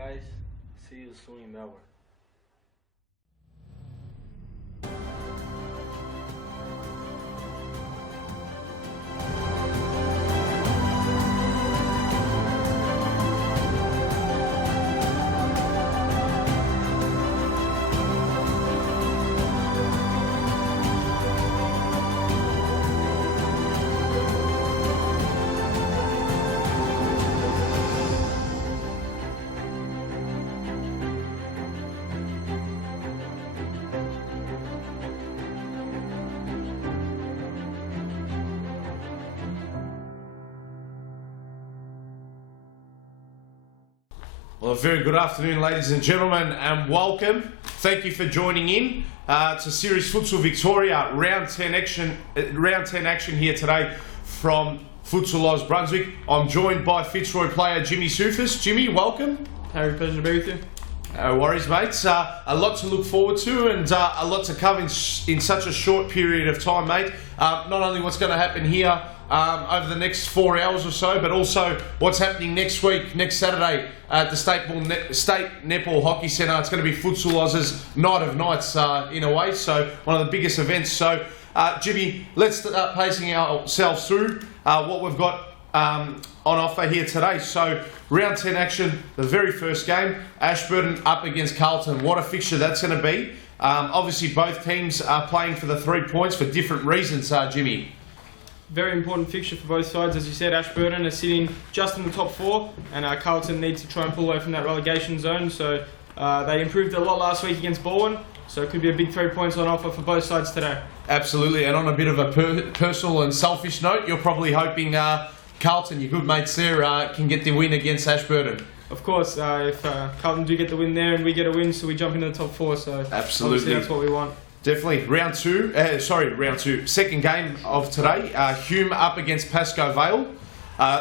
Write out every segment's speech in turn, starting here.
guys. See you soon in Melbourne. Well, a very good afternoon, ladies and gentlemen, and welcome. Thank you for joining in to Series Futsal Victoria round 10 action here today from Futsal Oz Brunswick. I'm joined by Fitzroy player Jimmy Soufis. Jimmy, welcome. Harry, pleasure to be with you. No worries, mates. A lot to look forward to and a lot to cover in such a short period of time, mate. Not only what's going to happen here over the next 4 hours or so, but also what's happening next week, next Saturday at the State Netball Hockey Centre. It's going to be Futsal Oz's Night of Nights in a way, so one of the biggest events. So, Jimmy, let's start pacing ourselves through what we've got on offer here today. So, round 10 action, the very first game, Ashburton up against Carlton. What a fixture that's going to be. Obviously, both teams are playing for the 3 points for different reasons, Jimmy. Very important fixture for both sides. As you said, Ashburton are sitting just in the top 4, and Carlton needs to try and pull away from that relegation zone. So they improved a lot last week against BALWYN, so it could be a big 3 points on offer for both sides today. Absolutely, and on a bit of a personal and selfish note, you're probably hoping Carlton, your good mates there, can get the win against Ashburton. Of course, if Carlton do get the win there and we get a win, so we jump into the top 4, so absolutely, obviously that's what we want. Definitely. Round two, second game of today, HUME up against PASCOE VALE.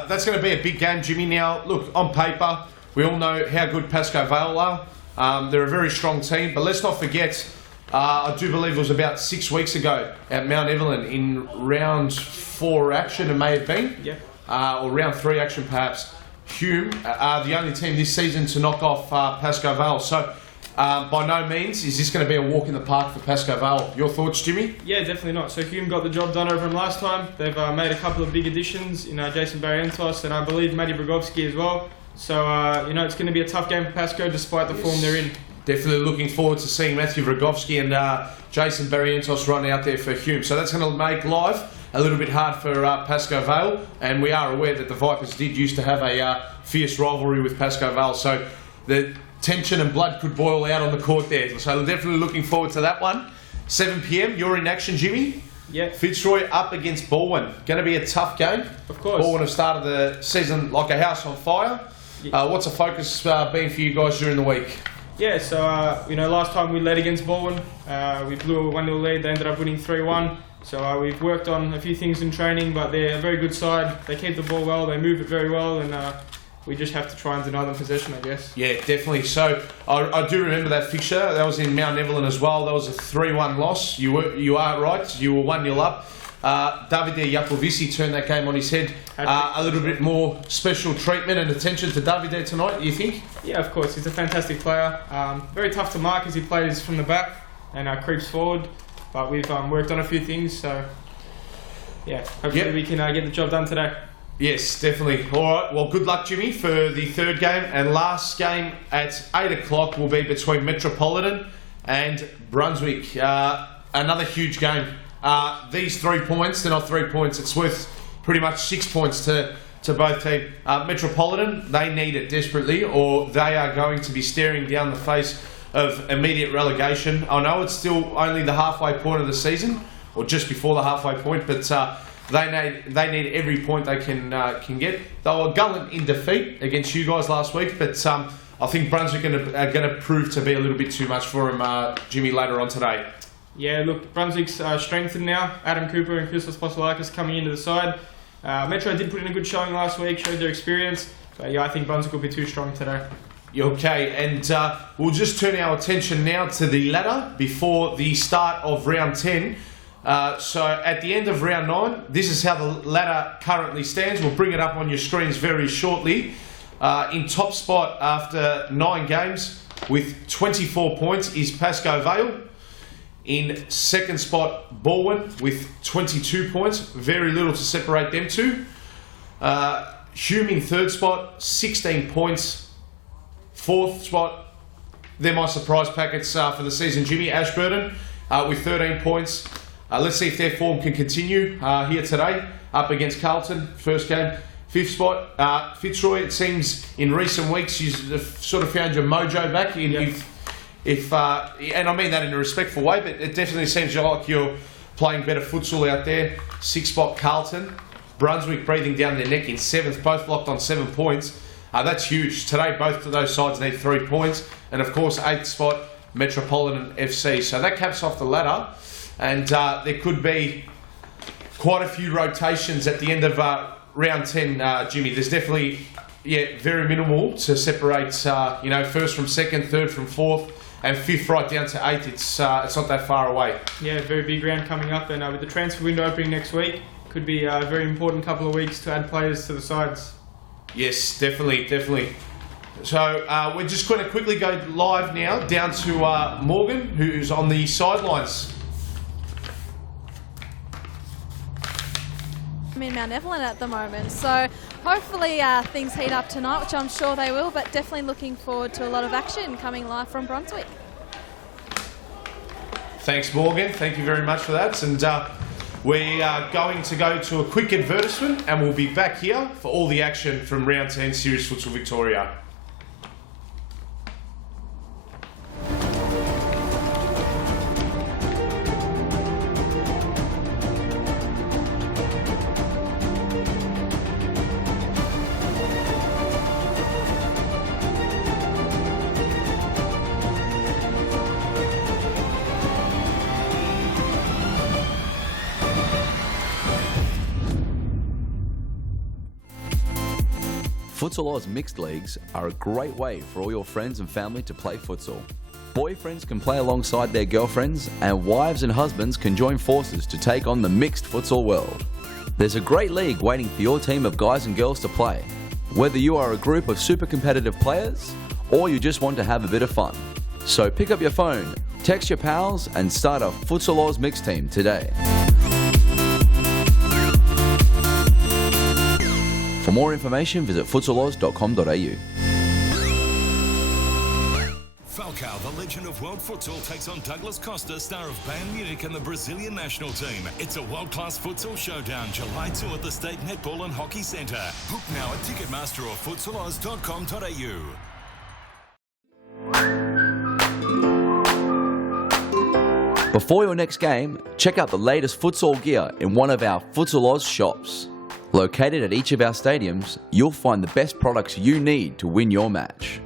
That's going to be a big game, Jimmy. Now, look, on paper, we all know how good PASCOE VALE are. They're a very strong team, but let's not forget, I do believe it was about 6 weeks ago at Mount Evelyn in round 4 action, it may have been, or round 3 action perhaps. HUME are the only team this season to knock off PASCOE VALE. So, by no means is this going to be a walk in the park for PASCOE VALE. Your thoughts, Jimmy? Yeah, definitely not. So HUME got the job done over him last time. They've made a couple of big additions in Jason Barrientos and I believe Matty Brogowski as well. So, it's going to be a tough game for PASCOE despite the form they're in. Definitely looking forward to seeing Matthew Brogowski and Jason Barrientos run out there for HUME. So that's going to make life a little bit hard for PASCOE VALE, and we are aware that the Vipers did used to have a fierce rivalry with PASCOE VALE. So the tension and blood could boil out on the court there. So definitely looking forward to that one. 7 p.m, you're in action, Jimmy. Yeah. Fitzroy up against BALWYN. Going to be a tough game. Of course. BALWYN have started the season like a house on fire. Yeah. What's the focus been for you guys during the week? Yeah, so last time we led against BALWYN. We blew a 1-0 lead. They ended up winning 3-1. So we've worked on a few things in training, but they're a very good side. They keep the ball well. They move it very well, and we just have to try and deny them possession, I guess. Yeah, definitely. So I do remember that fixture. That was in Mount Evelyn as well. That was a 3-1 loss. You are right. You were 1-0 up. Davide Jacovici turned that game on his head. A little bit more special treatment and attention to Davide tonight, you think? Yeah, of course. He's a fantastic player. Very tough to mark as he plays from the back and creeps forward. But we've worked on a few things, so yeah, hopefully we can get the job done today. Yes, definitely. All right, well, good luck, Jimmy, for the third game. And last game at 8 o'clock will be between Metropolitan and Brunswick. Another huge game. These 3 points, they're not 3 points. It's worth pretty much 6 points to both teams. Metropolitan, they need it desperately, or they are going to be staring down the face of immediate relegation. I know it's still only the halfway point of the season, or just before the halfway point, but they need every point they can get. They were gallant in defeat against you guys last week, but I think Brunswick are going to prove to be a little bit too much for them, Jimmy, later on today. Yeah, look, Brunswick's strengthened now. Adam Cooper and Christos Posolakis coming into the side. Metro did put in a good showing last week, showed their experience, but yeah, I think Brunswick will be too strong today. Okay, and we'll just turn our attention now to the ladder before the start of round 10. So at the end of round 9, this is how the ladder currently stands. We'll bring it up on your screens very shortly. In top spot after 9 games with 24 points is PASCOE VALE. In second spot, BALWYN with 22 points. Very little to separate them two. HUME in third spot, 16 points. Fourth spot, they're my surprise packets for the season, Jimmy. ASHBURTON with 13 points. Let's see if their form can continue here today, up against Carlton, first game. Fifth spot, FITZROY. It seems in recent weeks you've sort of found your mojo back. And I mean that in a respectful way, but it definitely seems like you're playing better futsal out there. Sixth spot, Carlton. Brunswick breathing down their neck in 7th, both locked on 7 points. That's huge. Today, both of those sides need 3 points. And of course, 8th spot, Metropolitan FC. So that caps off the ladder. And there could be quite a few rotations at the end of round 10, Jimmy. There's definitely, very minimal to separate, first from second, third from fourth, and fifth right down to 8th. It's not that far away. Yeah, very big round coming up. And with the transfer window opening next week, could be a very important couple of weeks to add players to the sides. Yes, definitely. So we're just going to quickly go live now down to Morgan, who's on the sidelines. I'm in Mount Evelyn at the moment, so hopefully things heat up tonight, which I'm sure they will, but definitely looking forward to a lot of action coming live from Brunswick. Thanks, Morgan. Thank you very much for that. And we are going to go to a quick advertisement, and we'll be back here for all the action from round 10 Series Futsal Victoria. Futsal Oz Mixed Leagues are a great way for all your friends and family to play futsal. Boyfriends can play alongside their girlfriends, and wives and husbands can join forces to take on the mixed futsal world. There's a great league waiting for your team of guys and girls to play. Whether you are a group of super competitive players, or you just want to have a bit of fun. So pick up your phone, text your pals, and start a Futsal Oz Mixed team today. For more information, visit futsaloz.com.au. Falcao, the legend of world futsal, takes on Douglas Costa, star of Bayern Munich and the Brazilian national team. It's a world-class futsal showdown, July 2 at the State Netball and Hockey Centre. Book now at Ticketmaster or futsaloz.com.au. Before your next game, check out the latest futsal gear in one of our Futsal Oz shops. Located at each of our stadiums, you'll find the best products you need to win your match.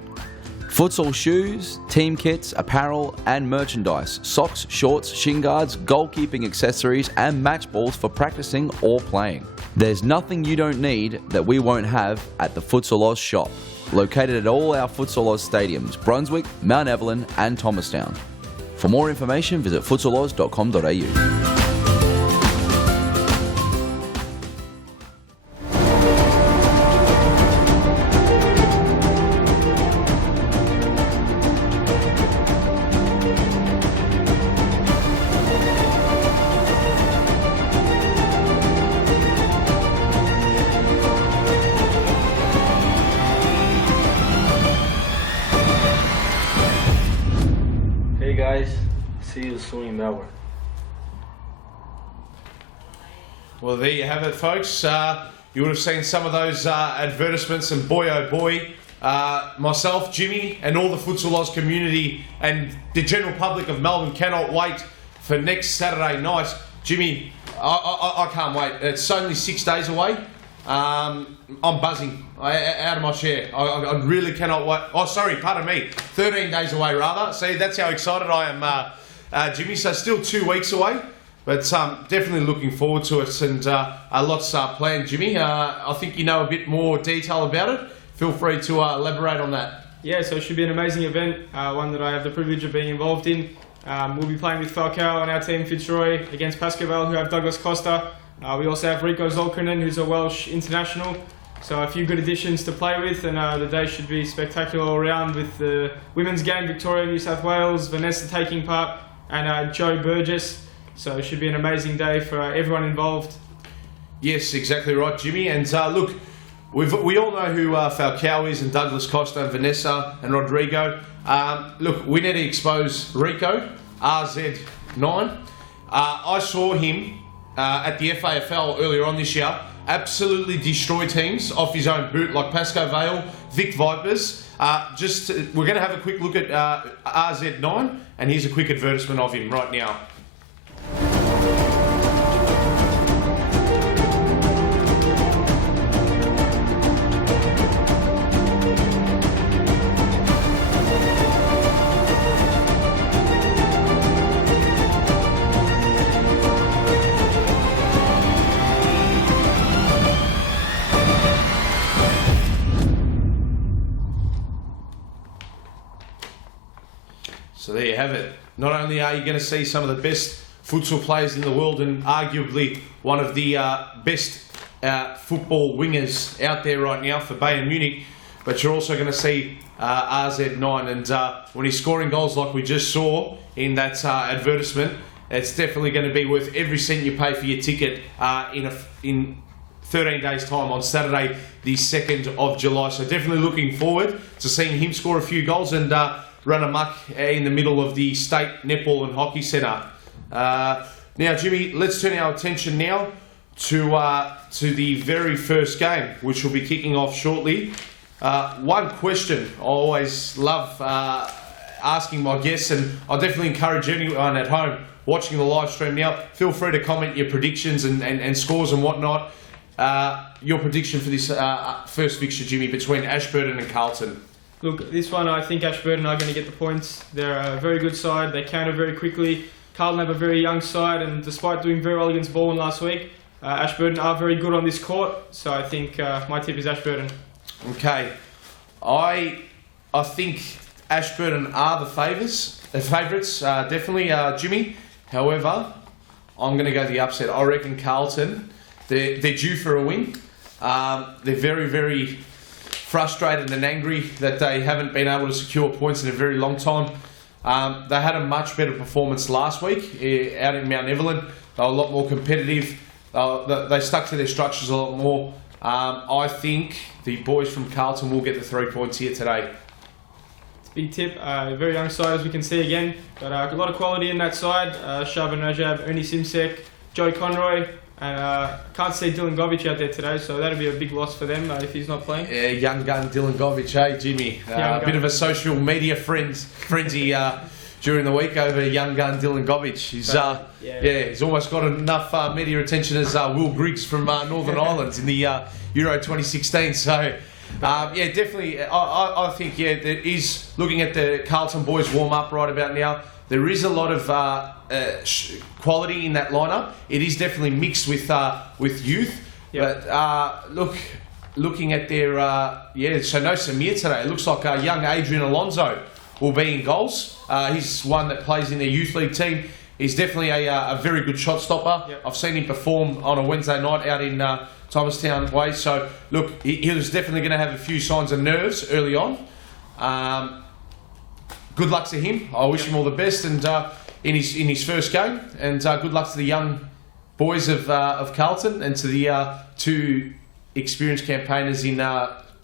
Futsal shoes, team kits, apparel and merchandise, socks, shorts, shin guards, goalkeeping accessories and match balls for practicing or playing. There's nothing you don't need that we won't have at the Futsal Oz shop. Located at all our Futsal Oz stadiums, Brunswick, Mount Evelyn and Thomastown. For more information, visit futsaloz.com.au. Hey guys, see you soon in Melbourne. Well, there you have it, folks. You would have seen some of those advertisements, and boy oh boy, myself, Jimmy, and all the Futsal Oz community and the general public of Melbourne cannot wait for next Saturday night. Jimmy, I can't wait. It's only 6 days away. I'm buzzing out of my chair. I really cannot wait. Oh, sorry, pardon me. 13 days away, rather. See, that's how excited I am, Jimmy. So still 2 weeks away, but definitely looking forward to it, and lots planned, Jimmy. I think you know a bit more detail about it. Feel free to elaborate on that. Yeah, so it should be an amazing event, one that I have the privilege of being involved in. We'll be playing with Falcao and our team FITZROY against PASCOE, who have Douglas Costa. We also have Rico Zolkrinen, who's a Welsh international. So a few good additions to play with, and the day should be spectacular all around with the women's game, Victoria, New South Wales, Vanessa taking part, and Joe Burgess. So it should be an amazing day for everyone involved. Yes, exactly right, Jimmy. And look, we all know who Falcao is, and Douglas Costa and Vanessa and Rodrigo. Look, we need to expose Rico, RZ9. I saw him at the FAFL earlier on this year absolutely destroy teams off his own boot, like PASCOE, VALE, Vic Vipers. We're going to have a quick look at RZ9, and here's a quick advertisement of him right now. So there you have it. Not only are you going to see some of the best futsal players in the world and arguably one of the best football wingers out there right now for Bayern Munich, but you're also going to see RZ9, and when he's scoring goals like we just saw in that advertisement, it's definitely going to be worth every cent you pay for your ticket in 13 days time on Saturday the 2nd of July. So definitely looking forward to seeing him score a few goals and run amok in the middle of the State Netball and Hockey Centre. Now, Jimmy, let's turn our attention now to the very first game, which will be kicking off shortly. One question I always love asking my guests, and I definitely encourage anyone at home watching the live stream now, feel free to comment your predictions and scores and whatnot. Your prediction for this first fixture, Jimmy, between Ashburton and Carlton. Look, this one I think Ashburton are going to get the points. They're a very good side. They counter very quickly. Carlton have a very young side, and despite doing very well against BALWYN last week, Ashburton are very good on this court. So I think my tip is Ashburton. Okay, I think Ashburton are the favourites, definitely, Jimmy. However, I'm going to go the upset. I reckon Carlton, they're due for a win. They're very, very frustrated and angry that they haven't been able to secure points in a very long time. They had a much better performance last week out in Mount Evelyn. They were a lot more competitive. They stuck to their structures a lot more. I think the boys from Carlton will get the 3 points here today. It's a big tip. Very young side, as we can see again, but a lot of quality in that side. Shaban Rajab, Ernie Simsek, Joe Conroy, and can't see Dylan Govic out there today, so that'll be a big loss for them if he's not playing. Yeah, young gun Dylan Govic, hey Jimmy? A bit of a social media frenzy during the week over young gun Dylan Govic. He's almost got enough media attention as Will Griggs from Northern Ireland in the Euro 2016. So, definitely, I think, there is, looking at the Carlton boys warm up right about now, there is a lot of quality in that lineup. It is definitely mixed with youth. Yep. But looking at their so no Samir today. It looks like young Adrian Alonso will be in goals. He's one that plays in their youth league team. He's definitely a very good shot stopper. Yep. I've seen him perform on a Wednesday night out in Thomastown Way. So look, he was definitely going to have a few signs of nerves early on. Good luck to him. I wish him all the best, and in his first game, and good luck to the young boys of Carlton and to the two experienced campaigners in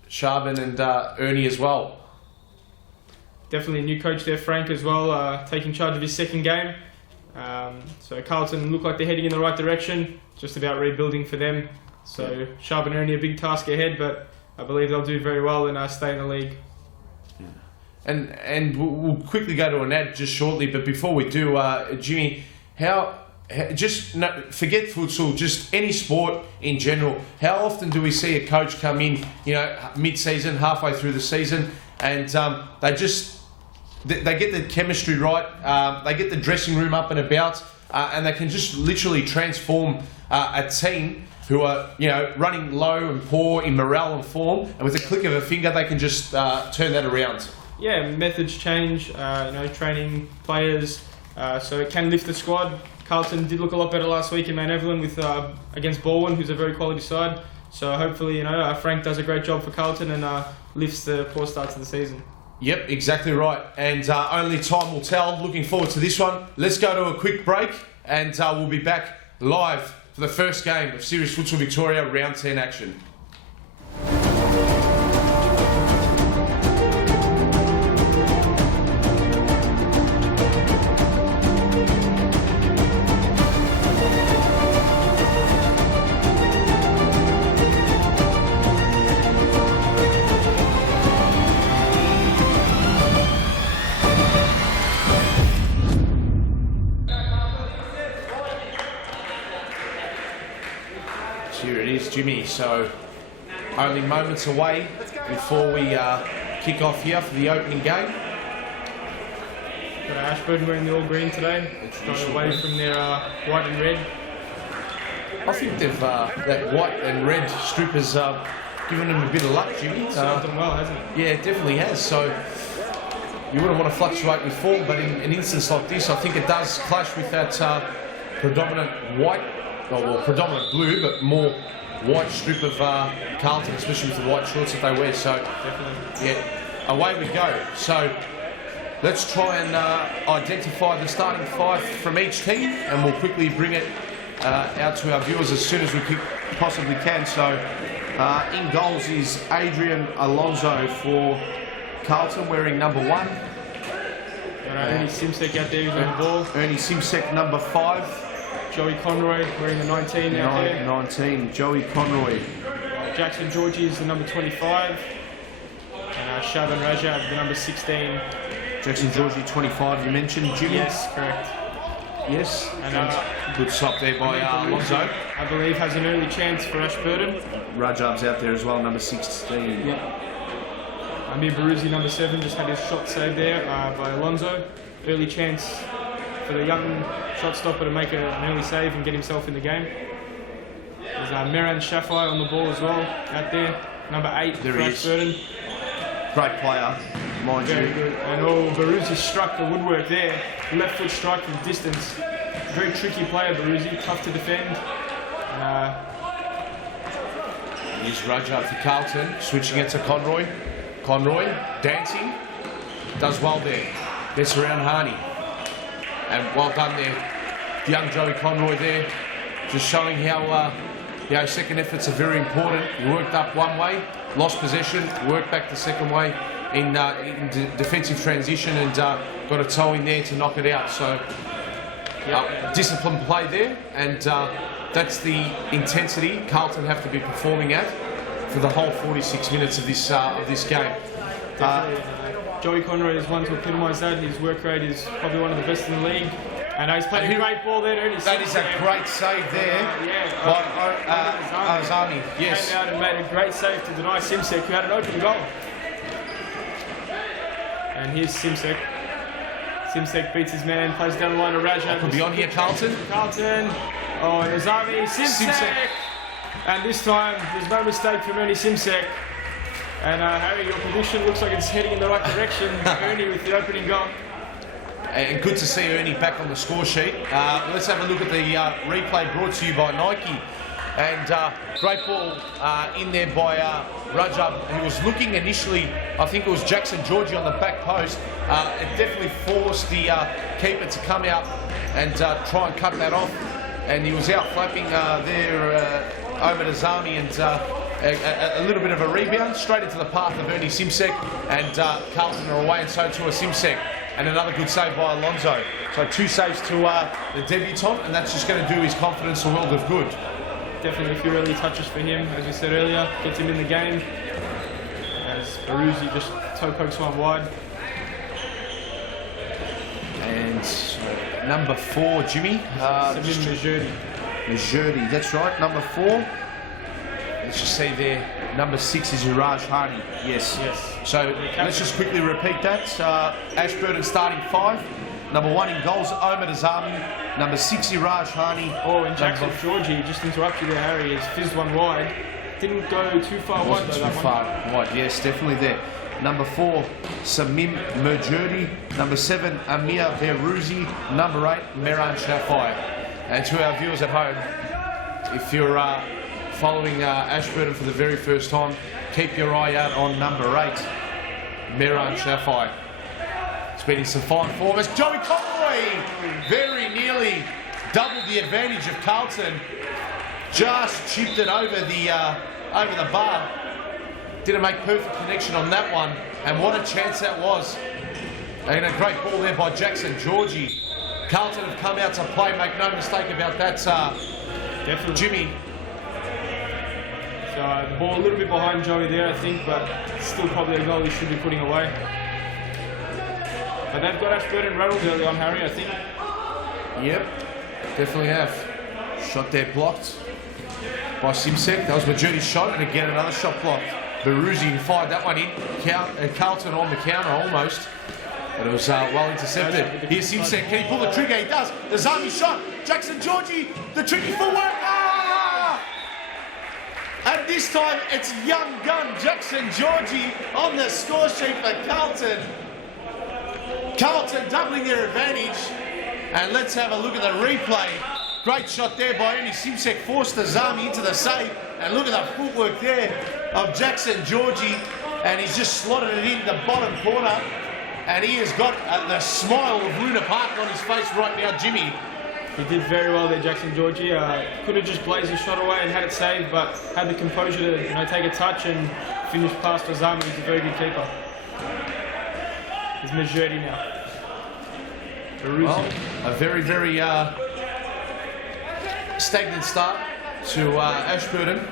Shaban and Ernie as well. Definitely a new coach there, Frank, as well, taking charge of his second game. So Carlton look like they're heading in the right direction. Just about rebuilding for them. So Shaban and Ernie a big task ahead, but I believe they'll do very well and stay in the league. And we'll quickly go to an ad just shortly, but before we do, Jimmy, forget futsal, just any sport in general, how often do we see a coach come in, mid-season, halfway through the season, and they get the chemistry right, they get the dressing room up and about, and they can just literally transform a team who are, running low and poor in morale and form, and with a click of a finger, they can just turn that around. Yeah, methods change, training players, so it can lift the squad. Carlton did look a lot better last week in Mount Evelyn with against BALWYN, who's a very quality side. So hopefully, Frank does a great job for Carlton and lifts the poor start to the season. Yep, exactly right. And only time will tell. Looking forward to this one. Let's go to a quick break and we'll be back live for the first game of Series Futsal Victoria Round 10 action. Here it is, Jimmy. So only moments away before we kick off here for the opening game. Got Ashburton wearing the all green today. Going away from their white and red. I think they've that white and red strip has given them a bit of luck, Jimmy. Served them well, hasn't it? Yeah, it definitely has. So you wouldn't want to fluctuate with form, but in an instance like this, I think it does clash with that predominant white, well, predominant blue, but more white strip of Carlton, especially with the white shorts that they wear. So, Definitely. yeah, away we go. So, let's try and identify the starting five from each team, and we'll quickly bring it out to our viewers as soon as we possibly can. So, in goals is Adrian Alonso for Carlton, wearing number 1. Ernie Simsek out there on the ball. Ernie Simsek, number 5. Joey Conroy wearing the 19 out there. 19, Joey Conroy. Jackson Georgie is the number 25. And Shaban Rajab, the number 16. Jackson Georgie, 25, you mentioned. Jimmy? Yes, correct. Yes. And good stop there by Alonso. I believe has an early chance for Ashburton. Rajab's out there as well, number 16. Yep. Amir Baruzi, number 7, just had his shot saved there by Alonso. Early chance for the young shot stopper to make an early save and get himself in the game. There's Meran Shafai on the ball as well, out there. Number 8 There for he is. Ashburton. Great player, mind Very you. good. And Baruzi struck the woodwork there. Left foot strike from distance. Very tricky player, Baruzi. Tough to defend. Here's Rajab for Carlton, switching it to Conroy. Conroy, dancing, does well there. Gets around Harney. And well done there. Young Joey Conroy there, just showing how second efforts are very important. He worked up one way, lost possession, worked back the second way in defensive transition, and got a toe in there to knock it out. So disciplined play there, and that's the intensity Carlton have to be performing at for the whole 46 minutes of this game. Joey Conroy is one to epitomise that. His work rate is probably one of the best in the league. And he's played a great ball there. That is a great save there by Ozami. Yes. Came out and made a great save to deny Simsek, who had an open goal. And here's Simsek. Simsek beats his man, plays down the line of Rajab. Could be on here, Carlton. Carlton. Oh, and Ozami. Simsek. And this time, there's no mistake from Ernie Simsek. And Harry, your prediction looks like it's heading in the right direction. Ernie with the opening goal. And good to see Ernie back on the score sheet. Let's have a look at the replay brought to you by Nike. And great ball in there by Rajab, who was looking initially, I think it was Jackson Georgie on the back post. It definitely forced the keeper to come out and try and cut that off. And he was out flapping there over to Zami, and a little bit of a rebound straight into the path of Ernie Simsek, and Carlton are away, and so too a Simsek. And another good save by Alonso. So 2 saves to the debutant, and that's just going to do his confidence a world of good. Definitely a few early touches for him, as we said earlier. Gets him in the game. As Baruzi just toe pokes one wide. And number 4, Jimmy. Majordi, that's right, number 4. Let's just see there. Number 6 is Raj Hardy. Yes. So let's just quickly repeat that. Ashburton starting 5. Number 1 in goals, Omar Azami. Number 6, Iraj Hani. Oh, and Jackson Georgie, just interrupt you there, Harry, has fizzed one wide. Didn't go too far wide though, that one. Too far wide, yes, definitely there. Number 4, Samim Merjurdi. Number 7, Amir Beruzi. Number 8, Meran Shafai. And to our viewers at home, if you're following Ashburton for the very first time. Keep your eye out on number 8, Meran Shafai. Speeding some fine form as Joey Conroy very nearly doubled the advantage of Carlton. Just chipped it over the bar. Didn't make perfect connection on that one, and what a chance that was. And a great ball there by Jackson Georgie. Carlton have come out to play, make no mistake about that, Definitely. Jimmy. So the ball a little bit behind Joey there, I think, but still probably a goal he should be putting away. But they've got Ashburton rattled early on, Harry, I think. Yep, definitely have. Shot there blocked by Simsek. That was Majuri's shot, and again another shot blocked. Baruzzi fired that one in. Carlton on the counter almost, but it was well intercepted. Here's Simsek. Can he pull the trigger? He does. The Zami shot. Jackson Georgie, the tricky footwork. Ah! And this time it's young gun Jackson Georgie on the score sheet for Carlton. Carlton doubling their advantage. And let's have a look at the replay. Great shot there by Ernie Simsek, forced the Zami into the save. And look at the footwork there of Jackson Georgie. And he's just slotted it in the bottom corner. And he has got the smile of Luna Park on his face right now, Jimmy. He did very well there, Jackson Georgie. Could have just blazed his shot away and had it saved, but had the composure to take a touch and finish past Ozami. He's a very good keeper. He's Majority now. Well, a very, very stagnant start to Ashburton.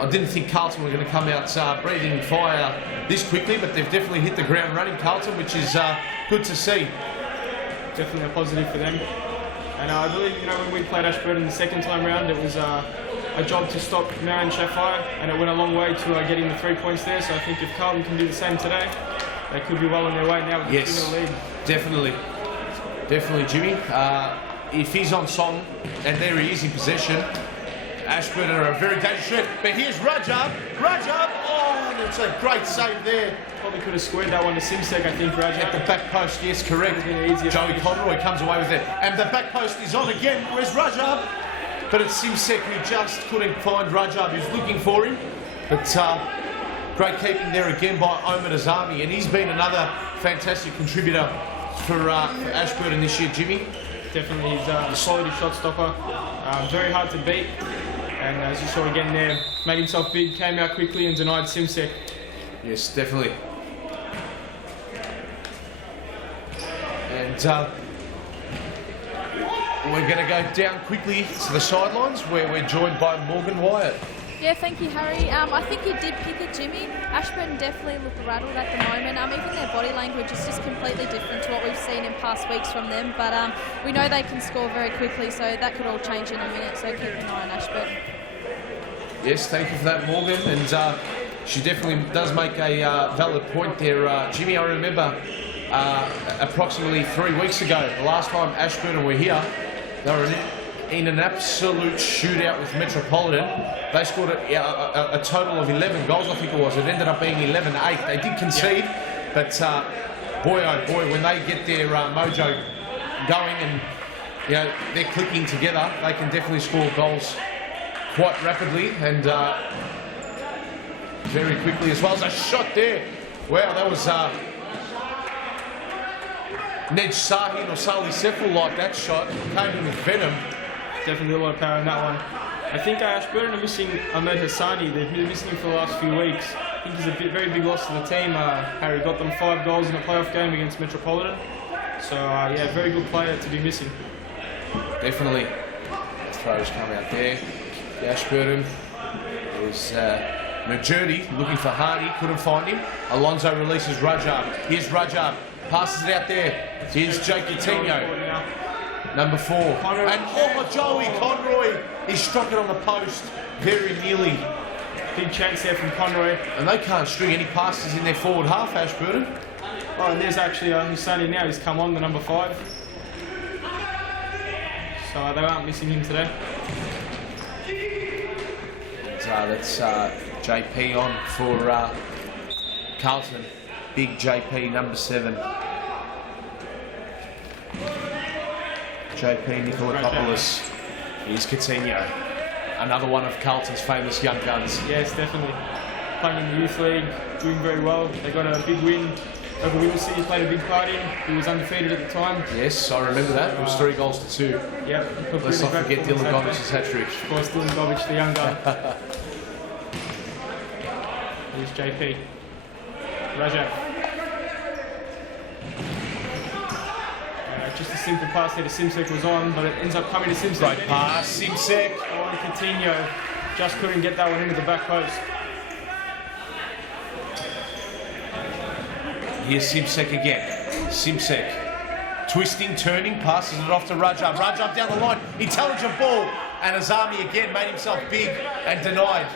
I didn't think Carlton were going to come out breathing fire this quickly, but they've definitely hit the ground running, Carlton, which is good to see. Definitely a positive for them. And I believe, when we played Ashburton the second time round, it was a job to stop Meran Shafai, and it went a long way to getting the 3 points there. So I think if Carlton can do the same today, they could be well on their way now with the 2-0 lead. Definitely, Jimmy. If he's on song, and there he is in possession, Ashburton are a very dangerous threat. But here's Rajab. Oh, and it's a great save there. Probably could have squared that one to Simsek, I think, Rajab. At the back post, yes, correct. Joey Conroy comes away with it. And the back post is on again. Where's Rajab? But it's Simsek who just couldn't find Rajab, who's looking for him. But great keeping there again by Omar Azami. And he's been another fantastic contributor for Ashburton this year, Jimmy. Definitely, he's a quality shot stopper. Very hard to beat. And as you saw again there, made himself big, came out quickly and denied Simsek. Yes, definitely. And we're going to go down quickly to the sidelines where we're joined by Morgan Wyatt. Yeah, thank you, Harry. I think you did pick it, Jimmy. Ashburton definitely look rattled at the moment. Even their body language is just completely different to what we've seen in past weeks from them. But we know they can score very quickly, so that could all change in a minute. So keep an eye on Ashburton. Yes, thank you for that, Morgan. And she definitely does make a valid point there. Jimmy, I remember approximately 3 weeks ago, the last time Ashburton were here, they were in an absolute shootout with Metropolitan. They scored a total of 11 goals, I think it was. It ended up being 11-8. They did concede, but boy, oh boy, when they get their mojo going and they're clicking together, they can definitely score goals quite rapidly and very quickly as well. As a shot there. Wow, that was Nej Sahin or Salih Sefel like that shot. Came in with venom. Definitely a lot of power in that one. I think Ashburton are missing Ahmed Hassani. They've been missing him for the last few weeks. I think he's a very big loss to the team. Harry got them 5 goals in a playoff game against Metropolitan. So, yeah, very good player to be missing. Definitely. Throws come out there. Ashburton is Majority looking for Hardy, couldn't find him. Alonso releases Rajab. Here's Rajab, passes it out there. Here's Jake Coutinho, number 4. And Joey Conroy, he struck it on the post very nearly. Big chance there from Conroy. And they can't string any passes in their forward half, Ashburton. Oh, and there's actually Husani now, he's come on, the number 5. So they aren't missing him today. That's JP on for Carlton. Big JP, number 7. JP Nikolakopoulos. Here's Coutinho. another one of Carlton's famous young guns. Yes, definitely. Playing in the youth league, doing very well. They got a big win over Winter City, played a big part in. He was undefeated at the time. Yes, I remember that. It was 3 goals to 2. Yep. Let's not forget Dylan Govic's hat-trick. Of course, Dylan Govic, the young guy. Here's JP. Rajab. Just a simple pass here to Simsek was on, but it ends up coming to Simsek. Great pass, Simsek. Oh, and Coutinho just couldn't get that one into the back post. Here's Simsek again. Simsek. Twisting, turning, passes it off to Rajab. Rajab down the line. Intelligent ball. And Azami again made himself big and denied.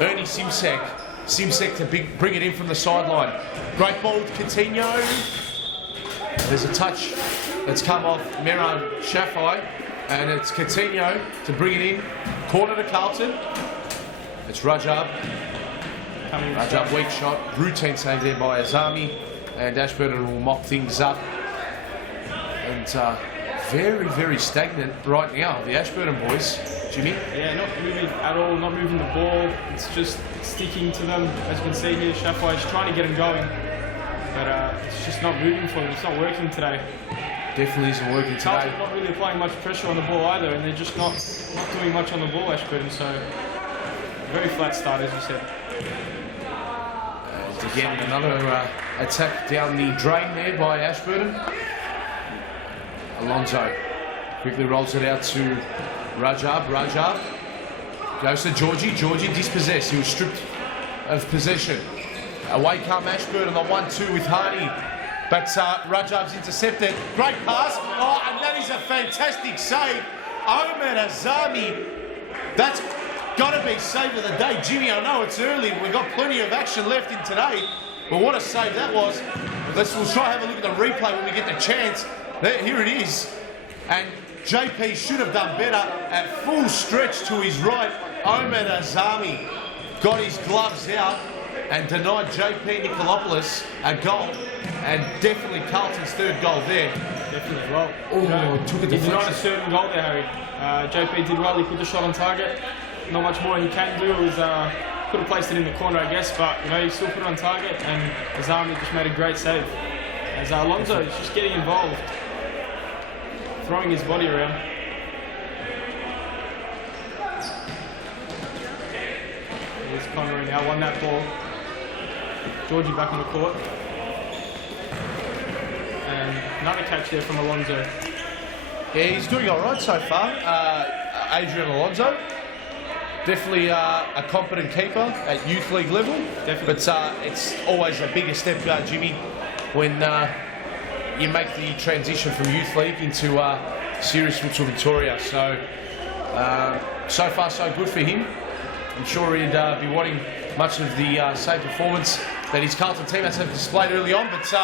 Ernie Simsek. Simsek to bring it in from the sideline. Great ball to Coutinho. There's a touch that's come off Mero Shafai. And it's Coutinho to bring it in. Corner to Carlton. It's Rajab. Rajab, weak shot. Routine save there by Azami. And Ashburton will mop things up. And very, very stagnant right now, the Ashburton boys. Jimmy? Yeah, not moving at all, not moving the ball. It's just sticking to them. As you can see here, Shafai is trying to get them going. But it's just not moving for them. It's not working today. Definitely isn't working today. Carlton not really applying much pressure on the ball either, and they're just not doing much on the ball, Ashburton. So, very flat start, as you said. And again, another attack down the drain there by Ashburton. Alonso quickly rolls it out to Rajab. Rajab goes to Georgie. Georgie dispossessed. He was stripped of possession. Away come Ashburton on the 1-2 with Hardy. But Rajab's intercepted. Great pass. Oh, and that is a fantastic save. Ahmed Azami. That's got to be save of the day. Jimmy, I know it's early. We've got plenty of action left in today. But what a save that was. We'll try and have a look at the replay when we get the chance. There, here it is. And JP should have done better. At full stretch to his right, Ahmed Azami got his gloves out and denied JP Nikolopoulos a goal. And definitely Carlton's 3rd goal there. Definitely well. Oh, took a deflection. He denied a certain goal there, Harry. JP did well. He put the shot on target. Not much more he can do. Is could have placed it in the corner, I guess, but he still put it on target. And Azami just made a great save. As Alonso is just getting involved, throwing his body around. Here's Connery now, won that ball. Georgie back on the court. And another catch there from Alonso. Yeah, he's doing all right so far. Adrian Alonso. Definitely a competent keeper at youth league level. Definitely. But it's always a bigger step, Jimmy, when you make the transition from youth league into serious Futsal Victoria. So, so far so good for him. I'm sure he'd be wanting much of the same performance that his Carlton teammates have displayed early on, but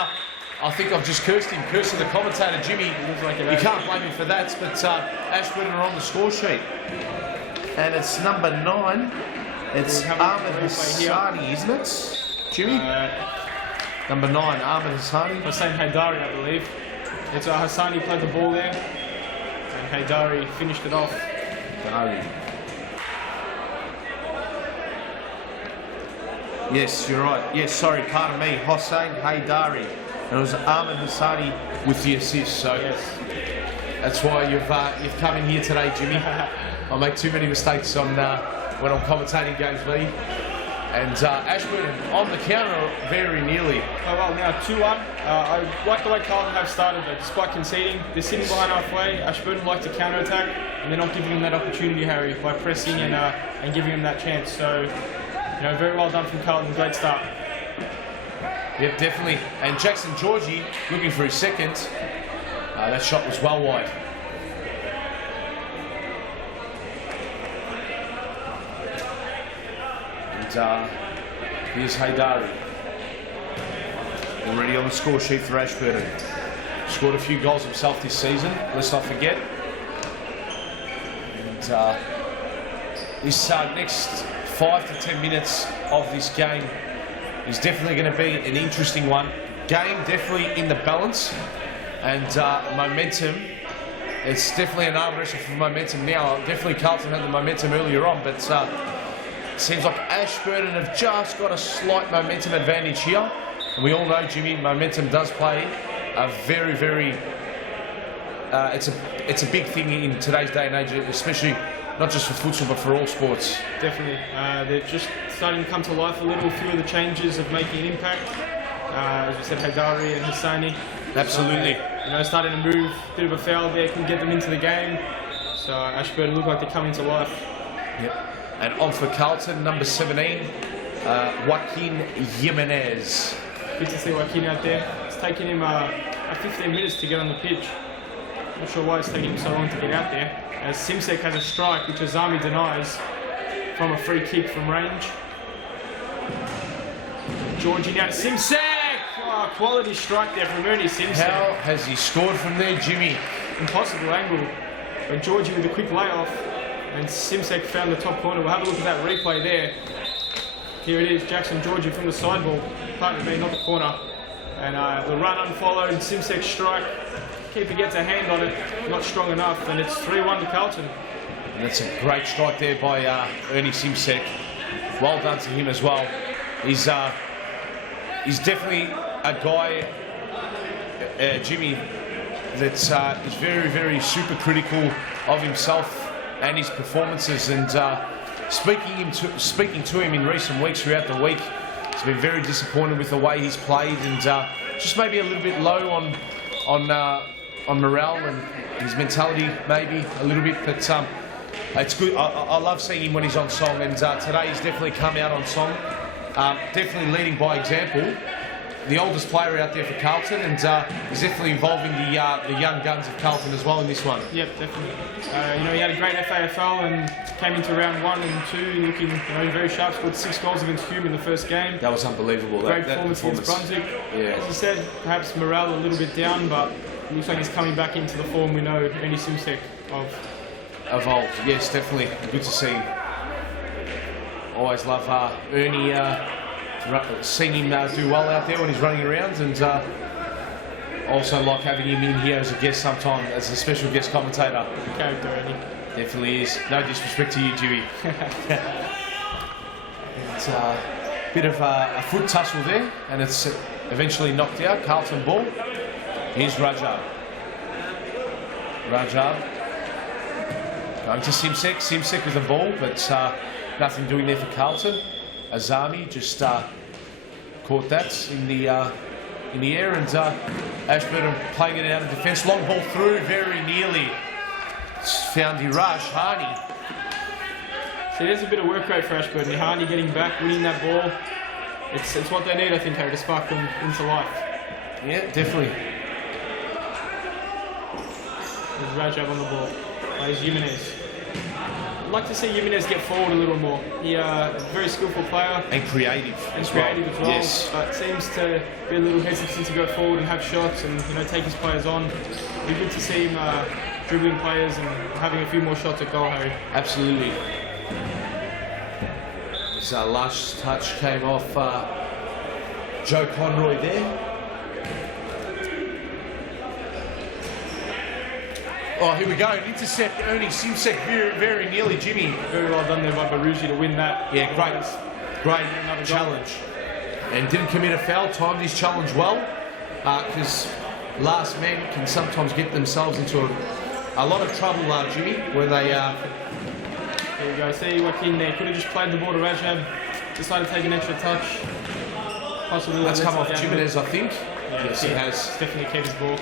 I think I've just cursing the commentator, Jimmy. You can't blame him for that, but Ashburton are on the score sheet. And it's number 9. It's Ahmed Hassani, isn't it, Jimmy? Number 9, Ahmed Hassani. Hossein Haidari, I believe. It's Hassani played the ball there, and Haidari finished it off. Yes, you're right. Yes, sorry, pardon me. Hossein Haidari. And it was Ahmed Hassani with the assist. So yes, that's why you've come in here today, Jimmy. I make too many mistakes on when I'm commentating games, V. And Ashburton on the counter very nearly. Oh well, now 2-1. I like the way Carlton have started, but despite conceding, they're sitting behind halfway. Ashburton like to counter-attack, and they're not giving them that opportunity, Harry, by pressing and giving them that chance. So, very well done from Carlton. Great start. Yep, definitely. And Jackson Georgie looking for his second. That shot was well wide. And here's Haidari. Already on the score sheet for Ashburton. Scored a few goals himself this season, let's not forget. And this next 5 to 10 minutes of this game is definitely going to be an interesting one. Game definitely in the balance, and momentum it's definitely an arm wrestle for momentum now. Definitely Carlton had the momentum earlier on, but seems like Ashburton have just got a slight momentum advantage here. And we all know, Jimmy, momentum does play a very, very... it's a big thing in today's day and age, especially not just for futsal, but for all sports. Definitely. They're just starting to come to life a little. A few of the changes of making an impact. As we said, Haidari and Hassani. Absolutely. Starting to move. A bit of a foul there can get them into the game. So Ashburton look like they're coming to life. Yep. And on for Carlton, number 17, Joaquin Jimenez. Good to see Joaquin out there. It's taken him 15 minutes to get on the pitch. Not sure why it's taking him so long to get out there. As Simsek has a strike, which Azami denies from a free kick from range. Georgie now, Simsek! Oh, quality strike there from Ernie Simsek. How has he scored from there, Jimmy? Impossible angle. But Georgie with a quick layoff. And Simsek found the top corner. We'll have a look at that replay there. Here it is, Jackson Georgie from the sideball. Partly being not the corner. And the run unfollowed, Simsek strike. Keeper gets a hand on it, not strong enough, and it's 3-1 to Carlton. And that's a great strike there by Ernie Simsek. Well done to him as well. He's definitely a guy, Jimmy, that's is very, very super critical of himself and his performances. And speaking to him in recent weeks, throughout the week, he's been very disappointed with the way he's played, and just maybe a little bit low on morale and his mentality, maybe a little bit, but it's good. I love seeing him when he's on song, and today he's definitely come out on song, definitely leading by example. The oldest player out there for Carlton, and he's definitely involving the young guns of Carlton as well in this one. Yep, definitely. He had a great FAFL and came into round 1 and 2 looking very sharp. Scored 6 goals against HUME in the first game. That was unbelievable. Great performance against Brunswick. Yeah. As you said, perhaps morale a little bit down, but it looks like he's coming back into the form we know Ernie Simsek of. Old, yes, definitely. Good to see him. Always love Ernie, seeing him do well out there when he's running around, and also like having him in here as a guest sometime, as a special guest commentator. Character, Ernie. Definitely is. No disrespect to you, Dewey. It's a bit of a foot tussle there, and it's eventually knocked out. Carlton ball. Here's Rajab. Going to Simsek. Simsek with the ball, but nothing doing there for Carlton. Azami just caught that in the air, and Ashburton playing it out of defence. Long ball through, very nearly. Found Iraj Hani. So there's a bit of work rate for Ashburton. Hani getting back, winning that ball. It's what they need, I think, Harry, to spark them into life. Yeah, definitely. There's Rajab on the ball. Plays Jimenez. I'd like to see Jimenez get forward a little more. He's a very skillful player. And creative. As well. Yes. But seems to be a little hesitant to go forward and have shots and take his players on. It'd be good to see him dribbling players and having a few more shots at goal, Harry. Absolutely. His last touch came off Joe Conroy there. Oh, here we go. An intercept, Ernie Simsek very, very nearly, Jimmy. Very well done there by Baruji to win that. Yeah, great challenge. And didn't commit a foul, timed his challenge well, because last men can sometimes get themselves into a lot of trouble, Jimmy, where they... There you go. See Joaquin there. Could have just played the ball to Rajab. Decided to take an extra touch. Possibly that's come off Jimenez, I think. Yeah, yes, it has. Definitely kept his ball.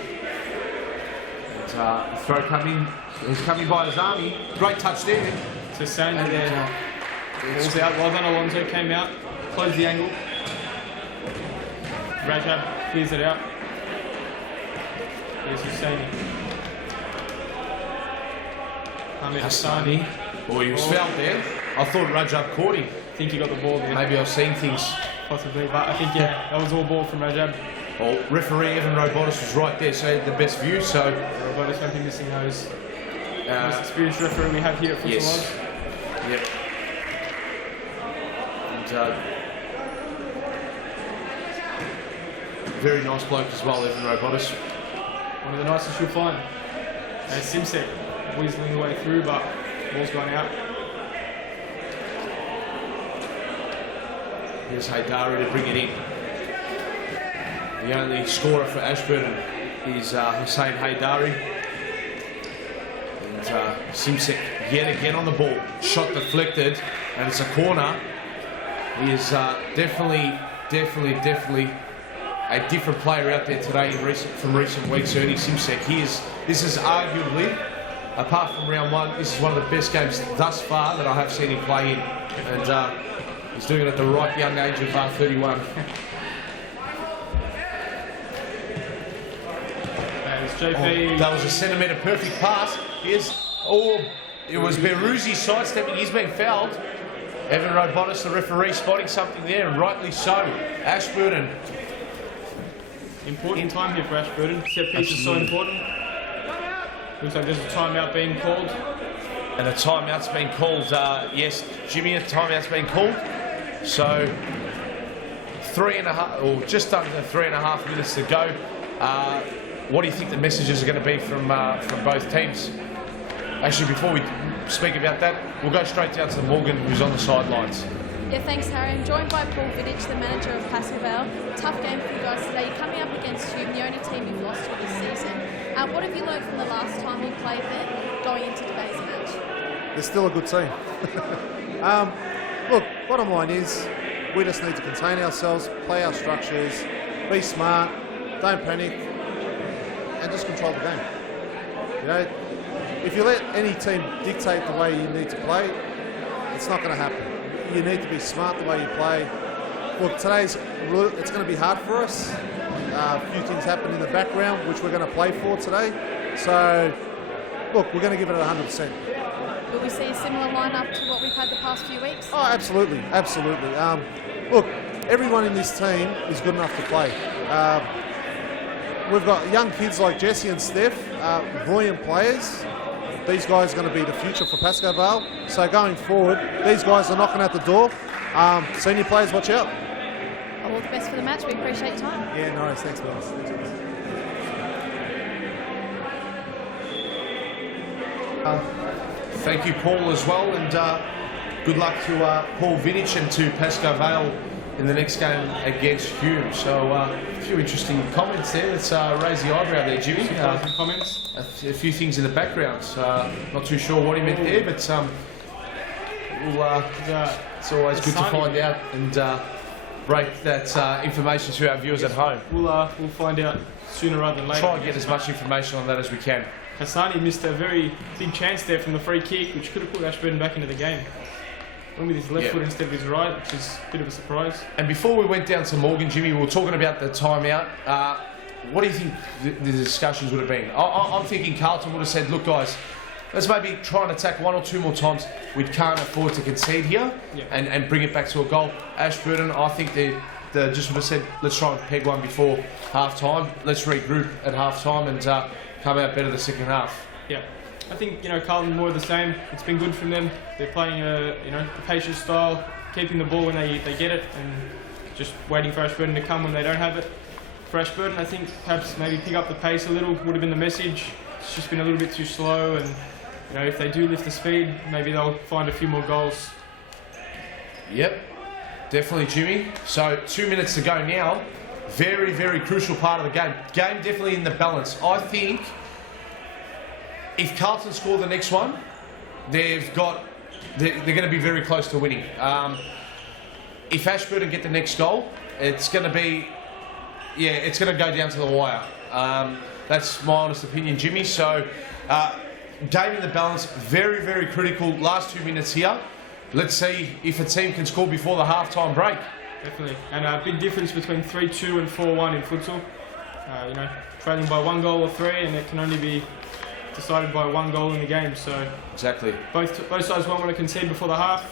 Throw coming. He's coming by Azami. Great touch there. To Sani there. Ball's out. Well done, Alonso. Came out. Closed the angle. Rajab clears it out. Here's Husseini. Hassani. Oh, he was fouled there. I thought Rajab caught him. I think he got the ball there. Maybe I was seeing things. Possibly, but I think, that was all ball from Rajab. Well, referee Evan Robotis was right there, so he had the best view, so... Robotis won't be missing those. Most experienced referee we have here at Futsal Oz. Yep. And, very nice bloke as well, Evan Robotis. One of the nicest you'll find. Simsek whizzling the way through, but ball's gone out. Here's Haydari to bring it in. The only scorer for Ashburton is Hussein Haydari. And Simsek yet again on the ball. Shot deflected, and it's a corner. He is definitely a different player out there today from recent weeks. Ernie Simsek. This is arguably, apart from round one, this is one of the best games thus far that I have seen him play in. And he's doing it at the right young age of 31. JP. That was a centimetre perfect pass. It was Beruzzi sidestepping. He's been fouled. Evan Robotis, the referee, spotting something there, and rightly so. Ashburton. Important time here for Ashburton. Set piece is so important. Looks like there's a timeout being called. And a timeout's been called. Yes, Jimmy, a timeout's been called. So 3.5, or just under 3.5 minutes to go. What do you think the messages are going to be from both teams? Actually, before we speak about that, we'll go straight down to Morgan, who's on the sidelines. Yeah, thanks, Harry. I'm joined by Paul Vidic, the manager of PASCOE. Tough game for you guys today. You're coming up against HUME, the only team you've lost to this season. What have you learned from the last time you played them going into today's match? They're still a good team. Look, bottom line is we just need to contain ourselves, play our structures, be smart, don't panic, and just control the game. You know, if you let any team dictate the way you need to play, it's not going to happen. You need to be smart the way you play. Look, it's going to be hard for us. A few things happen in the background, which we're going to play for today. So, look, we're going to give it 100%. Will we see a similar lineup to what we've had the past few weeks? Oh, absolutely, absolutely. Look, everyone in this team is good enough to play. We've got young kids like Jesse and Steph, brilliant players. These guys are going to be the future for PASCOE VALE. So going forward, these guys are knocking at the door. Senior players, watch out. All the best for the match. We appreciate your time. Yeah, no worries. Thanks, guys. Thank you, Paul, as well, and good luck to Paul Vidic and to PASCOE VALE in the next game against HUME. So a few interesting comments there. Let's raise the eyebrow there, Jimmy. Comments. A few things in the background. Not too sure what he meant there, but it's always good to find out and break that information to our viewers at home. We'll find out sooner rather than later. Try and get as much information on that as we can. Hassani missed a very big chance there from the free kick, which could have put Ashburton back into the game. Went with his left foot instead of his right, which is a bit of a surprise. And before we went down to Morgan, Jimmy, we were talking about the timeout. What do you think the discussions would have been? I'm thinking Carlton would have said, look, guys, let's maybe try and attack one or two more times. We can't afford to concede here and bring it back to a goal. Ashburton, I think they just would have said, let's try and peg one before half-time. Let's regroup at half-time and come out better the second half. Yeah. I think, Carlton more of the same. It's been good from them. They're playing a, capacious style, keeping the ball when they get it and just waiting for Ashburton to come when they don't have it. For Ashburton, I think perhaps maybe pick up the pace a little would have been the message. It's just been a little bit too slow, and if they do lift the speed, maybe they'll find a few more goals. Yep, definitely, Jimmy. So 2 minutes to go now. Very, very crucial part of the game. Game definitely in the balance. I think if Carlton score the next one, they're going to be very close to winning. If Ashburton get the next goal, it's going to be, it's going to go down to the wire. That's my honest opinion, Jimmy. So, game in the balance, very, very critical. Last 2 minutes here. Let's see if a team can score before the half-time break. Definitely. And a big difference between 3-2 and 4-1 in futsal. Trailing by 1 goal or 3, and it can only be decided by 1 goal in the game. So exactly. Both sides won't want to concede before the half.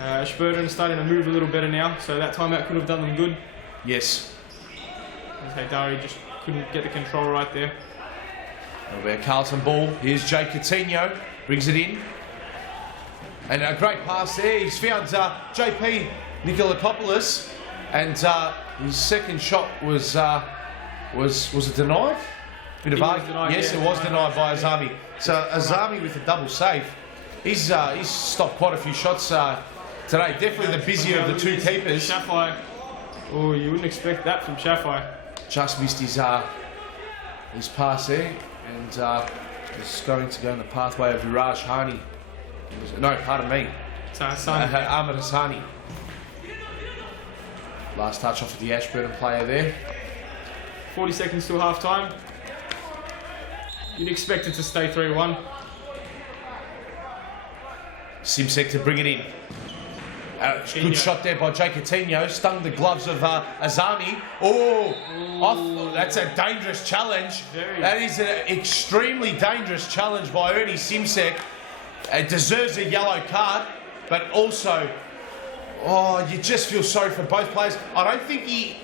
Ashburton starting to move a little better now, so that timeout could have done them good. Yes. Dari just couldn't get the control right there. That'll be a Carlton ball. Here's Jake Coutinho, brings it in. And a great pass there. He's found JP Nikolakopoulos, and his second shot was it denied? Bit of argument. Yes, it was denied by Azami. So Azami with a double save. He's stopped quite a few shots today. Definitely the busier of the two keepers. Shafai. Oh, you wouldn't expect that from Shafai. Just missed his pass there, and is going to go in the pathway of Viraj Hani. No, pardon me. Ahmed Hassani. Last touch off of the Ashburton player there. 40 seconds till half time. You'd expect it to stay 3-1. Simsek to bring it in. Good shot there by Jake Coutinho. Stung the gloves of Azami. Oh, that's a dangerous challenge. That is an extremely dangerous challenge by Ernie Simsek. It deserves a yellow card, but also, you just feel sorry for both players. I don't think he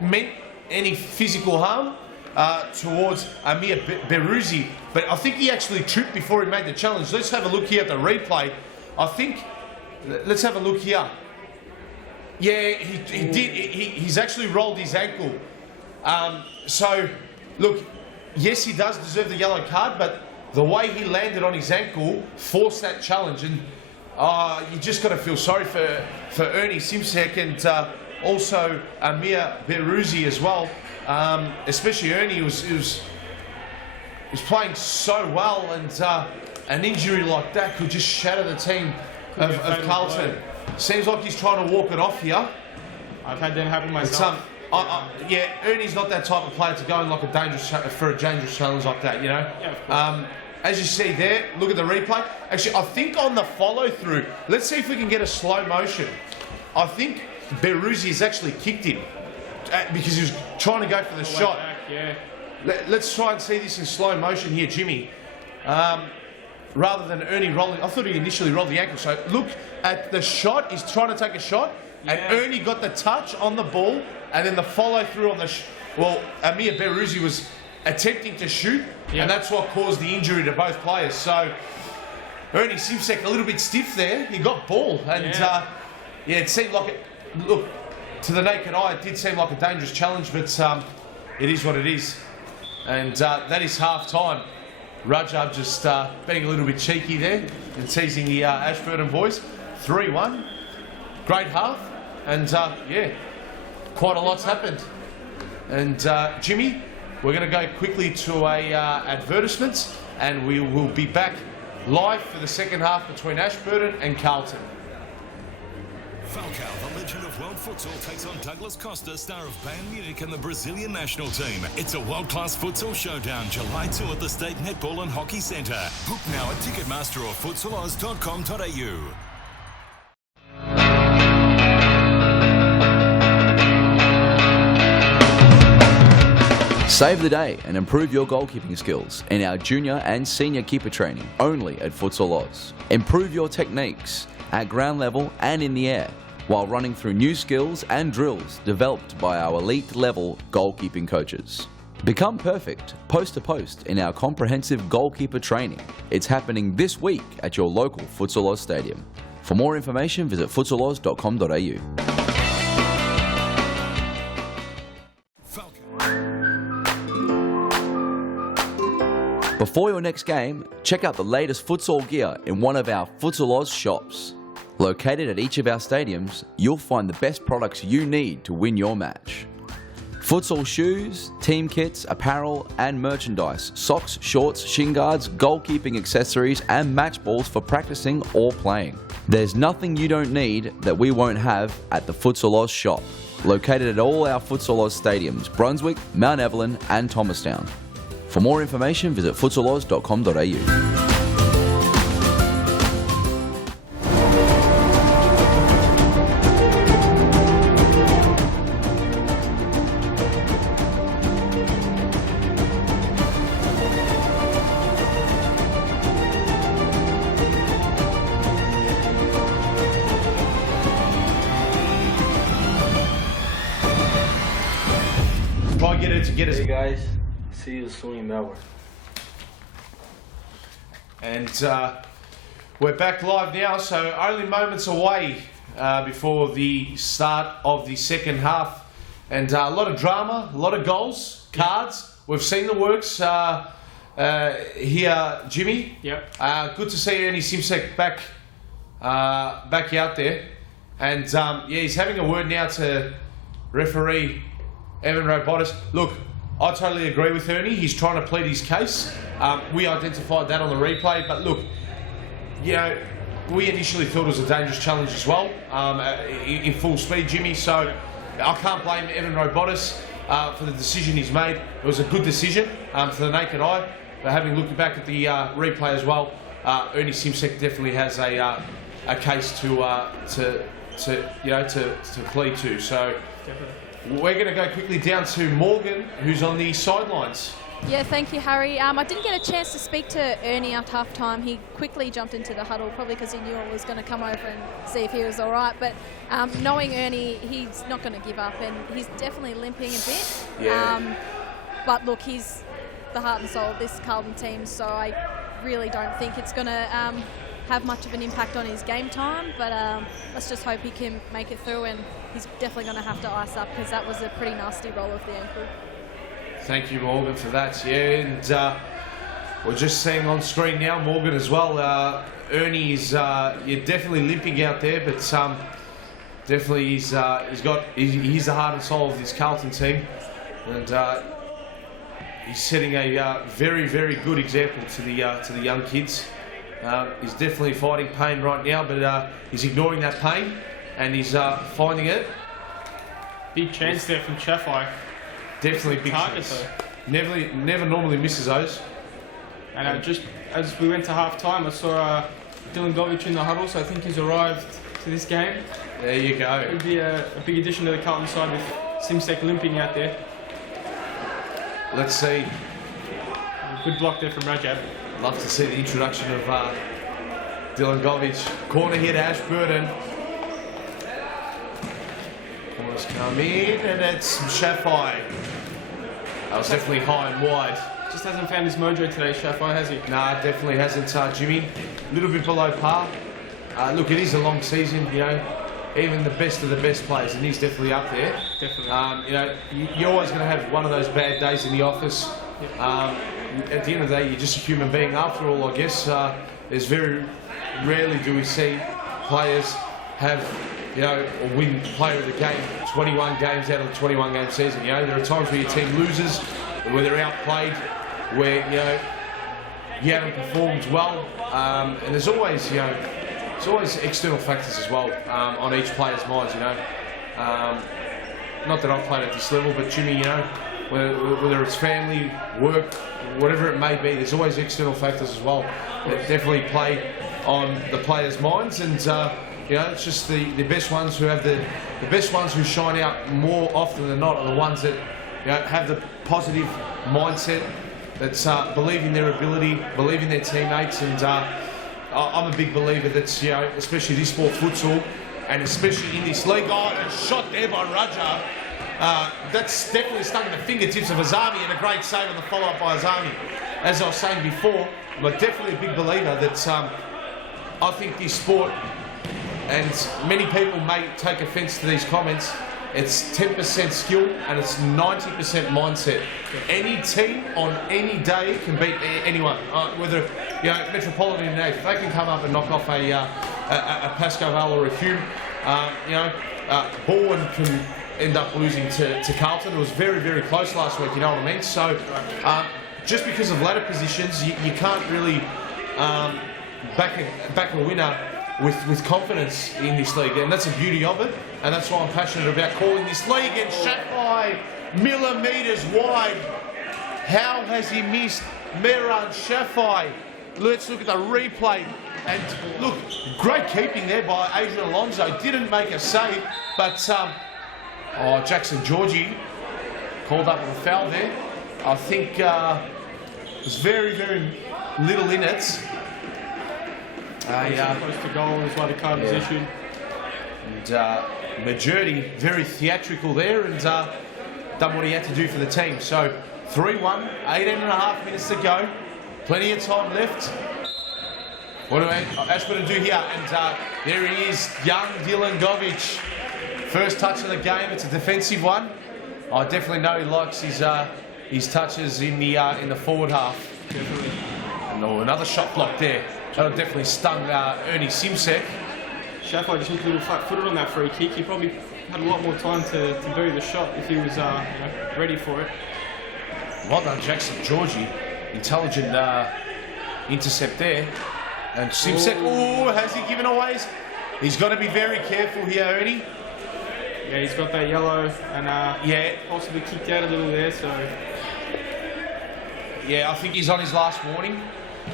meant any physical harm towards Amir Beruzi, but I think he actually tripped before he made the challenge. Let's have a look here at the replay. Let's have a look here. Yeah, he did. He's actually rolled his ankle. So, look, yes, he does deserve the yellow card, but the way he landed on his ankle forced that challenge, and you just got to feel sorry for Ernie Simsek and also Amir Beruzi as well. Especially Ernie was playing so well, and an injury like that could just shatter the team of Carlton. Seems like he's trying to walk it off here. I've had that happen myself. Yeah, Ernie's not that type of player to go in like a dangerous challenge like that, you know. Yeah, as you see there, look at the replay. Actually, I think on the follow through, let's see if we can get a slow motion. I think Beruzi has actually kicked him because he was trying to go for the shot. Yeah. Let's try and see this in slow motion here, Jimmy. Rather than Ernie rolling, I thought he initially rolled the ankle. So look at the shot. He's trying to take a shot, and Ernie got the touch on the ball, and then the follow through on the. Amir Beruzi was attempting to shoot, and that's what caused the injury to both players. So Ernie Simsek a little bit stiff there. He got ball, and it seemed like it. Look, to the naked eye, it did seem like a dangerous challenge, but it is what it is, and that is half time. Rajab just being a little bit cheeky there and teasing the Ashburton boys. 3-1. Great half. And quite a lot's happened. And Jimmy, we're going to go quickly to a advertisements, and we will be back live for the second half between Ashburton and Carlton. Falcao, the legend of world futsal, takes on Douglas Costa, star of Bayern Munich and the Brazilian national team. It's a world-class futsal showdown, July 2 at the State Netball and Hockey Centre. Book now at Ticketmaster or futsaloz.com.au. Save the day and improve your goalkeeping skills in our junior and senior keeper training only at Futsal Oz. Improve your techniques at ground level and in the air while running through new skills and drills developed by our elite level goalkeeping coaches. Become perfect post to post in our comprehensive goalkeeper training. It's happening this week at your local Futsal Oz stadium. For more information, visit futsaloz.com.au. Before your next game, check out the latest futsal gear in one of our Futsal Oz shops. Located at each of our stadiums, you'll find the best products you need to win your match. Futsal shoes, team kits, apparel and merchandise, socks, shorts, shin guards, goalkeeping accessories and match balls for practicing or playing. There's nothing you don't need that we won't have at the Futsal Oz shop. Located at all our Futsal Oz stadiums, Brunswick, Mount Evelyn and Thomastown. For more information, visit futsaloz.com.au. Try get it to get us. Hey guys, see you soon in Melbourne. And we're back live now, so only moments away before the start of the second half. And a lot of drama, a lot of goals, cards, we've seen the works here, Jimmy. Yep. Good to see Ernie Simsek back out there. And yeah, he's having a word now to referee Evan Robotis. Look, I totally agree with Ernie. He's trying to plead his case. We identified that on the replay, but look, you know, we initially thought it was a dangerous challenge as well, in full speed, Jimmy. So I can't blame Evan Robotis for the decision he's made. It was a good decision for the naked eye. But having looked back at the replay as well, Ernie Simsek definitely has a case to plead to. So we're going to go quickly down to Morgan, who's on the sidelines. Yeah, thank you, Harry. I didn't get a chance to speak to Ernie at half-time. He quickly jumped into the huddle, probably because he knew I was going to come over and see if he was all right. But knowing Ernie, he's not going to give up, and he's definitely limping a bit. Yeah. But look, he's the heart and soul of this Carlton team, so I really don't think it's going to have much of an impact on his game time. But let's just hope he can make it through, and he's definitely going to have to ice up, because that was a pretty nasty roll of the ankle. Thank you, Morgan, for that. Yeah, and we're just seeing on screen now, Morgan as well. Ernie is you're definitely limping out there, but definitely he's the heart and soul of this Carlton team, and he's setting a very, very good example to the young kids. He's definitely fighting pain right now, but he's ignoring that pain, and he's finding it. Big chance there from Chaffai. Definitely big target chance. though. Never normally misses those. And just as we went to half time, I saw Dylan Govich in the huddle, so I think he's arrived to this game. There you go. It would be a big addition to the Carlton side with Simsek limping out there. Let's see. Good block there from Rajab. Love to see the introduction of Dylan Govich. Corner here to Ashburton. Corners come in, and it's Chaffai. That was definitely high and wide. Just hasn't found his mojo today, Chaffai, has he? Nah, definitely hasn't, Jimmy. A little bit below par. Look, it is a long season, you know. Even the best of the best players, and he's definitely up there. Definitely. You know, you're always going to have one of those bad days in the office. At the end of the day, you're just a human being after all, I guess. There's very rarely do we see players have, you know, or win player of the game 21 games out of the 21-game season. You know, there are times where your team loses, where they're outplayed, where, you know, you haven't performed well, and there's always, you know, there's always external factors as well on each player's minds, you know. Not that I've played at this level, but Jimmy, you know, whether it's family, work, whatever it may be, there's always external factors as well that definitely play on the players' minds, and you know, it's just the best ones who have the best ones who shine out more often than not are the ones that, you know, have the positive mindset, that's believe in their ability, believe in their teammates, and I'm a big believer that, you know, especially this sport, futsal, and especially in this league. Oh, a shot there by Raja. That's definitely stuck in the fingertips of Azami, and a great save on the follow-up by Azami. As I was saying before, I'm definitely a big believer that I think this sport, and many people may take offence to these comments, it's 10% skill and it's 90% mindset. Any team on any day can beat anyone. Whether, you know, Metropolitan in if they can come up and knock off a PASCOE, VALE or a HUME, you know, BALWYN can end up losing to Carlton. It was very, very close last week, you know what I mean? So just because of ladder positions, you can't really back a winner with confidence in this league, and that's the beauty of it, and that's why I'm passionate about calling this league. And Chaffai, millimetres wide. How has he missed Meran Chaffai? Let's look at the replay, and look, great keeping there by Adrian Alonso. Didn't make a save, but Jackson Georgie called up with a foul there. I think there's very, very little in it. Close to goal is why the card was issued. And Majority very theatrical there, and done what he had to do for the team. So 3-1, 18.5 minutes to go. Plenty of time left. What do Ashburton do here? And there he is, young Dylan Govich. First touch of the game, it's a defensive one. I definitely know he likes his his touches in the forward half. Definitely. And another shot block there. That'll definitely stung Ernie Simsek. Shafai just looked a little flat-footed on that free kick. He probably had a lot more time to bury the shot if he was ready for it. Well done, Jackson Georgie. Intelligent intercept there. And Simsek, has he given away? He's got to be very careful here, Ernie. Yeah, he's got that yellow and possibly kicked out a little there, so... Yeah, I think he's on his last warning.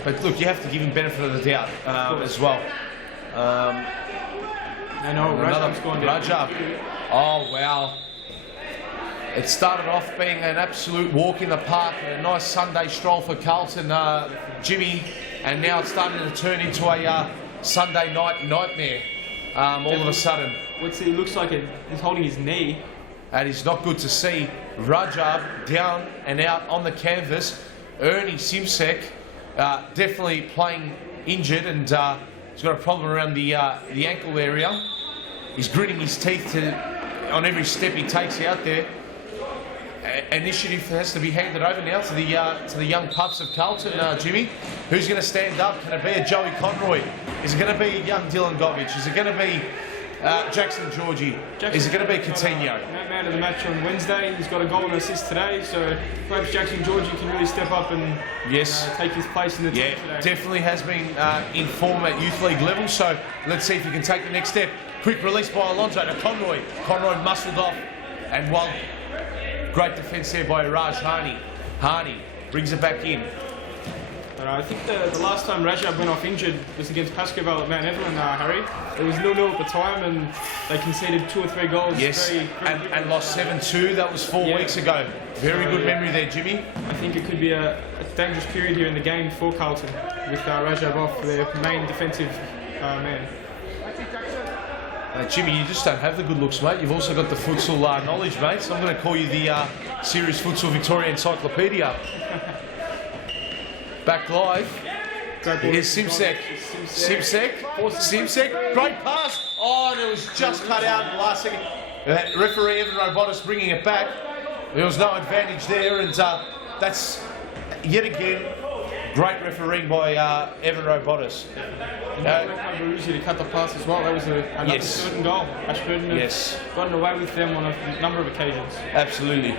But look, you have to give him benefit of the doubt as well. Rajab's gone down. Rajab. Oh, wow. It started off being an absolute walk in the park, a nice Sunday stroll for Carlton, Jimmy, and now it's starting to turn into a Sunday night nightmare all of a sudden. It looks like he's holding his knee. And it's not good to see. Rajab down and out on the canvas. Ernie Simsek definitely playing injured, and he's got a problem around the ankle area. He's gritting his teeth on every step he takes out there. Initiative has to be handed over now to the young pups of Carlton, Jimmy. Who's going to stand up? Can it be a Joey Conroy? Is it going to be a young Dylan Govich? Is it going to be Jackson Georgie? Is it going to be Coutinho? Man of the match on Wednesday. He's got a goal and assist today, so perhaps Jackson Georgie can really step up and take his place in the team today. Definitely has been in form at youth league level, so let's see if he can take the next step. Quick release by Alonso to Conroy. Conroy muscled off, and while great defence there by Raj Harney. Harney brings it back in. I think the last time Rajab went off injured was against PASCOE at Mount Evelyn, Harry. It was 0-0 at the time, and they conceded 2 or 3 goals. Yes, and lost 7-2. That was 4 weeks ago. Very good memory there, Jimmy. I think it could be a dangerous period here in the game for Carlton, with Rajab off, their main defensive man. Jimmy, you just don't have the good looks, mate. You've also got the futsal knowledge, mate. So I'm going to call you the Serious Futsal Victoria Encyclopedia. Back live. Here's Simsek. Simsek. Great pass. Oh, and it was just cut out in the last second. Referee Evan Robotis bringing it back. There was no advantage there, and that's yet again great refereeing by Evan Robotis. To cut the pass as well. That was another certain goal. Ashburton have gotten away with them on a number of occasions. Absolutely.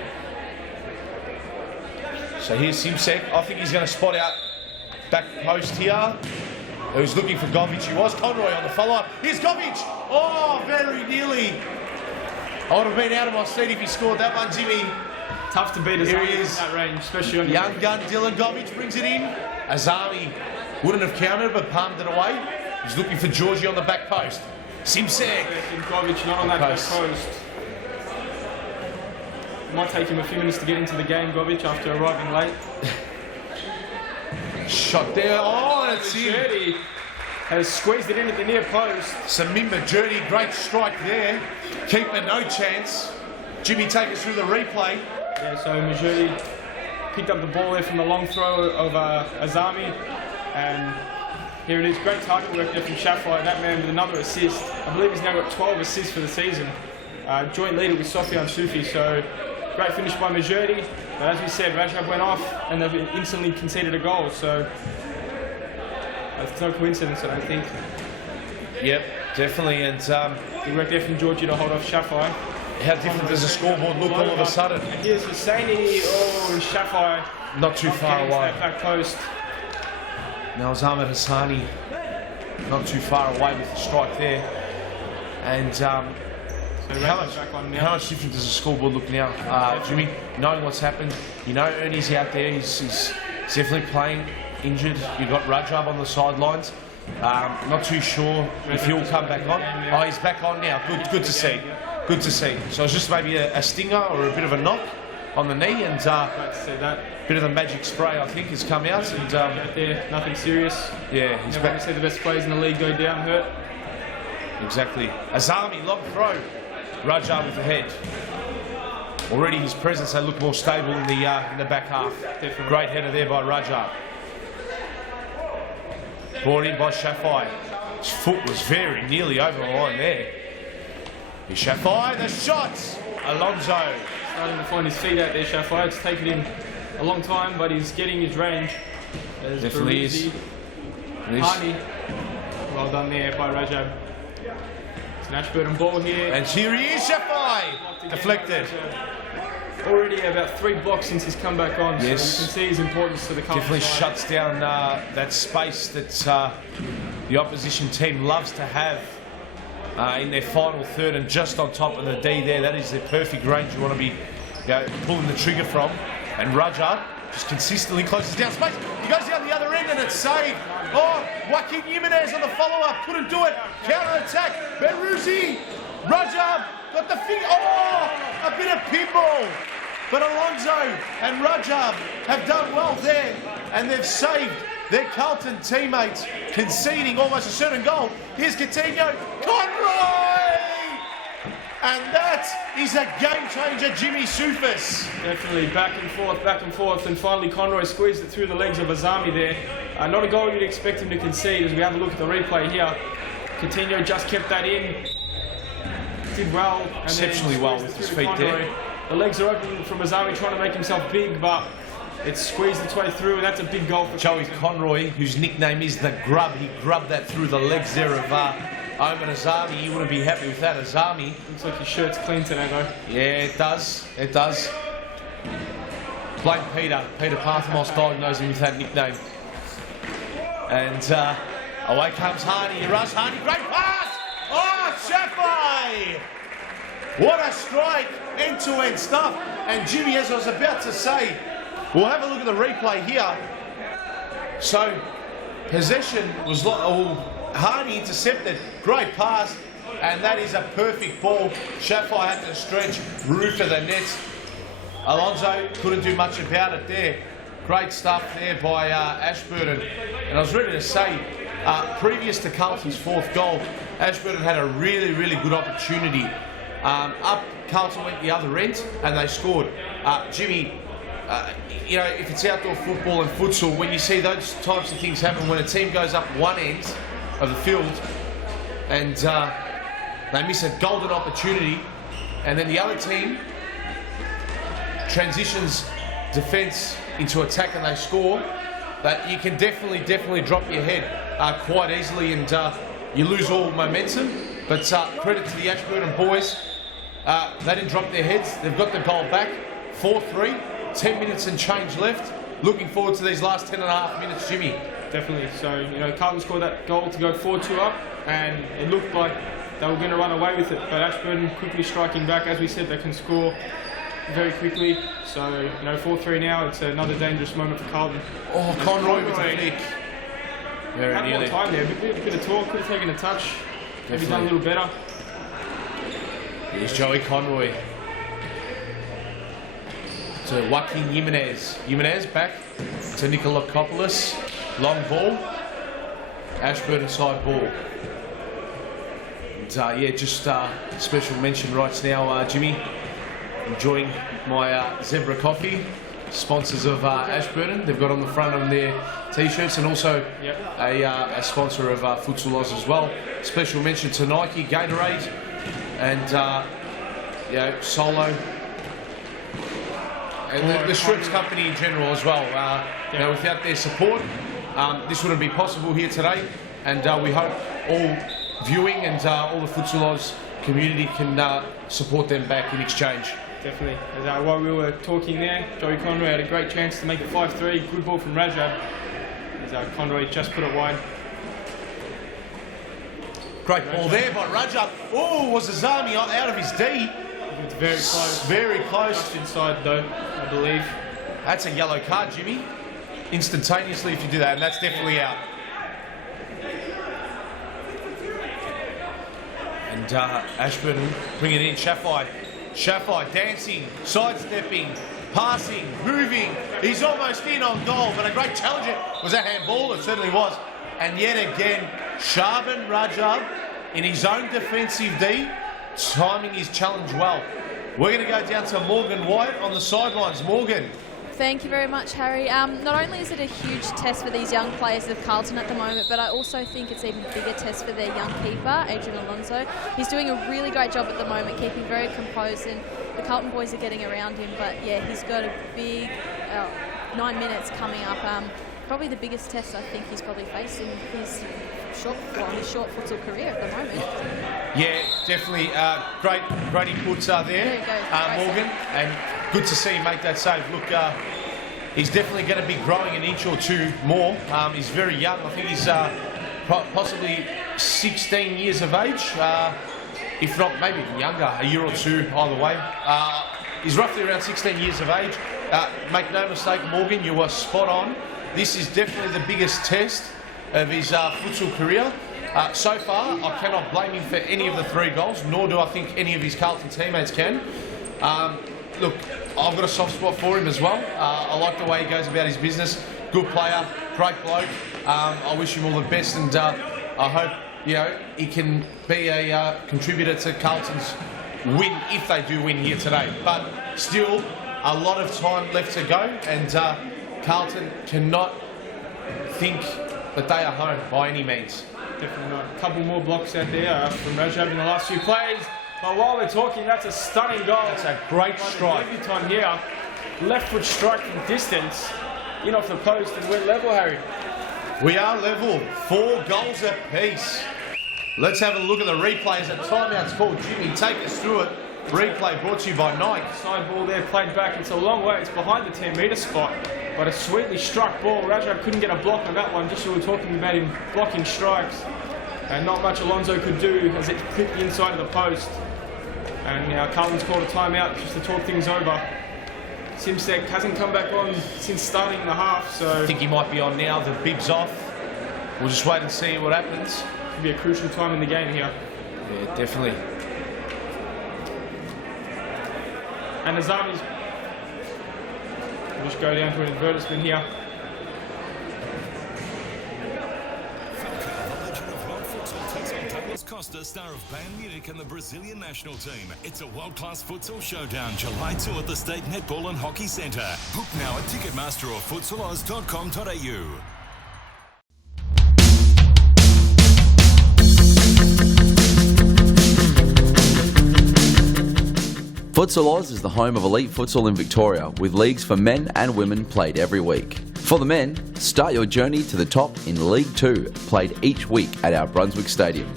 So here's Simsek. I think he's going to spot out back post here. Who's looking for Govich? He was. Conroy on the follow-up. Here's Govich. Oh, very nearly. I would have been out of my seat if he scored that one, Jimmy. Tough to beat Here he is. That range, especially on young gun Dylan Govich brings it in. Azami wouldn't have counted, but palmed it away. He's looking for Georgie on the back post. Simsek. Govich not on that back post. It might take him a few minutes to get into the game, Govich, after arriving late. Shot there. Oh, and it's in. Has squeezed it in at the near post. Samim Majority, great strike there. Keeper no chance. Jimmy, take us through the replay. Yeah, so Majority picked up the ball there from the long throw of Azami, and here it is. Great target work there from Shafai. That man with another assist. I believe he's now got 12 assists for the season. Joint leader with Sofian Sufi. So great finish by Majority. But as we said, Rajab went off and they've instantly conceded a goal. So it's no coincidence, I don't think. Yep, definitely. And good work there from Georgie to hold off Shafai. How different does the scoreboard look all of a sudden? And here's Hussaini. Oh, Shafai. Not too far away. That back post. Now Ahmed Hassani not too far away with the strike there. And how much different does the scoreboard look now, Jimmy? Knowing what's happened, you know Ernie's out there. He's definitely playing injured. You've got Rajab on the sidelines. Not too sure if he'll come back on. Oh, he's back on now. Good to see. Good to see. So it's just maybe a stinger or a bit of a knock on the knee, and bit of the magic spray I think has come out. And out there, nothing serious. Yeah, he's never going to see the best players in the league go down hurt. Exactly. Azami, long throw. Rajab with the head. Already his presence, they look more stable in the back half. Definitely. Great header there by Rajab. Brought in by Shafai. His foot was very nearly over the line there. Shafai, the shots. Alonso. Starting to find his feet out there, Shafai. It's taken him a long time, but he's getting his range. There's Definitely is. Harney. Well done there by Rajab. It's an Ashburton ball here. And here he is, Shafai. Deflected. Already about 3 blocks since he's come back on, Yes. so you can see his importance to the Carlton Definitely side. shuts down that space that the opposition team loves to have in their final third, and just on top of the D there. That is the perfect range you want to be pulling the trigger from. And Rajab just consistently closes down space. He goes down the other end and it's saved. Oh, Joaquin Jimenez on the follow-up. Couldn't do it. Counter-attack. Beruzi. Rajab got the finger. Oh, a bit of pinball. But Alonso and Rajab have done well there, and they've saved their Carlton teammates, conceding almost a certain goal. Here's Coutinho. Conroy! And that is a game changer, Jimmy Soufis. Definitely back and forth, and finally Conroy squeezed it through the legs of Azami there. Not a goal you'd expect him to concede as we have a look at the replay here. Coutinho just kept that in, did well. And exceptionally then well with his feet there. The legs are open from Azami trying to make himself big, but it's squeezed its way through, and that's a big goal for Joey Conroy, whose nickname is the Grub. He grubbed that through the legs there of Omen Azami. You wouldn't be happy with that, Azami. Looks like his shirt's clean today, though. Yeah, it does. It does. Blame Peter. Peter Parthamos diagnosed him with that nickname. And away comes Harney. Rush Harney. Great pass! Oh, Shafai! What a strike. End-to-end stuff. And Jimmy, as I was about to say, we'll have a look at the replay here. So, possession was Harney intercepted. Great pass. And that is a perfect ball. Shafai had to stretch, roof of the net. Alonso couldn't do much about it there. Great stuff there by Ashburton. And I was ready to say, previous to Carlton's 4th goal, Ashburton had a really, really good opportunity. Up, Carlton went the other end, and they scored. Jimmy, you know, if it's outdoor football and futsal, when you see those types of things happen, when a team goes up one end of the field and they miss a golden opportunity, and then the other team transitions defence into attack and they score, that you can definitely drop your head quite easily, and you lose all momentum. But credit to the Ashburton boys. They didn't drop their heads. They've got the goal back. 4-3, 10 minutes and change left. Looking forward to these last 10.5 minutes, Jimmy. Definitely. So, you know, Carlton scored that goal to go 4-2 up, and it looked like they were going to run away with it. But Ashburton quickly striking back. As we said, they can score very quickly. So, you know, 4-3 now. It's another dangerous moment for Carlton. Oh, Conroy with the flick. Very Had more nearly. time there. Bit of talk. Could have taken a touch. Maybe done a little better. Here's Joey Conroy. To Joaquin Jimenez. Jimenez back to Nikolakopoulos. Long ball. Ashburton side ball. And yeah, just special mention right now, Jimmy. Enjoying my Zebra coffee. Sponsors of Ashburton. They've got on the front of their t-shirts, and also a sponsor of Futsal Oz as well. Special mention to Nike, Gatorade, and you know, Solo, and the Shrimps company in general as well. You know, without their support, this wouldn't be possible here today. And we hope all viewing and all the Futsal Oz community can support them back in exchange. Definitely. As, while we were talking there, Joey Conroy had a great chance to make it 5-3. Good ball from Rajab. As Conroy just put it wide. Great ball there by Rajab. Oh, was Azami out of his D? It's very close. Very close. Just inside though, I believe. That's a yellow card, Jimmy. Instantaneously if you do that, and that's definitely out. And Ashburton bringing in Shafai. Shafai dancing, sidestepping, passing, moving. He's almost in on goal, but a great challenge. Was that handball? It certainly was. And yet again, Shaban Rajab in his own defensive D, timing his challenge well. We're going to go down to Morgan White on the sidelines. Morgan. Thank you very much, Harry. Not only is it a huge test for these young players of Carlton at the moment, but I also think it's an even bigger test for their young keeper, Adrian Alonso. He's doing a really great job at the moment, keeping very composed, and the Carlton boys are getting around him. But yeah, he's got a big 9 minutes coming up. Probably the biggest test I think he's probably faced in his short futsal career at the moment. Yeah, definitely. Great inputs there, There you go. Morgan, and good to see him make that save. Look, he's definitely going to be growing an inch or two more. He's very young. I think he's possibly 16 years of age, if not maybe even younger, a year or two either way. He's roughly around 16 years of age. Make no mistake, Morgan, you are spot on. This is definitely the biggest test of his futsal career. So far, I cannot blame him for any of the 3 goals, nor do I think any of his Carlton teammates can. Look, I've got a soft spot for him as well. I like the way he goes about his business. Good player, great bloke. I wish him all the best, and I hope he can be a contributor to Carlton's win if they do win here today. But still, a lot of time left to go, and Carlton cannot think that they are home by any means. Definitely not. A couple more blocks out there from Rajab in the last few plays. But while we're talking, that's a stunning goal. That's a great strike. Every time here, left foot strike from distance, in off the post, and we're level, Harry. We are level, 4 goals apiece. Let's have a look at the replays. A timeout's called. Jimmy, take us through it. Replay brought to you by Nike. Side ball there, played back. It's a long way. It's behind the 10-metre spot. But a sweetly struck ball. Rajab couldn't get a block on that one. Just we were talking about him blocking strikes. And not much Alonso could do as it clipped the inside of the post. And now Carlton's called a timeout just to talk things over. Simsek hasn't come back on since starting the half, so... I think he might be on now. The bib's off. We'll just wait and see what happens. Could be a crucial time in the game here. Yeah, definitely. And Azami's... We'll just go down to an advertisement here. Costa, star of Bayern Munich and the Brazilian national team. It's a world-class futsal showdown, July 2 at the State Netball and Hockey Centre. Book now at Ticketmaster or futsaloz.com.au. Futsal Oz is the home of elite futsal in Victoria, with leagues for men and women played every week. For the men, start your journey to the top in League 2, played each week at our Brunswick Stadium.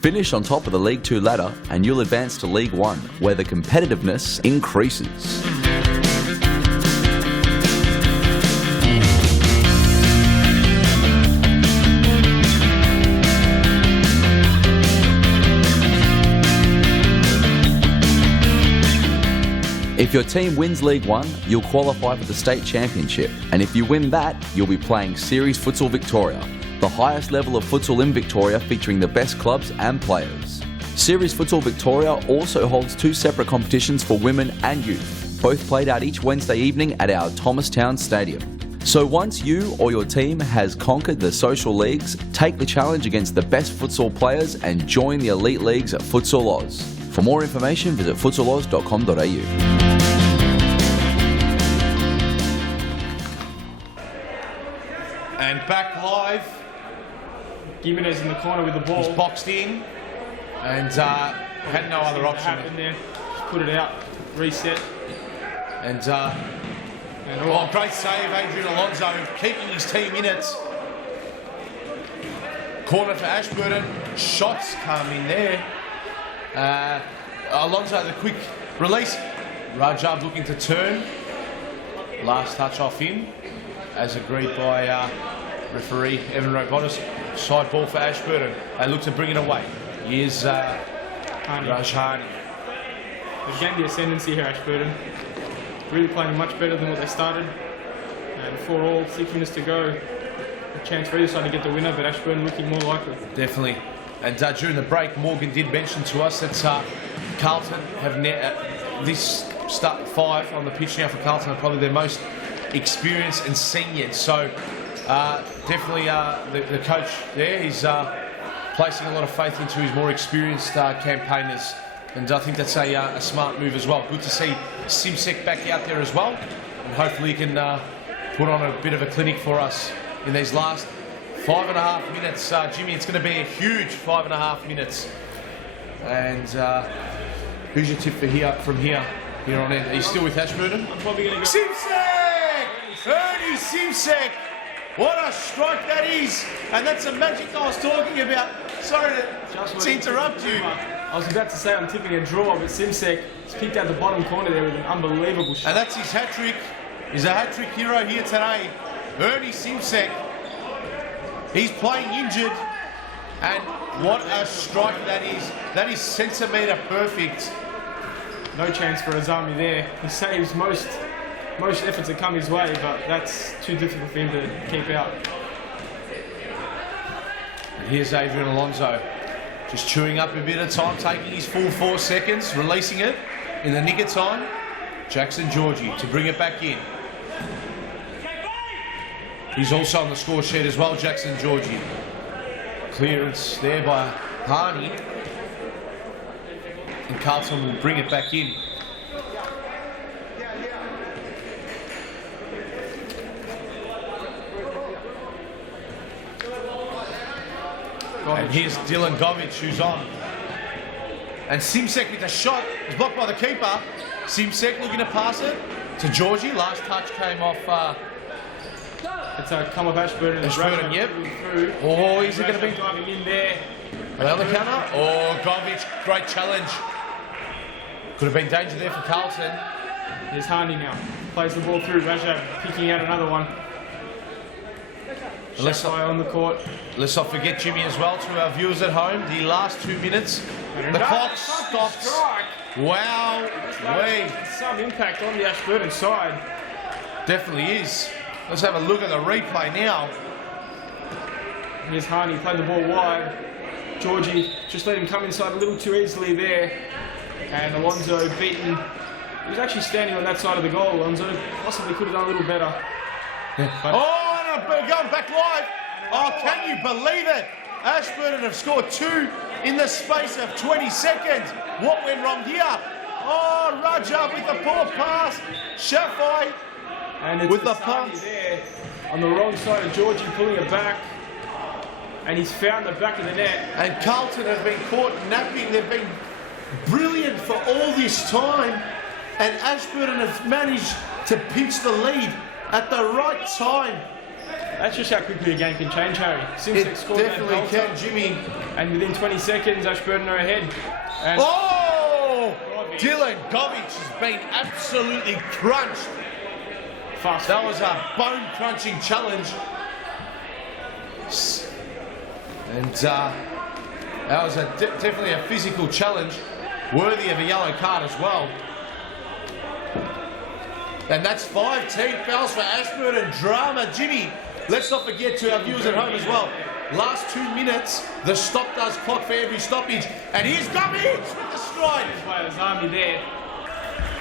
Finish on top of the League 2 ladder and you'll advance to League 1, where the competitiveness increases. If your team wins League 1, you'll qualify for the State Championship, and if you win that, you'll be playing Series Futsal Victoria, the highest level of futsal in Victoria featuring the best clubs and players. Series Futsal Victoria also holds 2 separate competitions for women and youth, both played out each Wednesday evening at our Thomastown Stadium. So once you or your team has conquered the social leagues, take the challenge against the best futsal players and join the elite leagues at Futsal Oz. For more information, visit futsaloz.com.au. And back live. Gimenez in the corner with the ball. He's boxed in and had no other option. Happened there. Just put it out, reset. And great save, Adrian Alonso, keeping his team in it. Corner for Ashburton. Shots come in there. Alonso, the quick release. Rajab looking to turn. Last touch off him, as agreed by referee Evan Robotis. Side ball for Ashburton. They look to bring it away. Here's Rajhani. They've gained the ascendancy here, Ashburton. Really playing much better than what they started. And 4 all, 6 minutes to go. A chance for either side to get the winner, but Ashburton looking more likely. Definitely. And during the break, Morgan did mention to us that Carlton have this start 5 on the pitch now for Carlton are probably their most experienced and senior. So definitely the coach there, he's placing a lot of faith into his more experienced campaigners. And I think that's a smart move as well. Good to see Simsek back out there as well. And hopefully he can put on a bit of a clinic for us in these last 5.5 minutes. Jimmy, it's going to be a huge 5.5 minutes. And who's your tip for here on in? Are you still with Ashburton? I'm probably going to go... Simsek! Simsek. What a strike that is. And that's the magic I was talking about. Sorry to interrupt you. I was about to say I'm tipping a draw, but Simsek has picked out the bottom corner there with an unbelievable shot. And that's his hat-trick. He's a hat-trick hero here today. Ernie Simsek. He's playing injured. And what a strike that is. That is centimetre perfect. No chance for Azami there. He saves most efforts that come his way, but that's too difficult for him to keep out. And here's Adrian Alonso. Just chewing up a bit of time, taking his full 4 seconds, releasing it in the nick of time. Jackson Georgie to bring it back in. He's also on the score sheet as well, Jackson Georgie. Clearance there by Harney. And Carlton will bring it back in. And here's Dylan Govic, who's on. And Simsek with a shot. It's blocked by the keeper. Simsek looking to pass it to Georgie. Last touch came off. It's a come off Ashburton. Ashburton, yep. Oh, is it going to be driving in there? Are they on the counter? Oh, Govic, great challenge. Could have been danger there for Carlton. Here's Harney now. Plays the ball through. Rajab picking out another one. Let's on the court. Let's not forget Jimmy as well to our viewers at home. The last 2 minutes. The clock stops. Wow. Some impact on the Ashburton side. Definitely is. Let's have a look at the replay now. Here's Harney playing the ball wide. Georgie just let him come inside a little too easily there. And Alonso beaten. He was actually standing on that side of the goal. Alonso possibly could have done a little better. Going back live. Oh, can you believe it? Ashburton have scored 2 in the space of 20 seconds. What went wrong here? Oh, Rajab with the poor pass. Shafai with the punt. There on the wrong side of Georgie pulling it back. And he's found the back of the net. And Carlton have been caught napping. They've been brilliant for all this time. And Ashburton have managed to pinch the lead at the right time. That's just how quickly a game can change, Harry. It definitely can, Jimmy. And within 20 seconds, Ashburton are ahead. And Dylan Govic has been absolutely crunched. Fast. That was a bone-crunching challenge. And that was definitely a physical challenge, worthy of a yellow card as well. And that's 5 team fouls for Ashburton. Drama, Jimmy. Let's not forget to our viewers at home as well. Last 2 minutes, the stop does clock for every stoppage. And here's Govic with the strike. Azami there.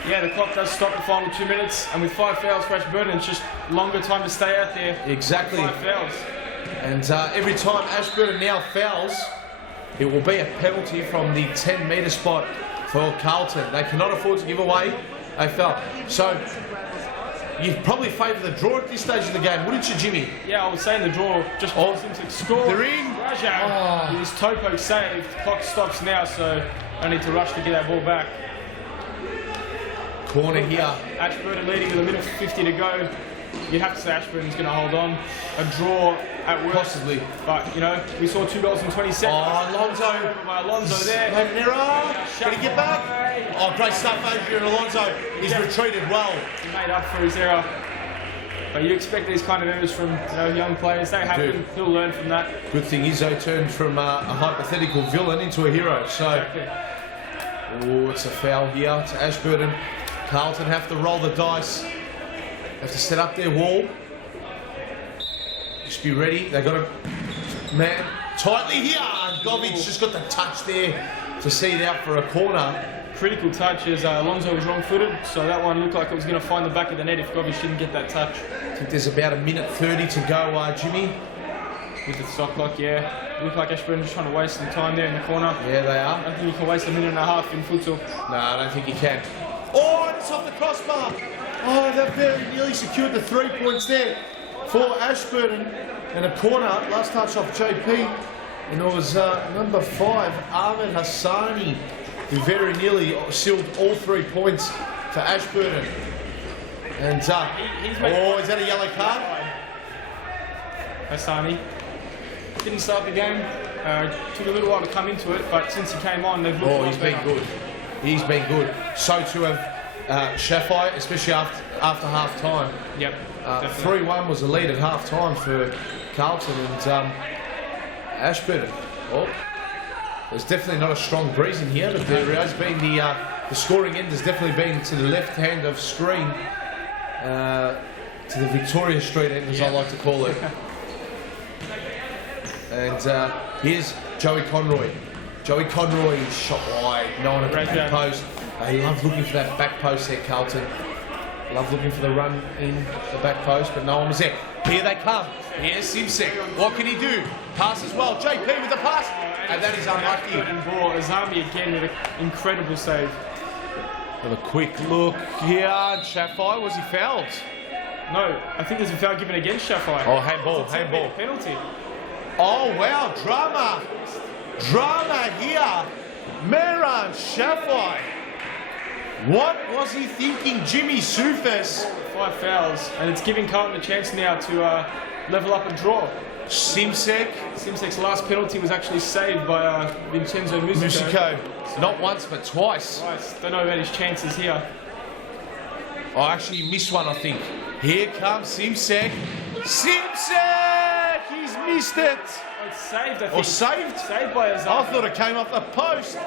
Yeah, the clock does stop the final 2 minutes. And with 5 fouls for Ashburton, it's just longer time to stay out there. Exactly. 5 fouls. And every time Ashburton now fouls, it will be a penalty from the 10-metre spot for Carlton. They cannot afford to give away a foul. So you'd probably favour the draw at this stage of the game, wouldn't you, Jimmy? Yeah, I was saying the draw just seems to score. They're in. Rajab with his toe poke save. The clock stops now, so I need to rush to get that ball back. Corner here. Ashburton leading with a minute 50 to go. You'd have to say Ashburton's going to hold on. A draw at worst. Possibly. But, you know, we saw 2 goals in 20 seconds. Alonso there. Can he get back? Oh, great stuff, Adrian Alonso. He's retreated well. He made up for his error. But you expect these kind of errors from young players. They happen. He'll learn from that. Good thing Izzo turned from a hypothetical villain into a hero. So, it's a foul here to Ashburton. Carlton have to roll the dice. Have to set up their wall. Just be ready. They've got a man tightly here. And Govic's just got the touch there to see it out for a corner. Critical touch as Alonso was wrong-footed, so that one looked like it was going to find the back of the net if Govic didn't get that touch. I think there's about a minute 30 to go, Jimmy. With the stock clock, yeah. Looked like Ashburton just trying to waste some time there in the corner. Yeah, they are. I don't think you can waste a minute and a half in futsal. No, I don't think you can. Oh, it's off the crossbar. Oh, they've very nearly secured the 3 points there for Ashburton. And a corner, last touch off JP. And it was number 5, Ahmed Hassani, who very nearly sealed all 3 points for Ashburton. And, He's made oh, is that a yellow card? Asani didn't start the game. Took a little while to come into it, but since he came on, they've looked Oh, he's been good. He's been good. So to have Shafai, especially after half time. Yep. 3-1 was the lead at half time for Carlton and Ashburton. Well, there's definitely not a strong breeze in here, but there has been the scoring end has definitely been to the left hand of screen, to the Victoria Street end, as I like to call it. And here's Joey Conroy. Joey Conroy shot wide, no one at the back post. They love looking for that back post there, Carlton. Love looking for the run in the back post, but no one was there. Here they come. Here's Simsek. What can he do? Pass as well. JP with the pass. And that is unlucky. And ball. Azami again with an incredible save. Have a quick look here. Shafai, was he fouled? No, I think there's a foul given against Shafai. Oh, handball, handball. Penalty. Oh, wow, drama. Drama here. Meran Shafai. What was he thinking, Jimmy Sufis? 5 fouls, and it's giving Carlton a chance now to level up and draw. Simsek's last penalty was actually saved by Vincenzo Musico. Not once, but twice. Don't know about his chances here. Oh, actually, he missed one, I think. Here comes Simsek. Simsek! He's missed it. Oh, it's saved, I think. Or saved? Saved by Azami. I thought it came off the post.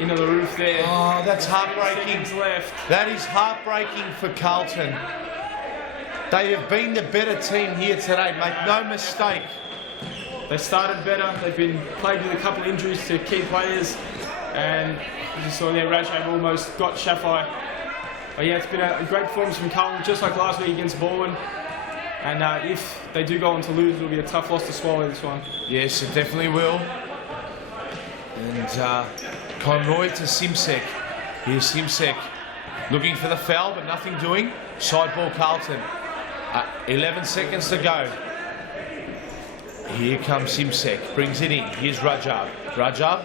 Into the roof there. Oh, that's heartbreaking. Left. That is heartbreaking for Carlton. They have been the better team here today, make no mistake. They started better. They've been plagued with a couple of injuries to key players. And as you saw there, Rajab almost got Shafai. But yeah, it's been a great performance from Carlton, just like last week against BALWYN. And if they do go on to lose, it'll be a tough loss to swallow this one. Yes, it definitely will. And Conroy to Simsek. Here's Simsek looking for the foul, but nothing doing. Side ball, Carlton. 11 seconds to go. Here comes Simsek. Brings it in. Here's Rajab. Rajab.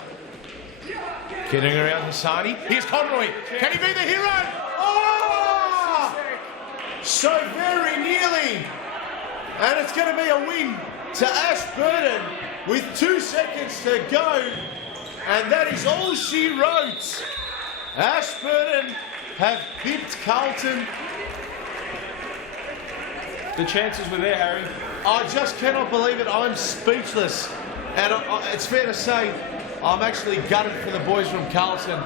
Getting around Hassani. Here's Conroy. Can he be the hero? Oh! So very nearly. And it's going to be a win to Ashburton with 2 seconds to go. And that is all she wrote. Ashburton have pipped Carlton. The chances were there, Harry. I just cannot believe it. I'm speechless. And it's fair to say, I'm actually gutted for the boys from Carlton.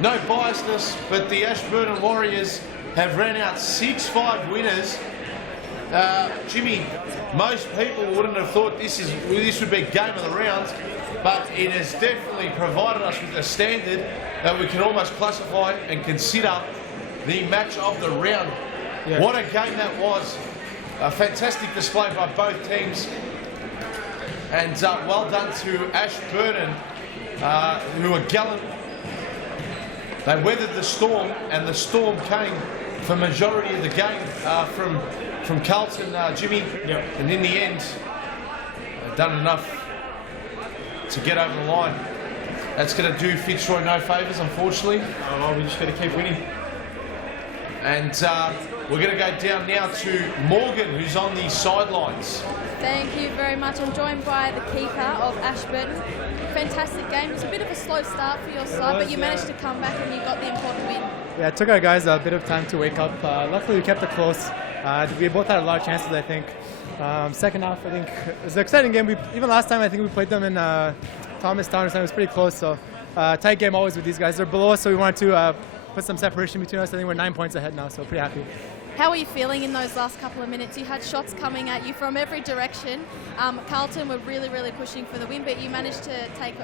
No biasness, but the Ashburton Warriors have ran out 6-5 winners. Jimmy, most people wouldn't have thought this would be game of the round, but it has definitely provided us with a standard that we can almost classify and consider the match of the round. Yeah. What a game that was. A fantastic display by both teams. And well done to Ashburton, who were gallant. They weathered the storm, and the storm came for majority of the game from Carlton, Jimmy. Yep. And in the end, they've done enough to get over the line. That's going to do Fitzroy no favours, unfortunately. Oh, we just got to keep winning. And we're going to go down now to Morgan, who's on the sidelines. Thank you very much. I'm joined by the keeper of Ashburton. Fantastic game. It was a bit of a slow start for your side, but you managed to come back and you got the important win. Yeah, it took our guys a bit of time to wake up. Luckily, we kept it close. We both had a lot of chances, I think. Second half, I think, it was an exciting game. Even last time, I think we played them in Thomastown, so it was pretty close. So tight game always with these guys. They're below us, so we wanted to put some separation between us. I think we're 9 points ahead now, so pretty happy. How were you feeling in those last couple of minutes? You had shots coming at you from every direction. Carlton were really, really pushing for the win, but you managed to take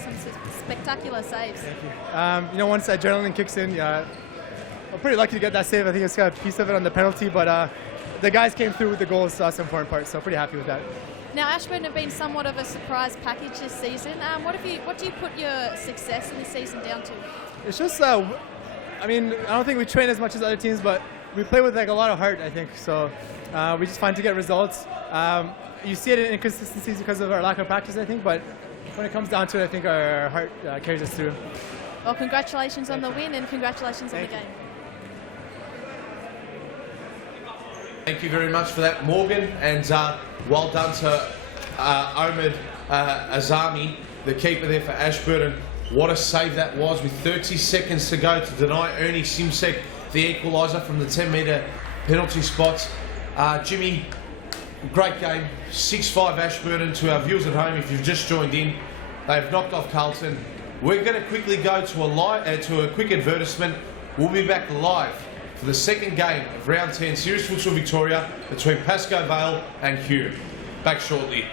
some spectacular saves. Thank you. Once adrenaline kicks in, I'm pretty lucky to get that save. I think it's got a piece of it on the penalty, but the guys came through with the goals, so that's the important part, so pretty happy with that. Now, Ashburton have been somewhat of a surprise package this season. What do you put your success in this season down to? It's just, I don't think we train as much as other teams, but we play with a lot of heart, I think. So we just find to get results. You see it in inconsistencies because of our lack of practice, I think. But when it comes down to it, I think our heart carries us through. Well, congratulations on the win and congratulations on the game. Thank you very much for that, Morgan, and well done to Omid Azami, the keeper there for Ashburton. What a save that was with 30 seconds to go to deny Ernie Simsek the equaliser from the 10-metre penalty spot. Jimmy, great game. 6-5 Ashburton. To our viewers at home, if you've just joined in, they've knocked off Carlton. We're going to quickly go to a quick advertisement. We'll be back live for the second game of round 10 Series Futsal Victoria between PASCOE, VALE and HUME. Back shortly.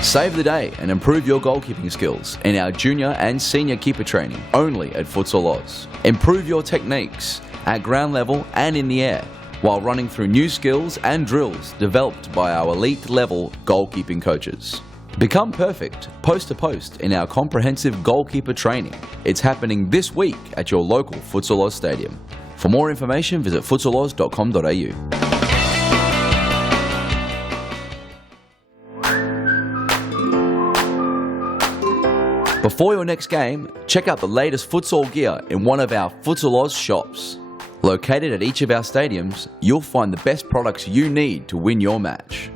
Save the day and improve your goalkeeping skills in our junior and senior keeper training only at Futsal Oz. Improve your techniques at ground level and in the air while running through new skills and drills developed by our elite level goalkeeping coaches. Become perfect post to post in our comprehensive goalkeeper training. It's happening this week at your local Futsal Oz stadium. For more information, visit futsaloz.com.au. Before your next game, check out the latest futsal gear in one of our Futsal Oz shops. Located at each of our stadiums, you'll find the best products you need to win your match.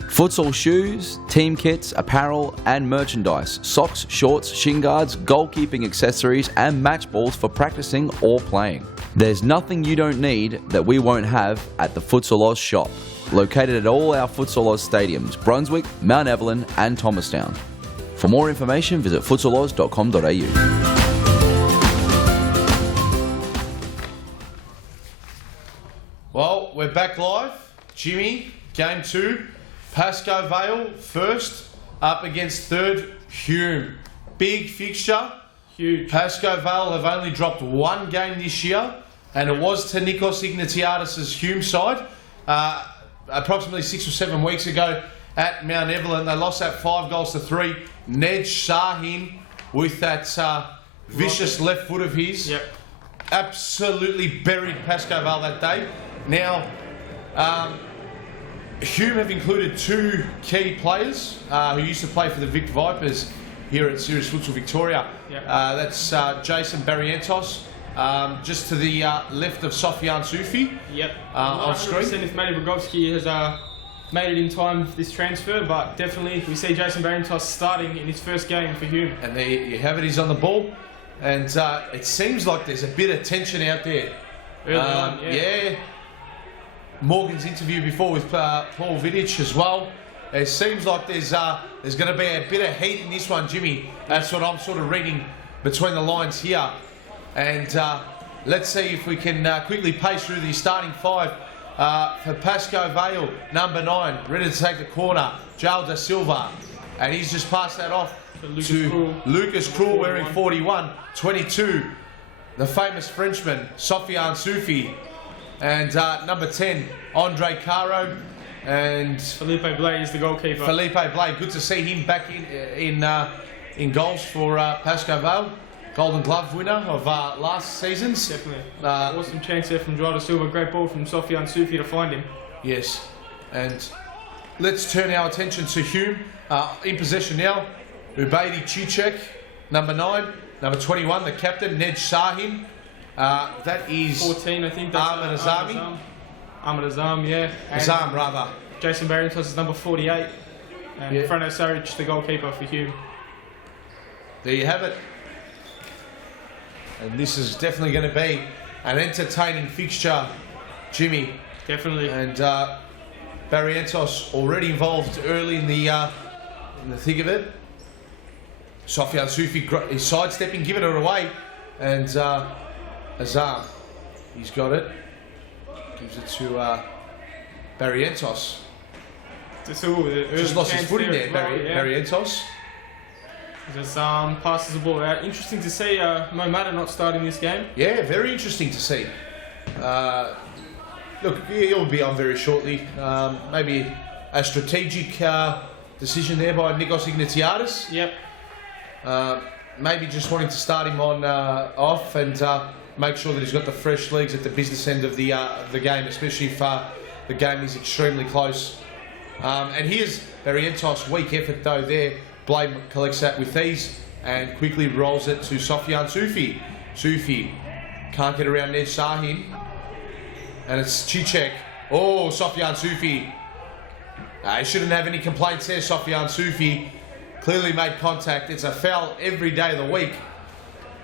Futsal shoes, team kits, apparel and merchandise, socks, shorts, shin guards, goalkeeping accessories and match balls for practicing or playing. There's nothing you don't need that we won't have at the Futsal Oz shop. Located at all our Futsal Oz stadiums, Brunswick, Mount Evelyn and Thomastown. For more information, visit futsaloz.com.au. Well, we're back live. Jimmy, game 2. PASCOE VALE first up against third HUME. Big fixture. Huge. PASCOE VALE have only dropped one game this year, and it was to Nikos Ignatiadis' HUME side approximately 6 or 7 weeks ago at Mount Evelyn. They lost that 5-3. Ned Shahin with that vicious left foot of his. Yep. Absolutely buried PASCOE VALE that day. Now, HUME have included 2 key players who used to play for the Vic Vipers here at Series Futsal Victoria. Yep. That's Jason Barrientos, just to the left of Sofian Sufi. Yep. On screen. If Matty Rogovski has made it in time for this transfer, but definitely we see Jason Barrientos starting in his first game for HUME. And there you have it, he's on the ball. And it seems like there's a bit of tension out there. Early on, yeah. Morgan's interview before with Paul Vidic as well. It seems like there's going to be a bit of heat in this one, Jimmy. That's what I'm sort of reading between the lines here. And let's see if we can quickly pace through the starting 5 for PASCOE VALE. Number 9, ready to take the corner, Joel Da Silva. And he's just passed that off to Lucas Krul wearing 41. 22, the famous Frenchman, Sofian Sufi. And number 10, Andre Caro. And Felipe Blay is the goalkeeper. Felipe Blay, good to see him back in goals for PASCOE VALE. Golden Glove winner of last season's. Definitely. Awesome chance there from Joel Da Silva. Great ball from Sofian Sufi to find him. Yes. And let's turn our attention to HUME. In possession now, Ubaidi Cicek, number 9. Number 21, the captain, Ned Shahin. That is 14, I think. That's Ahmed Azami. Ahmed Azam, yeah. Azam, rather. Jason Barrientos is number 48. And Frano Saric, the goalkeeper for HUME. There you have it. And this is definitely going to be an entertaining fixture, Jimmy. Definitely. And Barrientos already involved early in the thick of it. Sofian Sufi is sidestepping, giving it away, and Azam, he's got it. Gives it to Barrientos. Just lost his footing there, Barrientos. Azam passes the ball out. Interesting to see Mo Mata not starting this game. Yeah, very interesting to see. Look, he'll be on very shortly. Maybe a strategic decision there by Nikos Ignatiadis. Yep. Maybe just wanting to start him on off and make sure that he's got the fresh legs at the business end of the game, especially if the game is extremely close. And here's Barrientos, weak effort though there. Blade collects that with ease and quickly rolls it to Sofian Sufi. Sufi can't get around Ned Sahin. And it's Cicek. Oh, Sofian Sufi. He shouldn't have any complaints there, Sofian Sufi. Clearly made contact. It's a foul every day of the week.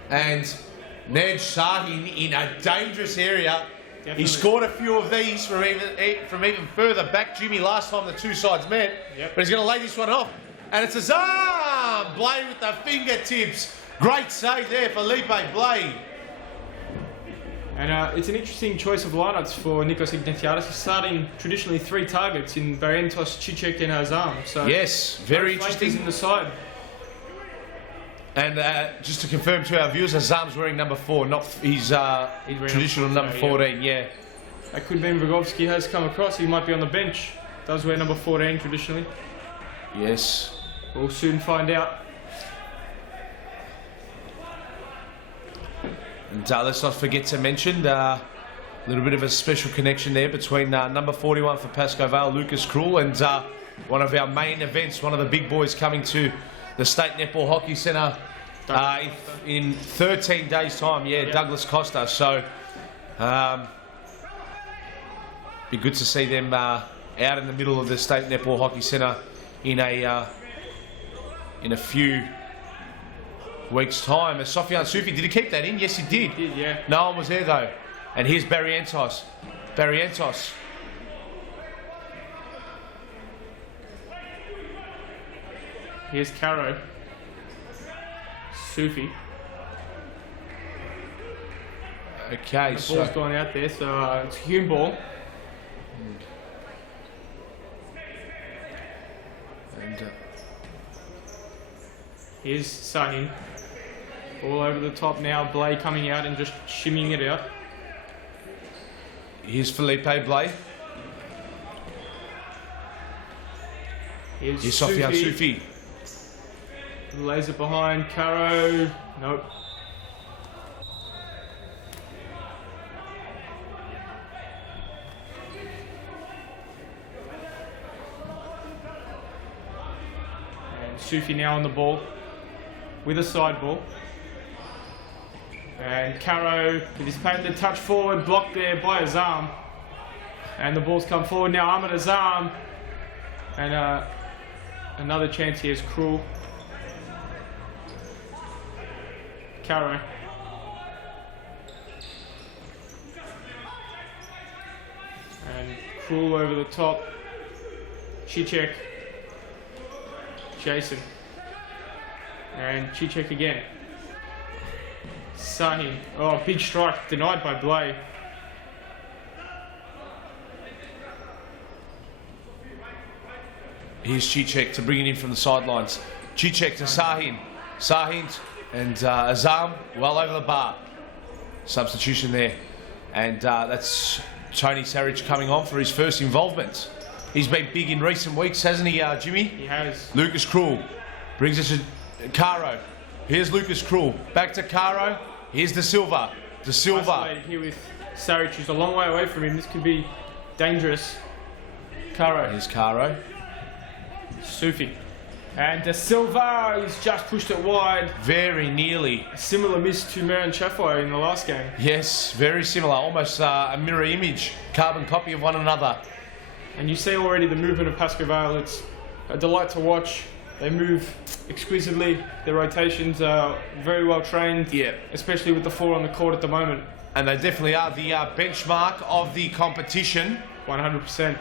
And Ned Sahin in a dangerous area. Definitely. He scored a few of these from even further back, Jimmy, last time the two sides met. Yep. But he's going to lay this one off. And it's Azam! Blade with the fingertips. Great save there, Felipe Blade. And it's an interesting choice of lineups for Nikos Ignatiadis. He's starting traditionally 3 targets in Barrientos, Cicek and Azam. So yes, very interesting. In the side. And just to confirm to our viewers, Azam's wearing number 4, not his traditional number 14, yeah. That could mean Rogovski has come across. He might be on the bench. Does wear number 14 traditionally. Yes. We'll soon find out. And let's not forget to mention a little bit of a special connection there between number 41 for PASCOE VALE, Lucas Krul, and one of our main events, one of the big boys coming to the State Netball Hockey Centre in 13 days' time. Yeah, Douglas Costa. So, be good to see them out in the middle of the State Netball Hockey Centre in a few weeks' time. As Sofian Sufi, did he keep that in? Yes, he did. He did, yeah. No one was there though. And here's Barrientos. Barrientos. Here's Caro. Sufi. Okay, the ball's gone out there, so it's HUME ball. And here's Sahin. All over the top now. Blade coming out and just shimmying it out. Here's Felipe Blade. Here's Sofian Sufi. Lays it behind. Caro. Nope. And Sufi now on the ball with a side ball. And Caro with his patented touch forward, blocked there by Azam. And the ball's come forward now. Ahmed Azam. And another chance here is Krul. Caro. And Krul over the top. Cicek. Jason. And Cicek again. Sahin. Oh, big strike denied by Blay. Here's Cicek to bring it in from the sidelines. Cicek to Sahin. Sahin and Azam well over the bar. Substitution there. And that's Tony Sarich coming on for his first involvement. He's been big in recent weeks, hasn't he, Jimmy? He has. Lucas Krul brings it to Caro. Here's Lucas Krul. Back to Caro. Here's De Silva. De Silva. Isolated here with Sarich, who's a long way away from him. This could be dangerous. Caro. Here's Caro. Sufi. And De Silva, he's just pushed it wide. Very nearly. A similar miss to Meran Chafai in the last game. Yes, very similar. Almost a mirror image. Carbon copy of one another. And you see already the movement of PASCOE VALE. It's a delight to watch. They move exquisitely. Their rotations are very well trained. Yeah. Especially with the 4 on the court at the moment. And they definitely are the benchmark of the competition. 100%.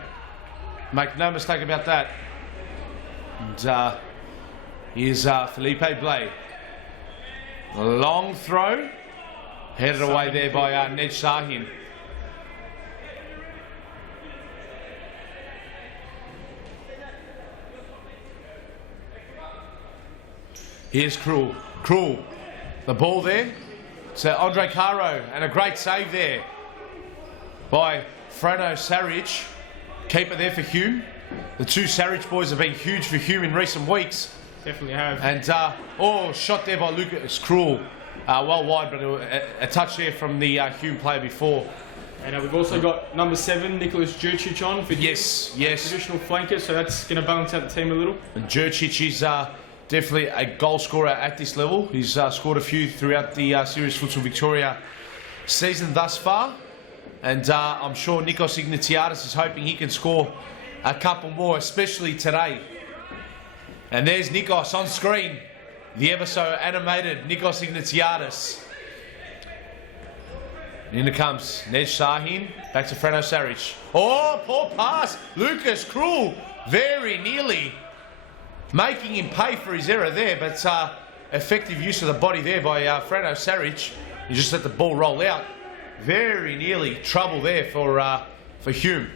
Make no mistake about that. And here's Felipe Blay. Long throw. Headed away there by Ned Shahin. Here's Krul. Krul. The ball there to Andre Caro, and a great save there by Frano Saric. Keeper there for Hume. The two Saric boys have been huge for Hume in recent weeks. Definitely have. And shot there by Lucas Krul. Well wide, but a touch there from the Hume player before. And we've also got number 7, Nicholas Jurcic on for yes. traditional flanker, so that's going to balance out the team a little. And Jurcic is definitely a goal scorer at this level. He's scored a few throughout the Serious Futsal Victoria season thus far. And I'm sure Nikos Ignatiadis is hoping he can score a couple more, especially today. And there's Nikos on screen. The ever so animated Nikos Ignatiadis. And in comes Ned Shahin. Back to Frano Saric. Oh, poor pass. Lucas Krul very nearly making him pay for his error there, but effective use of the body there by Frano Saric. He just let the ball roll out. Very nearly trouble there for Hume.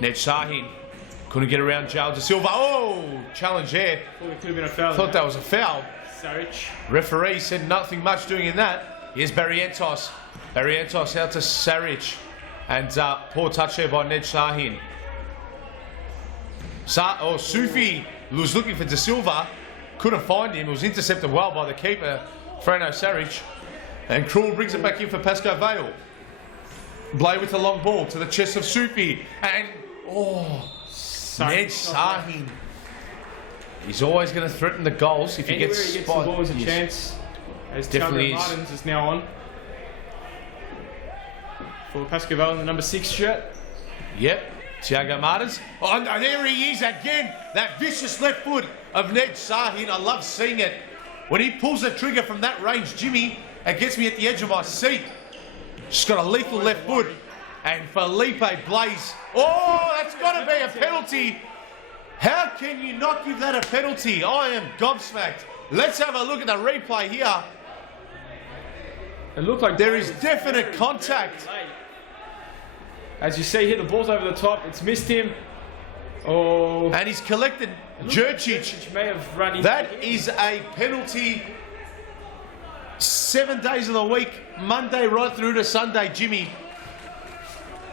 Ned Shahin couldn't get around Joel De Silva. Oh, challenge there. Thought it could have been a foul. Thought that was a foul. Saric. Referee said nothing much doing in that. Here's Barrientos. Barrientos out to Saric. And poor touch there by Ned Shahin. Sufi was looking for De Silva. Couldn't find him. It was intercepted well by the keeper, Frano Saric. And Krul brings it back in for PASCOE VALE. Blay with a long ball to the chest of Sufi. And, Ned Shahin. He's always going to threaten the goals if he gets spotted. He gets the ball as a chance. As definitely Thiago Martins is now on. For PASCOE VALE in the number 6 shirt. Yep. Thiago Martins. Oh, no, there he is again. That vicious left foot of Ned Shahin. I love seeing it. When he pulls the trigger from that range, Jimmy, it gets me at the edge of my seat. Just got a lethal left foot. And Felipe Blaze. Oh, that's got to be a penalty. How can you not give that a penalty? I am gobsmacked. Let's have a look at the replay here. It looked like there is definite contact. As you see here, the ball's over the top. It's missed him. Oh. And he's collected Jurcic. May have run into that is a penalty 7 days of the week, Monday right through to Sunday, Jimmy.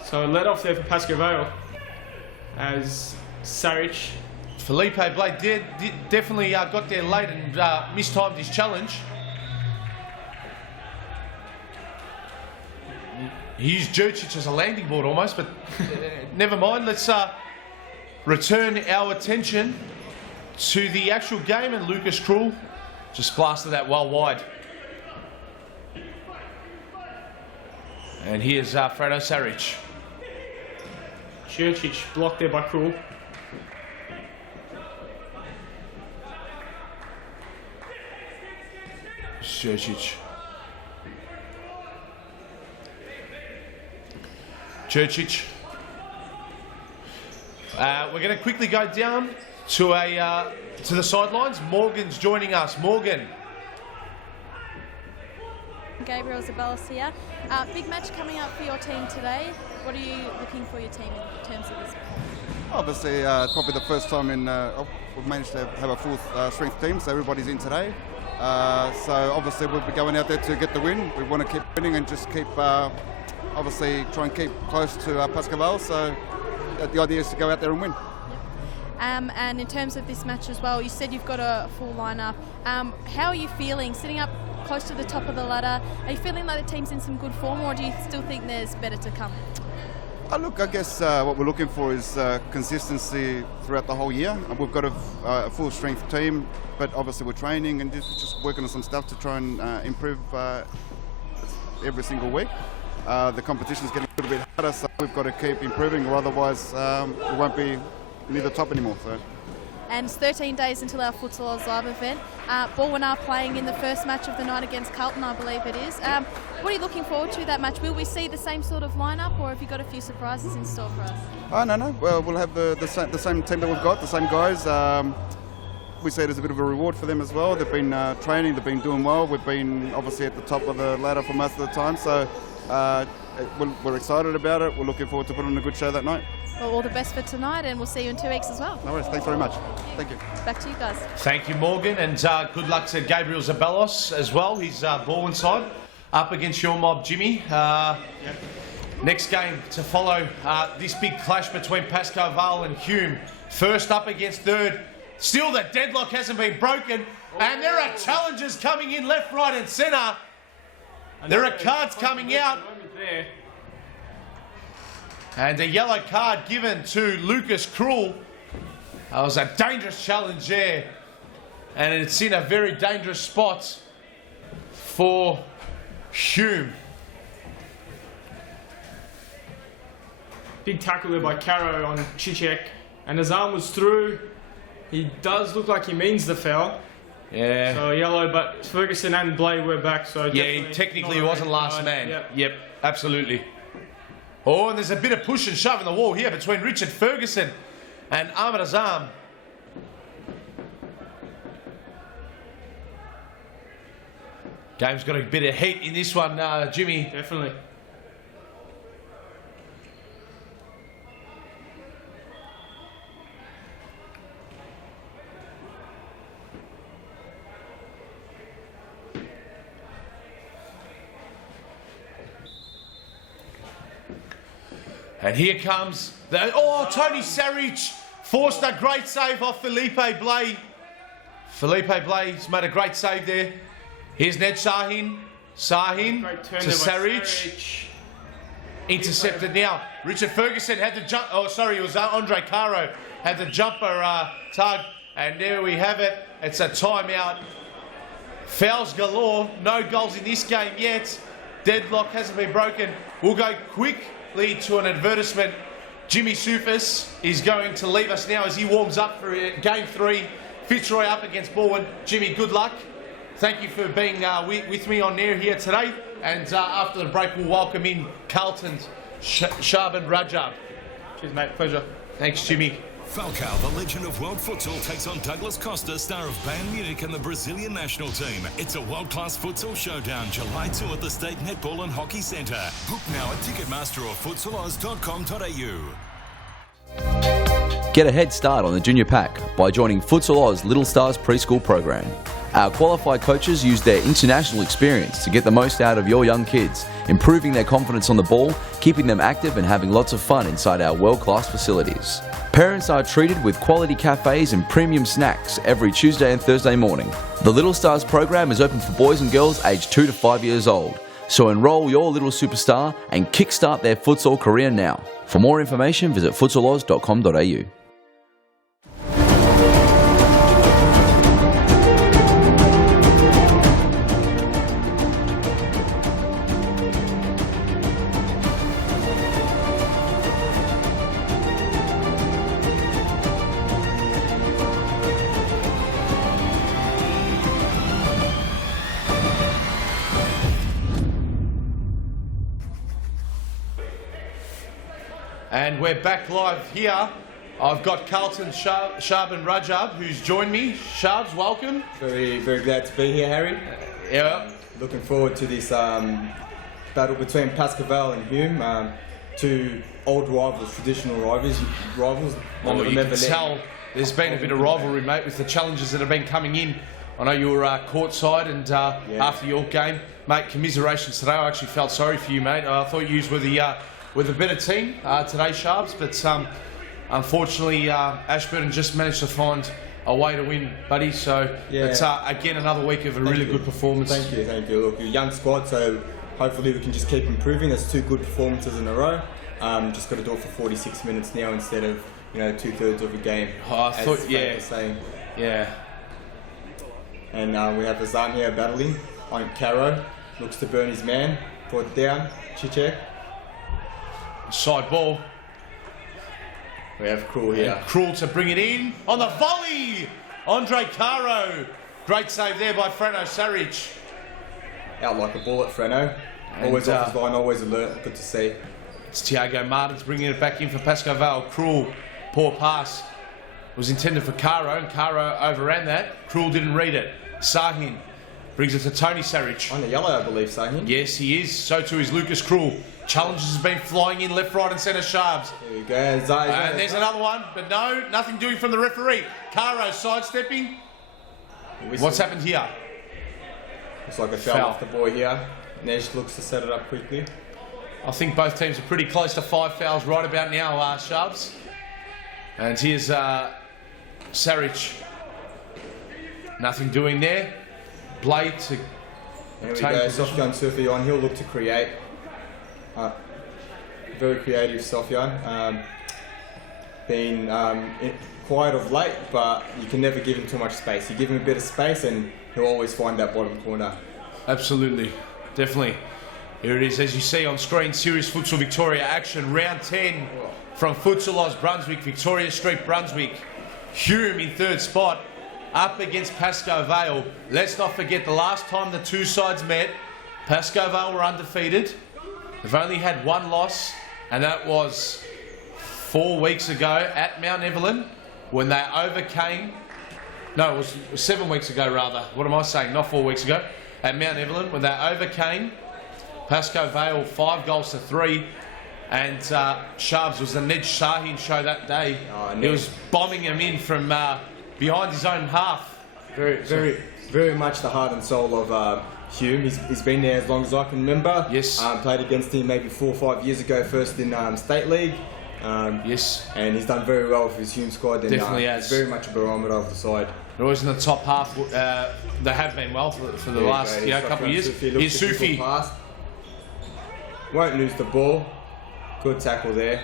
So let off there for PASCOE VALE as Saric. Felipe Blade definitely got there late and mistimed his challenge. He used Jurcic as a landing board almost, but never mind. Let's return our attention to the actual game, and Lucas Krul just blasted that well wide. And here's Frano Saric. Jurcic blocked there by Krul. Jurcic. We're going to quickly go down to the sidelines. Morgan's joining us. Morgan. Gabriel Zabelis here. Big match coming up for your team today. What are you looking for your team in terms of this? Obviously, it's probably the first time we've managed to have a full strength team, so everybody's in today. So obviously we'll be going out there to get the win. We want to keep winning and just keep, obviously try and keep close to PASCOE VALE. So the idea is to go out there and win. And in terms of this match as well, you said you've got a full lineup. How are you feeling sitting up close to the top of the ladder? Are you feeling like the team's in some good form, or do you still think there's better to come? Look, I guess what we're looking for is consistency throughout the whole year. We've got a full strength team, but obviously we're training and just working on some stuff to try and improve every single week. The competition's getting a little bit harder, so we've got to keep improving, or otherwise we won't be near the top anymore. So. and it's 13 days until our Futsal Oz Live event. BALWYN are playing in the first match of the night against Carlton, I believe it is. What are you looking forward to that match? Will we see the same sort of lineup, or have you got a few surprises in store for us? Oh, no. Well, we'll have the same team that we've got, the same guys. We see it as a bit of a reward for them as well. They've been training, they've been doing well. We've been obviously at the top of the ladder for most of the time, so we're excited about it. We're looking forward to putting on a good show that night. Well, all the best for tonight, and we'll see you in 2 weeks as well. No worries, thanks very much. Thank you. Back to you guys. Thank you, Morgan, and good luck to Gabriel Zabelos as well. His BALWYN side up against your mob, Jimmy. Next game to follow, this big clash between PASCOE, VALE and HUME. First up against third. Still, the deadlock hasn't been broken, and there are challenges coming in left, right and centre. There are cards coming out. And a yellow card given to Lucas Krull. That was a dangerous challenge there. And it's in a very dangerous spot for HUME. Big tackle there by Caro on Cicek, and his arm was through. He does look like he means the foul. Yeah. So yellow, but Ferguson and Blay were back, so yeah, technically he wasn't last man. Yep, absolutely. Oh, and there's a bit of push and shove in the wall here between Richard Ferguson and Ahmed Azam. Game's got a bit of heat in this one, Jimmy. Definitely. And here comes the... Oh, Tony Sarich forced a great save off Felipe Blay. Felipe Blay's made a great save there. Here's Ned Sahin. Sahin to Sarich. Intercepted now. Richard Ferguson had the jump... Oh, sorry, it was Andre Caro. Had the jumper tug. And there we have it. It's a timeout. Fouls galore. No goals in this game yet. Deadlock hasn't been broken. We'll go quickly to an advertisement. Jimmy Soufis is going to leave us now as he warms up for Game 3. FITZROY up against BALWYN. Jimmy, good luck. Thank you for being with me on air here today. And after the break, we'll welcome in Carlton's Shaban Rajab. Cheers, mate. Pleasure. Thanks, Jimmy. Falcao, the legend of world futsal, takes on Douglas Costa, star of Bayern Munich and the Brazilian national team. It's a world-class futsal showdown, July 2 at the State Netball and Hockey Centre. Book now at Ticketmaster or futsaloz.com.au. Get a head start on the junior pack by joining Futsal Oz Little Stars preschool program. Our qualified coaches use their international experience to get the most out of your young kids, improving their confidence on the ball, keeping them active and having lots of fun inside our world-class facilities. Parents are treated with quality cafes and premium snacks every Tuesday and Thursday morning. The Little Stars program is open for boys and girls aged 2 to 5 years old. So enroll your little superstar and kickstart their futsal career now. For more information, visit futsaloz.com.au. And we're back live here. I've got Carlton Shaban Rajab, who's joined me. Shabs, welcome. Very glad to be here, Harry. Yeah. Looking forward to this battle between PASCOE and HUME. Two old rivals, traditional rivals. Well, you can tell there's been a bit of rivalry, mate, with the challenges that have been coming in. I know you were courtside, and after your game, mate, commiserations today. I actually felt sorry for you, mate. I thought you were the better team today, Sharps, but unfortunately Ashburton just managed to find a way to win, buddy. So it's again another week of a really good performance. Thank you. Look, you're a young squad, so hopefully we can just keep improving. There's 2 good performances in a row. Just got to do it for 46 minutes now instead of 2/3 of a game. Oh, I thought, saying. Yeah. And we have Azam here battling on Caro. Looks to burn his man. Brought down. Cicek. Side ball. We have Cruel here. And Cruel to bring it in on the volley. Andre Caro. Great save there by Freno Saric. Out like a bullet, Freno. Always off his line, always alert. Good to see. It's Tiago Martins bringing it back in for PASCOE VALE. Cruel, poor pass. Was intended for Caro, and Caro overran that. Cruel didn't read it. Sahin brings it to Tony Saric. On the yellow, I believe, Sahin. Yes, he is. So too is Lucas Cruel. Challenges has been flying in left, right and centre, Sharps. There we go. And there's another one, but no, nothing doing from the referee. Caro sidestepping. What's happened here? Looks like a foul off the boy here. Nesh looks to set it up quickly. I think both teams are pretty close to 5 fouls right about now, Sharps. And here's Saric. Nothing doing there. Blade to there we go. Sofyan Sufi on. He'll look to create. Very creative, Sofyan. Been quiet of late, but you can never give him too much space. You give him a bit of space and he'll always find that bottom corner. Absolutely. Definitely. Here it is, as you see on screen, Serious Futsal Victoria action, round 10 from Futsal Oz Brunswick, Victoria Street, Brunswick. Hume in 3rd spot, up against PASCOE VALE. Let's not forget the last time the two sides met, PASCOE VALE were undefeated. They've only had 1 loss, and that was 4 weeks ago at Mount Evelyn when they overcame. No, it was 7 weeks ago rather. What am I saying? Not 4 weeks ago. At Mount Evelyn when they overcame PASCOE VALE 5-3, and Sharps was the Ned Shahin show that day. He was bombing him in from behind his own half. Very much the heart and soul of Hume. He's been there as long as I can remember. Yes. Played against him maybe 4 or 5 years ago, first in State League. Yes. And he's done very well for his Hume squad. And, Definitely has. He's very much a barometer of the side. They're always in the top half. They have been well for the last couple of years. Here's Sufi. Won't lose the ball. Good tackle there.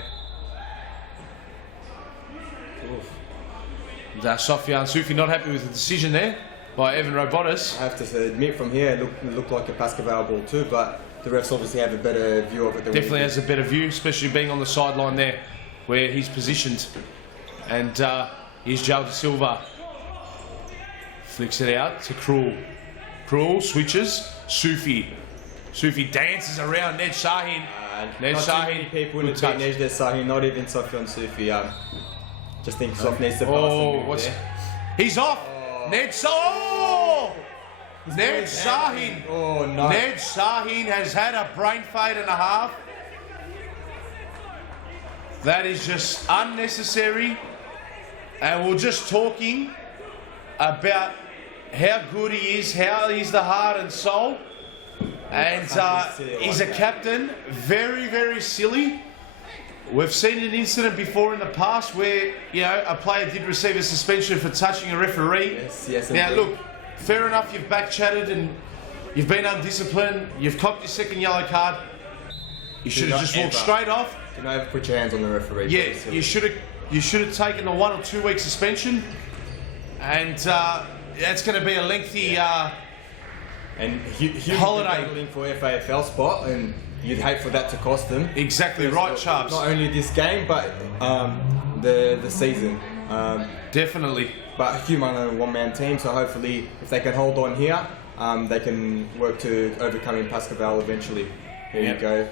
Sofyan Sufi not happy with the decision there by Evan Robotis. I have to admit from here it looked like a PASCOE VALE ball too, but the refs obviously have a better view of it than Definitely has a better view, especially being on the sideline there where he's positioned. And here's Joe De Silva. Flicks it out to Cruel. Cruel switches. Sufi dances around Ned Shahin. Ned Shahin. People in the team, Ned Shahin, not even Sofyan Sufi. Just think Sof needs to pass. He's off. Ned Shahin. Oh no. Ned Shahin has had a brain fade and a half. That is just unnecessary. And we're just talking about how good he is, how he's the heart and soul. And he's a captain. Very, very silly. We've seen an incident before in the past where, a player did receive a suspension for touching a referee. Yes. Now, look, fair enough, you've back-chatted and you've been undisciplined, you've copped your 2nd yellow card. You should have just walked straight off. Do not ever put your hands on the referee. Yeah, you should have taken a 1 or 2 week suspension, and that's going to be a lengthy and holiday battling for FAFL spot, and you'd hate for that to cost them. Exactly right, Sharps. Not only this game, but the season. Definitely. But Hume are a 1-man team, so hopefully, if they can hold on here, they can work to overcoming PASCOE VALE eventually. Here you go,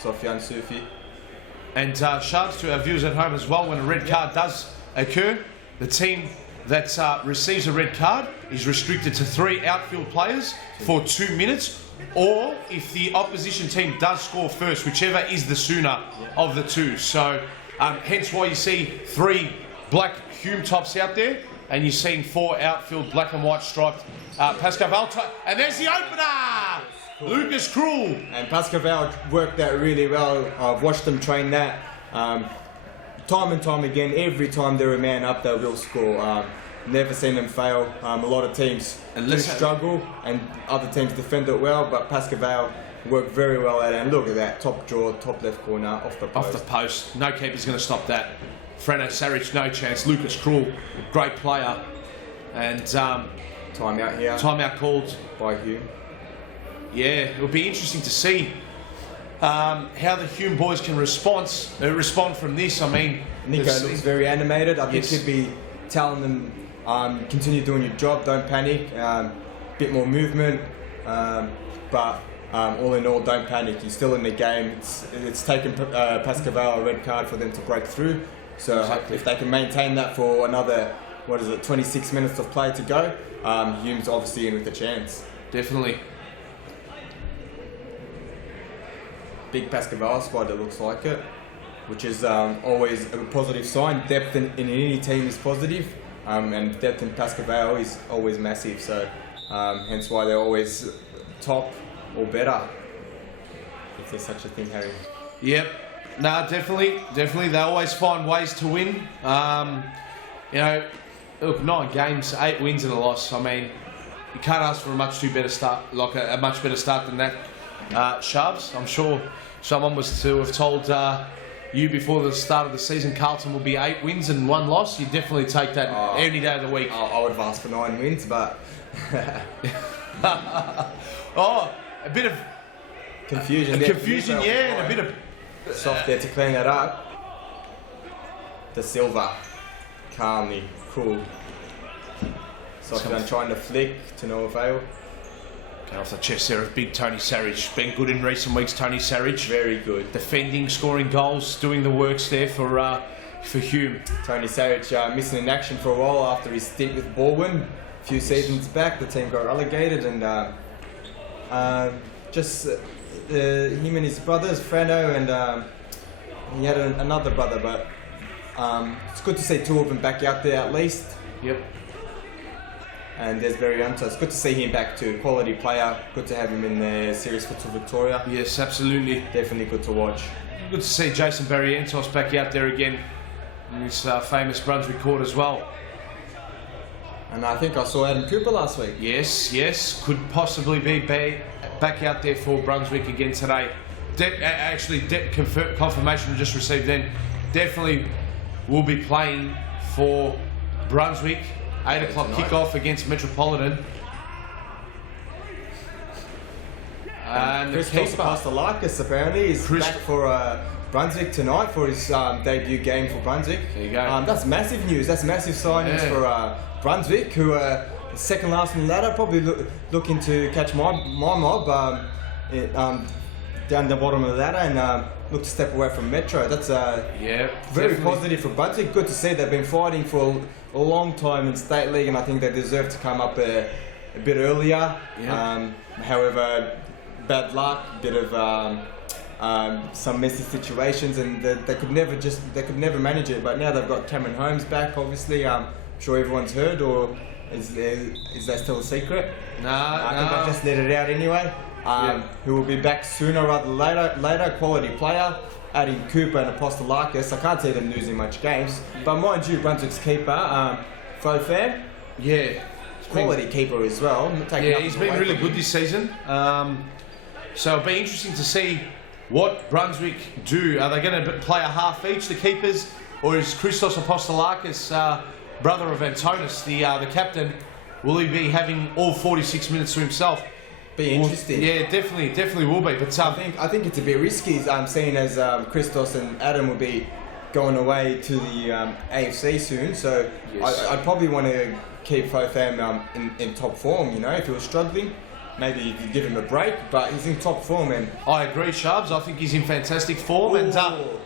Sofyan Sufi. And Sharps, to our viewers at home as well, when a red card does occur, the team that receives a red card is restricted to 3 outfield players for 2 minutes, or if the opposition team does score first, whichever is the sooner of the two. So hence why you see 3 black Hume tops out there, and you're seeing 4 outfield black and white striped PASCOE VALE. And there's the opener! Lucas Cruel. And PASCOE VALE worked that really well. I've watched them train that. Time and time again, every time they're a man up, they will score. Never seen them fail. A lot of teams do struggle, and other teams defend it well, but PASCOE VALE work very well at it. And look at that, top draw, top left corner, off the post. Off the post. No keeper's going to stop that. Freno Saric, no chance. Lucas Cruel, great player. And timeout here. Timeout called by Hume. Yeah, it'll be interesting to see how the Hume boys can respond from this. I mean, Nico looks very animated. I think he'd be telling them, continue doing your job, don't panic, bit more movement, but all in all, don't panic. You're still in the game. It's taken PASCOE a red card for them to break through. So if they can maintain that for another, 26 minutes of play to go, Hume's obviously in with a chance. Definitely. Big PASCOE squad that looks like it, which is always a positive sign. Depth in any team is positive, and depth in PASCOE is always massive. So hence why they're always top or better, if there's such a thing, Harry. Yep. No, definitely. They always find ways to win. Look, 9 games, 8 wins and a loss. I mean, you can't ask for a much better start than that, Sharps. I'm sure someone was to have told you before the start of the season Carlton will be 8 wins and 1 loss. You'd definitely take that any day of the week. I would have asked for 9 wins, but... a bit of confusion, and a bit of soft there to clean that up. The Silva, calmly, cool. Soft trying to flick to no avail. Get off the chest there of big Tony Sarich. Been good in recent weeks, Tony Sarich. Very good. Defending, scoring goals, doing the works there for Hume. Tony Sarich missing in action for a while after his stint with BALWYN. A few seasons back, the team got relegated, and him and his brothers, Frano, and he had another brother, but it's good to see 2 of them back out there at least. Yep. And there's Berrientos. It's good to see him back too. Quality player. Good to have him in the Series Futsal Victoria. Yes, absolutely. Definitely good to watch. Good to see Jason Berrientos back out there again in this famous Brunswick court as well. And I think I saw Adam Cooper last week. Yes. Could possibly be back out there for Brunswick again today. Confirmation we just received then. Definitely will be playing for Brunswick. 8 o'clock kickoff against Metropolitan. And Christos Pastalakis apparently is back for Brunswick tonight for his debut game for Brunswick. There you go. That's massive news. That's massive signings for Brunswick, who are second last on the ladder, probably looking to catch my mob down the bottom of the ladder and look to step away from Metro. That's very positive for Brunswick. Good to see they've been fighting for a long time in State League, and I think they deserve to come up a bit earlier. Yeah. However, bad luck, bit of some messy situations, and they could never manage it. But now they've got Cameron Holmes back. Obviously, I'm sure everyone's heard, or is that still a secret? No, I think I've just let it out anyway. Who will be back sooner rather than later. Quality player. Adding Cooper and Apostolakis, I can't see them losing much games. But mind you, Brunswick's keeper, Fofan, quality keeper as well. He's been really good this season. So it'll be interesting to see what Brunswick do. Are they going to play a half each, the keepers, or is Christos Apostolakis, brother of Antonis, the captain, will he be having all 46 minutes to himself? Be interesting. Yeah, definitely will be. But I think it's a bit risky, seeing as Christos and Adam will be going away to the AFC soon. So I'd probably want to keep Fofam in top form. If he was struggling, maybe you could give him a break. But he's in top form, and I agree, Shabs. I think he's in fantastic form, and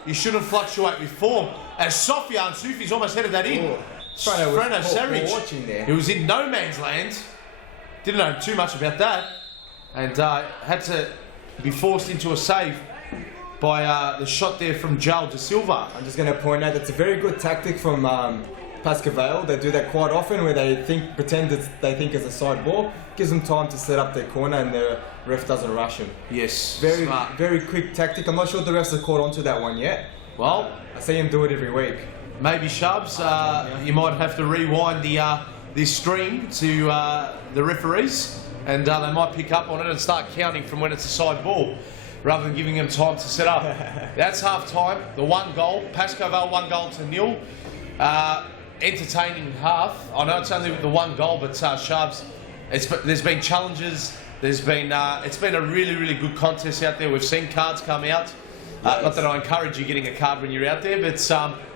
you shouldn't fluctuate with form. As Sofian Sufi's almost headed that in. Frano Sarich, he was in no man's land. Didn't know too much about that. And had to be forced into a save by the shot there from Joel De Silva. I'm just going to point out that's a very good tactic from PASCOE. They do that quite often, where they pretend they think it's a side ball. Gives them time to set up their corner, and the ref doesn't rush him. Yes, very smart. Very quick tactic. I'm not sure the refs have caught onto that one yet. Well, I see him do it every week. Maybe Shubs, you might have to rewind this stream to the referees. And they might pick up on it and start counting from when it's a side ball, rather than giving them time to set up. That's half time. The 1 goal. PASCOE 1-0. Entertaining half. I know it's only the 1 goal, but Shabs, there's been challenges There's been it's been a really good contest out there. We've seen cards come out. Not that I encourage you getting a card when you're out there, but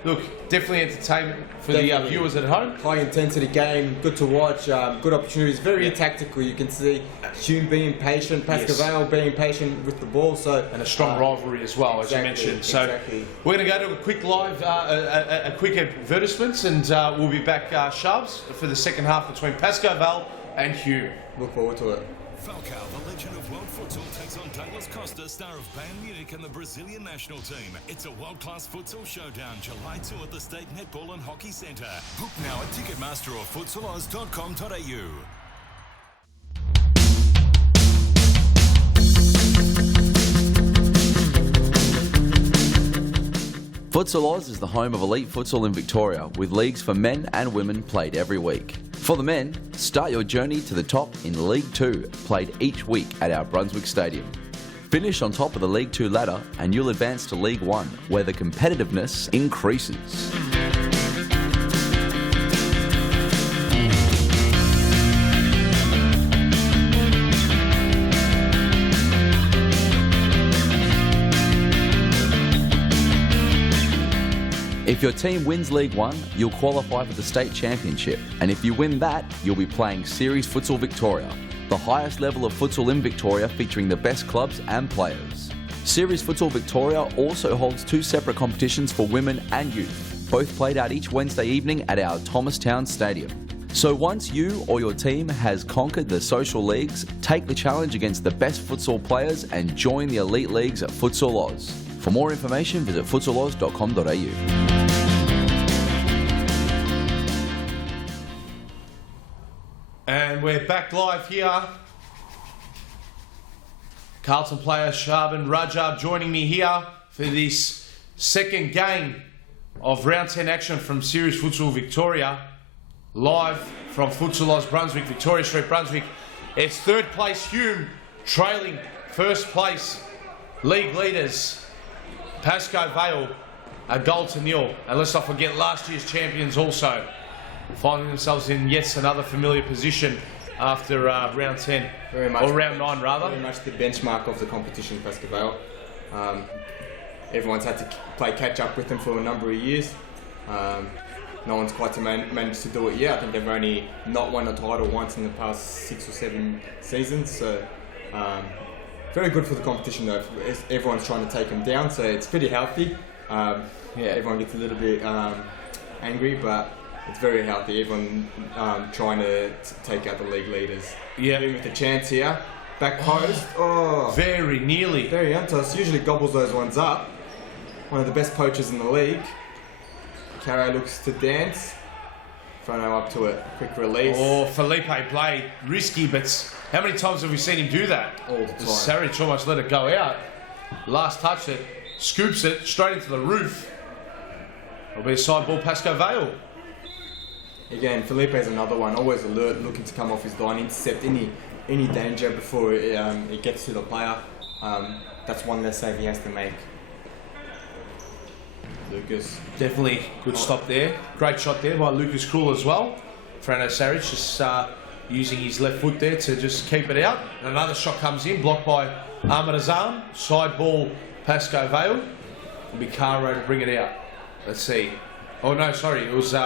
look, definitely entertainment for the viewers at home. High intensity game, good to watch, good opportunities, very tactical. You can see HUME being patient, PASCOE being patient with the ball, so and a strong rivalry as well, as you mentioned. So we're going to go to a quick live, a quick advertisements, and we'll be back sharps for the second half between PASCOE, VALE, and HUME. Look forward to it. Falcao, the legend of world futsal, takes on Douglas Costa, star of Bayern Munich and the Brazilian national team. It's a world-class futsal showdown, July 2 at the State Netball and Hockey Centre. Book now at Ticketmaster or futsaloz.com.au. Futsal Oz is the home of elite futsal in Victoria, with leagues for men and women played every week. For the men, start your journey to the top in League 2, played each week at our Brunswick Stadium. Finish on top of the League 2 ladder and you'll advance to League 1, where the competitiveness increases. If your team wins League 1, you'll qualify for the State Championship, and if you win that, you'll be playing Series Futsal Victoria, the highest level of futsal in Victoria featuring the best clubs and players. Series Futsal Victoria also holds 2 separate competitions for women and youth, both played out each Wednesday evening at our Thomastown Stadium. So once you or your team has conquered the social leagues, take the challenge against the best futsal players and join the elite leagues at Futsal Oz. For more information, visit futsaloz.com.au. And we're back live here. Carlton player ASHBURTON Rajab joining me here for this second game of round 10 action from Series Futsal Victoria, live from Futsal Oz Brunswick, Victoria Street, Brunswick. It's third place HUME trailing first place league leaders PASCOE VALE, a goal to nil. And let's not forget last year's champions also finding themselves in yet another familiar position after round 10, very much, or round 9 rather. Very much the benchmark of the competition, PASCOE VALE. Everyone's had to play catch up with them for a number of years. No one's quite managed to do it yet. I think they've only not won a title once in the past 6 or 7 seasons. So very good for the competition though. Everyone's trying to take them down, so it's pretty healthy. Everyone gets a little bit angry, but it's very healthy. Everyone trying to take out the league leaders. Yeah. With a chance here. Back post. Oh. Very nearly. Very Untos usually gobbles those ones up. One of the best poachers in the league. Caro looks to dance. Frono up to it. Quick release. Oh, Felipe played risky, but how many times have we seen him do that? All the time. Saric almost let it go out. Last touch it. Scoops it straight into the roof. It'll be a side ball, PASCOE VALE. Again, Felipe's another one, always alert, looking to come off his line, intercept any danger before it gets to the player. That's one less save he has to make. Lucas. Definitely good stop there. Great shot there by Lucas Krull as well. Frano Saric just using his left foot there to just keep it out. And another shot comes in, blocked by Ahmed Azam. Side ball, PASCOE VALE. It'll be Caro to bring it out. Let's see. Oh no, sorry, it was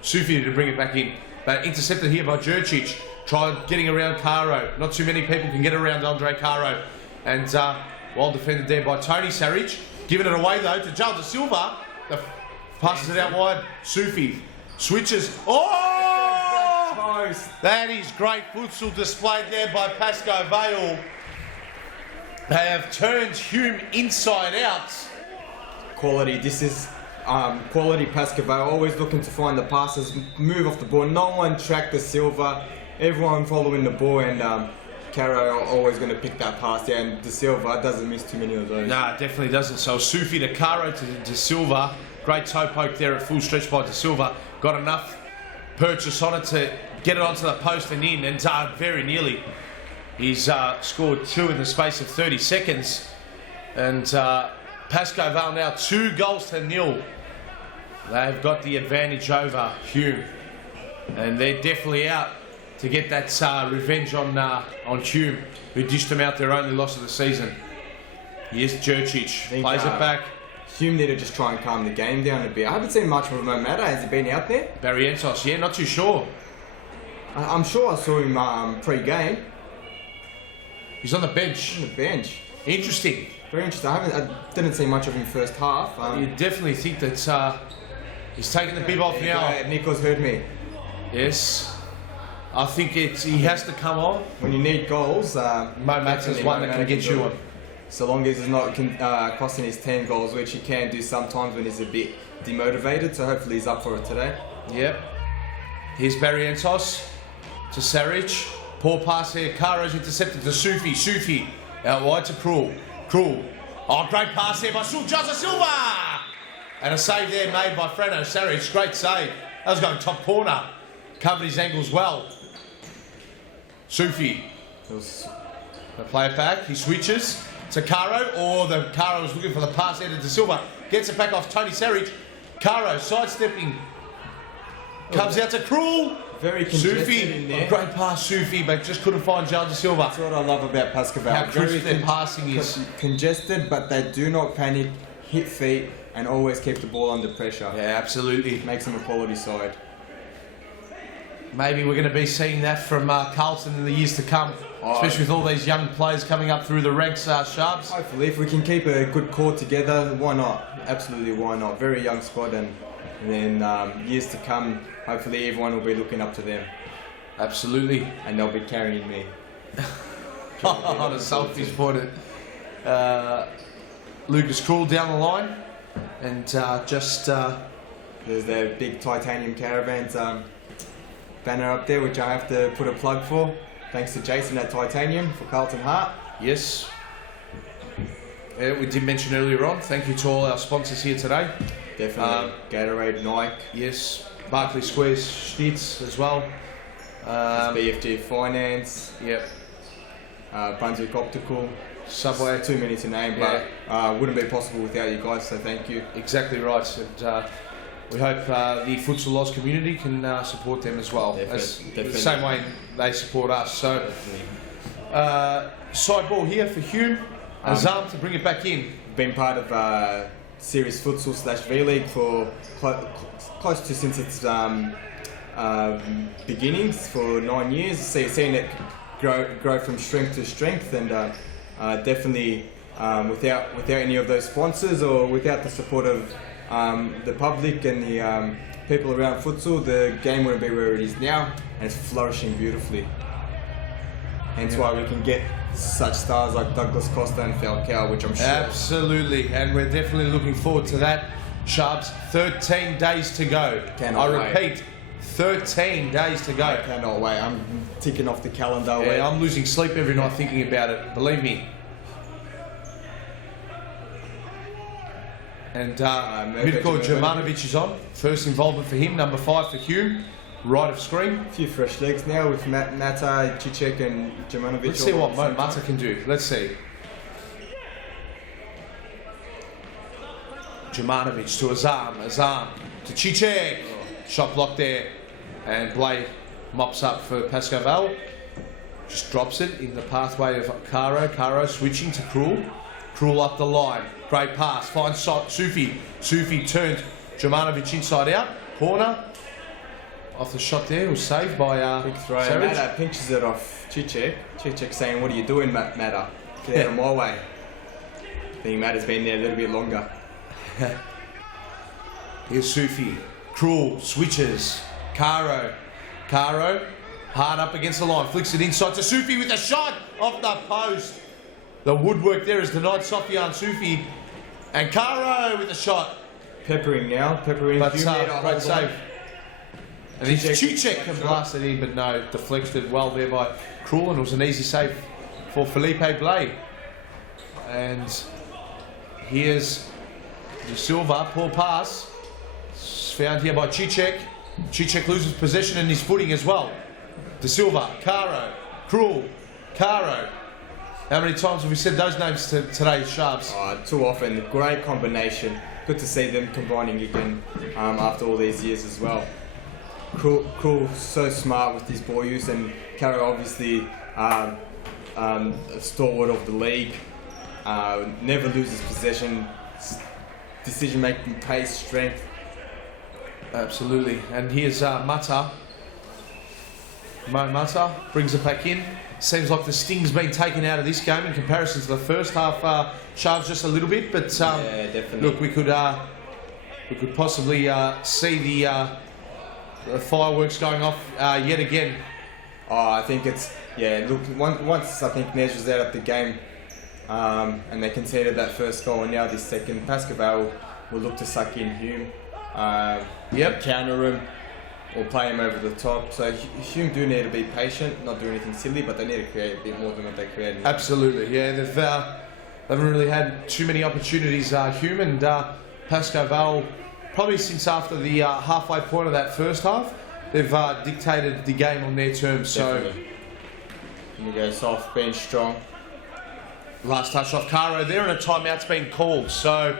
Sufi to bring it back in. But intercepted here by Jurcic. Tried getting around Caro. Not too many people can get around Andre Caro. And well defended there by Tony Saric. Giving it away though to Joel Da Silva. Passes it out wide. Sufi switches. Oh! That is great futsal displayed there by PASCOE VALE. They have turned HUME inside out. Quality. This is quality PASCOE VALE. Always looking to find the passes, move off the ball. No one tracked Da Silva. Everyone following the ball, and Caro always going to pick that pass there. And Da Silva doesn't miss too many of those. Nah, definitely doesn't. So Sufi to Caro to Da Silva. Great toe poke there at full stretch by Da Silva. Got enough purchase on it to get it onto the post and in, and very nearly. He's scored 2 in the space of 30 seconds. And PASCOE VALE now 2 goals to nil. They've got the advantage over HUME. And they're definitely out to get that revenge on Hume, who dished them out their only loss of the season. Here's Jurcic, plays it back. Hume need to just try and calm the game down a bit. I haven't seen much of Momata. Has he been out there? Barrientos, yeah, not too sure. I'm sure I saw him pre-game. He's on the bench. On the bench. Interesting. Very interesting. I didn't see much of him first half. You definitely think that he's taking the bib off now. Nico's heard me. Yes. I think he has to come on. When you need goals, Momata's one that can get you on. So long as he's not costing his 10 goals, which he can do sometimes when he's a bit demotivated. So hopefully he's up for it today. Yep. Here's Barrientos to Saric. Poor pass here. Caro's intercepted to Sufi. Sufi out wide to Krul. Krul. Oh, great pass here by Jose Silva. And a save there made by Frano Saric. Great save. That was going top corner. Covered his angles well. Sufi. They play it back. He switches to Caro, or the Caro was looking for the pass there to De Silva. Gets it back off Tony Saric. Caro sidestepping. Comes out to Krul. Very congested Sufi. in there. Great pass, Sufi, but just couldn't find João de Silva. That's what I love about PASCOE. How crisp their passing is. Congested, but they do not panic, hit feet, and always keep the ball under pressure. Yeah, absolutely. Makes them a quality side. Maybe we're going to be seeing that from Carlton in the years to come, especially with all these young players coming up through the ranks, Sharps. Hopefully, if we can keep a good core together, why not? Absolutely, why not? Very young squad, and then years to come, hopefully everyone will be looking up to them. Absolutely. And they'll be carrying me. On a selfish point. Lucas Krul down the line, and just... There's the big titanium caravans banner up there, which I have to put a plug for. Thanks to Jason at Titanium for Carlton Heart. Yes. Yeah, we did mention earlier on, thank you to all our sponsors here today. Definitely. Gatorade, Nike. Yes. Barclay Squares, Stitz as well. BFG Finance. Yep. Brunswick Optical. Subway. Too many to name, but wouldn't be possible without you guys, so thank you. Exactly right. And we hope the Futsal Oz community can support them as well. Definitely. The same way they support us. So, side ball here for Hume. Azam to bring it back in. Been part of Series Futsal / V-League for close to since its beginnings for 9 years. Seeing it grow from strength to strength, and definitely without any of those sponsors or without the support of the public and the people around futsal, the game wouldn't be where it is now, and it's flourishing beautifully. Hence why we can get such stars like Douglas Costa and Falcao, which I'm sure. Absolutely, and we're definitely looking forward to that. Sharps, 13 days to go. Cannot I repeat, 13 days to go. I cannot wait. I'm ticking off the calendar. Yeah, I'm losing sleep every night thinking about it, believe me. And Mirko Jurmanovic is on. First involvement for him, number 5 for Hume. Right of screen. A few fresh legs now with Mata, Cicek and Jurmanovic. Let's see what Mata can do. Let's see. Jurmanovic to Azam to Cicek. Shot block there. And Blay mops up for PASCOE VALE. Just drops it in the pathway of Caro. Caro switching to Krul. Krul up the line. Great pass. Finds Sufi. Sufi turned Jurmanovic inside out. Corner. Off the shot there. Was saved by FITZROY. Mata pinches it off Cicek. Cicek saying, "What are you doing, Mata? Get out of my way." I think Mata's been there a little bit longer. Here's Sufi. Krul switches. Caro. Hard up against the line. Flicks it inside to Sufi with a shot off the post. The woodwork there is denied Sofian Sufi. And Caro with a shot. Peppering now. Peppering. But great save. And Cicek can blast it in, but no, deflected well there by Krul, and it was an easy save for Felipe Blay. And here's De Silva, poor pass. It's found here by Cicek. Cicek loses possession and his footing as well. De Silva, Caro, Krul, Caro. How many times have we said those names today, Sharps? Too often. Great combination. Good to see them combining again after all these years as well. Krul so smart with his ball use, and Carro obviously a stalwart of the league. Never loses possession. Decision making, pace, strength. Absolutely. And here's Mata. Mo Mata brings it back in. Seems like the sting's been taken out of this game in comparison to the first half. Shaves just a little bit, but yeah, definitely. look, we could possibly see the fireworks going off yet again. Oh, I think it's Look, once I think Nez was out of the game, and they conceded that first goal, and now this second, PASCOE will look to suck in HUME. Counter him or play him over the top. So HUME do need to be patient, not do anything silly, but they need to create a bit more than what they created. Absolutely, yeah. They've haven't really had too many opportunities, HUME, and PASCOE, probably since after the halfway point of that first half, they've dictated the game on their terms. Definitely. So we go soft, being strong. Last touch off Caro there, and a timeout's been called. So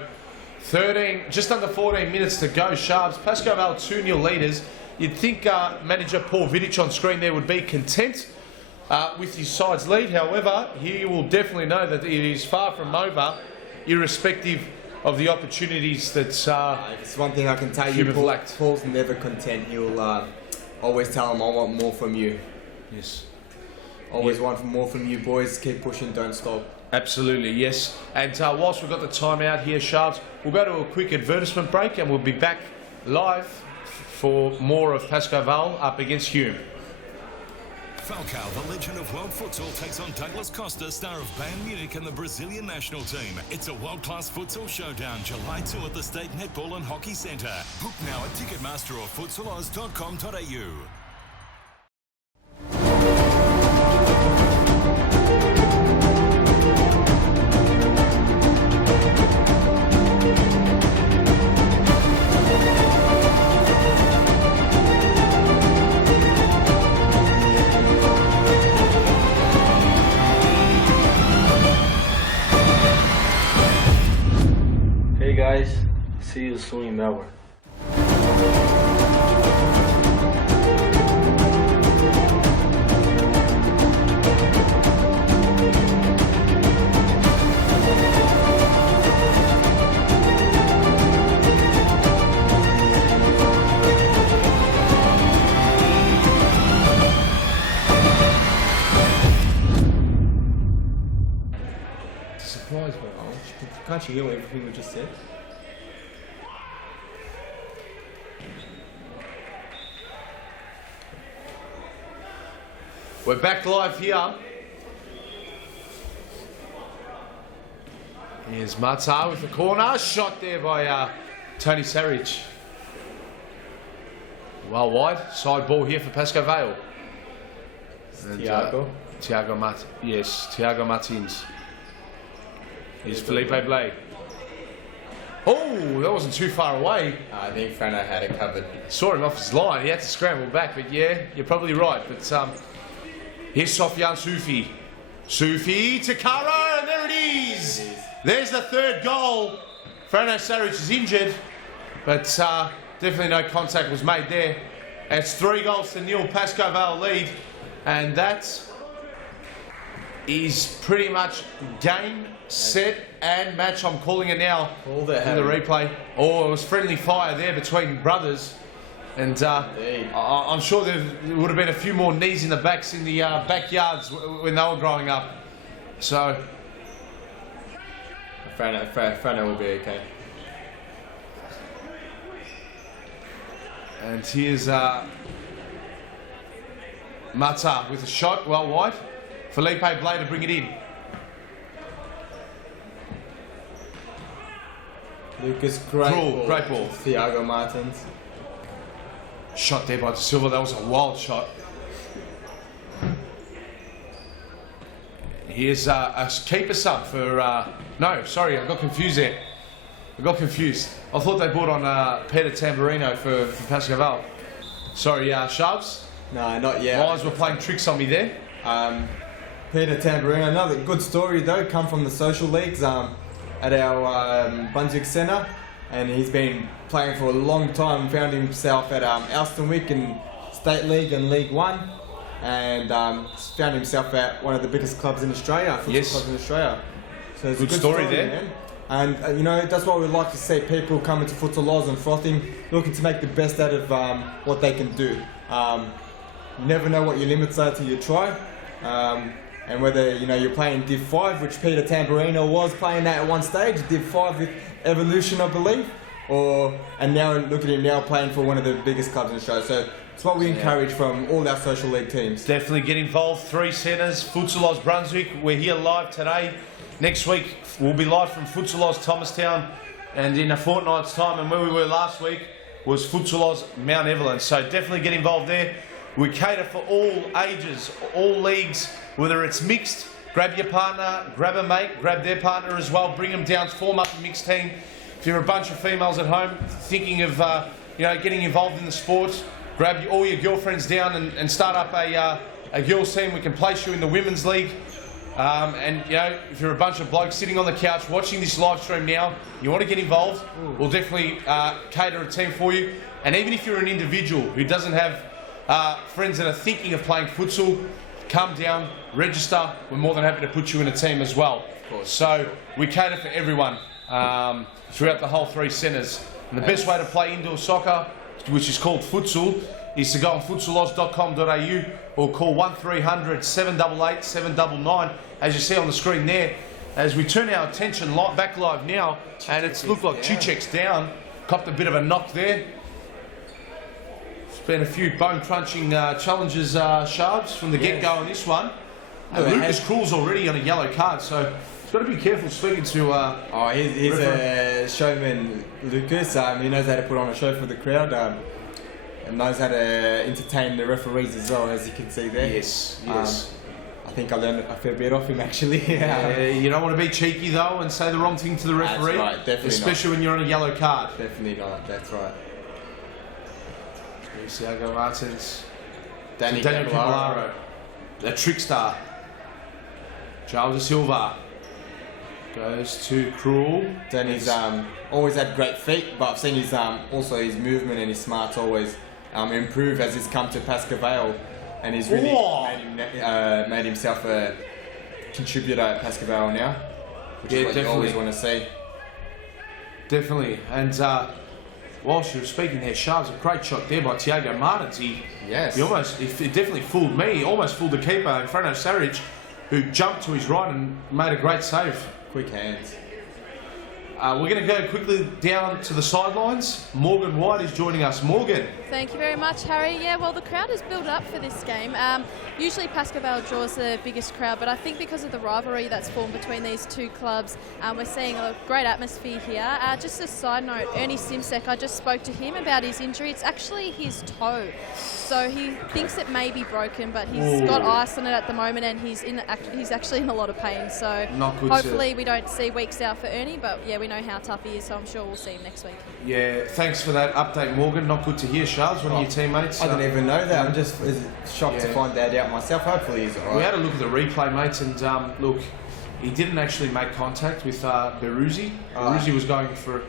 13, just under 14 minutes to go. Sharps, PASCOE 2-0 leaders. You'd think manager Paul Vidic on screen there would be content with his side's lead. However, he will definitely know that it is far from over, irrespective of the opportunities that it's one thing I can tell you, Paul's never content. He'll always tell him, I want more from you. Yes. Always want more from you, boys. Keep pushing, don't stop. Absolutely, yes. And whilst we've got the timeout here, Sharps, we'll go to a quick advertisement break and we'll be back live for more of PASCOE up against HUME. Falcao, the legend of world futsal, takes on Douglas Costa, star of Bayern Munich and the Brazilian national team. It's a world-class futsal showdown, July 2 at the State Netball and Hockey Centre. Book now at Ticketmaster or futsaloz.com.au. Hey guys, see you soon in Melbourne. Surprise me. Can't you hear everything we just said? We're back live here. Here's Mata with the corner. Shot there by Tony Sarich. Well wide. Side ball here for PASCOE. Tiago. Tiago Martins. Here's Felipe Blay. Oh, that wasn't too far away. I think Frano had it covered. Saw him off his line. He had to scramble back, but yeah, you're probably right. But here's Sofiane Soufi. Soufi to Caro, and there it is. There's the third goal. Frano Saric is injured, but definitely no contact was made there. It's 3-0 PASCOE lead, and that is pretty much game, set, and match. I'm calling it now in the replay. Oh, it was friendly fire there between brothers. And I'm sure there would have been a few more knees in the backs in the backyards when they were growing up. So Frano will be okay. And here's Mata with a shot, well wide. Felipe Blay to bring it in. Lucas, great ball. Thiago Martins. Shot there by De Silva, that was a wild shot. Here's a keeper sub for, no, sorry, I got confused there. I thought they brought on Peter Tamburino for PASCOE. Sorry, Sharps? No, not yet. Eyes were playing tricks on me there. Peter Tamburino, another good story though, come from the social leagues at our Brunswick Centre. and he's been playing for a long time. Found himself at Alstonwick in State League and League One, and found himself at one of the biggest clubs in Australia, futsal clubs in Australia. So it's Good a good story story there. man. And you know, that's what we like to see, people coming to Futsal Oz and frothing, looking to make the best out of what they can do. You never know what your limits are till you try. And whether you're playing Div 5, which Peter Tamburino was playing that at one stage, Div 5 with Evolution, I believe, and now look at him now playing for one of the biggest clubs in Australia. So it's what we encourage from all our social league teams. Definitely get involved. 3 centres, Futsal Oz Brunswick. We're here live today. Next week we'll be live from Futsal Oz Thomastown, and in a fortnight's time, and where we were last week was Futsal Oz Mount Evelyn. So definitely get involved there. We cater for all ages, all leagues, whether it's mixed, grab your partner, grab a mate, grab their partner as well, bring them down, form up a mixed team. If you're a bunch of females at home thinking of getting involved in the sport, grab all your girlfriends down and start up a girls team. We can place you in the women's league. And if you're a bunch of blokes sitting on the couch watching this live stream now, you want to get involved, we'll definitely cater a team for you. And even if you're an individual who doesn't have friends that are thinking of playing futsal, come down, register. We're more than happy to put you in a team as well. So we cater for everyone throughout the whole 3 centres. And the best way to play indoor soccer, which is called futsal, is to go on futsaloz.com.au or call 1300 788 799, as you see on the screen there. As we turn our attention back live now, and it's looked like Chichek's down, copped a bit of a knock there. Been a few bone-crunching challenges, Sharps, from the get-go on this one. Lucas Krul's already on a yellow card, so he's got to be careful speaking to... he's a showman, Lucas. He knows how to put on a show for the crowd, and knows how to entertain the referees as well, as you can see there. Yes. I think I learned a fair bit off him, actually. You don't want to be cheeky, though, and say the wrong thing to the referee. That's right, definitely especially when you're on a yellow card. Definitely not, that's right. Thiago Martins, Daniel Caballero, the trickster. Charles De Silva goes to Krul. Danny's always had great feet, but I've seen his also his movement and his smarts always improve as he's come to PASCOE VALE, and he's really made himself a contributor at PASCOE VALE now, which is what you always want to see. Definitely, and whilst you were speaking there, Sharps, a great shot there by Thiago Martins. He definitely fooled me. He almost fooled the keeper, Frano Saric, who jumped to his right and made a great save. Quick hands. We're going to go quickly down to the sidelines. Morgan White is joining us. Morgan. Thank you very much, Harry. Yeah, well, the crowd has built up for this game. Usually PASCOE VALE draws the biggest crowd, but I think because of the rivalry that's formed between these two clubs, we're seeing a great atmosphere here. Just a side note, Ernie Simsek, I just spoke to him about his injury. It's actually his toe. So he thinks it may be broken, but he's got ice on it at the moment, and he's actually in a lot of pain. So hopefully we don't see weeks out for Ernie, but yeah, we know how tough he is, so I'm sure we'll see him next week. Yeah, thanks for that update, Morgan. Not good to hear, Charles, one of your teammates. I didn't even know that. I'm just shocked to find that out myself. Hopefully he's alright. We had a look at the replay, mates, and look, he didn't actually make contact with Beruzzi. Beruzzi was going for...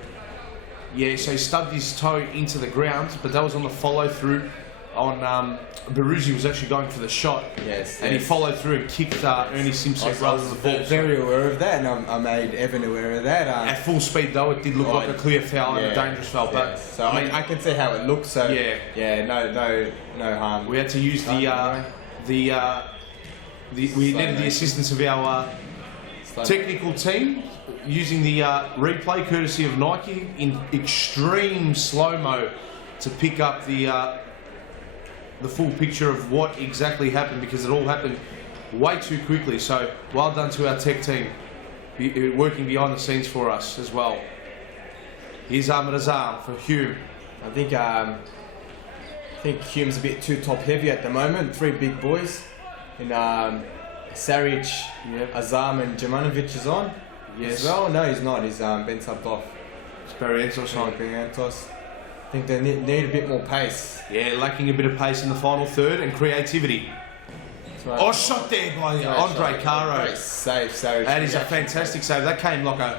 Yeah, so he stubbed his toe into the ground, but that was on the follow-through on... Beruzzi was actually going for the shot, and he followed through and kicked Ernie Simsek rather than the ball. Very aware of that, and I made Evan aware of that. At full speed, though, it did look like a clear foul and a dangerous foul. But so I mean, I can see how it looks. So no harm. We had to use we needed the assistance of our technical team using the replay courtesy of Nike in extreme slow-mo to pick up the full picture of what exactly happened, because it all happened way too quickly. So well done to our tech team, working behind the scenes for us as well. Here's Ahmed Azam for Hume. I think Hume's a bit too top heavy at the moment. 3 big boys, and Saric, Azam and Jemanovic is on. Yes. As well. No, he's not. He's been subbed off. It's Barrientos on. Barrientos. I think they need a bit more pace. Yeah, lacking a bit of pace in the final third and creativity. Right. Oh, shot there by Andre Caro. Great save, Saric. That is a fantastic save. That came like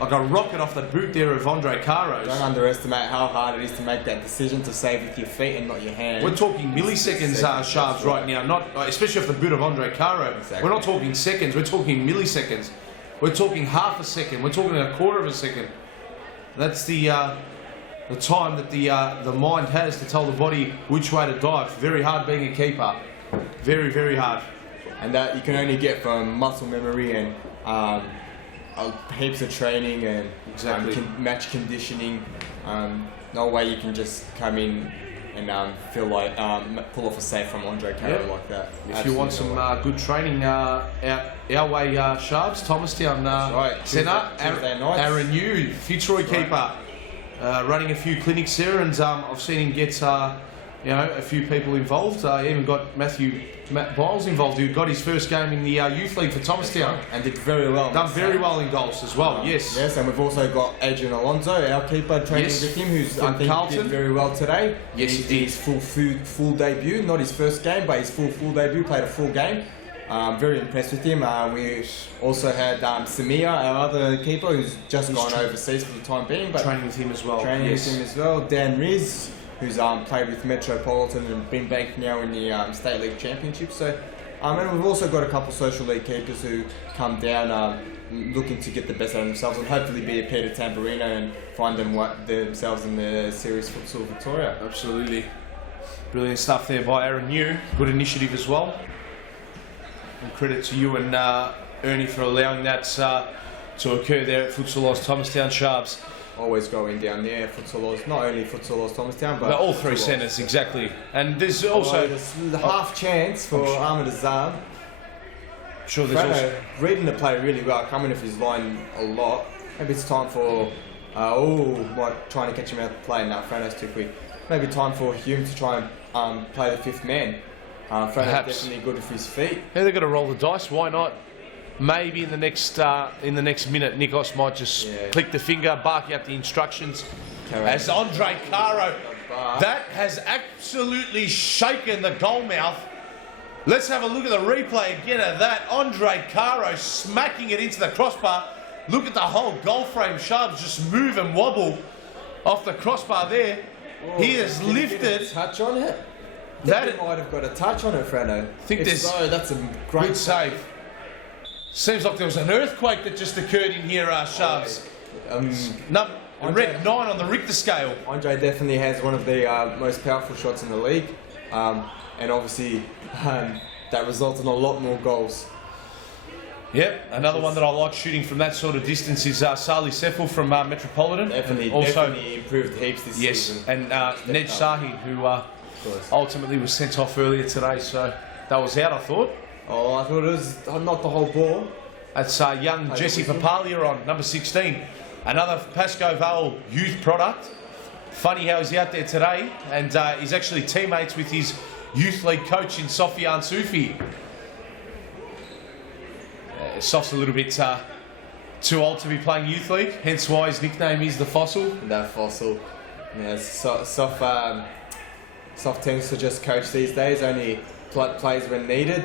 like a rocket off the boot there of Andre Caro's. Don't underestimate how hard it is to make that decision to save with your feet and not your hands. We're talking milliseconds, Sharps, right now, not especially off the boot of Andre Caro. Exactly. We're not talking seconds, we're talking milliseconds. We're talking half a second, we're talking a quarter of a second. That's the time that the mind has to tell the body which way to dive. Very hard being a keeper. Very, very hard. And that you can only get from muscle memory and heaps of training and match conditioning. No way you can just come in and feel like pull off a save from Andre Caro like that. If you want some good training our way, Sharps, Thomastown Centre, Aaron Yu, FITZROY keeper, running a few clinics there, and I've seen him get a few people involved. Even got Matt Biles involved, who got his first game in the youth league for Thomastown. And did very well. Done very well in goals as well, yes. Yes, and we've also got Adrian Alonso, our keeper, training with him, who's I think Carlton. did very well today. Yes, he did his full debut, not his first game, but his full debut, played a full game. Very impressed with him. We also had Samir, our other keeper, who's just gone overseas for the time being. But training with him as well. With him as well. Dan Riz, who's played with Metropolitan and been back now in the State League Championship. So, and we've also got a couple of social league keepers who come down looking to get the best out of themselves and hopefully be a Peter Tamburino and find themselves in the Series Futsal Victoria. Absolutely. Brilliant stuff there by Aaron Yu. Good initiative as well. And credit to you and Ernie for allowing that to occur there at Futsal Oz Thomastown, Sharps. Always going down there, Futsal Oz, not only Futsal Oz Thomastown, but all three centres, exactly. And there's also the half chance for Ahmed Azam. Sure, there's also reading the play really well, coming off his line a lot. Maybe it's time for trying to catch him out of play. Now Frano's too quick. Maybe time for Hume to try and play the fifth man. Frano's definitely good with his feet. Yeah, they're going to roll the dice. Why not? Maybe in the next minute, Nikos might just click the finger, bark out the instructions. As Andre Caro, that has absolutely shaken the goal mouth. Let's have a look at the replay again of that. Andre Caro smacking it into the crossbar. Look at the whole goal frame, Sharps just move and wobble off the crossbar there. He has lifted. Touch on it. That might have got a touch on it, Frano. I think that's a great save. Seems like there was an earthquake that just occurred in here, Sharps. Red 9 on the Richter scale. Andre definitely has one of the most powerful shots in the league. And obviously, that results in a lot more goals. Yep, another one that I like shooting from that sort of distance is Salih Sefel from Metropolitan. Definitely improved heaps this season. And Ned Sahi, who ultimately was sent off earlier today, so that was out, I thought. Oh, I thought it was not the whole ball. That's young Jesse Papalia on number 16. Another PASCOE VALE youth product. Funny how he's out there today, and he's actually teammates with his youth league coach in Sofian Sufi. Sof's a little bit too old to be playing youth league, hence why his nickname is the Fossil. That Fossil. Yeah, Soft tends to just coach these days, only plays when needed.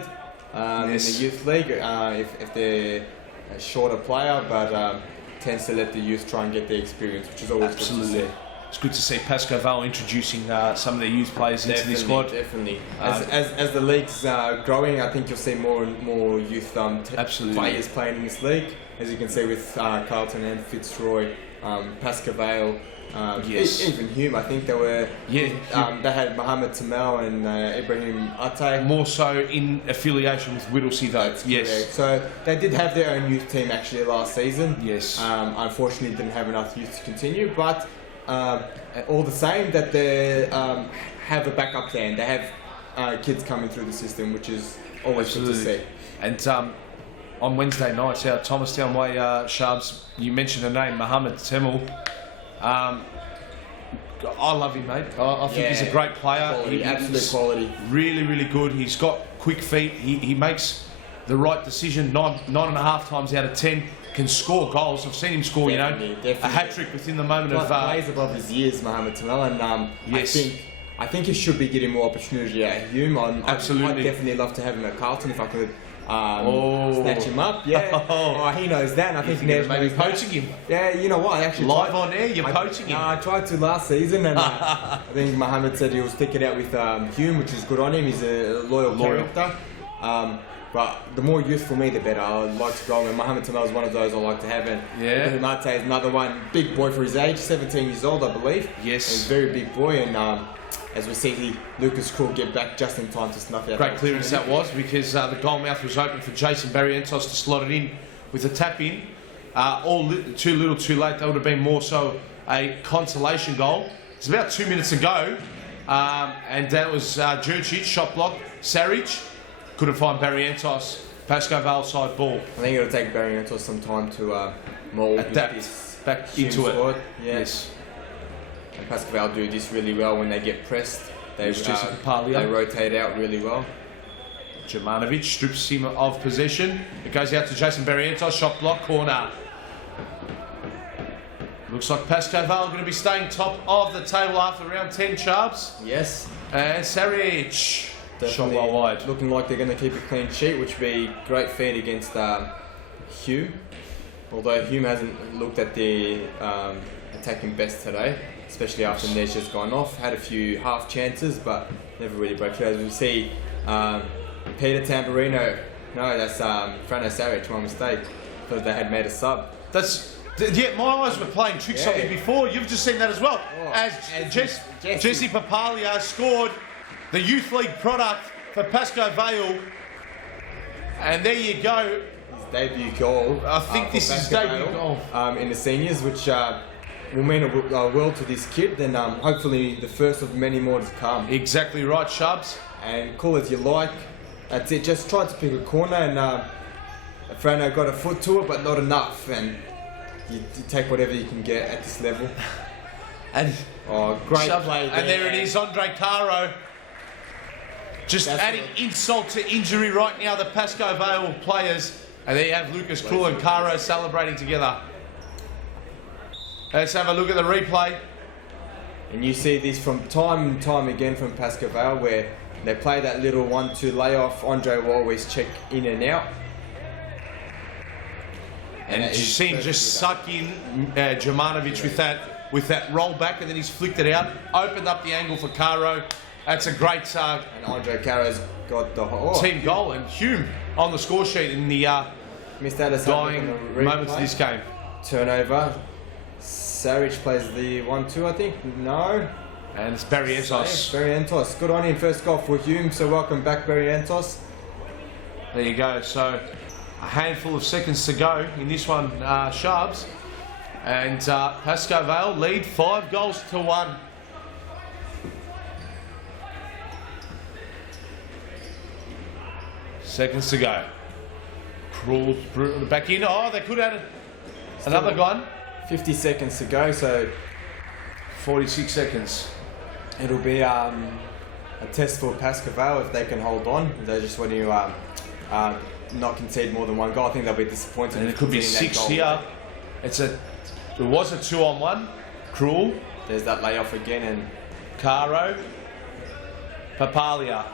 In the youth league, if they're a shorter player, but tends to let the youth try and get the experience, which is always good to see. It's good to see PASCOE VALE introducing some of their youth players into the squad. Definitely. As the league's growing, I think you'll see more and more youth players playing in this league. As you can see with Carlton and FITZROY, PASCOE VALE. Even HUME, I think they were. They had Mohamed Tamel and Ibrahim Ate. More so in affiliation with Whittlesea, though. Yes. Correct. So they did have their own youth team actually last season. Yes. Unfortunately, didn't have enough youth to continue, but all the same, that they have a backup plan. They have kids coming through the system, which is always good to see. And on Wednesday nights out Thomastown way, Shabs, you mentioned a name, Mohamed Tamel. I love him, mate. I think he's a great player. Absolute quality. Really, really good. He's got quick feet. He makes the right decision 9.5 times out of 10. Can score goals. I've seen him score, definitely. A hat-trick within the moment of... plays above his years, Mohamed Tamel, and I think he should be getting more opportunity at HUME. I'd definitely love to have him at Carlton if I could snatch him up. Yeah, oh, he knows that. And I think Nev maybe knows poaching him. Yeah, you know what? I actually live on air. You're poaching him. I tried to last season, and I think Mohammed said he will stick it out with Hume, which is good on him. He's a loyal character. But the more youth for me, the better. I like to go, and Mohamed Tamel is one of those I like to have. And Mate is another one, big boy for his age, 17 years old, I believe. Yes. He's a very big boy, and as we see, Lucas Krul get back just in time to snuff out. Great clearance that was, because the goal mouth was open for Jason Barrientos to slot it in with a tap in. Too little, too late. That would have been more so a consolation goal. It's about 2 minutes ago, and that was Jurcic, shot block, Saric. Couldn't find Barrientos. PASCOE VALE side ball. I think it'll take Barrientos some time to mould adapt back into it. Squad. Yes. And PASCOE VALE do this really well when they get pressed. They rotate out really well. Jumanovic strips him of possession. It goes out to Jason Barrientos. Shot block, corner. Looks like PASCOE VALE are going to be staying top of the table after round 10, Sharps. Yes. And Saric. Shot well wide. Looking like they're going to keep a clean sheet, which would be great feat against Hume. Although Hume hasn't looked at the attacking best today, especially after Nesh has gone off. Had a few half chances, but never really broke through. As we see, Peter Tamburino. No, that's Frano Saric. My mistake, because they had made a sub. Yeah, my eyes were playing tricks on me before. You've just seen that as well. As Jesse Papalia scored the Youth League product for PASCOE VALE. And there you go. His debut goal. I think this is his debut goal. In the seniors, which will mean a world to this kid. Then hopefully the first of many more to come. Exactly right, Shubs. And call it you like. That's it. Just tried to pick a corner, and Frano got a foot to it, but not enough. And you take whatever you can get at this level. And great play there. And there it is, Andre Caro. Just adding insult to injury right now, the PASCOE VALE players. And there you have Lucas Krul and Caro celebrating together. Let's have a look at the replay. And you see this from time and time again from PASCOE VALE, where they play that little 1-2 layoff. Andre will always check in and out. And you see him just suck in Jumanovic with that roll back, and then he's flicked it out, opened up the angle for Caro. That's a great and Andre Caro's got the team goal, and Hume on the score sheet in the dying moments of this game. Turnover. Saric plays the 1-2, I think. No. And it's Barrientos. Barrientos. Good on him. First goal for Hume, so welcome back, Barrientos. There you go. So a handful of seconds to go in this one, Sharps. And PASCOE VALE lead 5-1. Seconds to go. Krul back in. Oh, they could add another one. 50 seconds to go, so 46 seconds. It'll be a test for PASCOE VALE if they can hold on. They just want to not concede more than one goal. I think they'll be disappointed. And it could be 6 here. It was a 2-on-1. Krul. There's that layoff again, and Caro. Papalia.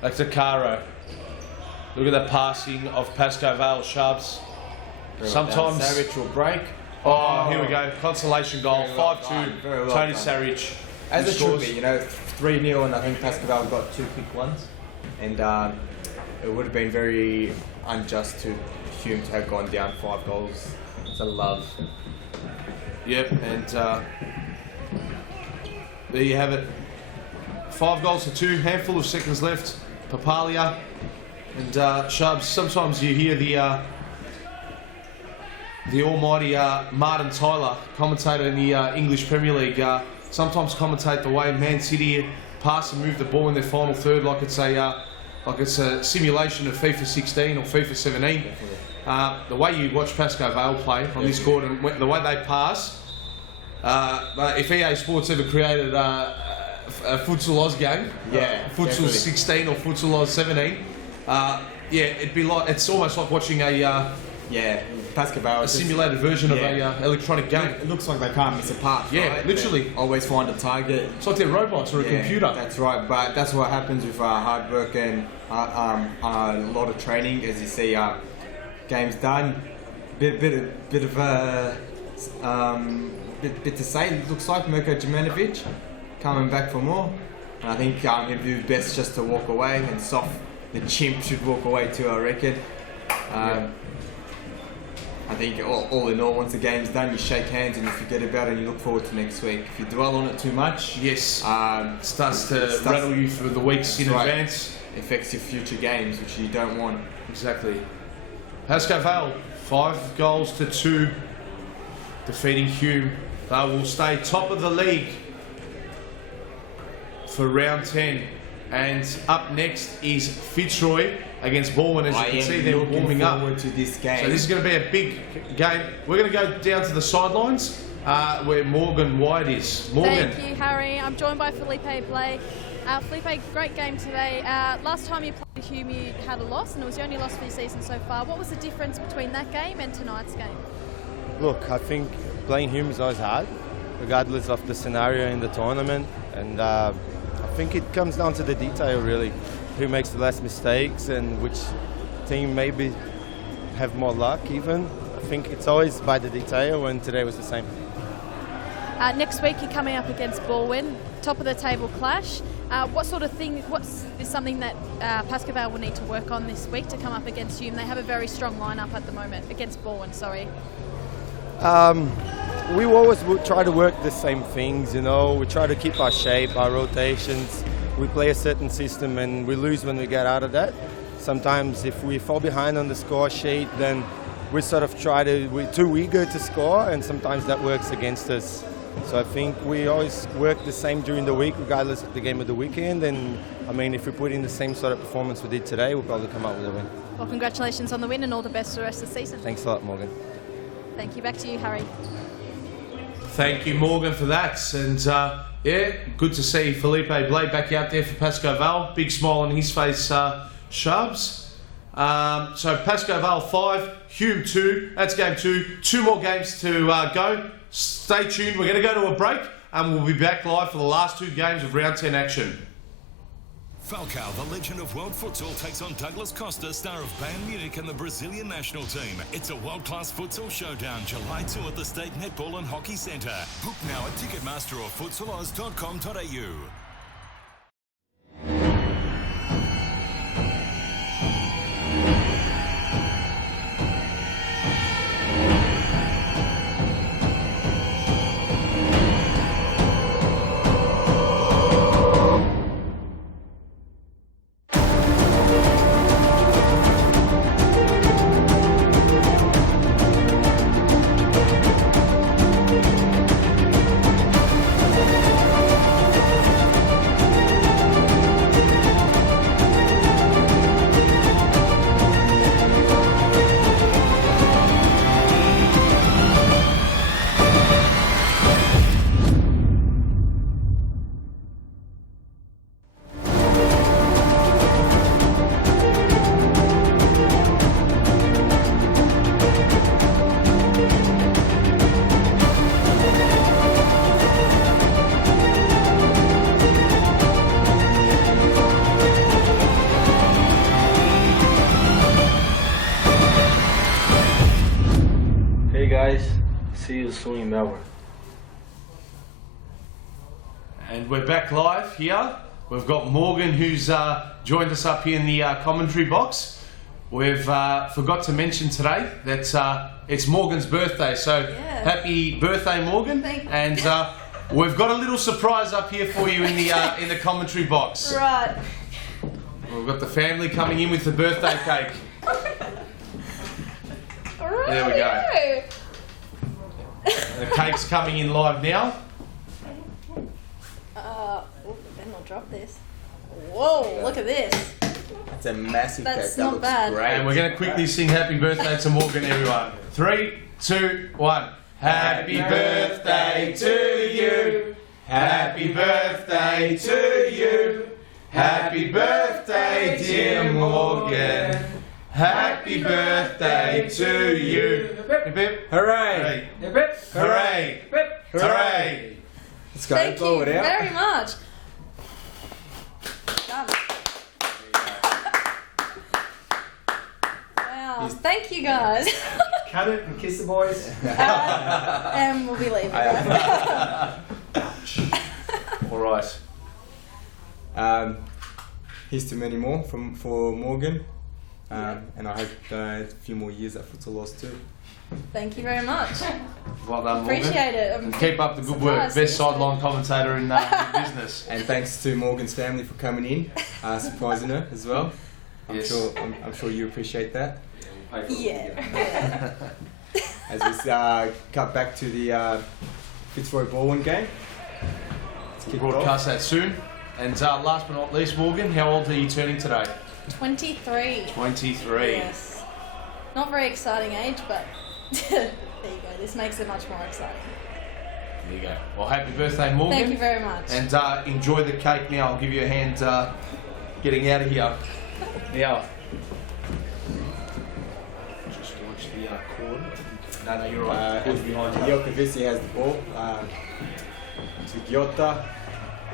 Back to Caro. Look at the passing of PASCOE VALE, Shubs. Sometimes Saric will break. Oh, here we go. Consolation goal. 5-2. Tony Saric. As it should be, 3-0, and I think PASCOE VALE got 2 quick ones. And it would have been very unjust to Hume to have gone down 5 goals to love. Yep, and there you have it. 5-2, handful of seconds left. Papalia and Shubs. Sometimes you hear the almighty Martin Tyler, commentator in the English Premier League, sometimes commentate the way Man City pass and move the ball in their final third like it's a simulation of FIFA 16 or FIFA 17. The way you watch PASCOE VALE play on this court and the way they pass, if EA Sports ever created a Futsal Oz game, Futsal 16 or Futsal Oz 17, it'd be like, it's almost like watching a Yeah, PASCOE. A simulated version of a electronic game. It looks like they can't miss a pass. Yeah, right? literally. They always find a target. It's like they're robots or a computer. That's right, but that's what happens with hard work and a lot of training. As you see, games done. Bit of a bit to say. It looks like Mirko Jemanovic coming back for more. And I think it'd be best just to walk away, and the chimp should walk away too, I reckon. I think all in all, once the game's done, you shake hands and you forget about it and you look forward to next week. If you dwell on it too much, starts to rattle you for the weeks in advance. Affects your future games, which you don't want. Exactly. PASCOE VALE, 5-2, defeating HUME. They will stay top of the league for round 10. And up next is FITZROY against BALWYN. As you can see, they're warming up to this game. So this is going to be a big game. We're going to go down to the sidelines where Morgan White is. Morgan. Thank you, Harry. I'm joined by Felipe Blay. Felipe, great game today. Last time you played HUME, you had a loss, and it was the only loss for your season so far. What was the difference between that game and tonight's game? Look, I think playing HUME is always hard, regardless of the scenario in the tournament. And I think it comes down to the detail, really. Who makes the less mistakes and which team maybe have more luck even. I think it's always by the detail, and today was the same. Next week you're coming up against BALWYN, top of the table clash. What's something that PASCOE VALE will need to work on this week to come up against HUME? They have a very strong lineup at the moment, against BALWYN, sorry. We always try to work the same things, you know. We try to keep our shape, our rotations. We play a certain system and we lose when we get out of that. Sometimes if we fall behind on the score sheet, then we sort of we're too eager to score, and sometimes that works against us. So I think we always work the same during the week, regardless of the game of the weekend. And I mean, if we put in the same sort of performance we did today, we'll probably come out with a win. Well, congratulations on the win and all the best for the rest of the season. Thanks a lot, Morgan. Thank you. Back to you, Harry. Thank you, Morgan, for that. And yeah, good to see Felipe Blay back out there for PASCOE VALE. Big smile on his face, Shubs. So PASCOE VALE 5, HUME 2. That's game 2. 2 more games to go. Stay tuned. We're going to go to a break and we'll be back live for the last 2 games of round 10 action. Falcao, the legend of world futsal, takes on Douglas Costa, star of Bayern Munich and the Brazilian national team. It's a world-class futsal showdown, July 2 at the State Netball and Hockey Centre. Book now at Ticketmaster or futsaloz.com.au. See you soon in Melbourne. And we're back live here. We've got Morgan, who's joined us up here in the commentary box. We've forgot to mention today that it's Morgan's birthday, so happy birthday, Morgan! Thank you. And we've got a little surprise up here for you in the commentary box. Right. We've got the family coming in with the birthday cake. There we go. The cake's coming in live now. Better not drop this. Whoa, look at this. It's a massive cake. That's That not looks bad. great. And we're going to quickly sing happy birthday to Morgan, everyone. 3, 2, 1. Happy birthday to you. Happy birthday to you. Happy birthday, dear Morgan. Happy birthday to you. Hip hip. Hooray! Hip hip. Hooray! Hip. Hooray! Let's go. Thank blow you it out. very much. Done. Wow. Thank you guys. Cut it and kiss the boys. And we'll be leaving. All right. Here's to many more for Morgan. And I hope a few more years at Futsal Oz too. Thank you very much. Well done, Morgan. Appreciate it. And keep up the good work. surprised. Best sideline commentator in the business. And thanks to Morgan's family for coming in, surprising her as well. I'm sure you appreciate that. Yeah. As we cut back to the FITZROY BALWYN game. We'll broadcast that soon. And last but not least, Morgan, how old are you turning today? 23. 23. Yes. Not very exciting age, but there you go. This makes it much more exciting. There you go. Well, happy birthday, Morgan. Thank you very much. And enjoy the cake now. I'll give you a hand getting out of here. Now. Just watch the cord. No, you're right. The cord's behind you. Jelkovic has the ball. To Giotta.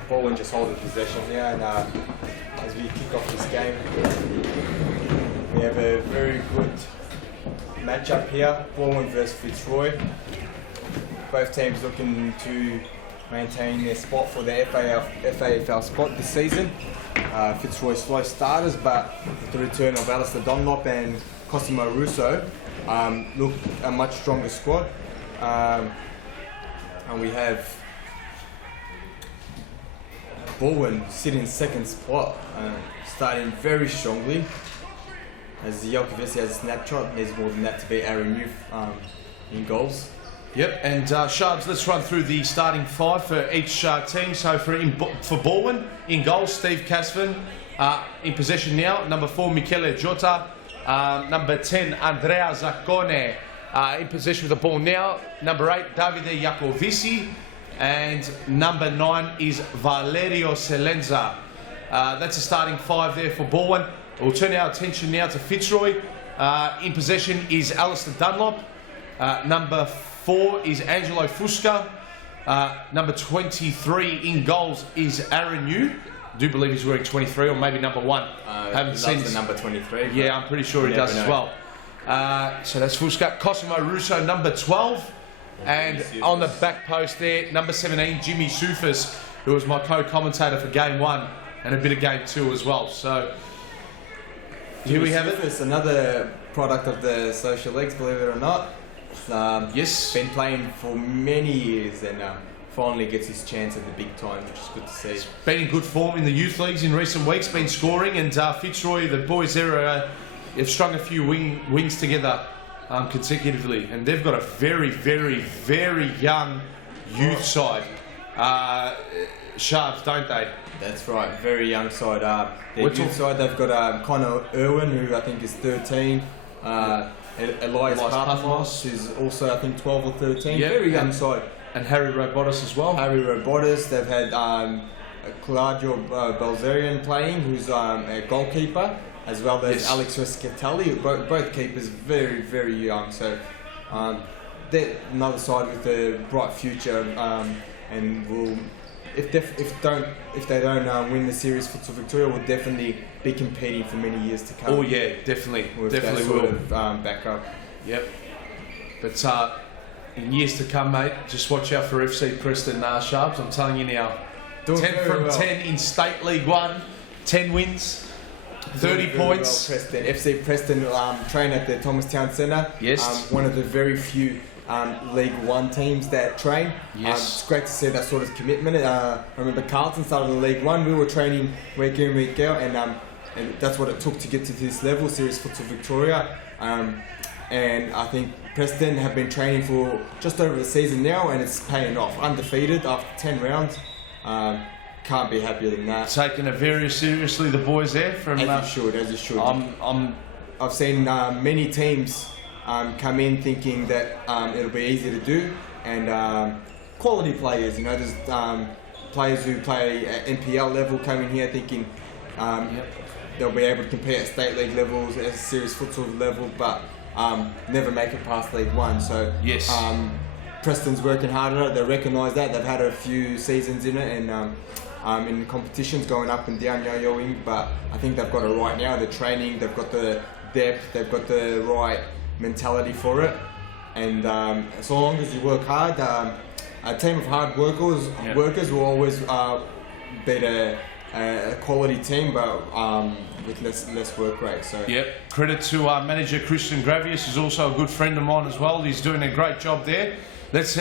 BALWYN just holding possession here, and as we kick off this game, we have a very good matchup here. BALWYN versus FITZROY. Both teams looking to maintain their spot for the FAFL spot this season. FITZROY slow starters, but with the return of Alistair Dunlop and Cosimo Russo, look a much stronger squad. And we have BALWYN sitting second spot, starting very strongly. As Jelkovic has a snapshot, there's more than that to beat Aaron Youth in goals. Yep, and Shards, let's run through the starting five for each team. So for BALWYN, in goal, Steve Casvin. In possession now, number 4, Michele Giotta. Number 10, Andrea Zaccone. In possession with the ball now, number 8, Davide Jacovici. And number 9 is Valerio Celenza. That's a starting five there for BALWYN. We'll turn our attention now to FITZROY. In possession is Alistair Dunlop. Number 4 is Angelo Fusca. Number 23 in goals is Aaron Yu. I do believe he's wearing 23 or maybe number 1. Haven't seen the number 23. Yeah, I'm pretty sure he does as well. So that's Fusca. Cosimo Russo, number 12. And on the back post there, number 17, Jimmy Sufis, who was my co-commentator for Game 1 and a bit of Game 2 as well. So here we have it. It's another product of the social leagues, believe it or not. Yes. Been playing for many years and finally gets his chance at the big time, which is good to see. Been in good form in the youth leagues in recent weeks, been scoring, and FITZROY, the boys there, have strung a few wins together consecutively, and they've got a very, very, very young youth side. Sharps, don't they? That's right, very young side. Their youth side, they've got Connor Irwin, who I think is 13. Elias Pathmos is also, I think, 12 or 13. Yep. Very young side. And Harry Robotis as well. Harry Robotis. They've had Claudio Balzerian playing, who's a goalkeeper, as well as Alex Rescatelli, both keepers very, very young. So they're another side with a bright future, and will, if they don't win the series, Futsal Victoria will definitely be competing for many years to come. Oh yeah, definitely, with definitely that sort will. of backup. Yep. But in years to come, mate, just watch out for FC Preston Sharps. I'm telling you now. 10 from 10 in State League 1, 10 wins. 30 points. Well, Preston. FC Preston train at the Thomastown Centre. Yes. One of the very few League 1 teams that train. Yes. It's great to see that sort of commitment. I remember Carlton started in League 1. We were training week in, week out, and that's what it took to get to this level, Series Futsal Victoria. And I think Preston have been training for just over a season now, and it's paying off. Undefeated after 10 rounds. Can't be happier than that. Taking it very seriously, the boys there. From as you should. I've seen many teams come in thinking that it'll be easy to do, and quality players. You know, there's players who play at NPL level come in here thinking they'll be able to compete at state league levels, at a serious futsal level, but never make it past League One. So yes, Preston's working hard at it. They recognise that. They've had a few seasons in it, and in competitions going up and down, yo-yoing. But I think they've got it right now. They're training. They've got the depth. They've got the right mentality for it. And as long as you work hard, a team of hard workers will always beat a quality team, but with less work rate. So yep. Credit to manager Christian Gravius, who's also a good friend of mine as well. He's doing a great job there. Let's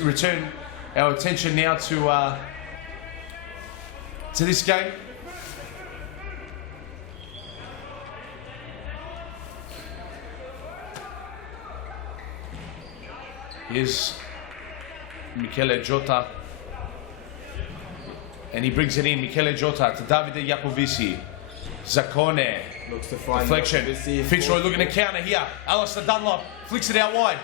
return our attention now to this game. Here's Michele Jota, and he brings it in. Michele Jota to Davide Iacovici. Zaccone, looks to find deflection. FITZROY looking to counter here. Alistair Dunlop flicks it out wide.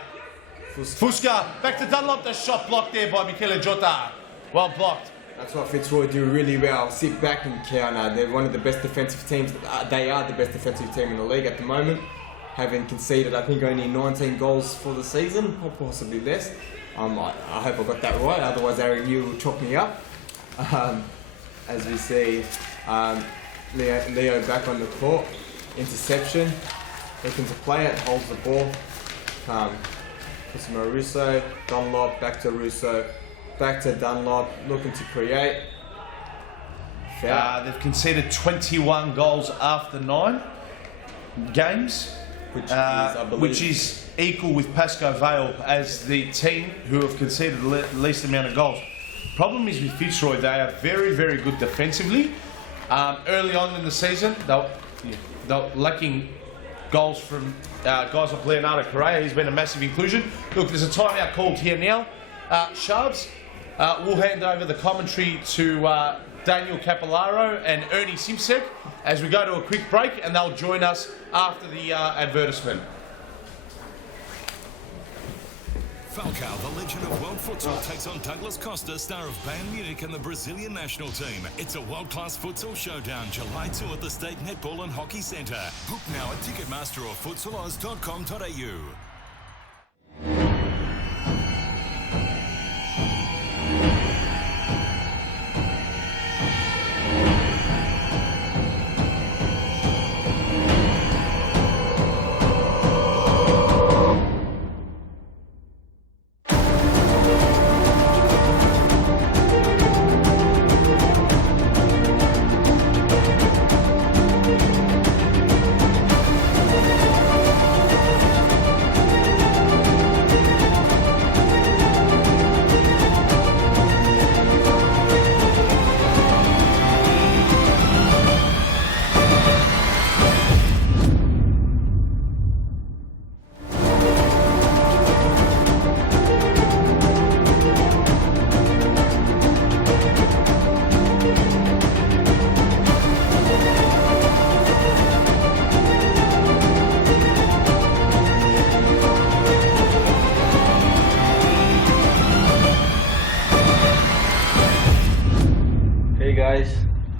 Fusca back to Dunlop. The shot blocked there by Michele Jota. Well blocked. That's what FITZROY do really well. Sit back and counter. They're one of the best defensive teams. They are the best defensive team in the league at the moment. Having conceded, I think, only 19 goals for the season, or possibly less. I hope I got that right, otherwise Aaron Yu will chop me up. As we see, Leo back on the court. Interception, looking to play it, holds the ball. Cosimo Russo, Dunlop, back to Russo, back to Dunlop, looking to create. They've conceded 21 goals after 9 games. Which is equal with PASCOE VALE as the team who have conceded the least amount of goals. Problem is with FITZROY, they are very, very good defensively. Early on in the season, they're lacking goals from guys like Leonardo Correa. He's been a massive inclusion. Look, there's a timeout called here now. Sharps, we'll hand over the commentary to Daniel Capillaro and Ernie Simsek as we go to a quick break, and they'll join us after the advertisement. Falcao, the legend of world futsal, takes on Douglas Costa, star of Bayern Munich and the Brazilian national team. It's a world-class futsal showdown, July 2 at the State Netball and Hockey Centre. Book now at Ticketmaster or futsaloz.com.au.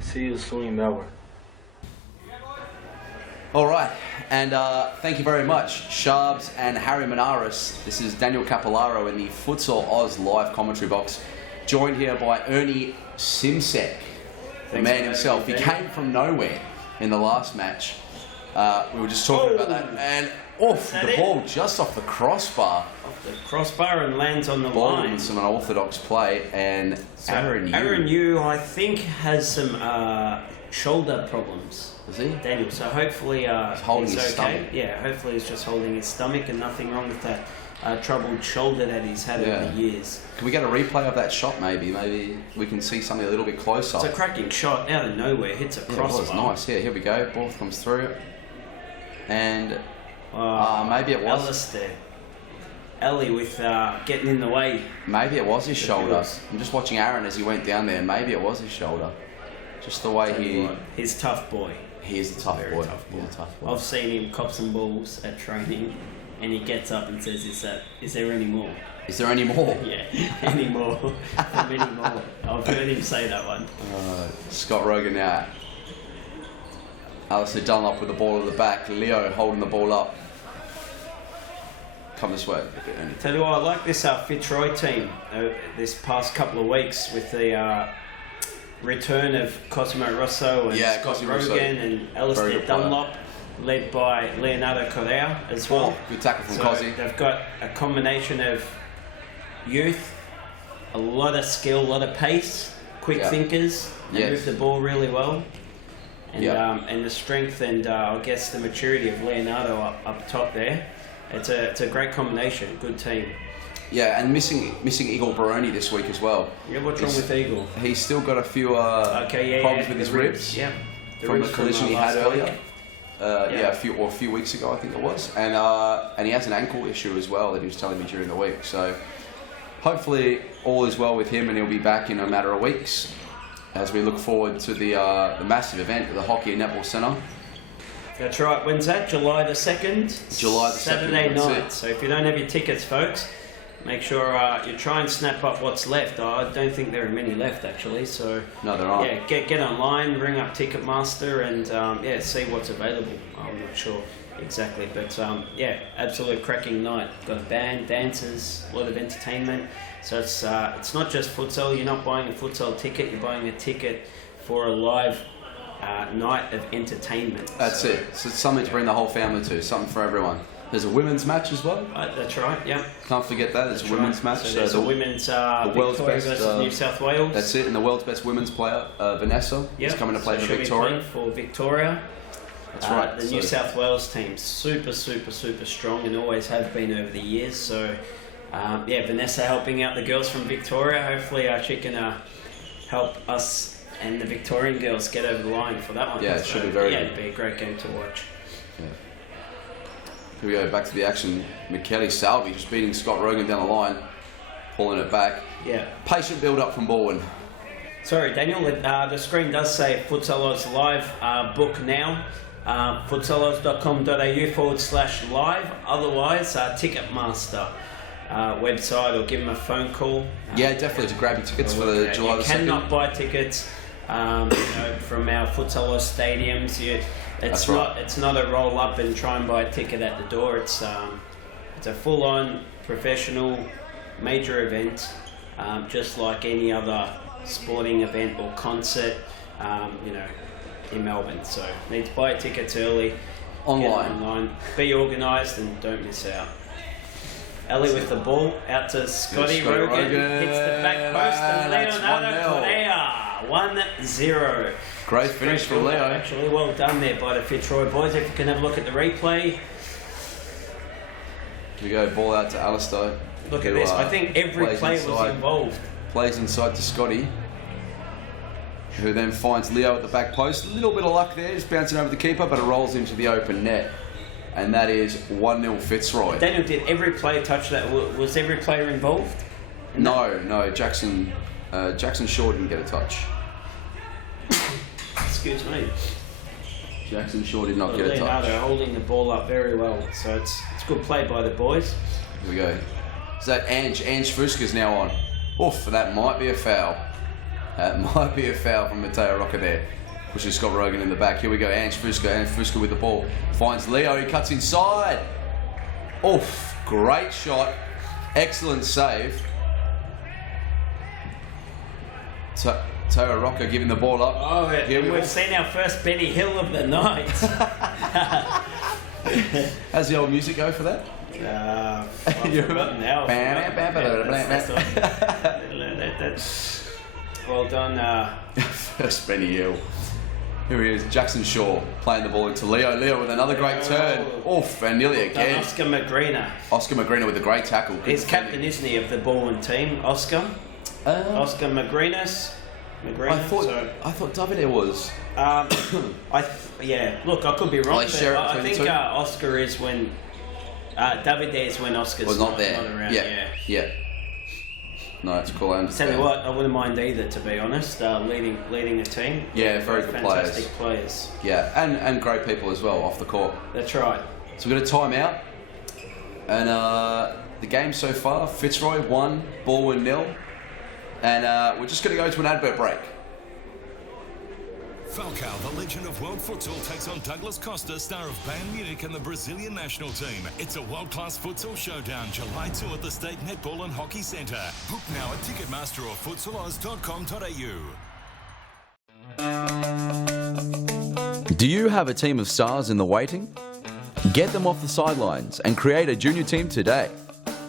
See you soon in Melbourne. All right, and thank you very much, Sharbs and Harry Manaris. This is Daniel Capillaro in the Futsal Oz live commentary box, joined here by Ernie Simsek, the man himself. He came from nowhere in the last match. We were just talking about that, and off the ball just off the crossbar. Off the crossbar and lands on the line. With some unorthodox play, and so Aaron Yu, I think, has some shoulder problems. Is he? Daniel, so hopefully he's holding his okay. stomach. Yeah, hopefully he's just holding his stomach and nothing wrong with that troubled shoulder that he's had over the years. Can we get a replay of that shot maybe? Maybe we can see something a little bit closer. It's a cracking shot out of nowhere, hits a crossbar. It was nice, yeah, here we go, ball comes through. And maybe it was. Alistair. Ellie with getting in the way. Maybe it was his shoulder. I'm just watching Aaron as he went down there. Maybe it was his shoulder. Just the way he... He's a tough boy. He is a tough boy. He's a tough boy. I've seen him cop some balls at training and he gets up and says, is there any more? Is there any more? Yeah, any more. Any more. I've heard him say that one. Scott Rogan now Alistair Dunlop with the ball at the back. Leo holding the ball up. Come this way. Tell you what, I like this FITZROY team this past couple of weeks with the return of Cosimo Rosso and Scott Rogan and Alistair Dunlop, led by Leonardo Correa as well. Good tackle from Cosy. They've got a combination of youth, a lot of skill, a lot of pace, quick thinkers. They move the ball really well. And the strength and I guess the maturity of Leonardo up top there. It's a great combination, good team. Yeah, and missing Igor Baroni this week as well. Yeah, what's wrong with Igor? He's still got a few problems with his ribs. Yeah, from the collision he had earlier. A few weeks ago, I think it was, and he has an ankle issue as well that he was telling me during the week. So hopefully all is well with him, and he'll be back in a matter of weeks as we look forward to the massive event at the Hockey and Netball Centre. That's right. When's that? July the 2nd? July the 2nd. Saturday night. So if you don't have your tickets, folks, make sure you try and snap up what's left. I don't think there are many left, actually. So no, there aren't. Yeah, get online, ring up Ticketmaster, and see what's available. I'm not sure exactly, but absolute cracking night. Got a band, dancers, a lot of entertainment. So it's not just futsal. You're not buying a futsal ticket. You're buying a ticket for a live night of entertainment. That's it. So it's something to bring the whole family to. Something for everyone. There's a women's match as well. That's right. Yeah. Can't forget that. There's a women's match. So there's a women's Victoria versus New South Wales. That's it. And the world's best women's player, Vanessa, is coming to play for Victoria. For Victoria. That's right. The New South Wales team, super strong, and always have been over the years. So, Vanessa helping out the girls from Victoria. Hopefully, she can help us and the Victorian girls get over the line for that one. Yeah, it should be very good. It'd be a great game to watch. Yeah. Here we go, back to the action. McKelly Salvi just beating Scott Rogan down the line, pulling it back. Yeah. Patient build-up from BALWYN. Sorry, Daniel, the screen does say Futsal Oz Live, book now. futsalOz.com.au/live. Otherwise, Ticketmaster website, or give them a phone call. Yeah, definitely to grab your tickets for the July the 2nd. You cannot buy tickets from our Futsal Oz stadiums. It's not a roll up and try and buy a ticket at the door. It's a full-on professional major event, just like any other sporting event or concert, in Melbourne. So need to buy your tickets early. Online. Be organised and don't miss out. Ellie with the ball out to Scotty Rogan. Hits the back post and Leonardo Correa. 1-0. Great finish from Leo. Actually, well done there by the FITZROY boys. If you can have a look at the replay. Here we go, ball out to Alistair. Look at this. I think every play was involved. Plays inside to Scotty, who then finds Leo at the back post. A little bit of luck there, just bouncing over the keeper, but it rolls into the open net. And that is 1-0 FITZROY. Daniel, did every player touch that? Was every player involved? No. Jackson Shaw didn't get a touch. Excuse me. Jackson Shaw did not get a touch. Leonardo holding the ball up very well. So it's good play by the boys. Here we go. Is that Ange Fuska's now on? Oof, that might be a foul. That might be a foul from Mateo Rocca there. Pushes Scott Rogan in the back. Here we go, Ange Fuska with the ball. Finds Leo, he cuts inside. Oof, great shot. Excellent save. Mateo Rocca giving the ball up. Oh, we've seen our first Benny Hill of the night. How's the old music go for that? You remember? Now. Well done. First Benny Hill. Here he is, Jackson Shaw playing the ball into Leo. Leo with another great turn. Oof, and nearly again. Oscar Magrina. Oscar Magrina with a great tackle. He's captain, isn't he, of the BALWYN team, Oscar? Oscar Magrinas. I thought Davide was. Look, I could be wrong. I think Oscar is when Davide is when Oscar's not there. Not around. Yeah. No, it's cool. I understand. Tell you what, I wouldn't mind either, to be honest. Leading a team. Yeah, very good fantastic players. Yeah, and great people as well off the court. That's right. So we've got a timeout, and the game so far: FITZROY 1, BALWYN 0, and we're just going to go to an advert break. Falcao, the legend of world futsal, takes on Douglas Costa, star of Bayern Munich and the Brazilian national team. It's a world-class futsal showdown, July 2 at the State Netball and Hockey Centre. Book now at Ticketmaster or futsaloz.com.au. Do you have a team of stars in the waiting? Get them off the sidelines and create a junior team today.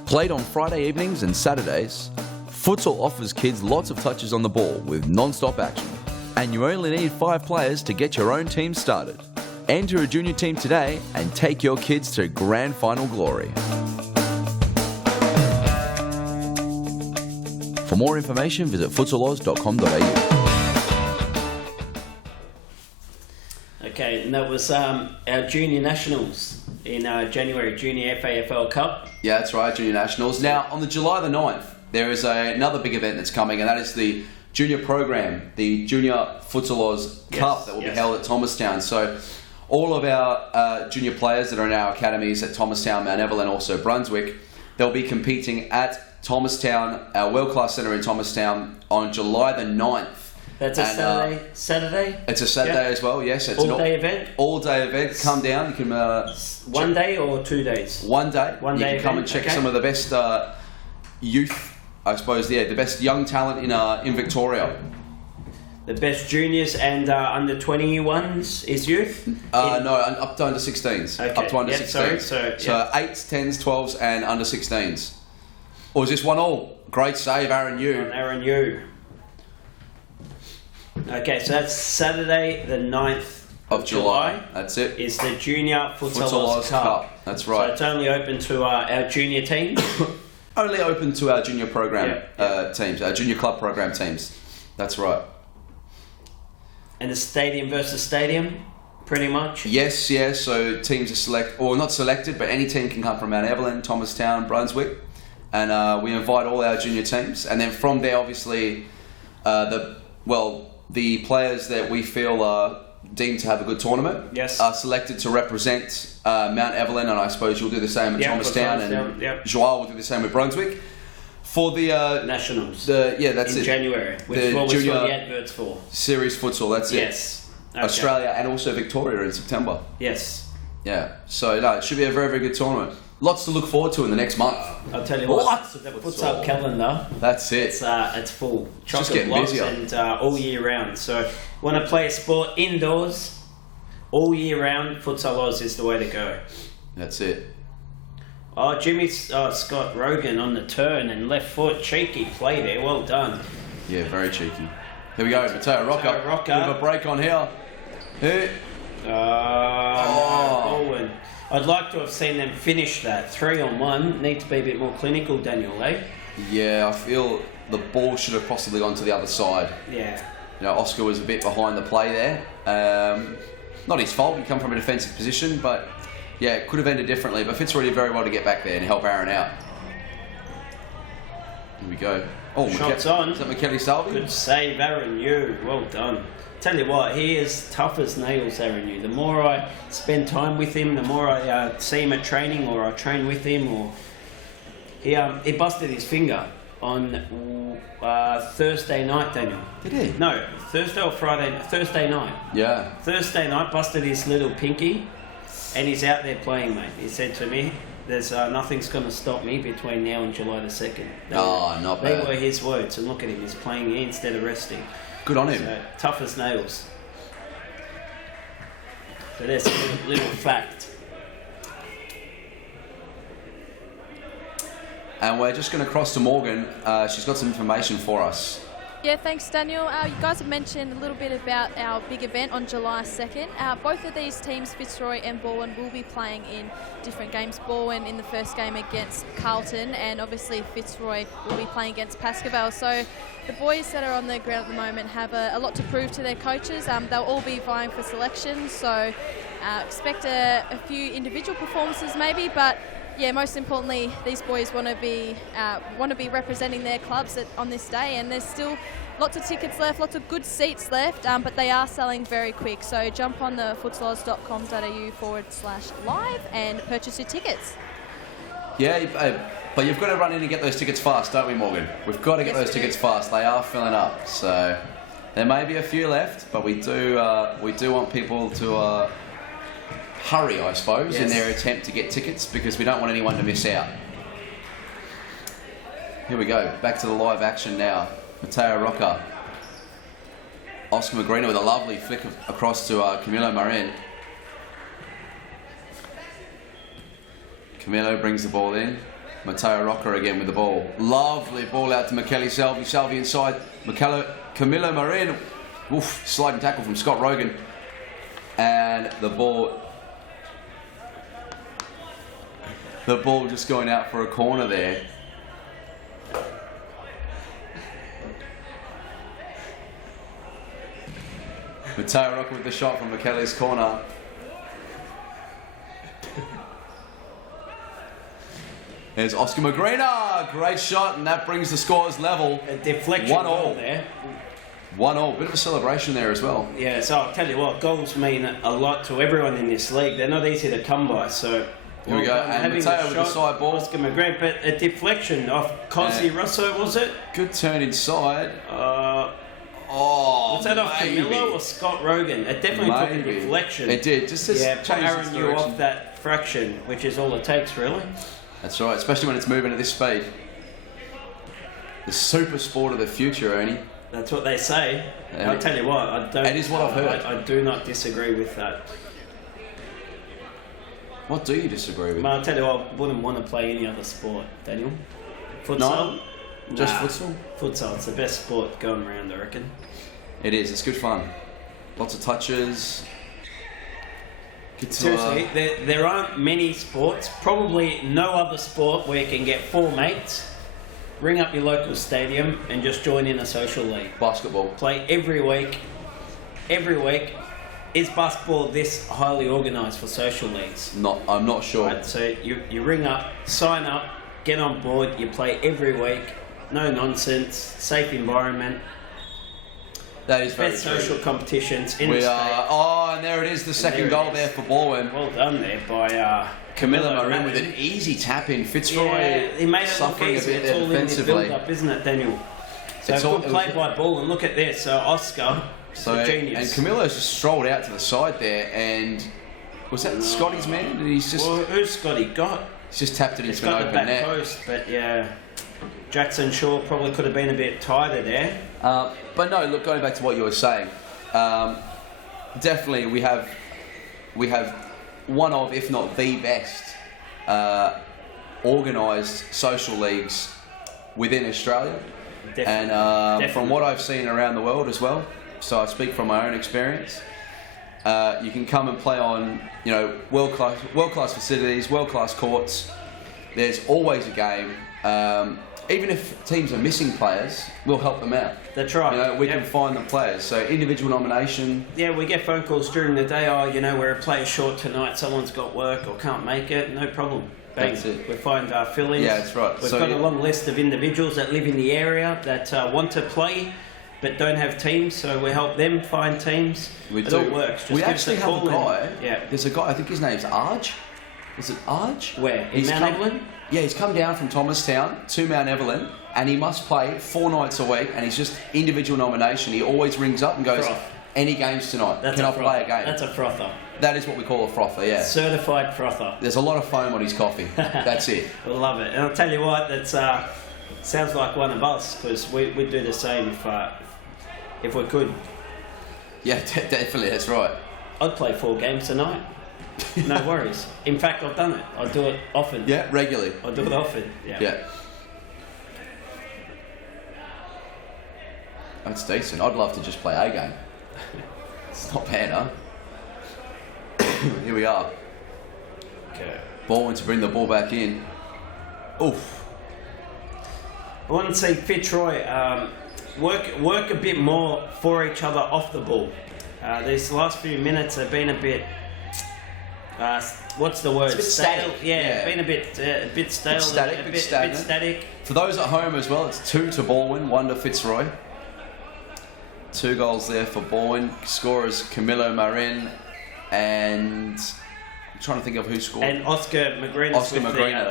Played on Friday evenings and Saturdays, futsal offers kids lots of touches on the ball with non-stop action. And you only need 5 players to get your own team started. Enter a junior team today and take your kids to grand final glory. For more information, visit futsaloz.com.au. Okay, and that was our junior nationals in January, Junior FAFL Cup. Yeah, that's right, Junior Nationals. Now, on the July the 9th, there is another big event that's coming, and that is the junior program, the Junior Futsal Oz Cup that will be held at Thomastown. So all of our junior players that are in our academies at Thomastown, Mount Evelyn, also Brunswick, they'll be competing at Thomastown, our world-class centre in Thomastown, on July the 9th. That's a Saturday? It's a Saturday as well, yes. It's all-day event? All-day event. Come down. You can... 1 day or 2 days? 1 day. One day you can come and check some of the best youth, I suppose, the best young talent in Victoria. The best juniors and under 21s is youth? No, up to under 16s. Okay. Up to under 16s. So 8s, 10s, 12s and under 16s. Or is this one all? Great save, Aaron Yu. Aaron Yu. Okay, so that's Saturday the 9th of July. That's it. Is the Junior Futsal Oz Cup. That's right. So it's only open to our junior team? Only open to our junior program teams, our junior club program teams. That's right. And the stadium versus stadium, pretty much? Yes. So teams are not selected, but any team can come from Mount Evelyn, Thomastown, Brunswick. And we invite all our junior teams. And then from there, obviously, the players that we feel are deemed to have a good tournament are selected to represent Mount Evelyn, and I suppose you'll do the same at Thomastown, and Joao will do the same with Brunswick. For the nationals, that's in January, which is what we saw the adverts for. Series futsal, that's it. Yes. Okay. Australia and also Victoria in September. Yes. Yeah. So no, it should be a very, very good tournament. Lots to look forward to in the next month. I'll tell you what, the futsal calendar. That's it. It's full. Just getting busier. And all year round. So want to play a sport indoors all year round? Futsal Oz is the way to go. That's it. Oh, Scott Rogan on the turn and left foot, cheeky play there. Well done. Yeah, very cheeky. Here we go, Mateo Rocker. Bit of a break on here. Here. Baldwin. I'd like to have seen them finish that 3-on-1. Need to be a bit more clinical, Daniel, eh? Yeah, I feel the ball should have possibly gone to the other side. Yeah. You know, Oscar was a bit behind the play there. Not his fault, he come from a defensive position, but yeah, it could have ended differently. But FITZROY did very well to get back there and help Aaron out. Here we go. Oh, shots on. Is that McKelly Salvi? Good save, Aaron Yu. Well done. Tell you what, he is tough as nails, Aaron Yu. The more I spend time with him, the more I see him at training, or I train with him, or he busted his finger on Thursday night, Daniel. Did he? No, Thursday or Friday. Thursday night. Yeah. Thursday night, busted his little pinky, and he's out there playing, mate. He said to me, "There's nothing's going to stop me between now and July the 2nd." Not bad. They were his words, and look at him, he's playing here instead of resting. Good on him. So, tough as nails. So there's a little fact. And we're just going to cross to Morgan. She's got some information for us. Yeah, thanks, Daniel. You guys have mentioned a little bit about our big event on July 2nd. Both of these teams, FITZROY and BALWYN, will be playing in different games. BALWYN in the first game against Carlton, and obviously FITZROY will be playing against PASCOE. So the boys that are on the ground at the moment have a lot to prove to their coaches. They'll all be vying for selection, so expect a few individual performances maybe, but yeah, most importantly, these boys want to be representing their clubs on this day, and there's still lots of tickets left, lots of good seats left, but they are selling very quick. So jump on the futsaloz.com.au/live and purchase your tickets. Yeah, but you've got to run in and get those tickets fast, don't we, Morgan? We've got to get those tickets fast. They are filling up, so There may be a few left, but we do want people to hurry, I suppose, in their attempt to get tickets, because we don't want anyone to miss out. Here we go, back to the live action now. Mateo Rocca. Oscar Magrina with a lovely flick across to Camilo Marin. Camilo brings the ball in. Mateo Rocca again with the ball. Lovely ball out to Michele Salvi. Salvi inside. Camilo Marin. Oof, sliding tackle from Scott Rogan. And the ball just going out for a corner there. Mateo Rocca with the shot from Michele's corner. There's Oscar Magrina, great shot, and that brings the scores level. A deflection 1-1 there. 1-1, bit of a celebration there as well. Yeah, so I'll tell you what, goals mean a lot to everyone in this league. They're not easy to come by, so... Here we go, and Mateo with the side ball. Oscar Magrina, but a deflection off Cosy Russo, was it? Good turn inside. Was that off Camilo or Scott Rogan? It definitely took a deflection. It did, just to put Aaron you off that fraction, which is all it takes, really. That's right, especially when it's moving at this speed. The super sport of the future, Ernie. That's what they say. I'll tell you what, I don't... It is what I've heard. I do not disagree with that. What do you disagree with? Well, I'll tell you what, I wouldn't want to play any other sport, Daniel. Futsal? No? Just futsal? Futsal, it's the best sport going around, I reckon. It is, it's good fun. Lots of touches. Seriously, there aren't many sports, probably no other sport where you can get 4 mates, ring up your local stadium and just join in a social league. Basketball. Play every week. Every week. Is basketball this highly organised for social leagues? I'm not sure. Right, so you ring up, sign up, get on board, you play every week, no nonsense, safe environment. That is very best true. Social competitions in the state. And there it is, the second goal there for BALWYN. Well done there by Camilo Marin with an easy tap in. FITZROY he made it suffering look easy. a bit It's there all in the defensively. build-up, isn't it, Daniel? So good play by BALWYN. Look at this. So Oscar, the genius. And Camilo's just strolled out to the side there, and was that Scotty's man? And he's just... Well, who's Scotty got? He's just tapped it He's into an got the open back net. post, but yeah, Jackson Shaw probably could have been a bit tighter there. But no, look, going back to what you were saying, definitely we have one of, if not the best, organised social leagues within Australia. Definitely. And from what I've seen around the world as well, so I speak from my own experience, you can come and play on, world-class facilities, world-class courts. There's always a game. Even if teams are missing players, we'll help them out. That's right. We can find them players. So individual nomination. Yeah, we get phone calls during the day. Oh, we're a player short tonight. Someone's got work or can't make it. No problem. Bang. That's it. We find fill-ins. Yeah, that's right. We've got a long list of individuals that live in the area that want to play but don't have teams, so we help them find teams. It all works. Just we give us actually have a guy. Yeah. There's a guy. I think his name's Arj. Is it Arj? Where? In Mount Evelyn? Yeah, he's come down from Thomastown to Mount Evelyn, and he must play 4 nights a week, and he's just individual nomination. He always rings up and goes, any games tonight? Can I play a game? That's a frother. That is what we call a frother, yeah. Certified frother. There's a lot of foam on his coffee. That's it. I love it. And I'll tell you what, that sounds like one of us, because we'd do the same if we could. Yeah, definitely, that's right. I'd play 4 games tonight. No worries. In fact, I've done it. I do it often. Yeah, regularly. I do it often. Yeah. That's decent. I'd love to just play a game. It's not bad, huh? Here we are. Okay. BALWYN to bring the ball back in. Oof. I want to see FITZROY work a bit more for each other off the ball. These last few minutes have been a bit... what's the word? It's a bit stale. Yeah, been a bit stale. A bit static. For those at home as well, it's 2 to BALWYN, 1 to FITZROY. 2 goals there for BALWYN. Scorers Camilo Marin and... I'm trying to think of who scored. And Oscar Magrina with the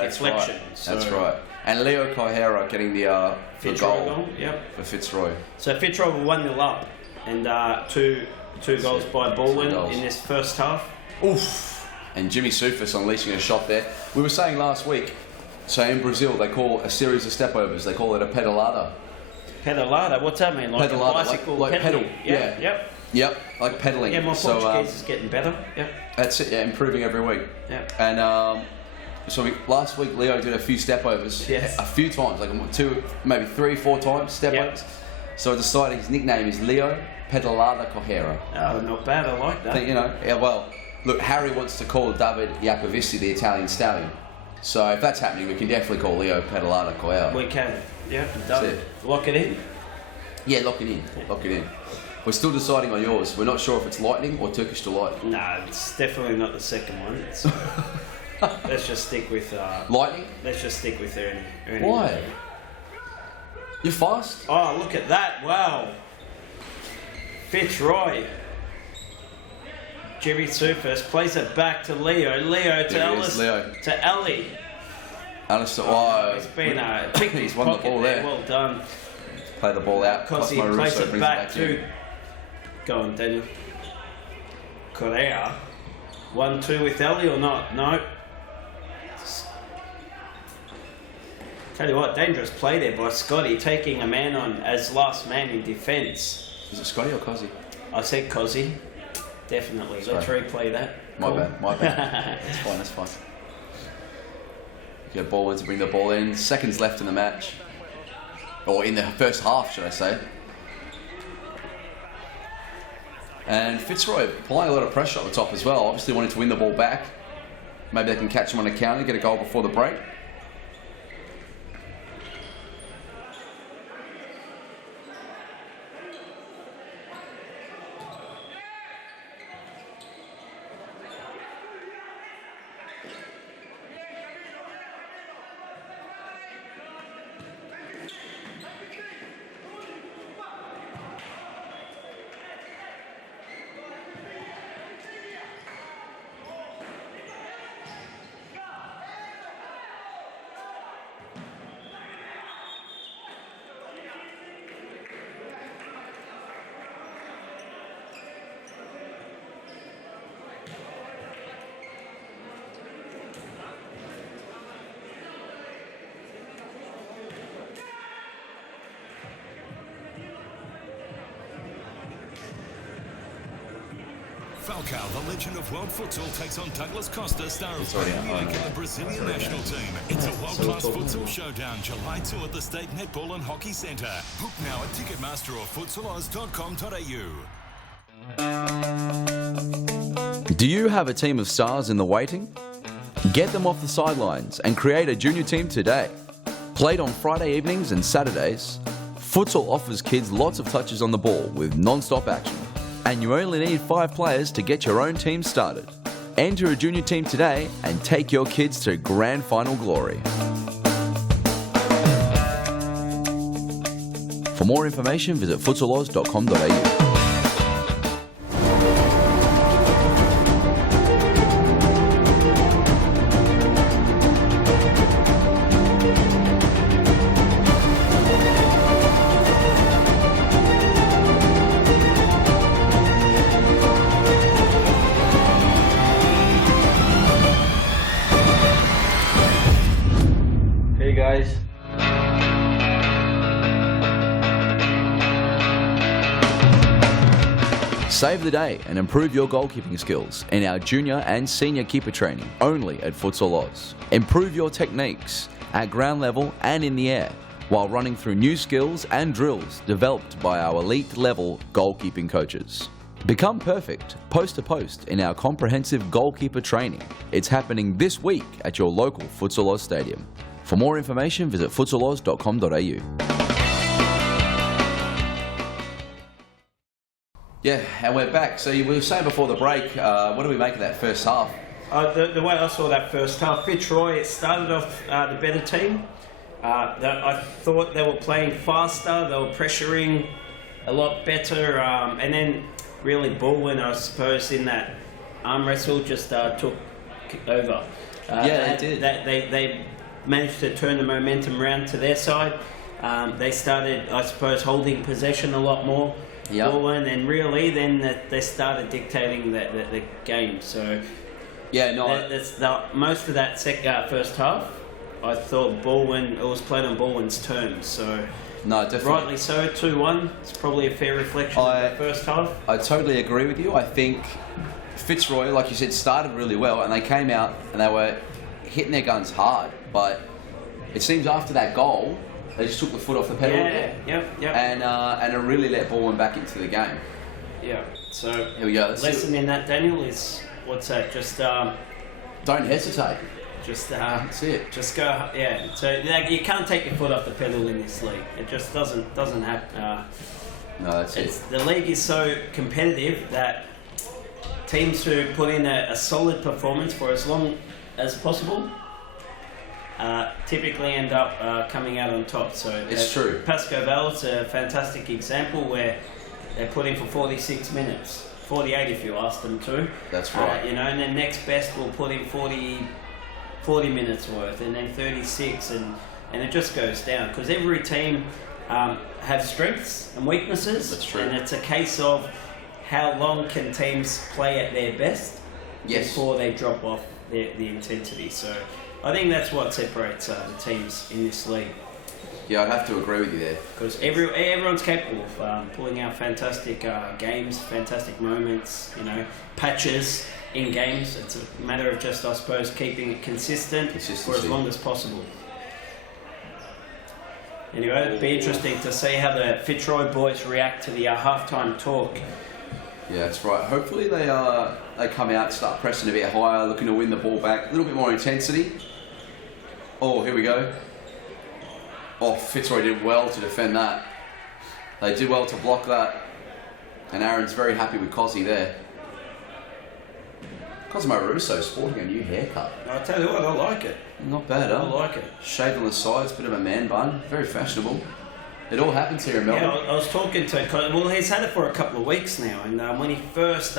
deflection. Right. That's right. And Leo Kohera getting the goal Yep. for FITZROY. So FITZROY were 1-0 up. and two goals by BALWYN in this first half. Oof! And Jimmy Sufis unleashing a shot there. We were saying last week, so in Brazil they call a series of stepovers, they call it a pedalada. Pedalada, what's that mean? Like pedalada, a bicycle like pedal. Yeah. Yep, like pedaling. Yeah, my Portuguese is getting better. Yep. That's it, yeah, improving every week. Yep. And so last week Leo did a few stepovers. Yes. A few times, like 2, maybe 3, 4 times stepovers. Yep. So I decided his nickname is Leo Pedalada Correra. Oh, not bad, I like that. You know, yeah, well, look, Harry wants to call David Iacovici the Italian stallion. So if that's happening, we can definitely call Leo Pedalada Correa. We can, yeah, done. Lock it in? Yeah, lock it in, lock it in. We're still deciding on yours. We're not sure if it's lightning or Turkish delight. No, it's definitely not the second one. It's, let's just stick with... lightning? Let's just stick with Ernie. Why? You're fast? Oh, look at that, wow. FITZROY. Jimmy Sufis plays it back to Leo. Leo to Alice. To Ali. Alistair, he's been he's won the ball there. Well done. Play the ball out. Because he plays it back to. Go on, Daniel. Correa. 1-2 with Ali or not? No. Tell you what, dangerous play there by Scotty, taking a man on as last man in defence. Is it Scotty or Cozzy? I said Cozzy. Definitely. Sorry. Let's replay that. My bad. That's fine. Get BALWYN to bring the ball in. Seconds left in the match. Or in the first half, should I say. And FITZROY applying a lot of pressure at the top as well. Obviously wanting to win the ball back. Maybe they can catch him on a counter, get a goal before the break. Falcao, the legend of world futsal, takes on Douglas Costa, star of Bayern Munich and the Brazilian national team. It's a world-class futsal showdown, July 2 at the State Netball and Hockey Centre. Book now at Ticketmaster or futsaloz.com.au. Do you have a team of stars in the waiting? Get them off the sidelines and create a junior team today. Played on Friday evenings and Saturdays, futsal offers kids lots of touches on the ball with non-stop action. And you only need 5 players to get your own team started. Enter a junior team today and take your kids to grand final glory. For more information, visit futsaloz.com.au. Hey guys. Save the day and improve your goalkeeping skills in our junior and senior keeper training only at Futsal Oz. Improve your techniques at ground level and in the air while running through new skills and drills developed by our elite level goalkeeping coaches. Become perfect post to post in our comprehensive goalkeeper training. It's happening this week at your local Futsal Oz stadium. For more information, visit futsaloz.com.au. Yeah, and we're back. So you were saying before the break, what do we make of that first half? The way I saw that first half, FITZROY, it started off the better team. I thought they were playing faster, they were pressuring a lot better, and then really BALWYN, I suppose, in that arm wrestle just took over. Yeah, they did. They managed to turn the momentum around to their side. They started, I suppose, holding possession a lot more. Yep. BALWYN, and really then they started dictating the game. So yeah, no, most of that first half, I thought BALWYN, it was played on BALWYN's terms. So no, definitely. Rightly so, 2-1. It's probably a fair reflection of the first half. I totally agree with you. I think FITZROY, like you said, started really well, and they came out and they were hitting their guns hard. But it seems after that goal, they just took the foot off the pedal. Yep. And it really let BALWYN back into the game. Yeah. So here we go. Lesson in that, Daniel, is what's that? Just don't hesitate. Just that's it. Just go. Yeah. So you can't take your foot off the pedal in this league. It just doesn't happen. No, that's it. The league is so competitive that teams who put in a solid performance for as long as possible typically end up coming out on top. So it's true. PASCOE VALE is a fantastic example where they put in for 46 minutes, 48 if you ask them to. That's right. And then next best will put in 40 minutes worth, and then 36, and it just goes down because every team have strengths and weaknesses. That's true. And it's a case of how long can teams play at their best before they drop off the intensity. So I think that's what separates the teams in this league. Yeah, I'd have to agree with you there. Because everyone's capable of pulling out fantastic games, fantastic moments, patches in games. It's a matter of just, I suppose, keeping it consistent for as long as possible. Anyway, it'd be interesting to see how the FITZROY boys react to the halftime talk. Yeah, that's right. Hopefully they come out, start pressing a bit higher, looking to win the ball back, a little bit more intensity. Oh, here we go. Oh, FITZROY did well to defend that. They did well to block that. And Aaron's very happy with Cosy there. Cosmo Russo sporting a new haircut. I'll tell you what, I like it. Not bad, huh? I like it. Shaved on the sides, bit of a man bun. Very fashionable. It all happens here in Melbourne. Yeah, I was talking to well, he's had it for a couple of weeks now, and when he first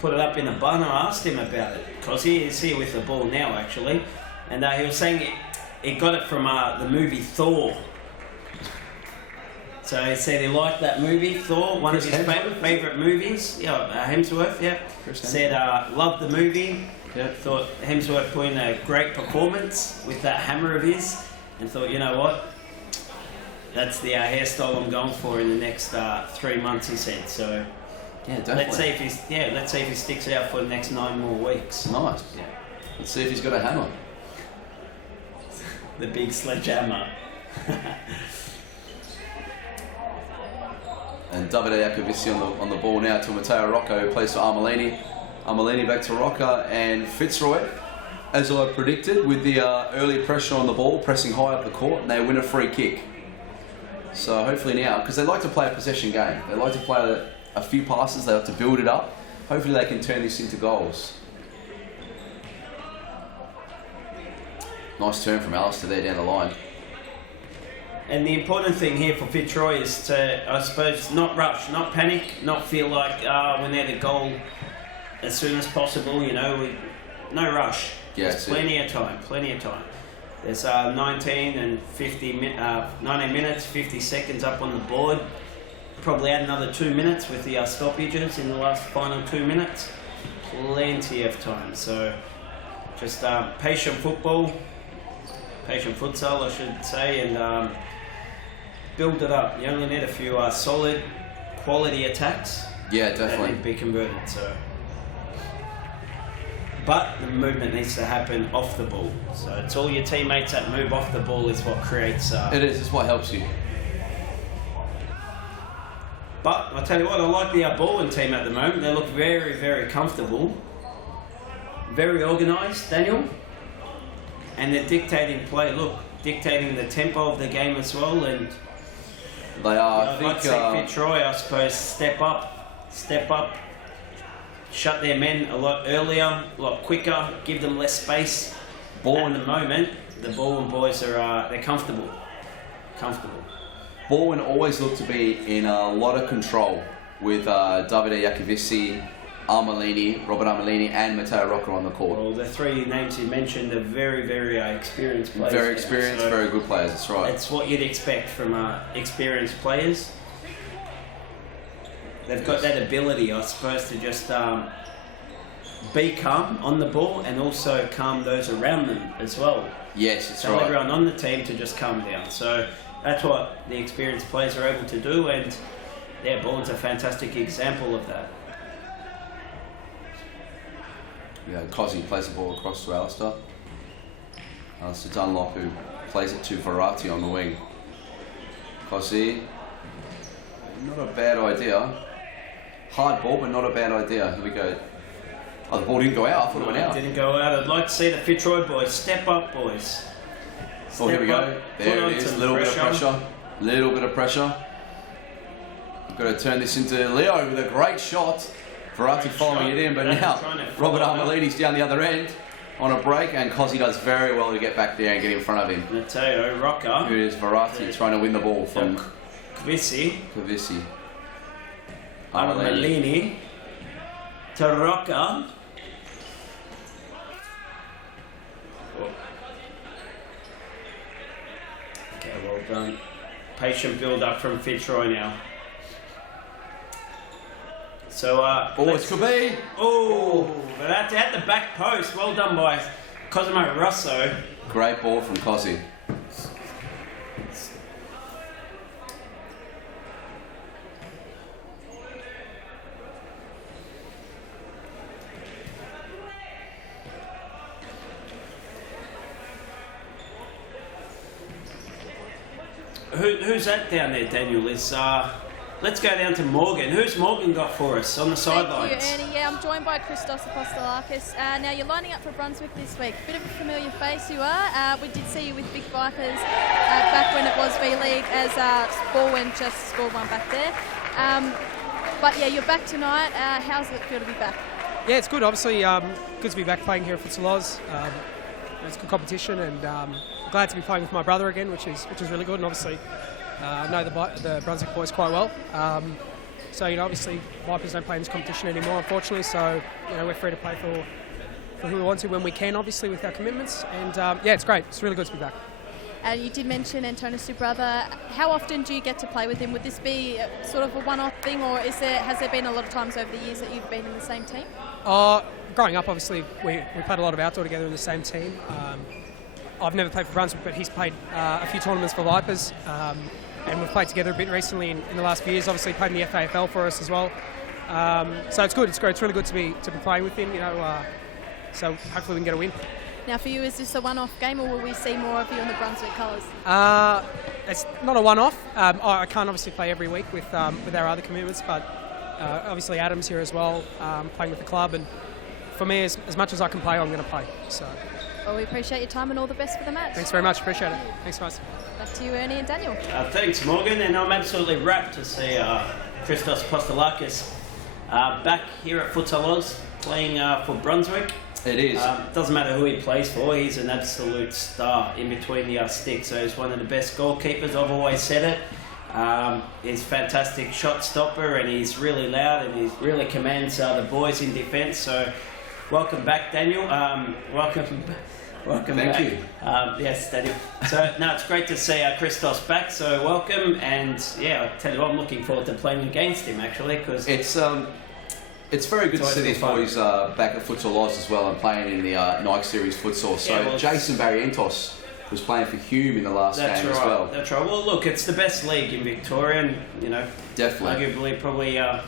put it up in a bun, I asked him about it, because he is here with the ball now, actually, and he was saying he got it from the movie Thor. So he said he liked that movie, Thor, one of his favourite movies. Yeah, Hemsworth, yeah. Said loved the movie. Yeah. Thought Hemsworth put in a great performance with that hammer of his, and thought, you know what, that's the hairstyle I'm going for in the next 3 months, he said. So yeah, definitely. Let's see if he sticks it out for the next 9 more weeks. Nice. Yeah. Let's see if he's got a hammer. The big sledgehammer. And Davide Iacovici on the ball now to Matteo Rocco, who plays for Armelini. Armelini back to Rocco, and FITZROY, as I predicted, with the early pressure on the ball, pressing high up the court, and they win a free kick. So hopefully now, because they like to play a possession game, they like to play a few passes, they like to build it up. Hopefully they can turn this into goals. Nice turn from Alistair there down the line. And the important thing here for FITZROY is to, I suppose, not rush, not panic, not feel like we're near the goal as soon as possible, no rush. Yeah, there's plenty of time. There's 19 minutes, 50 seconds up on the board. Probably add another 2 minutes with the stoppages in the last final 2 minutes. Plenty of time. So just patient football, patient futsal, I should say, and build it up. You only need a few solid, quality attacks. Yeah, definitely. That need to be converted. So. But the movement needs to happen off the ball. So it's all your teammates that move off the ball is what creates... It is, it's what helps you. But I'll tell you what, I like the BALWYN team at the moment. They look very, very comfortable. Very organised, Daniel. And they're dictating play. Look, dictating the tempo of the game as well. And they are, I'd like to see FITZROY, I suppose, step up. Shut their men a lot earlier, a lot quicker, give them less space. At the moment, the BALWYN boys are they're comfortable. BALWYN always look to be in a lot of control with Davide Iacovici, Robert Armelini, and Matteo Rocco on the court. Well, the 3 names you mentioned are very, very experienced players. Very experienced, very good players. That's right. It's what you'd expect from experienced players. they've got that ability, I suppose, to just be calm on the ball and also calm those around them as well. Yes, it's Tell right. everyone on the team to just calm down. So that's what the experienced players are able to do, and yeah, Baldwyn's a fantastic example of that. Yeah, Cosy plays the ball across to Alistair. Alistair Dunlop, who plays it to Verratti on the wing. Cosy, not a bad idea. Hard ball, but not a bad idea. Here we go. Oh, the ball didn't go out. I thought it went out. It didn't go out. I'd like to see the FITZROY boys step up, boys. Oh, here we go. There it is. A little bit of pressure. Little bit of pressure. We've got to turn this into Leo with a great shot. Verratti following it in, but now Robert Armelini's down the other end on a break, and Cosy does very well to get back there and get in front of him. Matteo Rocca. Here is Verratti trying to win the ball from Kvissi. Armelini. To Rocca. Okay, well done. Patient build-up from FITZROY now. So, it could be. Oh, but that's at the back post. Well done by Cosimo Rosso. Great ball from Cosy. Who's that down there, Daniel? Let's go down to Morgan. Who's Morgan got for us on the sidelines? Thank you, Ernie. Yeah, I'm joined by Christos Apostolakis. Now, you're lining up for Brunswick this week. Bit of a familiar face you are. We did see you with Big Vipers back when it was V-League, as BALWYN just scored one back there. But yeah, you're back tonight. How's it feel to be back? Yeah, it's good. Obviously, good to be back playing here at Futsal Oz. It's good competition, and glad to be playing with my brother again, which is really good. And obviously, I know the Brunswick boys quite well. So obviously, Vipers don't play in this competition anymore, unfortunately. So we're free to play for who we want to when we can, obviously, with our commitments. And yeah, it's great. It's really good to be back. And you did mention Antonis, your brother. How often do you get to play with him? Would this be sort of a one-off thing, or has there been a lot of times over the years that you've been in the same team? Growing up, obviously, we played a lot of outdoor together in the same team. I've never played for Brunswick, but he's played a few tournaments for Vipers, and we've played together a bit recently in the last few years. Obviously, played in the FAFL for us as well. So it's good. It's great. It's really good to be playing with him. So hopefully we can get a win. Now, for you, is this a one-off game, or will we see more of you in the Brunswick colours? It's not a one-off. I can't obviously play every week with our other commitments, but obviously Adam's here as well, playing with the club, and for me, as much as I can play, I'm going to play. So. Well, we appreciate your time and all the best for the match. Thanks very much. Appreciate it. Thanks, guys. Back to you, Ernie and Daniel. Thanks, Morgan, and I'm absolutely rapt to see Christos Apostolakis back here at Futsal Oz playing for Brunswick. It is. Doesn't matter who he plays for, he's an absolute star in between the sticks. So he's one of the best goalkeepers, I've always said it. He's a fantastic shot stopper, and he's really loud, and he really commands the boys in defence. So welcome back, Daniel. Welcome Thank back. you. Yes, Daniel. So no, it's great to see Christos back. So welcome, and yeah, I'll tell you what, I'm looking forward to playing against him actually, because it's very good to see these boys back at Futsal Oz as well and playing in the Nike Series futsal. So yeah, Jason Barrientos was playing for HUME in the last game as well. That's right. Well, look, it's the best league in Victoria, and definitely, arguably, probably the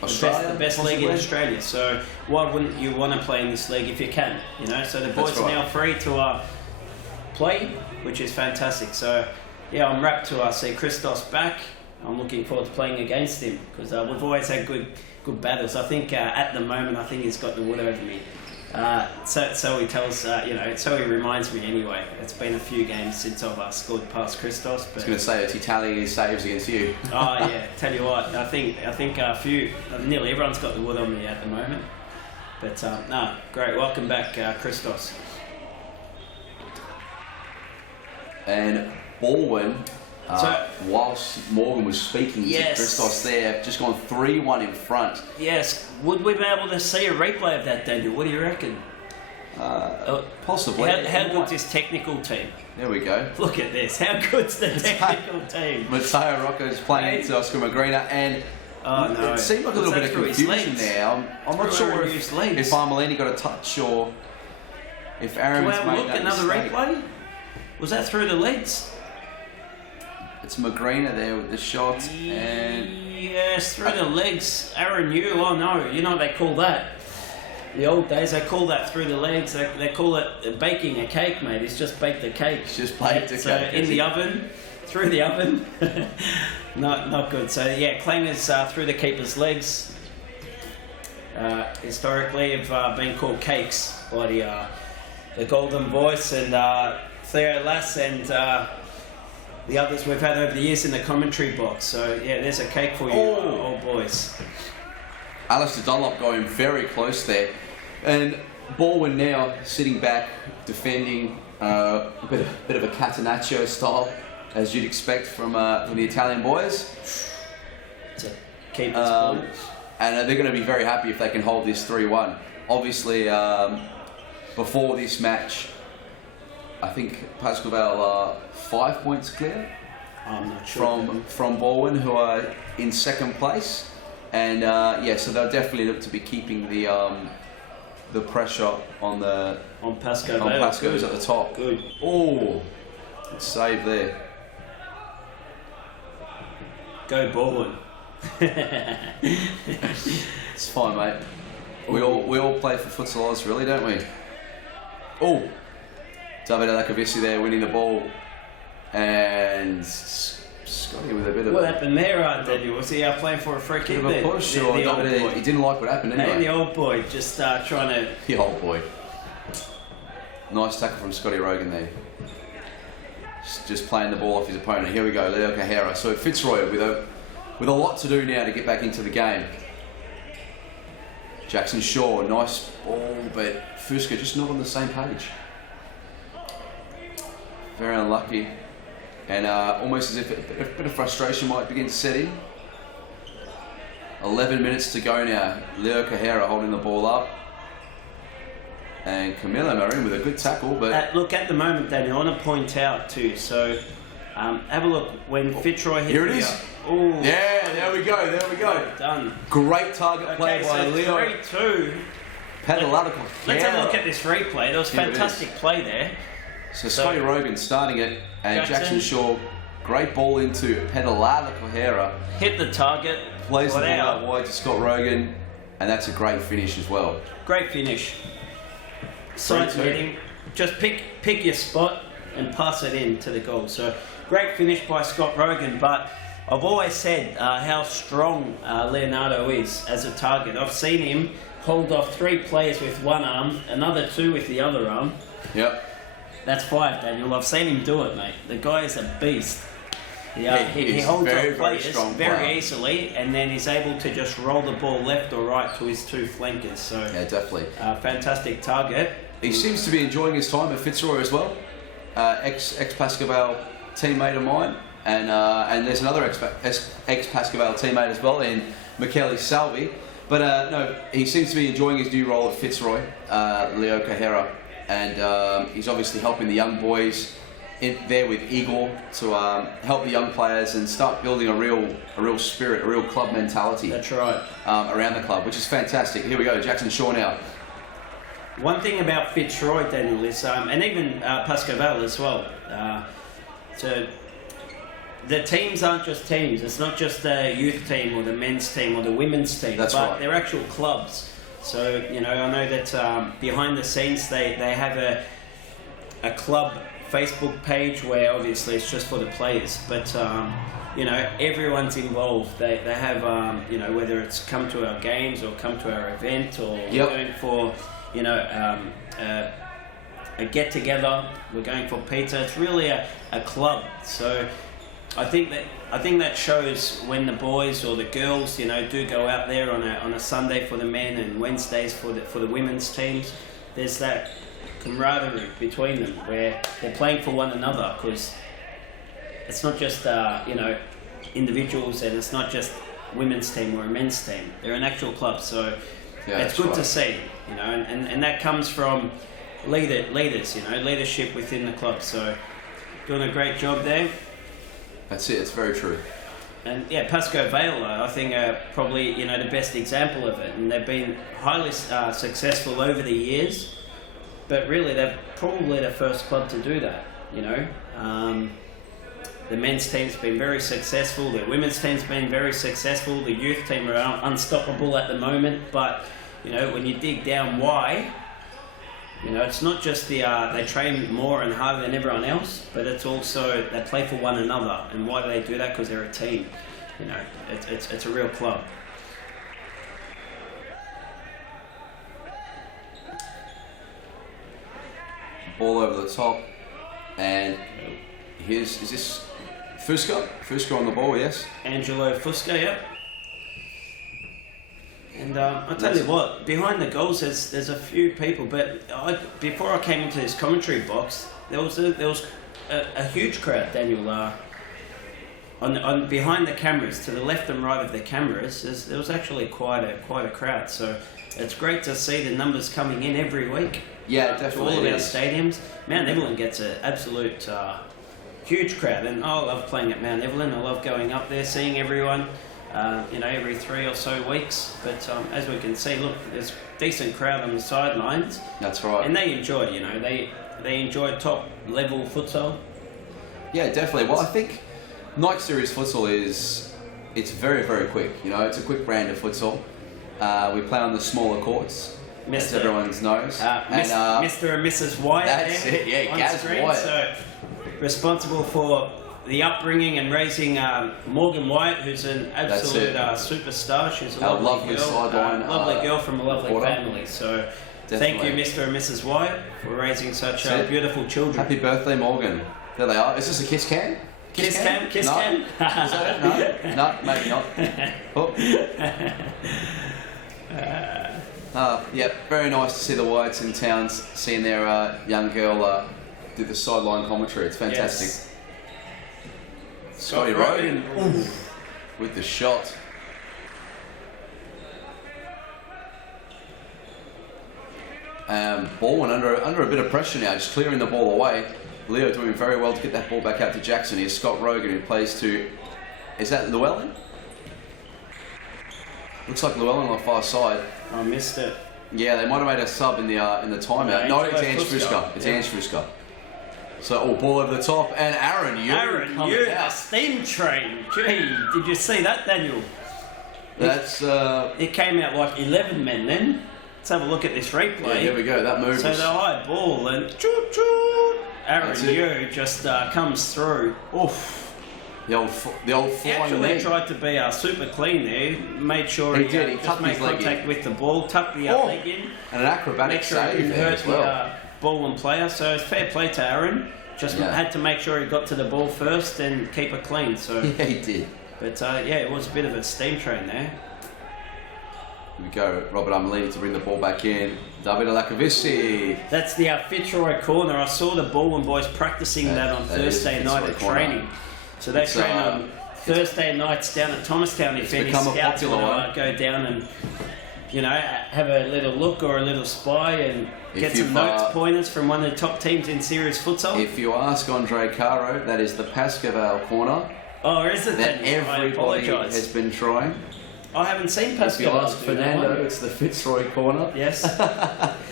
best possibly league in Australia. So why wouldn't you want to play in this league if you can? So the boys are now free to play, which is fantastic. So yeah, I'm rapt to see Christos back. I'm looking forward to playing against him, because we've always had good battles. I think at the moment, I think he's got the wood over me. So he tells, so he reminds me anyway. It's been a few games since I've scored past Christos. I was going to say, it's tallying his saves against you. Oh yeah, tell you what, I think nearly everyone's got the wood on me at the moment. But no, great. Welcome back, Christos. And BALWYN. Whilst Morgan was speaking to Christos there, just gone 3-1 in front. Yes. Would we be able to see a replay of that, Daniel? What do you reckon? Possibly. How good's this technical team? There we go. Look at this. How good's the technical team? Matteo Rocco is playing into Oscar Magrina, and Oh no! It seemed like a little bit of confusion there. I'm not sure if Armelini got a touch or if Aaron's made that mistake. Look, another replay. Was that through the legs? It's Magrina there with the shot, and yes, through the legs. Aaron knew. Oh no! You know what they call that? The old days, they call that through the legs. They call it baking a cake, mate. He's just baked a cake. He's just baked a cake. In the oven, through the oven. Not good. So yeah, clangers through the keeper's legs. Historically, have been called cakes by the Golden Voice and Theo Lass and the others we've had over the years in the commentary box. So yeah, there's a cake for you, old boys. Alistair Dunlop going very close there. And BALWYN now sitting back, defending a bit of a Catenaccio style, as you'd expect from the Italian boys. It's a keeper's point. And they're going to be very happy if they can hold this 3-1. Obviously, before this match, I think PASCOE VALE are 5 points clear. I'm not sure. From BALWYN, who are in second place. And yeah, so they'll definitely look to be keeping the pressure on PASCOE on PASCOE's at the top. Good. Oh, good save there. Go BALWYN. It's fine, mate. We all play for Futsal Oz, really, don't we? Oh, David Alakovisi there winning the ball, and Scotty with a bit of. What happened there, Daniel? Was he playing for a free kick there? Of a push, or he didn't like what happened anyway. The old boy just trying to. The old boy. Nice tackle from Scotty Rogan there. Just playing the ball off his opponent. Here we go, Leo Cajera. So FITZROY with a lot to do now to get back into the game. Jackson Shaw, nice ball, but Fusca just not on the same page. Very unlucky. And almost as if a bit of frustration might begin to set in. 11 minutes to go now. Leo Cajera holding the ball up. And Camilo Marin with a good tackle, but... look, at the moment, Daniel, I want to point out too, so have a look. When FITZROY hit here it is. Yeah, there we go, Done. Great target play by Leo. 3-2. Let's have a look at this replay. There was fantastic play there. So Scotty Rogan starting it, and Jackson Shaw, great ball into Pedalada Cajera. Hit the target. Plays the ball out wide to Scott Rogan, and that's a great finish as well. Great finish. Side meeting. Just pick your spot and pass it in to the goal. So great finish by Scott Rogan, but I've always said how strong Leonardo is as a target. I've seen him hold off 3 players with one arm, another 2 with the other arm. Yep. That's 5, Daniel. I've seen him do it, mate. The guy is a beast. He holds off players very easily, and then he's able to just roll the ball left or right to his 2 flankers. So yeah, definitely. Fantastic target. He seems to be enjoying his time at FITZROY as well. Ex-PASCOE VALE teammate of mine, and there's another ex-PASCOE VALE teammate as well in Michele Salvi. But no, he seems to be enjoying his new role at FITZROY, Leo Cajera, and he's obviously helping the young boys there with Igor to help the young players and start building a real spirit, a real club mentality. That's right. Around the club, which is fantastic. Here we go, Jackson Shaw now. One thing about FITZROY, Daniel, is, and even PASCOE VALE as well, so the teams aren't just teams. It's not just the youth team or the men's team or the women's team, but they're actual clubs. So, you know, I know that behind the scenes they have a club Facebook page where obviously it's just for the players, but you know, everyone's involved. They have, you know, whether it's come to our games or come to our event or we're going for, you know, a get together, we're going for pizza. It's really a club. So I think that shows when the boys or the girls, you know, do go out there on a Sunday for the men and Wednesdays for the women's teams. There's that camaraderie between them where they're playing for one another, because it's not just you know, individuals, and it's not just a women's team or a men's team. They're an actual club. So it's good to see, you know, and that comes from leaders, you know, leadership within the club. So doing a great job there. That's it. It's very true. And yeah, PASCOE VALE, I think, are probably the best example of it, and they've been highly successful over the years. But really, they're probably the first club to do that. The men's team's been very successful. The women's team's been very successful. The youth team are unstoppable at the moment. But when you dig down why, it's not just they train more and harder than everyone else, but it's also they play for one another. And why do they do that? Because they're a team. It's a real club. Ball over the top, and is this Fusca? Fusca on the ball, yes. Angelo Fusca, yeah. And I'll tell you what, behind the goals there's a few people, but before I came into this commentary box, there was a huge crowd, Daniel, on behind the cameras, to the left and right of the cameras. There was actually quite a crowd, so it's great to see the numbers coming in every week. Yeah, definitely. To all of our stadiums. Mount Evelyn gets an absolute huge crowd, and I love playing at Mount Evelyn. I love going up there, seeing everyone. Every 3 or so weeks. But as we can see, look, there's a decent crowd on the sidelines. That's right. And they enjoy, they enjoy top level futsal. Yeah, definitely. Well, I think Nike Series futsal it's very, very quick. It's a quick brand of futsal. We play on the smaller courts, as everyone knows. Mr. and Mrs. Wyatt. That's it. Yeah, Gaz Wyatt. So responsible for the upbringing and raising Morgan Wyatt, who's an absolute superstar. She's a lovely girl, lovely girl from a lovely family. So thank you, Mr. and Mrs. Wyatt, for raising such beautiful children. Happy birthday, Morgan. There they are. Is this a kiss cam? Kiss cam? Kiss cam? Is that it? No, maybe not. Oh. Yeah, very nice to see the Wyatts in town, seeing their young girl do the sideline commentary. It's fantastic. Yes. Scotty Rogan with the shot. Baldwin under a bit of pressure now, just clearing the ball away. Leo doing very well to get that ball back out to Jackson. Here's Scott Rogan, who plays to, is that Llewellyn? Looks like Llewellyn on the far side. I missed it. Yeah, they might have made a sub in the timeout. No, it's Ange Fusca. It's Ange Fusca. So, ball over the top, and Aaron, the steam train. Gee, did you see that, Daniel? That's it came out like 11 men then. Let's have a look at this replay. Yeah, here we go. That move. So the high ball and choo-choo. Aaron Yu just comes through. Oof. The old flying He actually tried to be super clean there. Made sure he did. He just made contact with the ball, tucked the leg in, and an acrobatic save there as well. The Baldwin player. So it's fair play to Aaron. Just had to make sure he got to the ball first and keep it clean. So yeah, he did. But it was a bit of a steam train there. Here we go, Robert Armelini to bring the ball back in. David Alakovici. That's the FITZROY corner. I saw the Baldwin boys practicing that on Thursday night at training. So they train on Thursday nights down at Thomastown. If any scouts want to go down and have a little look or a little spy and get some notes, pointers from one of the top teams in serious futsal. If you ask Andre Caro, that is the PASCOE corner. Oh, is it that everybody has been trying? I haven't seen PASCOE. If you ask Fernando, it's the FITZROY corner. Yes.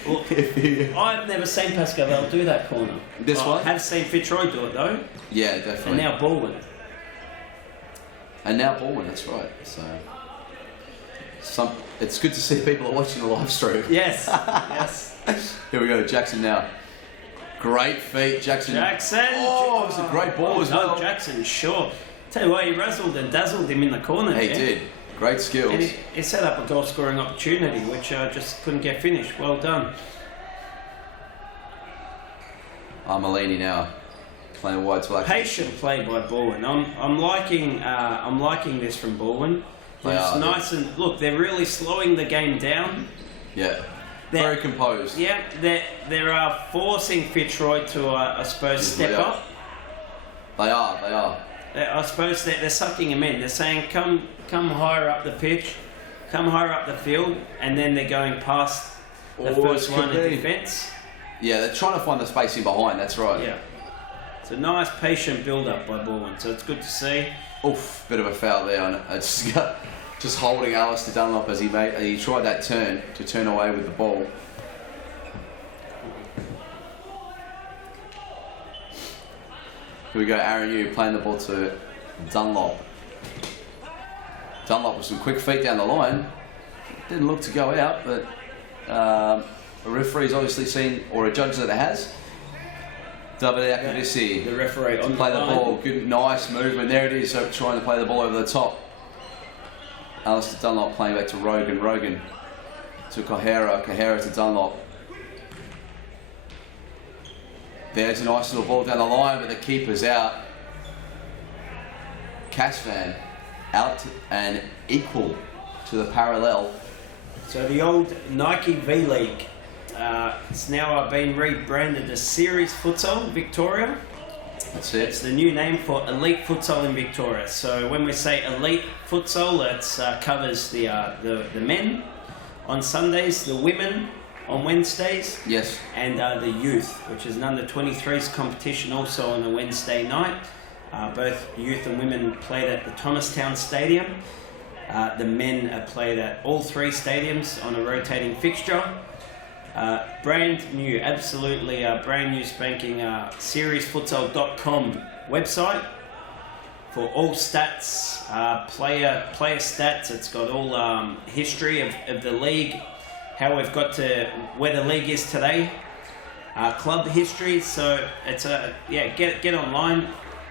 Well, I've never seen PASCOE do that corner. This one? I have seen FITZROY do it though. Yeah, definitely. And now Baldwin. That's right. So, it's good to see people are watching the live stream. Yes. Yes. Here we go, Jackson now. Great feet, Jackson. Oh, it was a great ball as well. Jackson, sure. Tell you what, he razzled and dazzled him in the corner. He did. Great skills. And he set up a goal scoring opportunity, which just couldn't get finished. Well done. Armelini now playing wide to patient play by Baldwin. I'm liking this from Baldwin. It's nice and look. They're really slowing the game down. Yeah. Very composed. Yeah. They're forcing FITZROY to I suppose step up. They are. I suppose they're sucking him in. They're saying, come higher up the pitch, come higher up the field, and then they're going past the first line of defence. Yeah, they're trying to find the space in behind, that's right. Yeah. It's a nice, patient build-up by Baldwin, so it's good to see. Oof, bit of a foul there. On just holding Alistair Dunlop as he tried that turn to turn away with the ball. Here we go, Aaron Yu playing the ball to Dunlop. Dunlop with some quick feet down the line. Didn't look to go out, but a referee's obviously seen, or a judge that it has. David Akavisi, the referee on play the ball. Good, nice movement. There it is, trying to play the ball over the top. Alistair Dunlop playing back to Rogan. Rogan to Kohara. Kohara to Dunlop. There's a nice little ball down the line, but the keeper's out. Casvan out and equal to the parallel. So the old Nike V-League, it's now been rebranded as Series Futsal Victoria. That's it. It's the new name for Elite Futsal in Victoria. So when we say Elite Futsal, it covers the men on Sundays, the women on Wednesdays, yes, and the youth, which is an under-23s competition, also on a Wednesday night. Both youth and women played at the Thomastown Stadium. The men are played at all three stadiums on a rotating fixture. Brand new, absolutely brand new spanking seriesfutsal.com website for all stats, player stats. It's got all history of the league, how we've got to where the league is today, club history. So it's get online,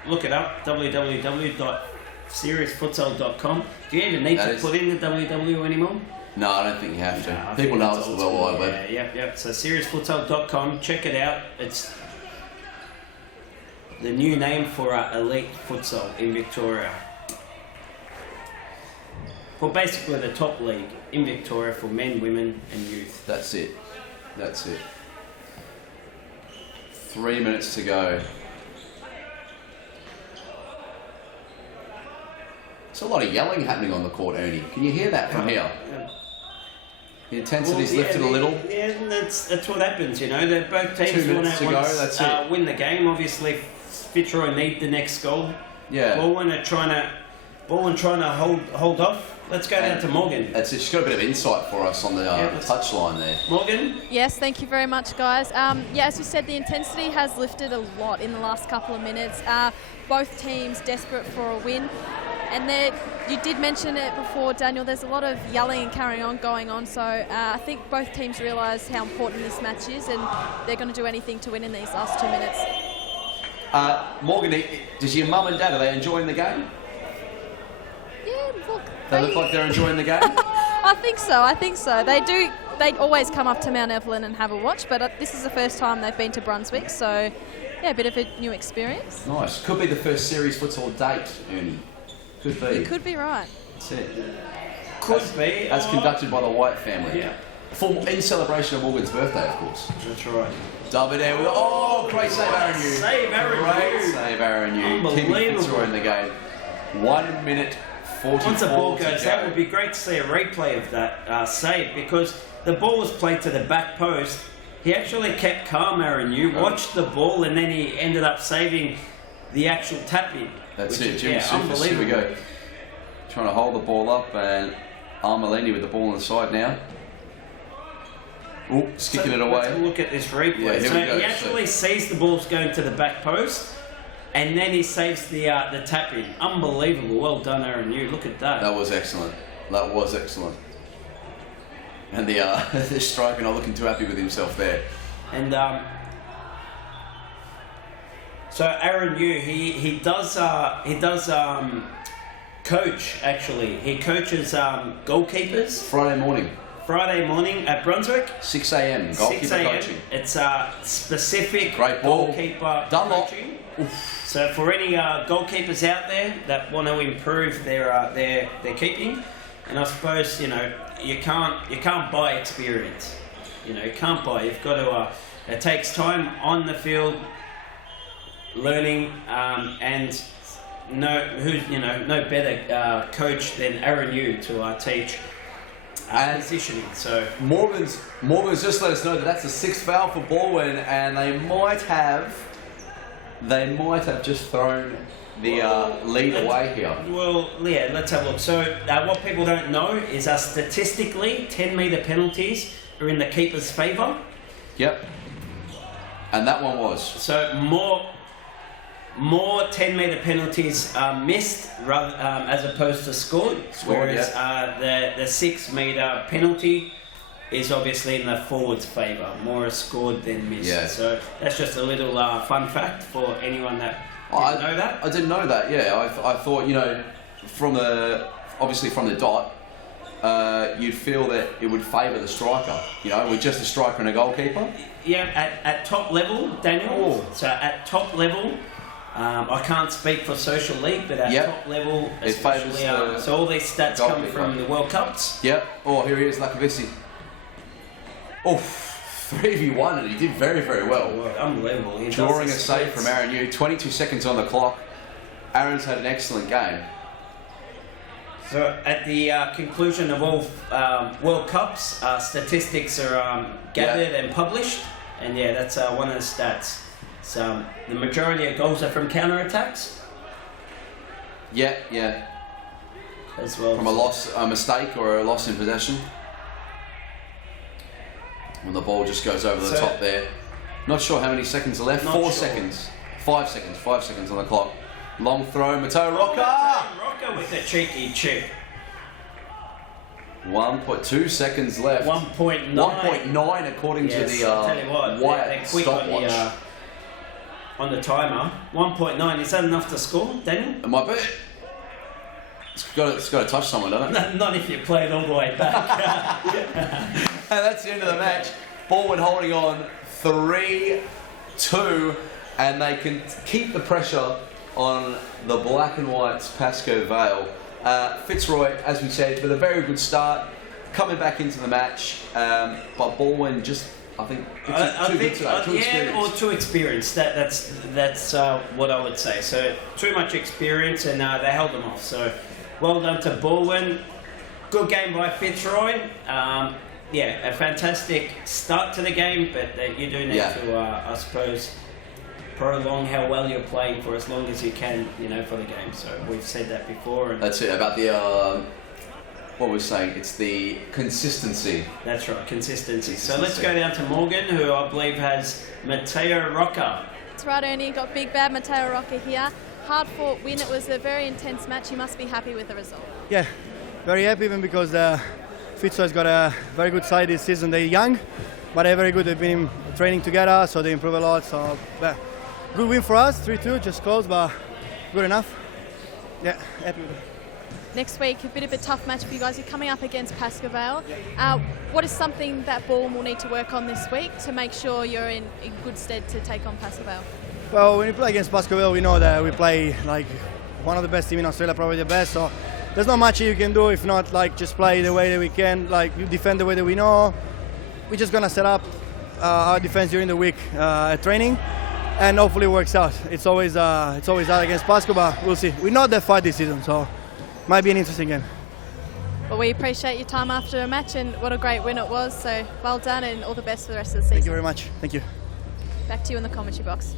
look it up, www.seriesfutsal.com. Do you even need to put in the www anymore? No, I don't think you have to. People know it's the World Wide Web. Yeah. So seriesfutsal.com, check it out. It's the new name for Elite Futsal in Victoria. For basically the top league in Victoria for men, women and youth. That's it. 3 minutes to go. There's a lot of yelling happening on the court, Ernie. Can you hear that from here? The intensity's lifted a little. Yeah, that's what happens, you know. They're both teams want to win the game. Obviously, FITZROY need the next goal. Yeah. BALWYN are trying to hold off. Let's go down to Morgan. That's it. She's got a bit of insight for us on the touchline there. Morgan? Yes, thank you very much, guys. As you said, the intensity has lifted a lot in the last couple of minutes. Both teams desperate for a win. And you did mention it before, Daniel, there's a lot of yelling and carrying on going on. So I think both teams realise how important this match is, and they're going to do anything to win in these last 2 minutes. Morgan, does your mum and dad, are they enjoying the game? Yeah, look. They look like they're enjoying the game? I think so. They do. They always come up to Mount Evelyn and have a watch, but this is the first time they've been to Brunswick, so yeah, a bit of a new experience. Nice. Could be the first series futsal date, Ernie. Could be. You could be right. That's it. Could be. As conducted by the White family. Yeah. In celebration of Morgan's birthday, of course. That's right. Dub it in. Great save, Aaron Yu. Great save, Aaron Yu. Keeping FITZROY in the game. 1 minute 44 Once the ball goes, to that would be great to see a replay of that save, because the ball was played to the back post. He actually kept calm, Aaron Yu, watched the ball, and then he ended up saving the actual tap-in. That's it, Jimmy Sufis, here we go. Trying to hold the ball up, and Armelini with the ball on the side now. Oh, kicking it away. Let's look at this replay. Yeah, he actually sees the ball's going to the back post, and then he saves the tap-in. Unbelievable. Well done, Aaron Yu. Look at that. That was excellent. And the striker not looking too happy with himself there. And so Aaron Yu, he does coach, actually. He coaches goalkeepers. Friday morning at Brunswick. 6 a.m. goalkeeper coaching. It's specific great ball. Goalkeeper coaching. So for any goalkeepers out there that want to improve their keeping, and I suppose, you know, you can't buy experience. You know, you can't buy. You've got to. It takes time on the field, learning, and no better coach than Aaron Yu to teach positioning. So Morgan's just let us know that that's the 6th foul for BALWYN, and they might have just thrown the lead away here. Well, yeah, let's have a look. So what people don't know is statistically 10-metre penalties are in the keeper's favour. Yep. And that one was? So more 10-metre penalties are missed rather, as opposed to scored. Whereas the 6-metre penalty is obviously in the forward's favour. More are scored than missed. Yeah. So that's just a little fun fact for anyone that didn't know that. I didn't know that, yeah. I thought, you know, obviously from the dot, you'd feel that it would favour the striker, you know, with just a striker and a goalkeeper. Yeah, at top level, Daniel. So at top level, I can't speak for Social League, but at top level, especially, so all these stats come from the World Cups. Yep. Oh, here he is, Lakavissi. Oh, 3v1, and he did very, very well. Unbelievable. Drawing a save from Aaron Yu. 22 seconds on the clock. Aaron's had an excellent game. So at the conclusion of all World Cups, statistics are gathered and published, and yeah, that's one of the stats. So the majority of goals are from counter-attacks. Yeah. As well. From a mistake or a loss in possession. When the ball just goes over the top there. Not sure how many seconds are left. 4 seconds. 5 seconds. 5 seconds on the clock. Long throw, Mateo Rocca! Rocca with a cheeky chip. 1.2 seconds left. 1.9. 1.9 according to the Wyatt stopwatch. On the timer. 1.9. Is that enough to score, Daniel? It might be. It's got to touch someone, doesn't it? Not if you play it all the way back. And that's the end of the match. BALWYN holding on 3-2, and they can keep the pressure on the black and whites PASCOE VALE. FITZROY, as we said, with a very good start, coming back into the match, but BALWYN just, I think, too experienced. That's what I would say. So too much experience, and they held them off. So well done to BALWYN. Good game by FITZROY. Yeah, a fantastic start to the game, but you do need to, I suppose, prolong how well you're playing for as long as you can, you know, for the game. So we've said that before. And that's it, about the, what we're saying, it's the consistency. That's right, consistency. So let's go down to Morgan, who I believe has Mateo Rocca. That's right, Ernie. You've got big bad Mateo Rocca here. Hard-fought win. It was a very intense match. You must be happy with the result. Yeah, very happy, even because FITZROY's got a very good side this season. They're young, but they're very good. They've been training together, so they improve a lot. So, good win for us, 3-2, just close, but good enough. Yeah, happy with it. Next week, a bit of a tough match for you guys. You're coming up against PASCOE VALE. What is something that BALWYN will need to work on this week to make sure you're in good stead to take on PASCOE VALE? Well, when we play against PASCOE VALE, we know that we play like one of the best teams in Australia, probably the best. So there's not much you can do if not like just play the way that we can, like you defend the way that we know. We're just gonna set up our defense during the week at training, and hopefully it works out. It's always out against PASCOE, but we'll see. We're not that far this season, so might be an interesting game. Well, we appreciate your time after a match, and what a great win it was. So well done, and all the best for the rest of the season. Thank you very much. Thank you. Back to you in the commentary box.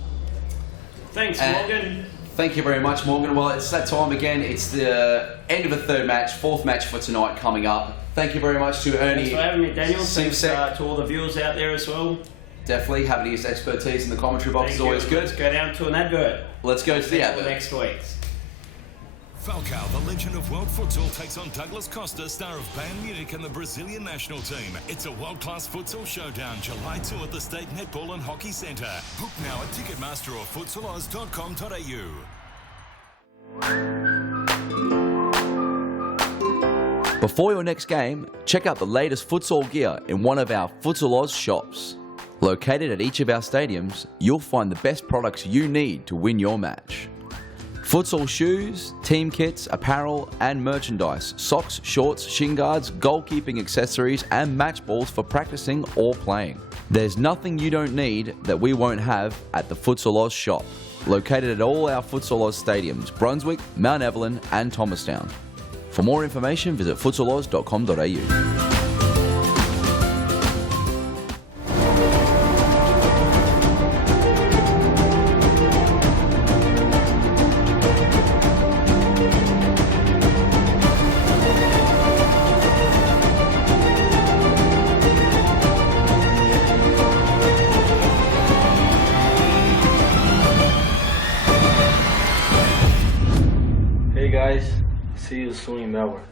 Thanks, Morgan. Thank you very much, Morgan. Well, it's that time again. It's the end of the third match, fourth match for tonight coming up. Thank you very much to Ernie. Thanks for having me, Daniel. Thanks to all the viewers out there as well. Definitely having his expertise in the commentary box is always good. Let's go down to an advert. Let's go to the advert. Next week. Falcao, the legend of world futsal, takes on Douglas Costa, star of Bayern Munich and the Brazilian national team. It's a world-class futsal showdown, July 2 at the State Netball and Hockey Centre. Book now at Ticketmaster or futsaloz.com.au. Before your next game, check out the latest futsal gear in one of our Futsal Oz shops. Located at each of our stadiums, you'll find the best products you need to win your match. Futsal shoes, team kits, apparel and merchandise, socks, shorts, shin guards, goalkeeping accessories and match balls for practicing or playing. There's nothing you don't need that we won't have at the Futsal Oz shop. Located at all our Futsal Oz stadiums, Brunswick, Mount Evelyn and Thomastown. For more information, visit futsaloz.com.au. you soon in Melbourne.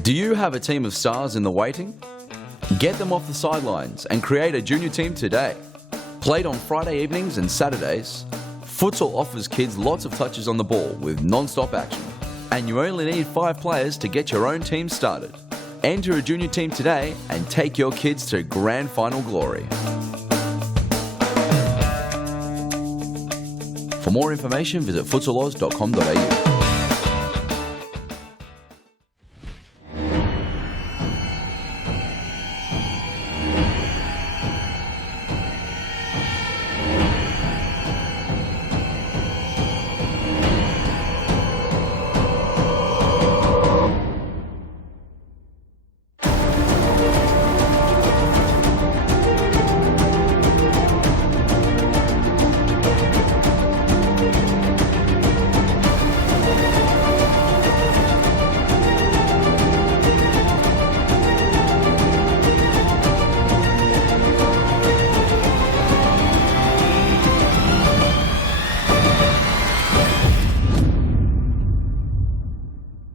Do you have a team of stars in the waiting? Get them off the sidelines and create a junior team today. Played on Friday evenings and Saturdays, futsal offers kids lots of touches on the ball with non-stop action. And you only need 5 players to get your own team started. Enter a junior team today and take your kids to grand final glory. For more information, visit futsaloz.com.au.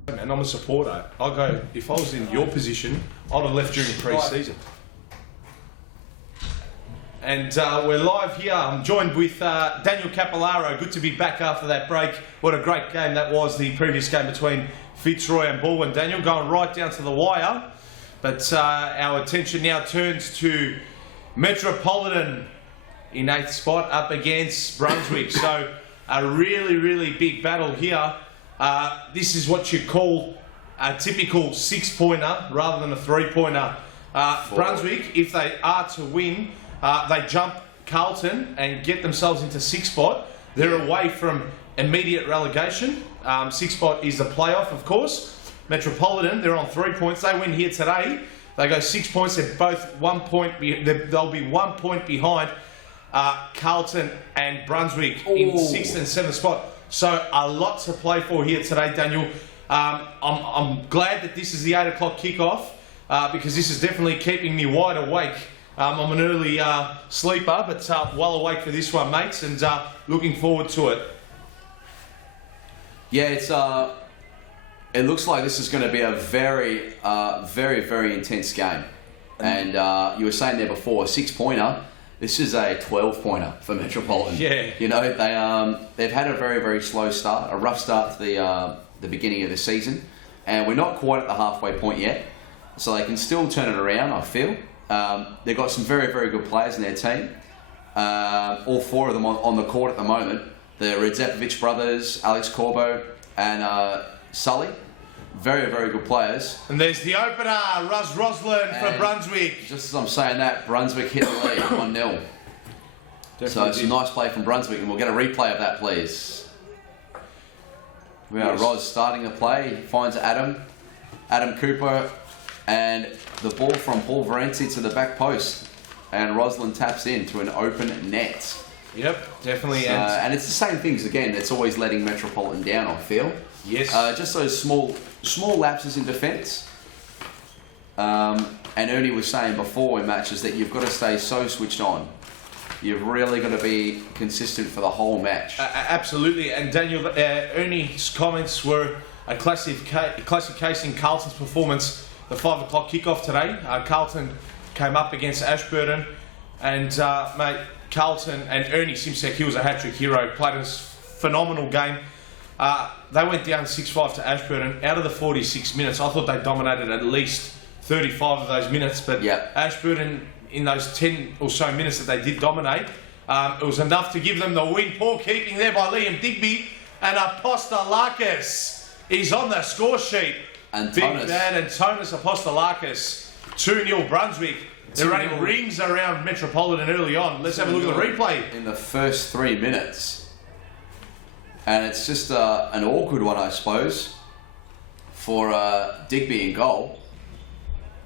And I'm a supporter. I'll go, if I was in your position, I'd have left during the pre-season. And we're live here. I'm joined with Daniel Capillaro. Good to be back after that break. What a great game that was, the previous game between Fitzroy and BALWYN. Daniel, going right down to the wire. But our attention now turns to Metropolitan in 8th spot up against Brunswick. So a really, really big battle here. This is what you call a typical 6-pointer rather than a 3-pointer. Brunswick, if they are to win, they jump Carlton and get themselves into 6th spot. They're away from immediate relegation. 6th spot is the playoff, of course. Metropolitan, they're on 3 points. They win here today. They go 6 points. They're both 1 point. They'll be 1 point behind Carlton and Brunswick in 6th and 7th spot. So a lot to play for here today, Daniel. I'm glad that this is the 8 o'clock kickoff because this is definitely keeping me wide awake. I'm an early sleeper, but well awake for this one, mates, and looking forward to it. Yeah, it looks like this is going to be a very, very intense game. And you were saying there before, a 6-pointer. This is a 12-pointer for Metropolitan. Yeah. You know, they've had a very, very slow start, a rough start to the beginning of the season, and we're not quite at the halfway point yet, so they can still turn it around, I feel. They've got some very, very good players in their team. All 4 of them on the court at the moment. The Redzepovic brothers, Alex Corbo and Sully. Very, very good players. And there's the opener, Ruz Roslin for Brunswick. Just as I'm saying that, Brunswick hit the lead 1-0. So it's a nice play from Brunswick, and we'll get a replay of that, please. We are Roz starting the play. He finds Adam Cooper, and the ball from Paul Varenzi to the back post. And Roslin taps in to an open net. Yep, definitely. And it's the same things again. It's always letting Metropolitan down, I feel. Yes. Just those small lapses in defence. And Ernie was saying before in matches that you've got to stay so switched on. You've really got to be consistent for the whole match. Absolutely. And Daniel, Ernie's comments were a classic case in Carlton's performance. The 5 o'clock kickoff today. Carlton came up against Ashburton, and mate, Carlton and Ernie Simsek, he was a hat-trick hero, played a phenomenal game. They went down 6-5 to Ashburton. Out of the 46 minutes, I thought they dominated at least 35 of those minutes, but Ashburton, in those 10 or so minutes that they did dominate, it was enough to give them the win. Poor keeping there by Liam Digby, and Apostolakis is on the score sheet. And Big man Antonis Apostolakis, 2-0 Brunswick. They're running rings around Metropolitan early on. Let's have a look at the replay. In the first 3 minutes. And it's just an awkward one, I suppose, for Digby in goal.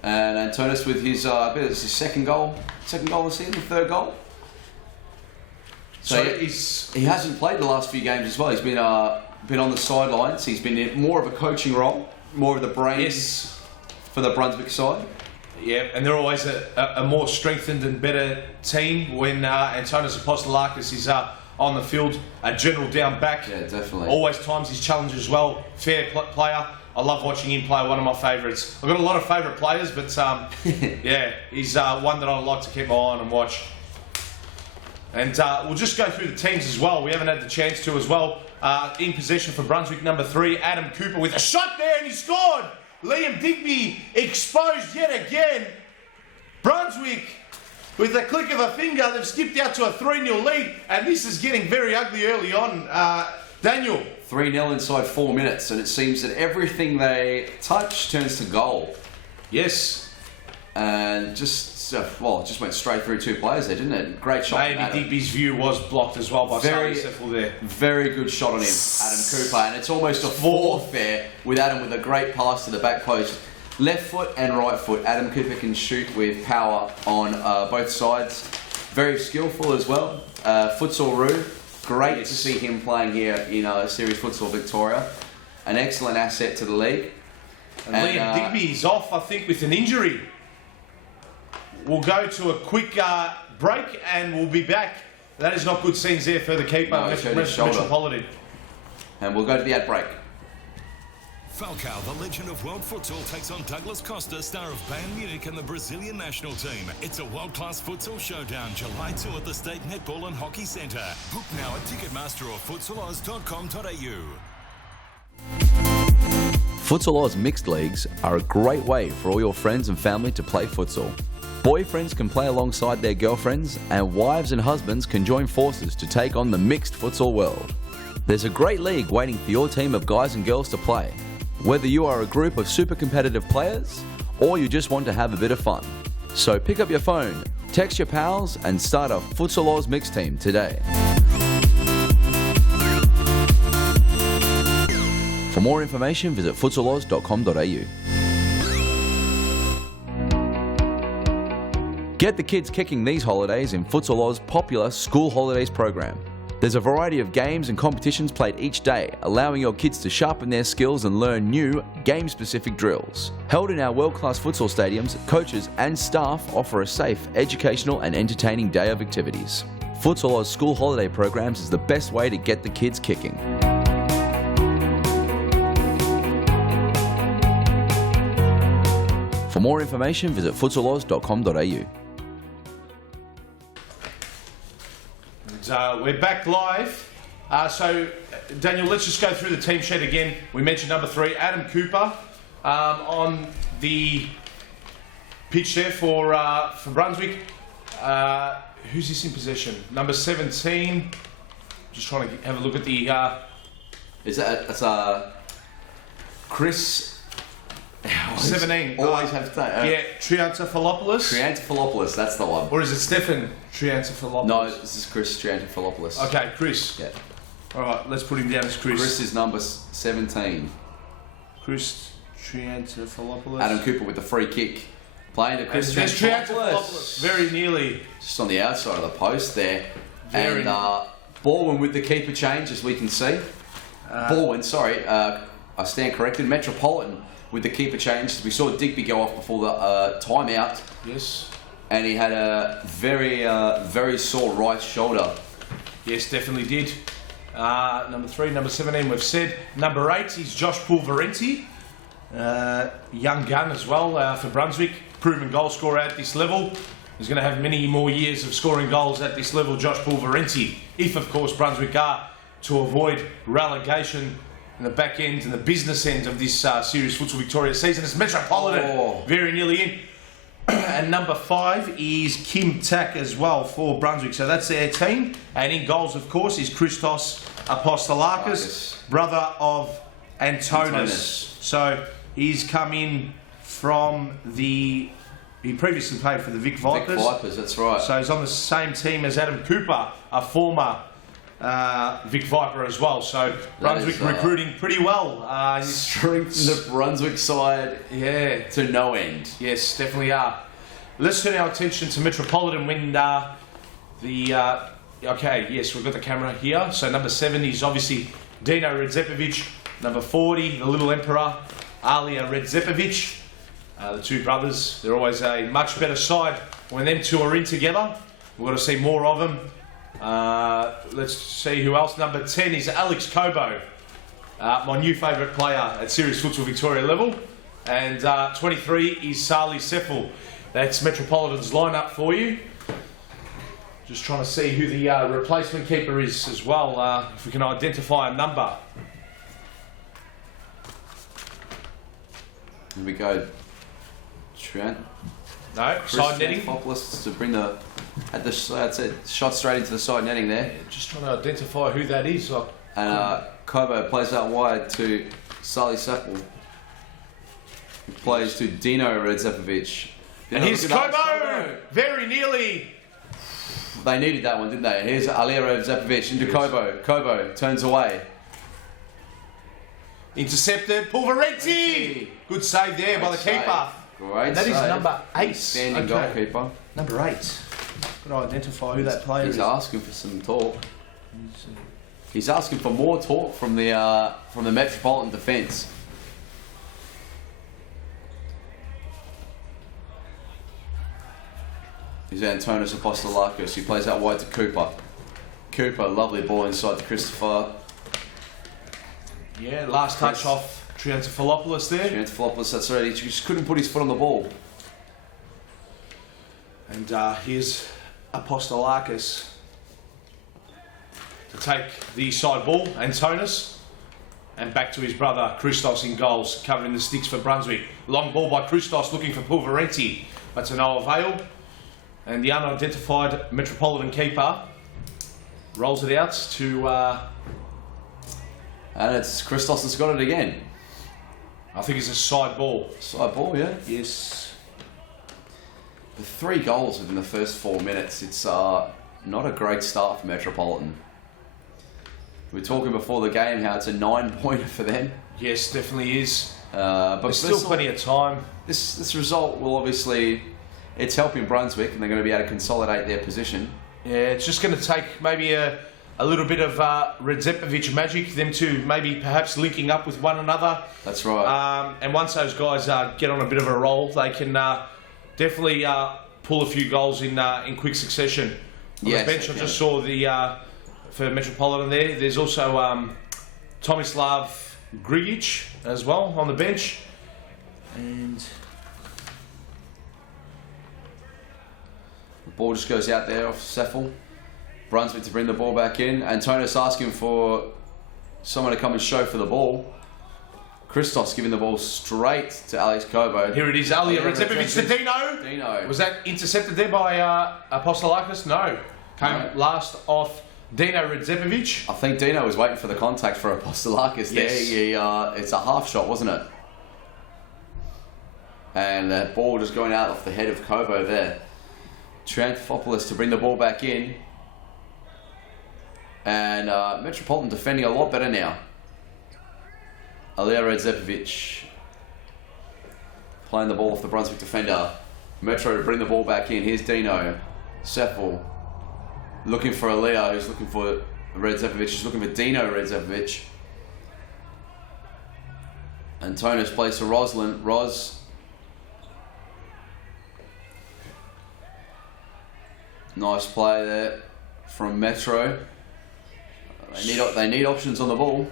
And Antonis with his, I bet it's his second goal of the season, third goal. So he hasn't played the last few games as well. He's been on the sidelines. He's been in more of a coaching role, more of the brains for the Brunswick side. Yeah, and they're always a more strengthened and better team when Antonis Apostolakis is on the field. A general down back. Yeah, definitely. Always times his challenge as well. Fair player. I love watching him play, one of my favourites. I've got a lot of favourite players, but yeah, he's one that I like to keep my eye on and watch. And we'll just go through the teams as well. We haven't had the chance to as well. In possession for Brunswick, number 3, Adam Cooper with a shot there, and he scored! Liam Digby exposed yet again. Brunswick, with a click of a finger, they've skipped out to a 3-0 lead, and this is getting very ugly early on. Daniel. 3-0 inside 4 minutes, and it seems that everything they touch turns to goal. Yes. And just went straight through 2 players there, didn't it? Great shot. Maybe Digby's view was blocked as well by Sally Seffel there. Very good shot on him, Adam Cooper, and it's almost a 4th there with Adam with a great pass to the back post. Left foot and right foot. Adam Cooper can shoot with power on both sides. Very skillful as well. Futsal Roo. Great to see him playing here in Series Futsal Victoria. An excellent asset to the league. And Liam Digby's off, I think, with an injury. We'll go to a quick break and we'll be back. That is not good scenes there for the keeper, Metropolitan. And we'll go to the ad break. Falcao, the legend of world futsal, takes on Douglas Costa, star of Bayern Munich and the Brazilian national team. It's a world-class futsal showdown, July 2 at the State Netball and Hockey Centre. Book now at Ticketmaster or futsaloz.com.au. Futsal Oz mixed leagues are a great way for all your friends and family to play futsal. Boyfriends can play alongside their girlfriends, and wives and husbands can join forces to take on the mixed futsal world. There's a great league waiting for your team of guys and girls to play. Whether you are a group of super competitive players or you just want to have a bit of fun. So pick up your phone, text your pals and start a Futsal Oz mixed team today. For more information, visit futsaloz.com.au. Get the kids kicking these holidays in Futsal Oz's popular School Holidays program. There's a variety of games and competitions played each day, allowing your kids to sharpen their skills and learn new, game-specific drills. Held in our world-class futsal stadiums, coaches and staff offer a safe, educational and entertaining day of activities. Futsal Oz School Holiday programs is the best way to get the kids kicking. For more information, visit futsaloz.com.au. We're back live. So, Daniel, let's just go through the team sheet again. We mentioned number 3, Adam Cooper, on the pitch there for Brunswick. Who's this in possession? Number 17. Just trying to have a look at the. It's Chris. 17. Always have to. Yeah, Triantafilopoulos. Triantafilopoulos, that's the one. Or is it Stefan Triantafilopoulos? No, this is Chris Triantafilopoulos. Okay, Chris. Yeah. All right, let's put him down as Chris. Chris is number 17. Chris Triantafilopoulos. Adam Cooper with the free kick. Playing to Chris Triantafilopoulos. Very nearly. Just on the outside of the post there. Very and Baldwin with the keeper change, as we can see. Baldwin, sorry. I stand corrected. Metropolitan with the keeper change. We saw Digby go off before the timeout. Yes. And he had a very sore right shoulder. Yes, definitely did. Number 3, number 17 we've said. Number 8 is Josh Pulverenti. Young gun as well for Brunswick. Proven goal scorer at this level. He's going to have many more years of scoring goals at this level, Josh Pulverenti. If, of course, Brunswick are to avoid relegation in the back end and the business end of this Series Futsal Victoria season. It's Metropolitan, very nearly in. And number 5 is Kim Tack as well for Brunswick. So that's their team. And in goals, of course, is Christos Apostolakis, brother of Antonis. So he's come in from the... He previously played for the Vic Vipers. Vic Vipers, that's right. So he's on the same team as Adam Cooper, a former Vic Viper as well. So Brunswick recruiting pretty well. Strengthened the Brunswick side, yeah, to no end. Yes, definitely are. Let's turn our attention to Metropolitan when okay, yes, we've got the camera here. So number 7 is obviously Dino Redzepovic. Number 40, the Little Emperor, Alia Redzepovic. The two brothers, they're always a much better side when them two are in together. We've got to see more of them. Let's see who else. Number 10 is Alex Cobo, my new favourite player at Serious Futsal Victoria level. And 23 is Sali Seffel. That's Metropolitan's lineup for you. Just trying to see who the replacement keeper is as well, if we can identify a number. Here we go. Trent. No, side netting. Fopoulos to bring that's it, shot straight into the side netting there. Yeah, just trying to identify who that is. And Kobo plays out wide to Sali Seffel. He plays to Dino Redzepovic. And here's Kobo! Very nearly. They needed that one, didn't they? Here's Alia Redzepovic into Kobo. Kobo turns away. Intercepted. Pulverenti! Good save there by the keeper. Great. And that is number 8. Standing goalkeeper. Number 8. Got to identify who that player is. He's asking for some talk. He's asking for more talk from the Metropolitan defence. Here's Antonis Apostolakis. He plays out wide to Cooper. Cooper, lovely ball inside to Christopher. Yeah, last touch off Triantafilopoulos there. Triantafilopoulos, that's right. He just couldn't put his foot on the ball. And here's Apostolakis to take the side ball, Antonis, and back to his brother Christos in goals, covering the sticks for Brunswick. Long ball by Christos looking for Pulverenti, but to no avail. And the unidentified Metropolitan keeper rolls it out to... and it's Christos that's got it again. I think it's a side ball. Side ball, yeah. Yes. With 3 goals within the first 4 minutes, it's not a great start for Metropolitan. We were talking before the game how it's a 9-pointer for them. Yes, definitely is. But there's still plenty of time. This result will obviously... It's helping Brunswick, and they're going to be able to consolidate their position. Yeah, it's just going to take maybe a little bit of Redzepovic magic, them two maybe perhaps linking up with one another. That's right. And once those guys get on a bit of a roll, they can definitely pull a few goals in quick succession. On the bench, I just saw for Metropolitan there. There's also Tomislav Grigic as well on the bench. And... the ball just goes out there off Seffel. Brunswick to bring the ball back in. Antonis asking for someone to come and show for the ball. Christos giving the ball straight to Alex Kobo. Here it is, Alia Redzepovic to Dino. Dino. Was that intercepted there by Apostolakis? No. Came last off Dino Redzepovic. I think Dino was waiting for the contact for Apostolakis there. It's a half shot, wasn't it? And that ball just going out off the head of Kobo there. Triantafilopoulos to bring the ball back in. And Metropolitan defending a lot better now. Alia Redzepovic playing the ball off the Brunswick defender. Metro to bring the ball back in. Here's Dino. Seffel looking for Alia, who's looking for Redzepovic. He's looking for Dino Redzepovic. Antonis plays to Roslin. Nice play there from Metro. They need options on the ball.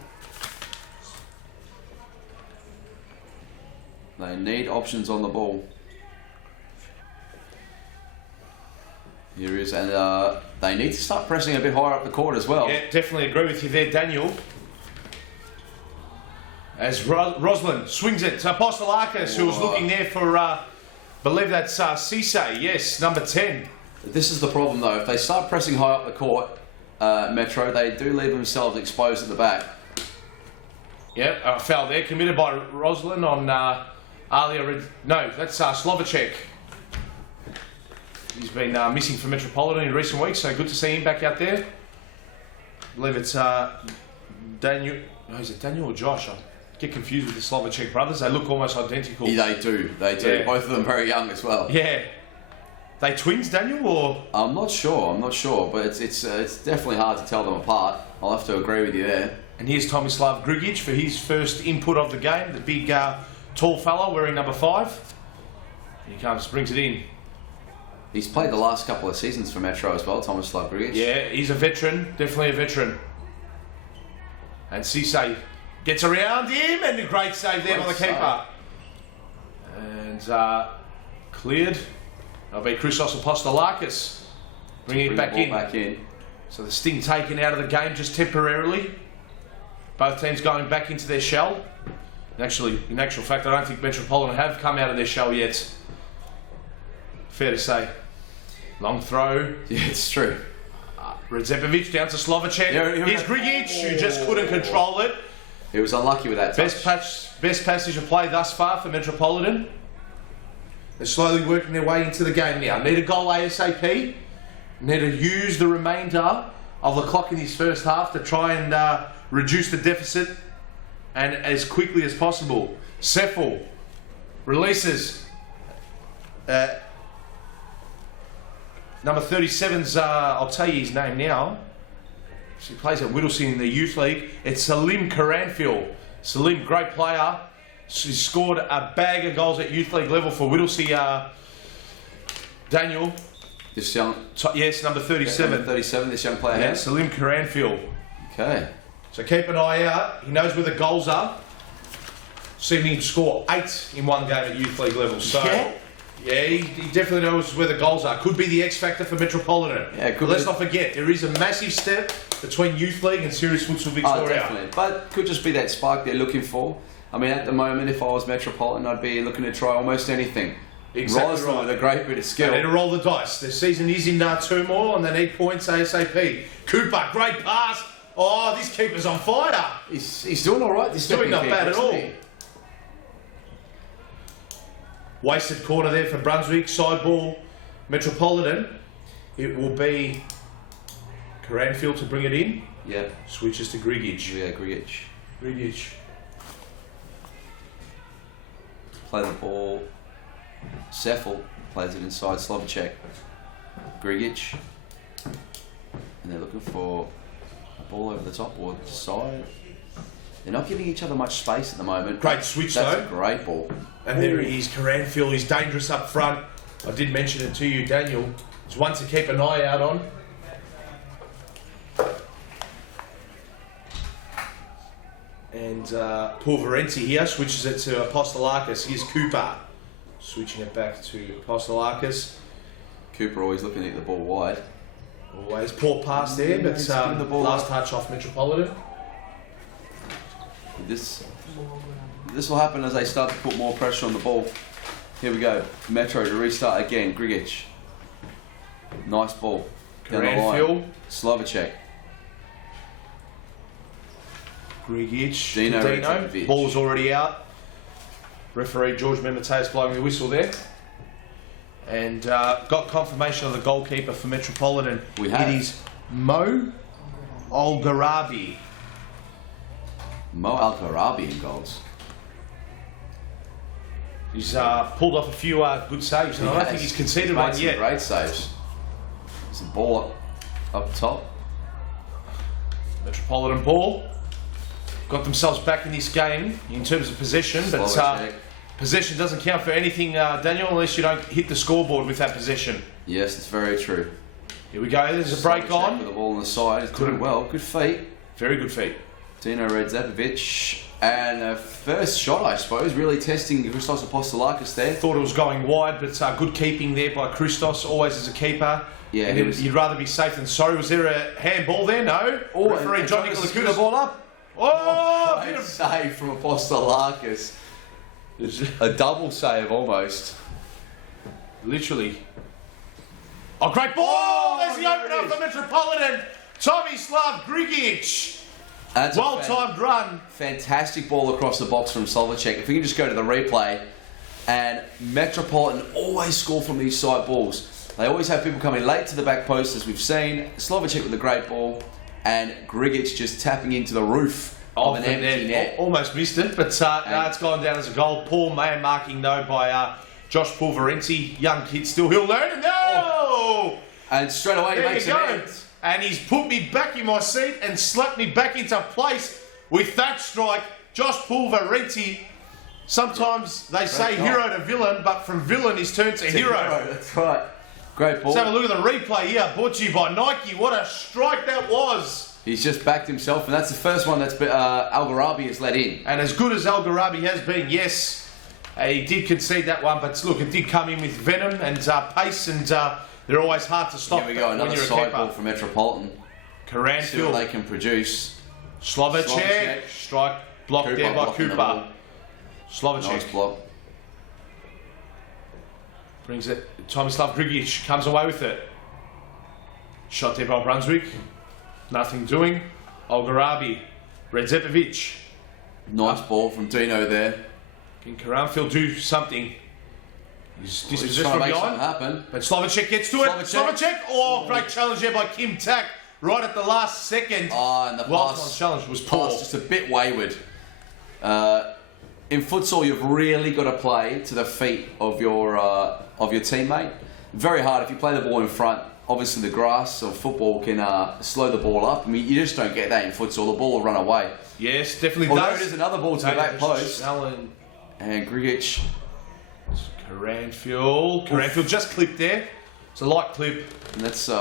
They need options on the ball. Here is, and they need to start pressing a bit higher up the court as well. Yeah, definitely agree with you there, Daniel. As Roslin swings it to Apostolakis, who was looking there for, I believe that's Cisse, yes, number 10. This is the problem though, if they start pressing high up the court, Metro, they do leave themselves exposed at the back. Yep, a foul there, committed by Roslin on Alia no, that's Slovacek. He's been missing from Metropolitan in recent weeks, so good to see him back out there. I believe it's Daniel. No, is it Daniel or Josh? I get confused with the Slovacek brothers. They look almost identical. Yeah, they do. Yeah. Both of them very young as well. Yeah. They twins, Daniel, or? I'm not sure, but it's definitely hard to tell them apart. I'll have to agree with you there. And here's Tomislav Grigic for his first input of the game. The big, tall fella wearing number 5. He comes, brings it in. He's played the last couple of seasons for Metro as well, Tomislav Grigic. Yeah, he's a veteran, definitely a veteran. And Cisse gets around him, and a great save there by the keeper. And cleared. That'll be Christos Apostolakis bringing it back in. So the sting taken out of the game just temporarily. Both teams going back into their shell. And actually, in actual fact, I don't think Metropolitan have come out of their shell yet. Fair to say. Long throw. Yeah, it's true. Redzepovic down to Slovacek. Here's Grigic, who just couldn't control it. He was unlucky with that touch. Best passage of play thus far for Metropolitan. They're slowly working their way into the game now. Need a goal ASAP. Need to use the remainder of the clock in this first half to try and reduce the deficit and as quickly as possible. Seffel releases. Number 37's, I'll tell you his name now. He plays at Whittlesea in the youth league. It's Salim Karanfil. Salim, great player. He's scored a bag of goals at youth league level for Whittlesea. Daniel. This young... Yes, number 37. Yeah, number 37, this young player. Yeah, Salim Karanfil. Okay. So keep an eye out. He knows where the goals are. Seen him score 8 in one game at youth league level. So, yeah, he definitely knows where the goals are. Could be the X factor for Metropolitan. Yeah, but let's not forget, there is a massive step between youth league and serious futsal Victoria. Oh, definitely. But could just be that spark they're looking for. I mean, at the moment, if I was Metropolitan, I'd be looking to try almost anything. Exactly right. With a great bit of skill. They need to roll the dice. The season is in turmoil and they need points ASAP. Cooper, great pass. Oh, this keeper's on fire. He's doing all right. He's doing not bad at all. Wasted corner there for Brunswick. Side ball, Metropolitan. It will be Karanfil to bring it in. Yeah. Switches to Grigic. Yeah, Grigic. Grigic. Play the ball. Seffel plays it inside Slovacek. Grigic. And they're looking for a ball over the top or the side. They're not giving each other much space at the moment. Great switch though. That's a great ball. And there he is, Karanfil. He's dangerous up front. I did mention it to you, Daniel. It's one to keep an eye out on. And Pulverenti here switches it to Apostolakis. Here's Cooper. Switching it back to Apostolakis. Cooper always looking at the ball wide. Always poor pass there, but the ball last touch off Metropolitan. This will happen as they start to put more pressure on the ball. Here we go. Metro to restart again. Grigic. Nice ball. Down the line. Slovacek. Grigic. Dino. Ball's already out. Referee George Memeteus blowing the whistle there. And got confirmation of the goalkeeper for Metropolitan. It is Mo Algarabi. Mo Algarabi in goals. He's pulled off a few good saves, and I don't think he's conceded one yet. Great saves. There's a ball up top. Metropolitan ball. Got themselves back in this game in terms of possession, but possession doesn't count for anything, Daniel, unless you don't hit the scoreboard with that possession. Yes, it's very true. Here we go. There's a break on. With the ball on the side. He's doing well. Good feet. Very good feet. Dino Redzepovic. And a first shot, I suppose, really testing Christos Apostolakis there. Thought it was going wide, but good keeping there by Christos, always as a keeper. Yeah, and you'd rather be safe than sorry. Was there a handball there? No. Oh, referee John Nicholas the ball up. Oh, great save from Apostolakis. A double save almost. Literally. Oh, great ball! Oh, there's the opener for Metropolitan. Tomislav Grigic. That's well-timed run. Fantastic ball across the box from Slovacek. If we can just go to the replay. And Metropolitan always score from these side balls. They always have people coming late to the back post, as we've seen. Slovacek with a great ball. and Grigic just tapping into the roof of an empty net. Almost missed it, but no, it's gone down as a goal. Poor man marking though by Josh Pulverenti. Young kid still, he'll learn it. No! And straight away he makes an end. And he's put me back in my seat and slapped me back into place with that strike. Josh Pulverenti. Sometimes they say hero to villain, but from villain he's turned to hero. That's right. Great ball. Let's have a look at the replay here, brought to you by Nike. What a strike that was. He's just backed himself, and that's the first one that's Al-Gharabi has let in. And as good as Al-Gharabi has been, yes, he did concede that one, but look, it did come in with venom and pace, and they're always hard to stop. Here we go, another side ball for Metropolitan. Karanfil. See what they can produce. Slovacek. Strike blocked there by Cooper. Slovacek. Nice block. Brings it. Tomislav Grigic comes away with it. Shot there by Brunswick. Nothing doing. Al-Gharabi. Redzepovic. Nice ball from Dino there. Can Karanfil do something? He's dispossessed trying from to make behind. something happen. But Slovacek gets to it. Slovacek. Oh, great challenge there by Kim Tak. Right at the last second. Oh, and the pass challenge was poor. Just a bit wayward. In futsal, you've really got to play to the feet of your teammate. Very hard if you play the ball in front. Obviously, the grass of football can slow the ball up. I mean, you just don't get that in futsal. The ball will run away. Yes, definitely Although does. it is another ball to the back post. And Grigic. Karanfil just clipped there. It's a light clip. And that's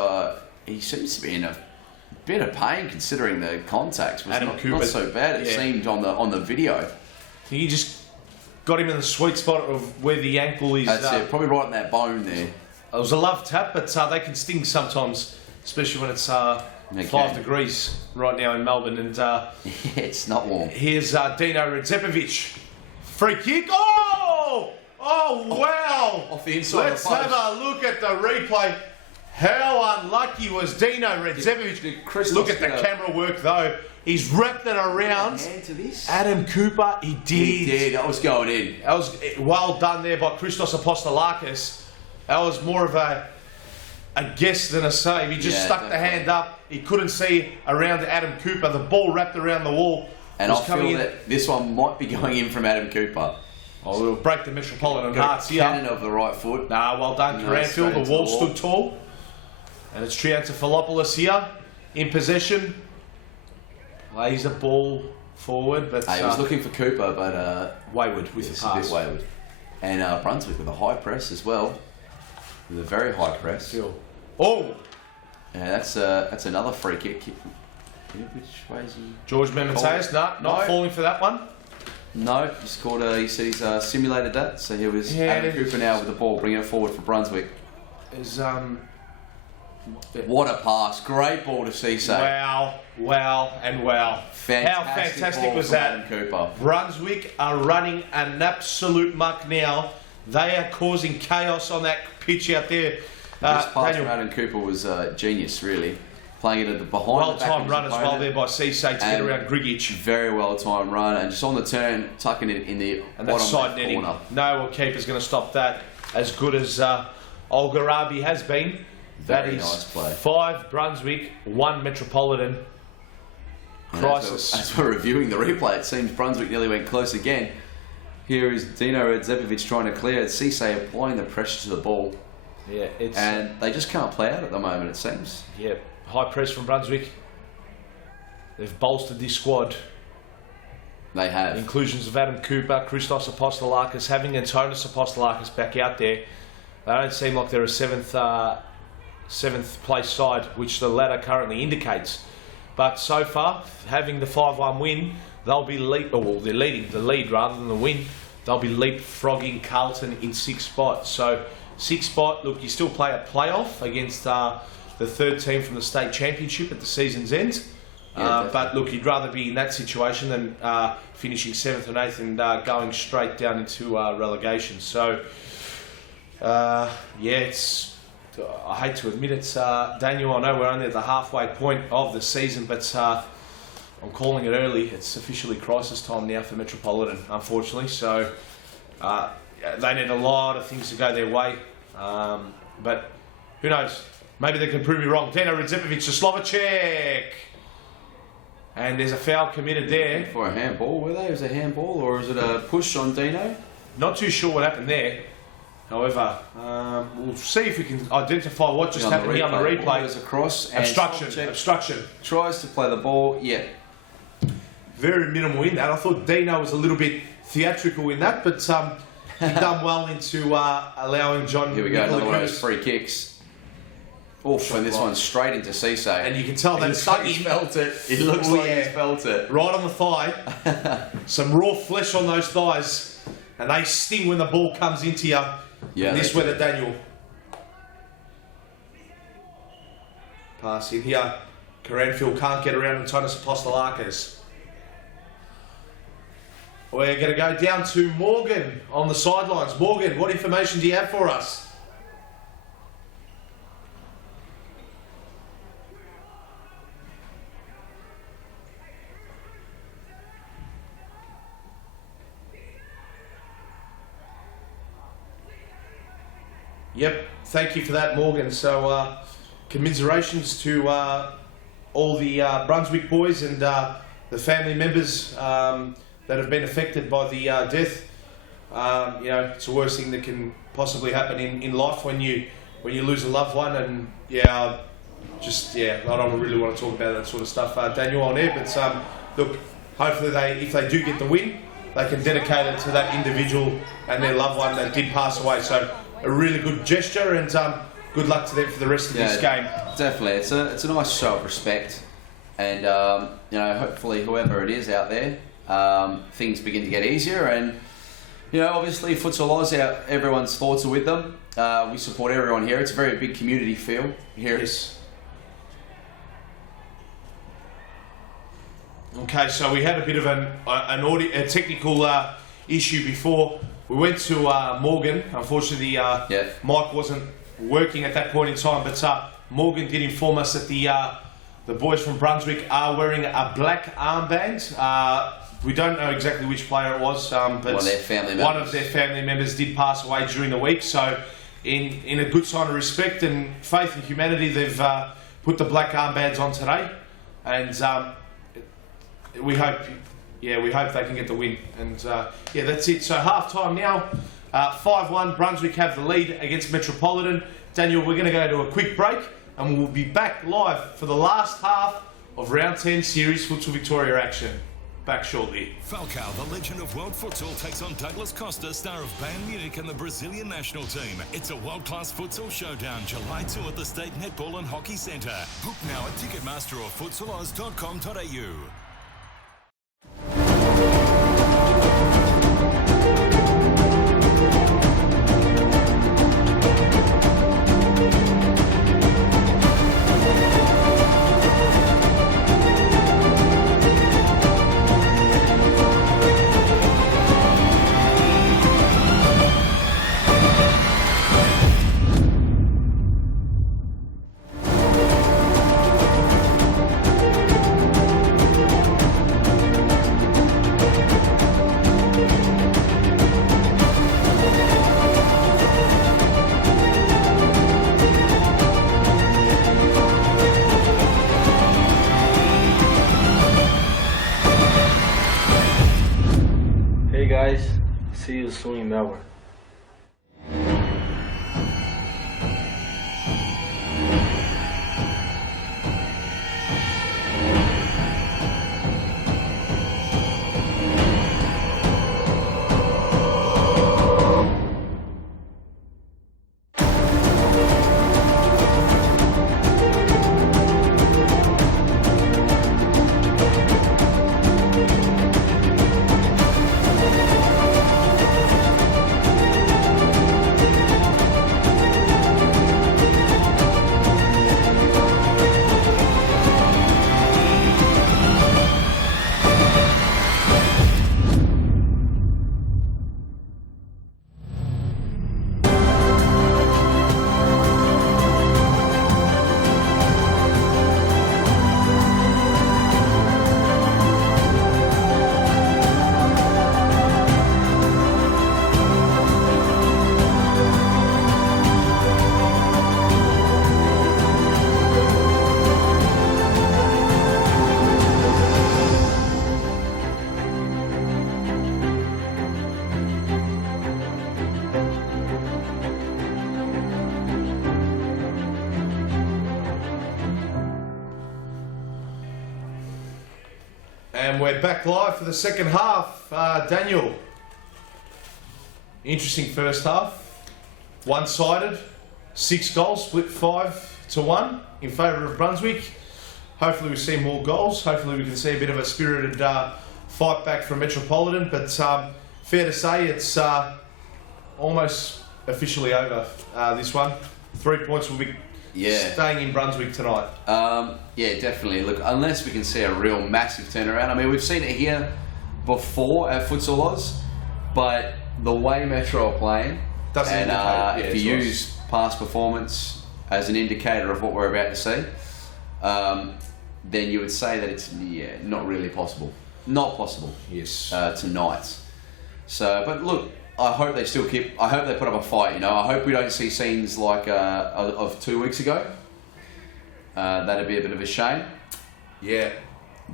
he seems to be in a bit of pain considering the contact was not so bad. It seemed on the video. I think he just got him in the sweet spot of where the ankle is. That's it, probably right in that bone there. It was a love tap, but they can sting sometimes, especially when it's 5 degrees right now in Melbourne. And it's not warm. Here's Dino Redzepovic. Free kick. Oh! Oh, wow! Off the inside Let's of the post. have a look at the replay. How unlucky was Dino Redzepovic? Look at the camera work though. He's wrapped it around Adam Cooper. He did. He did. That was going in. That was well done there by Christos Apostolakis. That was more of a guess than a save. He just stuck the hand up. He couldn't see around Adam Cooper. The ball wrapped around the wall. And I feel that this one might be going in from Adam Cooper. Oh, we'll break the Metropolitan hearts here. Cannon of the right foot. Nah, well done, Karanfil. The wall stood tall. And it's Triantafilopoulos here in possession. Plays a ball forward, but he was looking for Cooper, but wayward with the pass. A bit wayward. And Brunswick with a high press as well, with a very high press. Oh, yeah, that's another free kick. Which way is he? George Mementeus, not falling for that one. No, he scored. He said he's simulated that, so he was Adam Cooper now with the ball, bringing it forward for Brunswick. What a pass! Great ball to Cisse. Wow. Fantastic. How fantastic was that? Adam Cooper. Brunswick are running an absolute muck now. They are causing chaos on that pitch out there. This pass from Adam Cooper was genius, really. Playing it at the behind. Well-timed run as well there by Cisse to get around Grigic. Very well-timed run, and just on the turn, tucking it in the bottom side netting. corner. No keeper's going to stop that. As good as Al-Gharabi has been. Very nice play. 5 Brunswick, 1 Metropolitan. Crisis. As we're reviewing the replay, it seems Brunswick nearly went close again. Here is Dino Redzepovic trying to clear it. Cisse applying the pressure to the ball. Yeah, and they just can't play out at the moment, it seems. Yeah, high press from Brunswick. They've bolstered this squad. They have. Inclusions of Adam Cooper, Christos Apostolakis, having Antonis Apostolakis back out there. They don't seem like they're a seventh place side, which the ladder currently indicates. But so far, having the 5-1 win, they'll be they're leading the lead rather than the win. They'll be leapfrogging Carlton in 6th spot. So 6th spot, look, you still play a playoff against the 3rd team from the state championship at the season's end. But look, you'd rather be in that situation than finishing 7th and 8th and going straight down into relegation. So it's. I hate to admit it, Daniel, I know we're only at the halfway point of the season, but I'm calling it early. It's officially crisis time now for Metropolitan, unfortunately. So they need a lot of things to go their way. But who knows? Maybe they can prove me wrong. Dino Redzepovic to Slovacek. And there's a foul committed there. For a handball, were they? Was it a handball or is it a push on Dino? Not too sure what happened there. However, we'll see if we can identify what just happened here on the replay. There's a cross and obstruction. Tries to play the ball, yeah. Very minimal in that. I thought Dino was a little bit theatrical in that, but he done well into allowing John. Here we go, another one of those free kicks. Oh, and this one's straight into Cisse. And you can tell that he felt it. It looks like he felt it. Right on the thigh. Some raw flesh on those thighs. And they sting when the ball comes into you. Yeah. And this weather, Daniel. Pass in here. Caranfield can't get around Antonis Apostolakis. We're going to go down to Morgan on the sidelines. Morgan, what information do you have for us? Yep, thank you for that, Morgan. So, commiserations to all the Brunswick boys and the family members that have been affected by the death. You know, it's the worst thing that can possibly happen in life when you lose a loved one. And I don't really want to talk about that sort of stuff, Daniel, on air. But look, hopefully if they do get the win, they can dedicate it to that individual and their loved one that did pass away. So, a really good gesture, and good luck to them for the rest of this game. Definitely, it's a nice show of respect, and you know, hopefully whoever it is out there, things begin to get easier, and you know, obviously Futsal Oz, everyone's thoughts are with them. We support everyone here. It's a very big community feel here. Yes. Okay, so we had a bit of a technical issue before. We went to Morgan. Unfortunately, the mic wasn't working at that point in time, but Morgan did inform us that the boys from Brunswick are wearing a black armband. We don't know exactly which player it was, but one of their family members did pass away during the week. So, in a good sign of respect and faith in humanity, they've put the black armbands on today, and we hope they can get the win. And that's it. So half-time now, 5-1, Brunswick have the lead against Metropolitan. Daniel, we're going to go to a quick break, and we'll be back live for the last half of Round 10 Series Futsal Victoria action. Back shortly. Falcao, the legend of world futsal, takes on Douglas Costa, star of Bayern Munich and the Brazilian national team. It's a world-class futsal showdown, July 2 at the State Netball and Hockey Centre. Book now at Ticketmaster or futsaloz.com.au. See you soon in Melbourne. And we're back live for the second half. Daniel, interesting first half. One-sided, 6 goals, split 5-1 in favour of Brunswick. Hopefully we see more goals. Hopefully we can see a bit of a spirited fight back from Metropolitan. But fair to say it's almost officially over, this one. 3 points will be staying in Brunswick tonight. Yeah, definitely. Look, unless we can see a real massive turnaround. I mean, we've seen it here before at Futsal Oz, but the way Metro are playing, doesn't indicate. If you use past performance as an indicator of what we're about to see, then you would say that it's not really possible. Not possible. Yes. Tonight. So, but look, I hope they still keep. I hope they put up a fight. You know, I hope we don't see scenes like of 2 weeks ago. That'd be a bit of a shame. Yeah.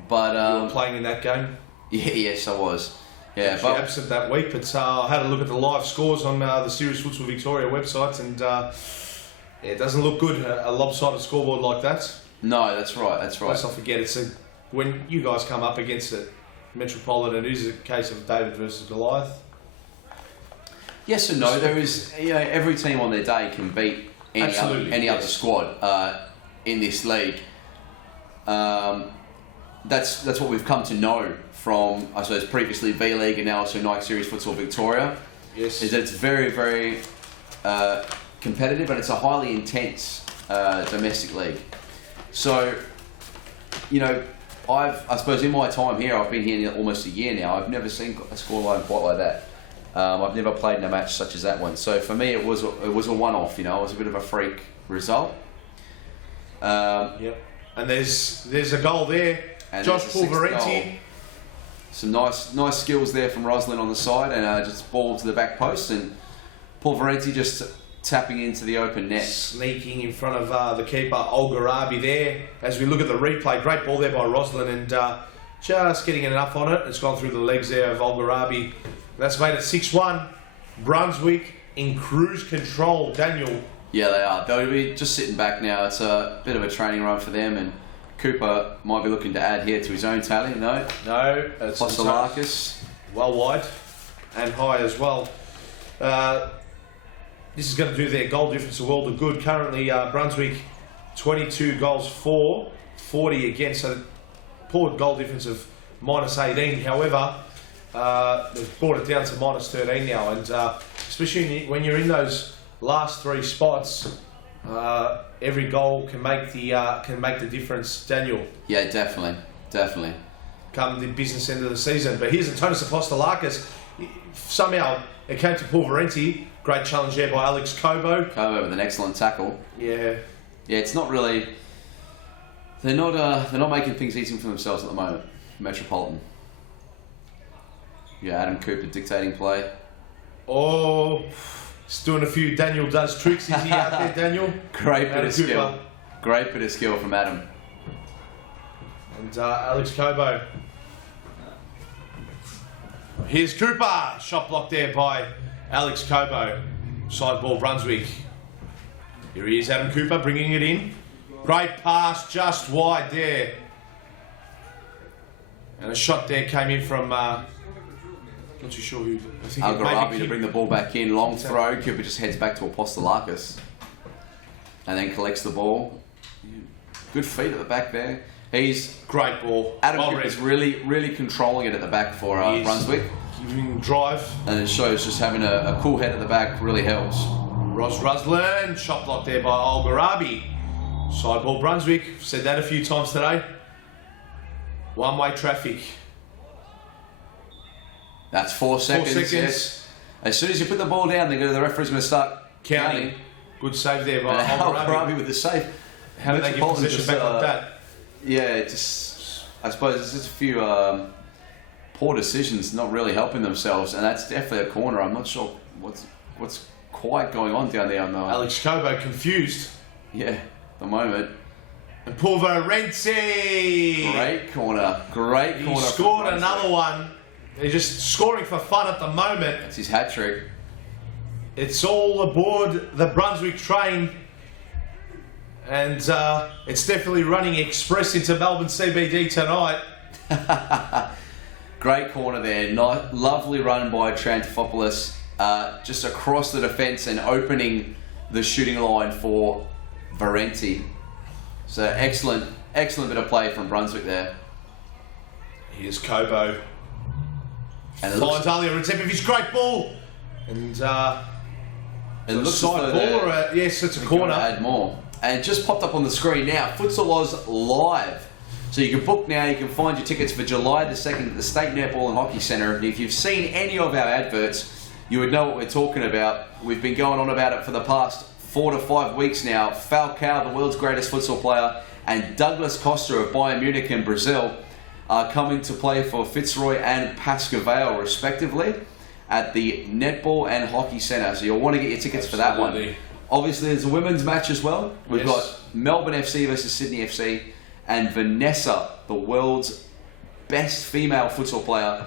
But you were playing in that game. Yeah. Yes, I was. Yeah. But absent that week, but I had a look at the live scores on the Serious Futsal Victoria websites, and it doesn't look good. A lopsided scoreboard like that. No, that's right. That's right. Let's not forget, when you guys come up against it, Metropolitan, it is a case of David versus Goliath. Yes and no. There is, every team on their day can beat any other squad in this league. That's what we've come to know from, I suppose, previously V League and now also Nike Series Futsal Victoria. Yes. Is that it's very, very competitive, and it's a highly intense domestic league. So, I suppose in my time here, I've been here almost a year now, I've never seen a scoreline quite like that. I've never played in a match such as that one. So for me, it was a one-off. It was a bit of a freak result. Yep. And there's a goal there. And Josh Pulverenti. Some nice skills there from Roslyn on the side, and just ball to the back post, and Pulverenti just tapping into the open net. Sneaking in front of the keeper, Olgarabi there. As we look at the replay, great ball there by Roslyn, and just getting enough on it. It's gone through the legs there of Olgarabi. That's made it 6-1. Brunswick in cruise control. Daniel. Yeah, they are. They'll be just sitting back now. It's a bit of a training run for them, and Cooper might be looking to add here to his own tally. No, it's Fostelarkis. Well wide and high as well. This is going to do their goal difference a world of good. Currently, Brunswick 22 goals for, 40 against. So poor goal difference of -18. However, they've brought it down to -13 now, and especially when you're in those last 3 spots, every goal can make the difference. Daniel. Yeah, definitely. Come the business end of the season. But here's Antonis Apostolarkis. Somehow it came to Pulverenti. Great challenge there by Alex Cobo. Cobo with an excellent tackle. Yeah. Yeah, it's not really. They're not making things easy for themselves at the moment. Metropolitan. Yeah, Adam Cooper dictating play. Oh, he's doing a few Daniel does tricks. Is he out there, Daniel? Great bit of skill. Great bit of skill from Adam. And Alex Cobo. Here's Cooper. Shot blocked there by Alex Cobo. Side ball Brunswick. Here he is, Adam Cooper, bringing it in. Great pass, just wide there. And a shot there came in from, not too sure who. I think Algarabi to bring the ball back in. Long throw. Cooper just heads back to Apostolarkis. And then collects the ball. Good feet at the back there. He's great ball. Adam Cooper's really controlling it at the back for Brunswick. Giving drive. And it shows just having a cool head at the back really helps. Roslyn, shot blocked there by Olgarabi. Side ball Brunswick. Said that a few times today. One-way traffic. That's 4 seconds. 4 seconds. Yes. As soon as you put the ball down, the referee's going to start counting. Good save there by Olgarabi with the save. How did they get possession back like that? Yeah, I suppose it's just a few poor decisions, not really helping themselves, and that's definitely a corner. I'm not sure what's quite going on down there. Alex Cobo confused. Yeah, at the moment. And Pulverenti. Great corner. He scored another one. They're just scoring for fun at the moment. It's his hat trick. It's all aboard the Brunswick train. And it's definitely running express into Melbourne CBD tonight. Great corner there. Lovely run by Trantafopoulos, just across the defence and opening the shooting line for Varenti. So excellent bit of play from Brunswick there. Here's Kobo. And finds Alia Retepovic, great ball. And it looks side ball, or yes, it's a corner. Add more. And it just popped up on the screen now. Futsal Oz live. So you can book now. You can find your tickets for July the 2nd at the State Netball and Hockey Centre. And if you've seen any of our adverts, you would know what we're talking about. We've been going on about it for the past 4 to 5 weeks now. Falcao, the world's greatest futsal player, and Douglas Costa of Bayern Munich in Brazil are coming to play for FITZROY and PASCOE VALE respectively at the Netball and Hockey Centre. So you'll want to get your tickets for that one. Obviously there's a women's match as well. We've got Melbourne FC versus Sydney FC, and Vanessa, the world's best female futsal player,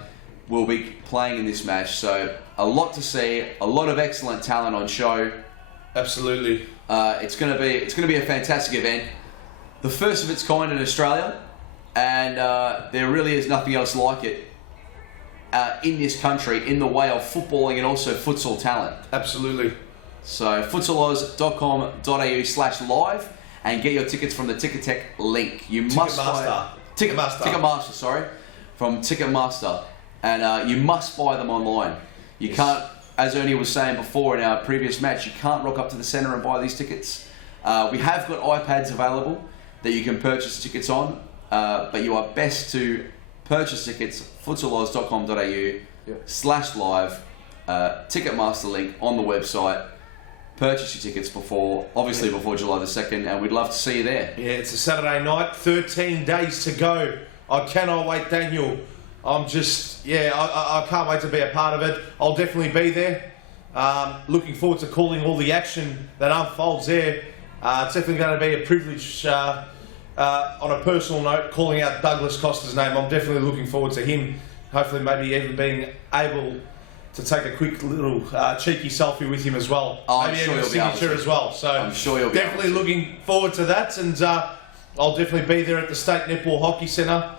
will be playing in this match. So a lot to see, a lot of excellent talent on show. Absolutely. It's going to be a fantastic event, the first of its kind in Australia, and there really is nothing else like it in this country in the way of footballing and also futsal talent. Absolutely. So futsaloz.com.au/live and get your tickets from the Ticketek link. You must buy Ticketmaster, sorry, from Ticketmaster, and you must buy them online. You can't, as Ernie was saying before in our previous match, you can't rock up to the centre and buy these tickets. We have got iPads available that you can purchase tickets on, but you are best to purchase tickets futsaloz.com.au/live, Ticketmaster link on the website. Purchase your tickets before July the 2nd, and we'd love to see you there. Yeah, it's a Saturday night, 13 days to go. I cannot wait, Daniel. I'm just, I can't wait to be a part of it. I'll definitely be there. Looking forward to calling all the action that unfolds there. It's definitely going to be a privilege, on a personal note, calling out Douglas Costa's name. I'm definitely looking forward to him, hopefully maybe even being able to take a quick little cheeky selfie with him as well. Maybe even a signature as well. So I'm sure you'll be definitely looking forward to that, and I'll definitely be there at the State Netball Hockey Centre.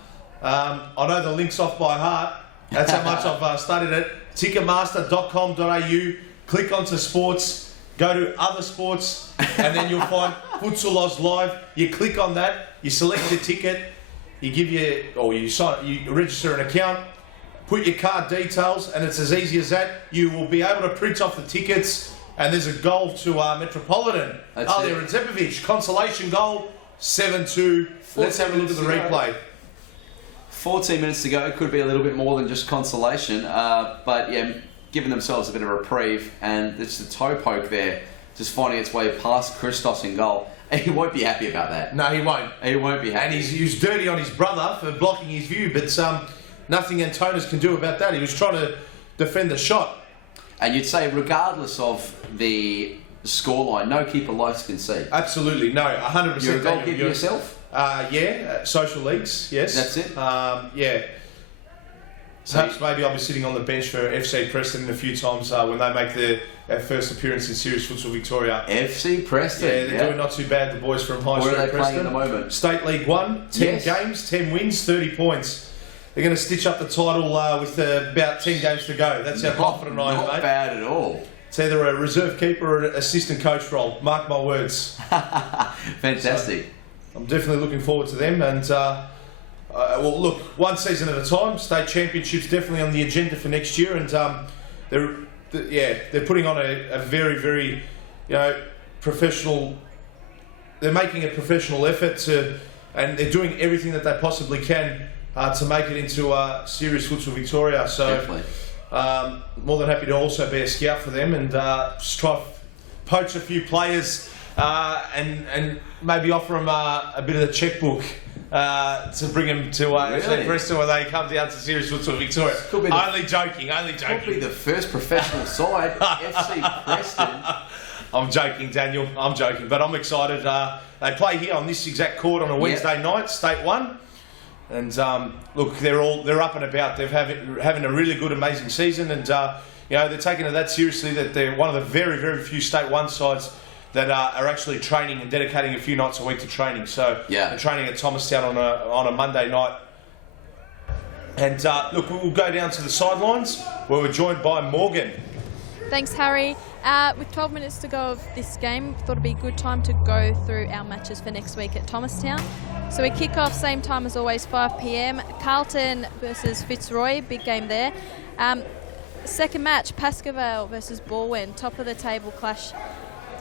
I know the links off by heart. That's how much I've studied it. Ticketmaster.com.au. Click onto sports, go to other sports, and then you'll find Futsal Oz Live. You click on that, you select your ticket, you register an account, put your card details, and it's as easy as that. You will be able to print off the tickets, and there's a goal to Metropolitan. Alia Retepovic, consolation goal, 7-2. Let's have a look at the replay. 14 minutes to go. Could be a little bit more than just consolation, but yeah, giving themselves a bit of a reprieve, and it's the toe poke there, just finding its way past Christos in goal. He won't be happy about that. No, he won't. He won't be happy. And he was dirty on his brother for blocking his view, but nothing Antonis can do about that. He was trying to defend the shot. And you'd say, regardless of the scoreline, no keeper likes to concede. Absolutely, no, 100%. You're a goalkeeper yourself? Social leagues, yes. That's it? Yeah. Perhaps maybe I'll be sitting on the bench for FC Preston a few times when they make their first appearance in Series Futsal Victoria. FC Preston? Yeah, they're doing not too bad, the boys from High Street Preston. Where are they playing at the moment? State League 1, 10 games, 10 wins, 30 points. They're going to stitch up the title with about 10 games to go. That's how confident I am, mate. Not bad at all. It's either a reserve keeper or an assistant coach role. Mark my words. Fantastic. So, I'm definitely looking forward to them. And well, look, one season at a time. State championships definitely on the agenda for next year. And they're putting on a very, very, professional. They're making a professional effort and they're doing everything that they possibly can to make it into Series Futsal Victoria. So more than happy to also be a scout for them and just try to poach a few players and maybe offer them a bit of the checkbook to bring them to Preston when they come down to Series Futsal Victoria. Only joking. Could be the first professional side, FC Preston. I'm joking, Daniel. I'm joking, but I'm excited. They play here on this exact court on a Wednesday night, State 1. And look, they're up and about. They're having a really good, amazing season, and they're taking it that seriously that they're one of the very, very few State 1 sides that are actually training and dedicating a few nights a week to training. So they're training at Thomastown on a Monday night And look, we'll go down to the sidelines where we're joined by Morgan. Thanks, Harry. With 12 minutes to go of this game, thought it'd be a good time to go through our matches for next week at Thomastown. So we kick off same time as always, 5 p.m. Carlton versus FITZROY, big game there. Second match, PASCOE versus BALWYN, top of the table clash.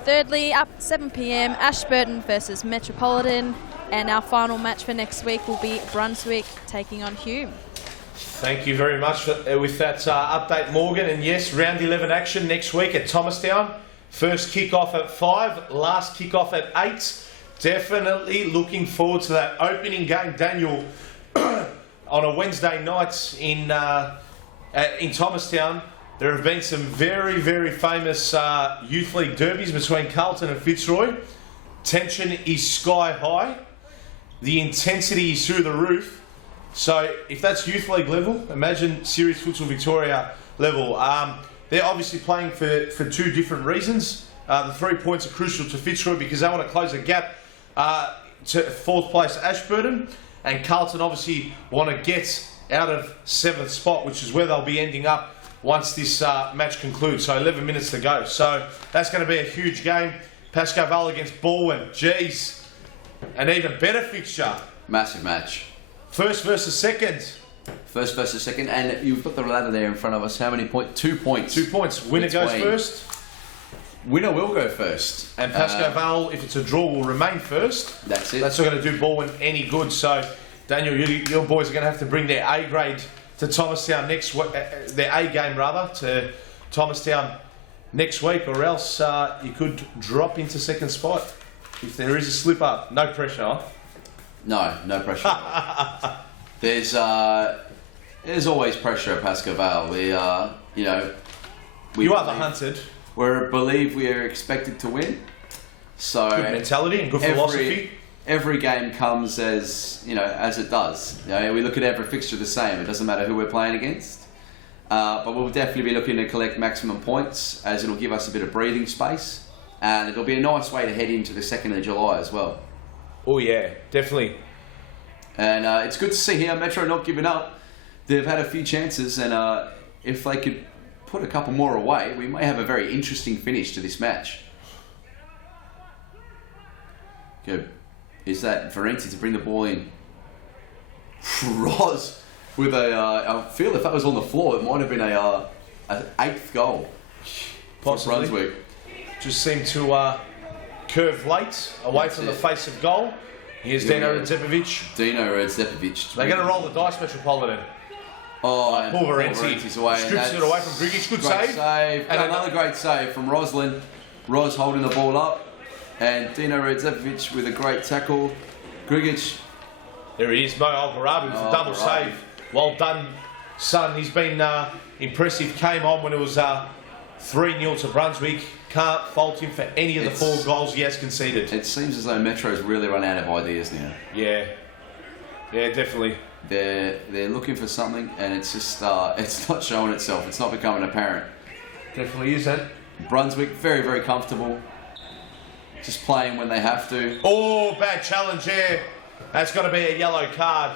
Thirdly, up 7 p.m, ASHBURTON versus Metropolitan. And our final match for next week will be BRUNSWICK taking on HUME. Thank you very much with that update, Morgan. And yes, round 11 action next week at Thomastown. First kick-off at 5, last kick-off at 8. Definitely looking forward to that opening game, Daniel, on a Wednesday night in Thomastown. There have been some very, very famous youth league derbies between Carlton and FITZROY. Tension is sky high. The intensity is through the roof. So if that's youth league level, imagine Series Futsal Victoria level. They're obviously playing for 2 different reasons. The 3 points are crucial to FITZROY because they want to close a gap to 4th place ASHBURTON, and Carlton obviously want to get out of 7th spot, which is where they'll be ending up once this match concludes. So 11 minutes to go. So that's going to be a huge game. PASCOE VALE against BALWYN. Jeez, an even better fixture. Massive match. First versus second. First versus second, and you've got the ladder there in front of us. How many points? 2 points. 2 points. Winner goes first. Winner will go first. And PASCOE VALE, if it's a draw, will remain first. That's it. That's not going to do BALWYN any good. So, Daniel, your boys are going to have to bring their A grade to Thomastown next week, their A game rather, to Thomastown next week, or else you could drop into 2nd spot if there is a slip up. No pressure. Huh? No pressure. There's always pressure at PASCOE VALE. We are the hunted. We believe we are expected to win. So good mentality and good philosophy. Every game comes as it does. We look at every fixture the same. It doesn't matter who we're playing against. But we'll definitely be looking to collect maximum points, as it'll give us a bit of breathing space, and it'll be a nice way to head into the 2nd of July as well. Oh yeah, definitely. And it's good to see here Metro not giving up. They've had a few chances, and if they could put a couple more away, we may have a very interesting finish to this match. Good. Is that Varenti to bring the ball in? Roz with I feel if that was on the floor, it might have been a 8th goal. Possibly. Brunswick. Just seemed to curve late away from the face of goal. Here's Dino Redzepovic. They're going to roll the dice, Metropolitan. Oh, and Paul Varenti's away. Strips it away from Grigic. Good save. And another great save from Roslin. Roz holding the ball up. And Dino Redzepovic with a great tackle. Grigic. There he is, Mo Algarabi with a double save. Well done, son. He's been impressive. Came on when it was 3-0 to Brunswick. Can't fault him for any of the 4 goals he has conceded. It seems as though Metro's really run out of ideas now. Yeah, definitely. They're looking for something, and it's just it's not showing itself. It's not becoming apparent. Definitely isn't. Brunswick very, very comfortable. Just playing when they have to. Oh, bad challenge there. That's got to be a yellow card.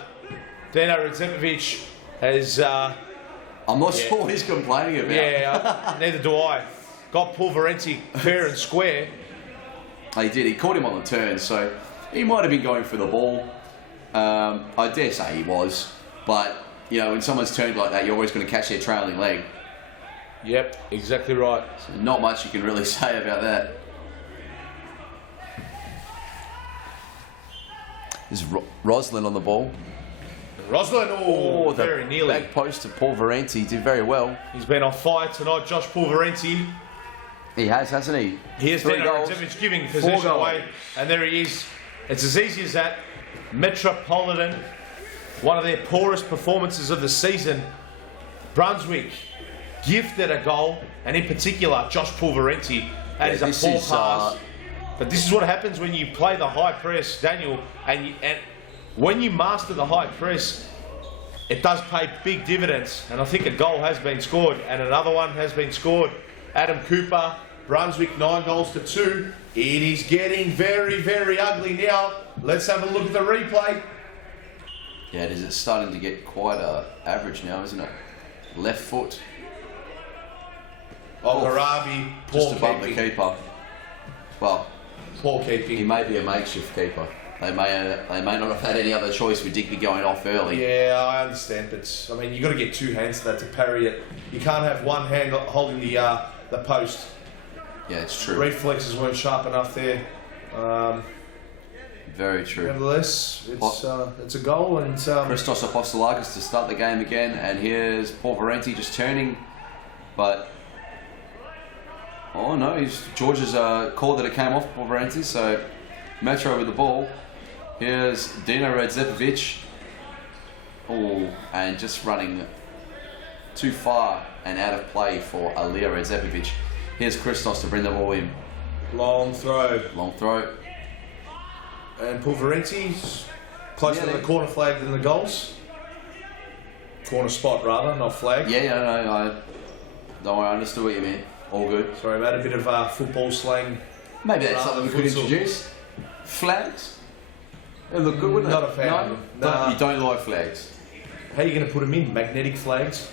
Dino Redzepovic has... I'm not sure what he's complaining about. Yeah, neither do I. Got Paul Varenti fair and square. He did. He caught him on the turn, so he might have been going for the ball. I dare say he was. But, when someone's turned like that, you're always going to catch their trailing leg. Yep, exactly right. So not much you can really say about that. There's Roslin on the ball. Roslin, very nearly. Back post to Paul Varenti, did very well. He's been on fire tonight, Josh Paul Varenti. He has, hasn't he? Here's Dino Redzepovic giving possession away, and there he is. It's as easy as that. Metropolitan, one of their poorest performances of the season. Brunswick gifted a goal, and in particular, Josh Paul Varenti. That is a poor pass. But this is what happens when you play the high press, Daniel, and when you master the high press, it does pay big dividends. And I think a goal has been scored, and another one has been scored. Adam Cooper, Brunswick 9 goals to 2. It is getting very, very ugly now. Let's have a look at the replay. Yeah, it is. It's starting to get quite average now, isn't it? Left foot. Oh, Garabi, just above the keeper. Well, poor keeping. He may be a makeshift keeper. They may not have had any other choice with Digby going off early. Yeah, I understand, but I mean, you got to get two hands to that to parry it. You can't have one hand holding the post. Yeah, it's true. Reflexes weren't sharp enough there. Very true. Nevertheless, it's a goal, and Christos Apostolakis to start the game again, and here's Paul Varenti just turning, but oh no, George's called that it came off Paul Varenti, so Metro with the ball. Here's Dino Radzepovic. Oh, and just running too far and out of play for Alija Radzepovic. Here's Christos to bring the ball in. Long throw. Long throw. And Paul Varenti's closer to the corner flag than the goals. Corner spot rather, not flag. Yeah, no, don't worry, I understood what you meant. All good. Sorry, mate, a bit of football slang. Maybe that's something we could introduce. Flags? They look good, wouldn't Not it? a fan. No? You don't like flags? How are you going to put them in? Magnetic flags?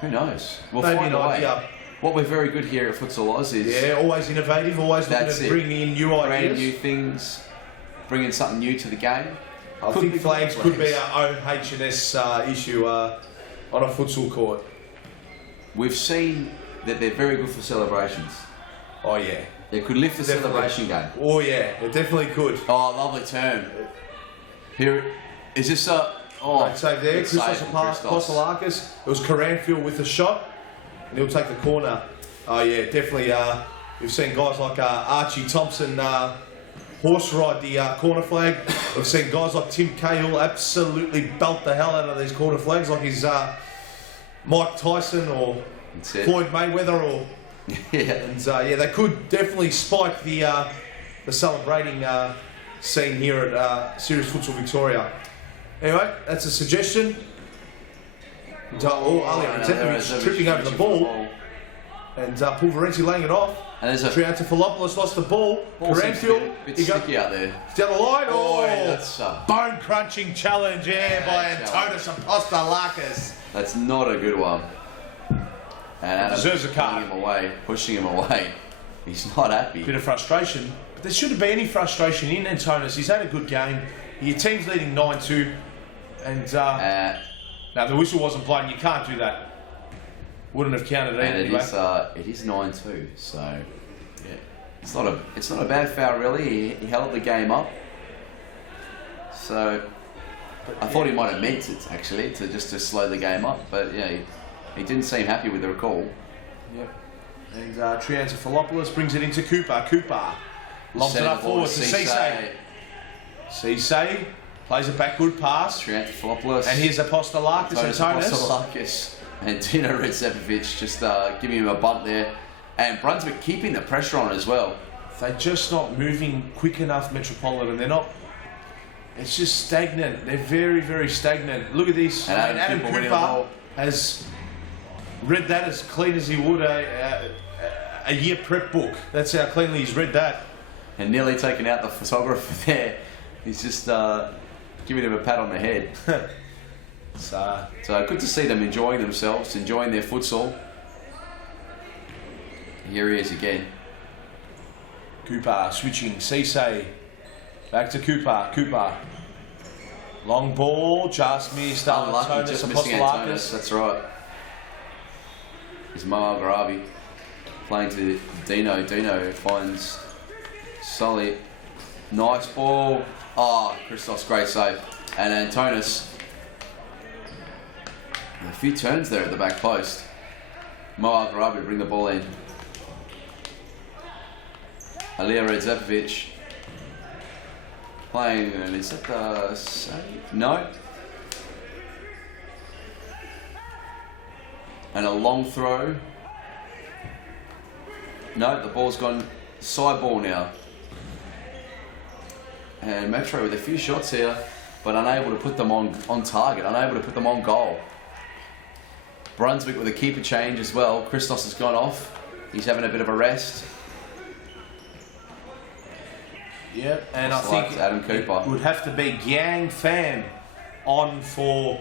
Who knows? We'll Maybe find an a way. idea. What we're very good here at Futsal Oz is... Yeah, always innovative, always looking at bringing in new ideas. Brand new things, bringing something new to the game. I think flags could be our own H&S issue on a futsal court. We've seen that they're very good for celebrations. Oh yeah. They could lift the celebration game. Oh yeah, it definitely could. Oh, lovely turn. Here, is this a... Oh, great save there, Christos Apostolakis. It was Karanfield with the shot, and he'll take the corner. Oh yeah, definitely. We've seen guys like Archie Thompson horse ride the corner flag. We've seen guys like Tim Cahill absolutely belt the hell out of these corner flags, like his Mike Tyson or Floyd Mayweather or... Yeah. And yeah, they could definitely spike the celebrating scene here at Serious Futsal Victoria. Anyway, that's a suggestion. Alija Radzepovic tripping over the ball. And Paul Varenti laying it off. And there's a... Triantafilopoulos lost the ball. Karanfield. Bit sticky out there. Down the line. Oh, that's bone-crunching challenge, by Antonis Apostolakis. That's not a good one. And Adam deserves a card. Pushing him away. He's not happy. Bit of frustration. But there shouldn't be any frustration in Antonis. He's had a good game. Your team's leading 9-2. And now the whistle wasn't blown. You can't do that. Wouldn't have counted it anyway. It is 9-2. So yeah, it's not a bad foul really. He held the game up. So I thought he might have meant it actually to slow the game up. But yeah. He didn't seem happy with the recall. Yep. And Triantafilopoulos brings it into Cooper. Cooper lobs it up forward to Cisse. Cisse plays it back, good pass. Triantafilopoulos. And here's Apostolakis and Antonis. Apostolakis and Dino Radzepovic just giving him a bump there. And Brunswick keeping the pressure on as well. They're just not moving quick enough, Metropolitan. They're not. It's just stagnant. They're very, very stagnant. Look at this. And Adam Cooper has read that as clean as he would a year prep book. That's how cleanly he's read that. And nearly taken out the photographer there. He's just giving him a pat on the head. So good to see them enjoying themselves, enjoying their futsal. Here he is again. Cooper switching. Cisse. Back to Cooper. Cooper. Long ball. Just missed. Unlucky, just missing Antonis. That's right. Is Mar Garabi playing to Dino. Dino finds Sully. Nice ball. Oh, Christos, great save. And Antonis. A few turns there at the back post. Mar Garabi bring the ball in. Alija Radzepovic playing, and is that the save? No. And a long throw. No, the ball's gone side ball now. And Metro with a few shots here, but unable to put them on target, unable to put them on goal. Brunswick with a keeper change as well. Christos has gone off. He's having a bit of a rest. Yep, and I think Adam Cooper it would have to be Gyang Pham on for...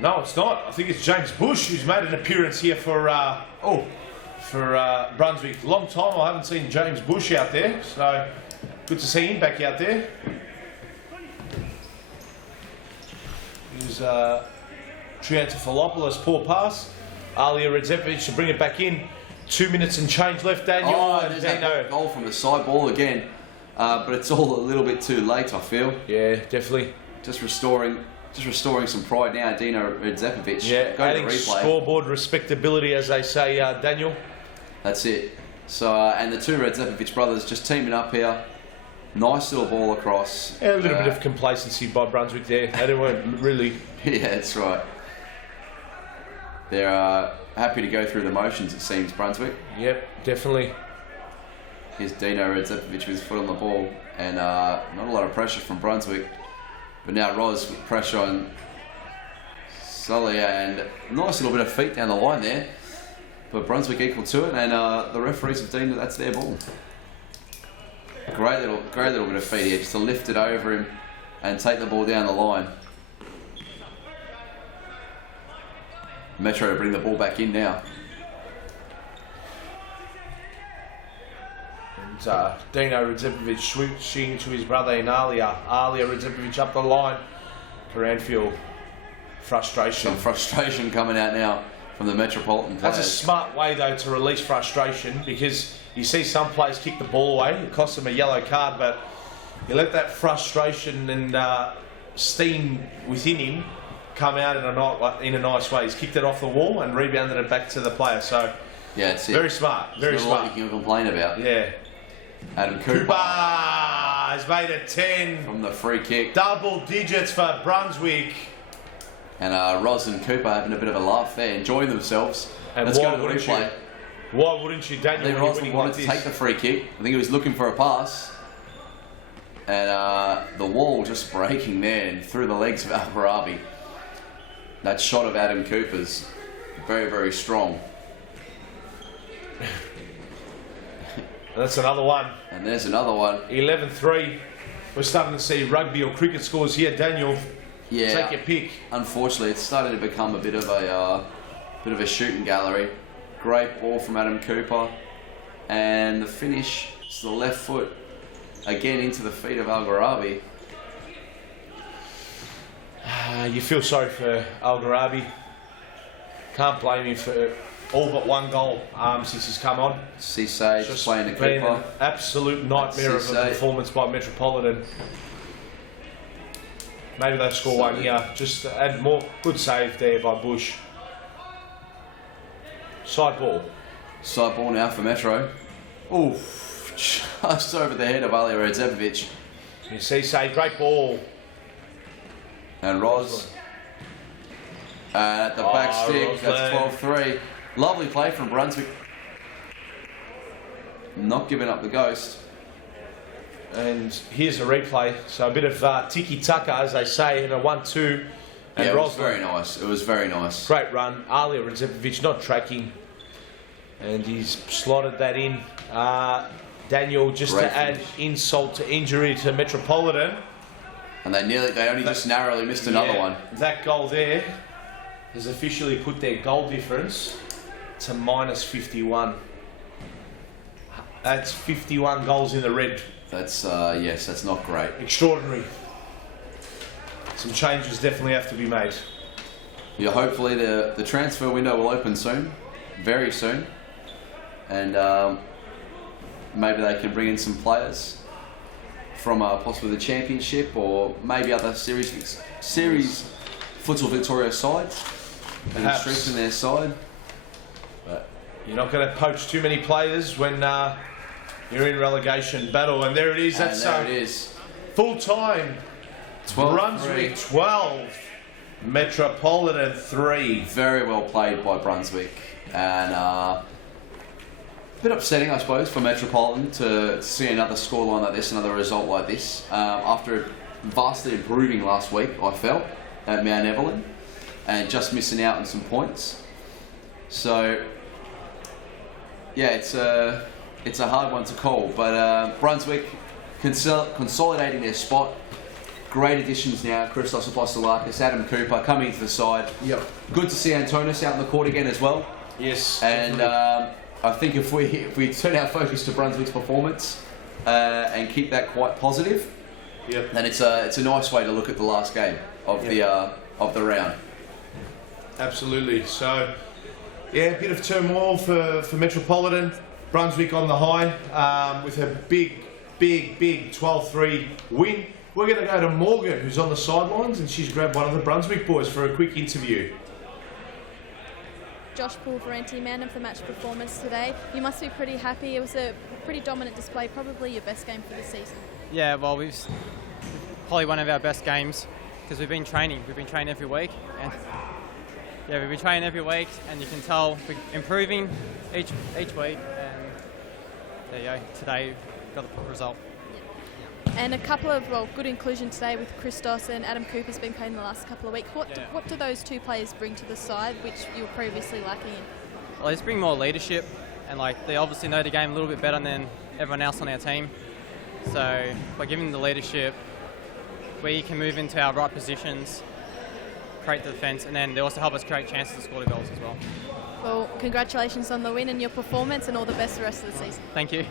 No, it's not. I think it's James Bush who's made an appearance here for Brunswick. Long time I haven't seen James Bush out there, so good to see him back out there. Here's Triantafilopoulos, poor pass. Alia Redzepovic to bring it back in. 2 minutes and change left, Daniel. Oh, there's that goal from the side ball again. But it's all a little bit too late, I feel. Yeah, definitely. Just restoring some pride now, Dino Redzepovic. Yeah, adding scoreboard respectability, as they say, Daniel. That's it. So, and the two Redzepovic brothers just teaming up here. Nice little ball across. Yeah, a little bit of complacency by Brunswick there. They weren't really... Yeah, that's right. They're happy to go through the motions, it seems, Brunswick. Yep, definitely. Here's Dino Redzepovic with his foot on the ball. And not a lot of pressure from Brunswick. But now Roz with pressure on Sully, and a nice little bit of feet down the line there. But Brunswick equal to it, and the referees have deemed that that's their ball. Great little bit of feet here, just to lift it over him and take the ball down the line. Metro to bring the ball back in now. And Dino Redzepovic switching to his brother in Alia. Alia Redzepovic up the line for Anfield. Frustration. Some frustration coming out now from the Metropolitan players. That's a smart way, though, to release frustration, because you see some players kick the ball away. It costs them a yellow card, but you let that frustration and steam within him come out in a nice way. He's kicked it off the wall and rebounded it back to the player. So yeah, it's very smart. Very smart. Not a lot you can complain about. Yeah. Adam Cooper has made it 10 from the free kick. Double digits for Brunswick. And Roz and Cooper having a bit of a laugh there, enjoying themselves. And let's go to the wouldn't replay. you? Why wouldn't you, Daniel? I think Roz wanted to take the free kick. I think he was looking for a pass. And the wall just breaking there and through the legs of Al-Barabi. That shot of Adam Cooper's very, very strong. That's another one. And there's another one. 11-3. We're starting to see rugby or cricket scores here, Daniel. Yeah. Take your pick. Unfortunately, it's starting to become a bit of a shooting gallery. Great ball from Adam Cooper, and the finish is the left foot again into the feet of Al-Gharabi. You feel sorry for Al-Gharabi. Can't blame him for all but one goal since he's come on. Cisse just playing the been keeper. An absolute nightmare of a performance by Metropolitan. Maybe they score one here. Just to add more. Good save there by Bush. Side ball. Side ball now for Metro. Ooh, just over the head of Alia Redzepovic. You see, great ball. And Roz. At the back stick, that's 12-3. Lovely play from Brunswick. Not giving up the ghost. And here's a replay. So a bit of tiki-taka, as they say, in a 1-2. And yeah, it was very nice. It was very nice. Great run. Alia Redzepovic not tracking. And he's slotted that in. Daniel, just to add insult to injury to Metropolitan. And they only just narrowly missed another one. That goal there has officially put their goal difference to -51. That's 51 goals in the red. That's, yes, that's not great. Extraordinary. Some changes definitely have to be made. Yeah, hopefully the transfer window will open soon, very soon. And maybe they can bring in some players from possibly the championship or maybe other series Futsal Victoria sides and strengthen their side. But you're not going to poach too many players when you're in relegation battle. And there it is. That's there it is. Full time. 12-3. Brunswick 12, Metropolitan 3. Very well played by Brunswick, and a bit upsetting, I suppose, for Metropolitan to see another scoreline like this, another result like this, after vastly improving last week, I felt, at Mount Evelyn, and just missing out on some points. So, yeah, it's a hard one to call, but Brunswick consolidating their spot great additions now. Christos Apostolakis, Adam Cooper coming into the side. Yep. Good to see Antonis out in the court again as well. Yes. And I think if we turn our focus to Brunswick's performance and keep that quite positive, yep, then it's a nice way to look at the last game of the round. Absolutely. So, yeah, a bit of turmoil for Metropolitan. Brunswick on the high with a big 12-3 win. We're going to go to Morgan, who's on the sidelines, and she's grabbed one of the Brunswick boys for a quick interview. Josh Pulverenti, man of the match performance today. You must be pretty happy. It was a pretty dominant display, probably your best game for the season. Yeah, well, we've probably one of our best games because we've been training. We've been training every week, and yeah, we've been training every week, and you can tell we're improving each week. And there you go. Today, got the result. And a couple of, good inclusion today with Christos and Adam Cooper's been playing the last couple of weeks. What do those two players bring to the side, which you were previously lacking in? Well, they just bring more leadership, and they obviously know the game a little bit better than everyone else on our team. So by giving them the leadership, we can move into our right positions, create the defence, and then they also help us create chances to score the goals as well. Well, congratulations on the win and your performance, and all the best the rest of the season. Thank you.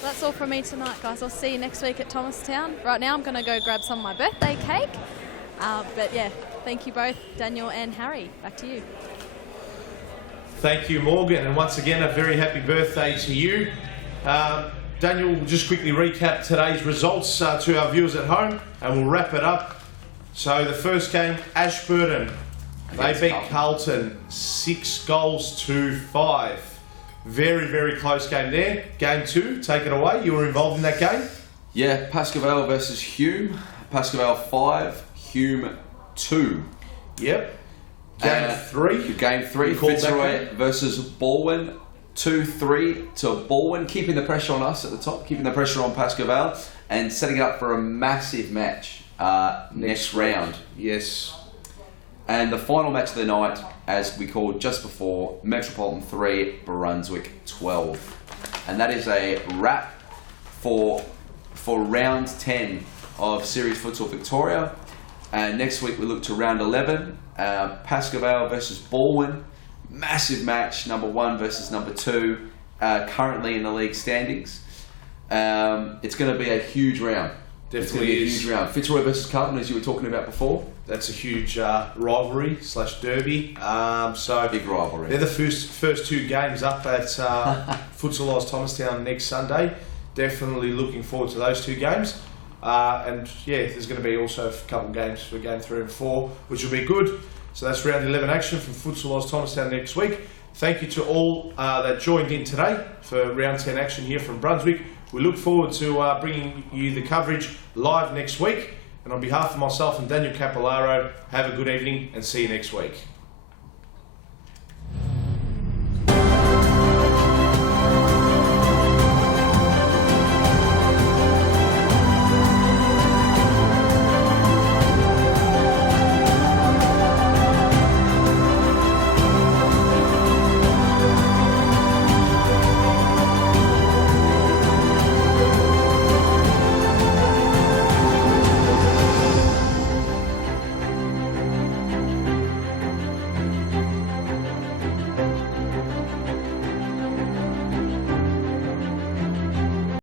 That's all from me tonight, guys. I'll see you next week at Thomastown. Right now I'm going to go grab some of my birthday cake. But yeah, thank you both, Daniel and Harry. Back to you. Thank you, Morgan, and once again a very happy birthday to you. Daniel will just quickly recap today's results to our viewers at home, and we'll wrap it up. So the first game, Ashburton, they beat Carlton 6-5. Very close game there. Game 2, take it away. You were involved in that game? Yeah, PASCOE versus HUME. PASCOE 5, HUME 2. Yep. Game 3. Game 3, FITZROY versus BALWYN. 2-3 to BALWYN, keeping the pressure on us at the top, keeping the pressure on PASCOE, and setting it up for a massive match next round. Yes. And the final match of the night, as we called just before, Metropolitan 3, Brunswick 12. And that is a wrap for round 10 of Series Futsal Victoria. And next week we look to round 11, PASCOE versus BALWYN. Massive match, number 1 versus number 2, currently in the league standings. It's going to be a huge round. Definitely is. Huge round. FITZROY versus Carlton, as you were talking about before. That's a huge rivalry / derby. So big rivalry. They're the first 2 games up at Futsal Oz Thomastown next Sunday. Definitely looking forward to those 2 games. And yeah, there's going to be also a couple games for game 3 and 4, which will be good. So that's round 11 action from Futsal Oz Thomastown next week. Thank you to all that joined in today for round 10 action here from Brunswick. We look forward to bringing you the coverage live next week. And on behalf of myself and Daniel Capolaro, have a good evening and see you next week.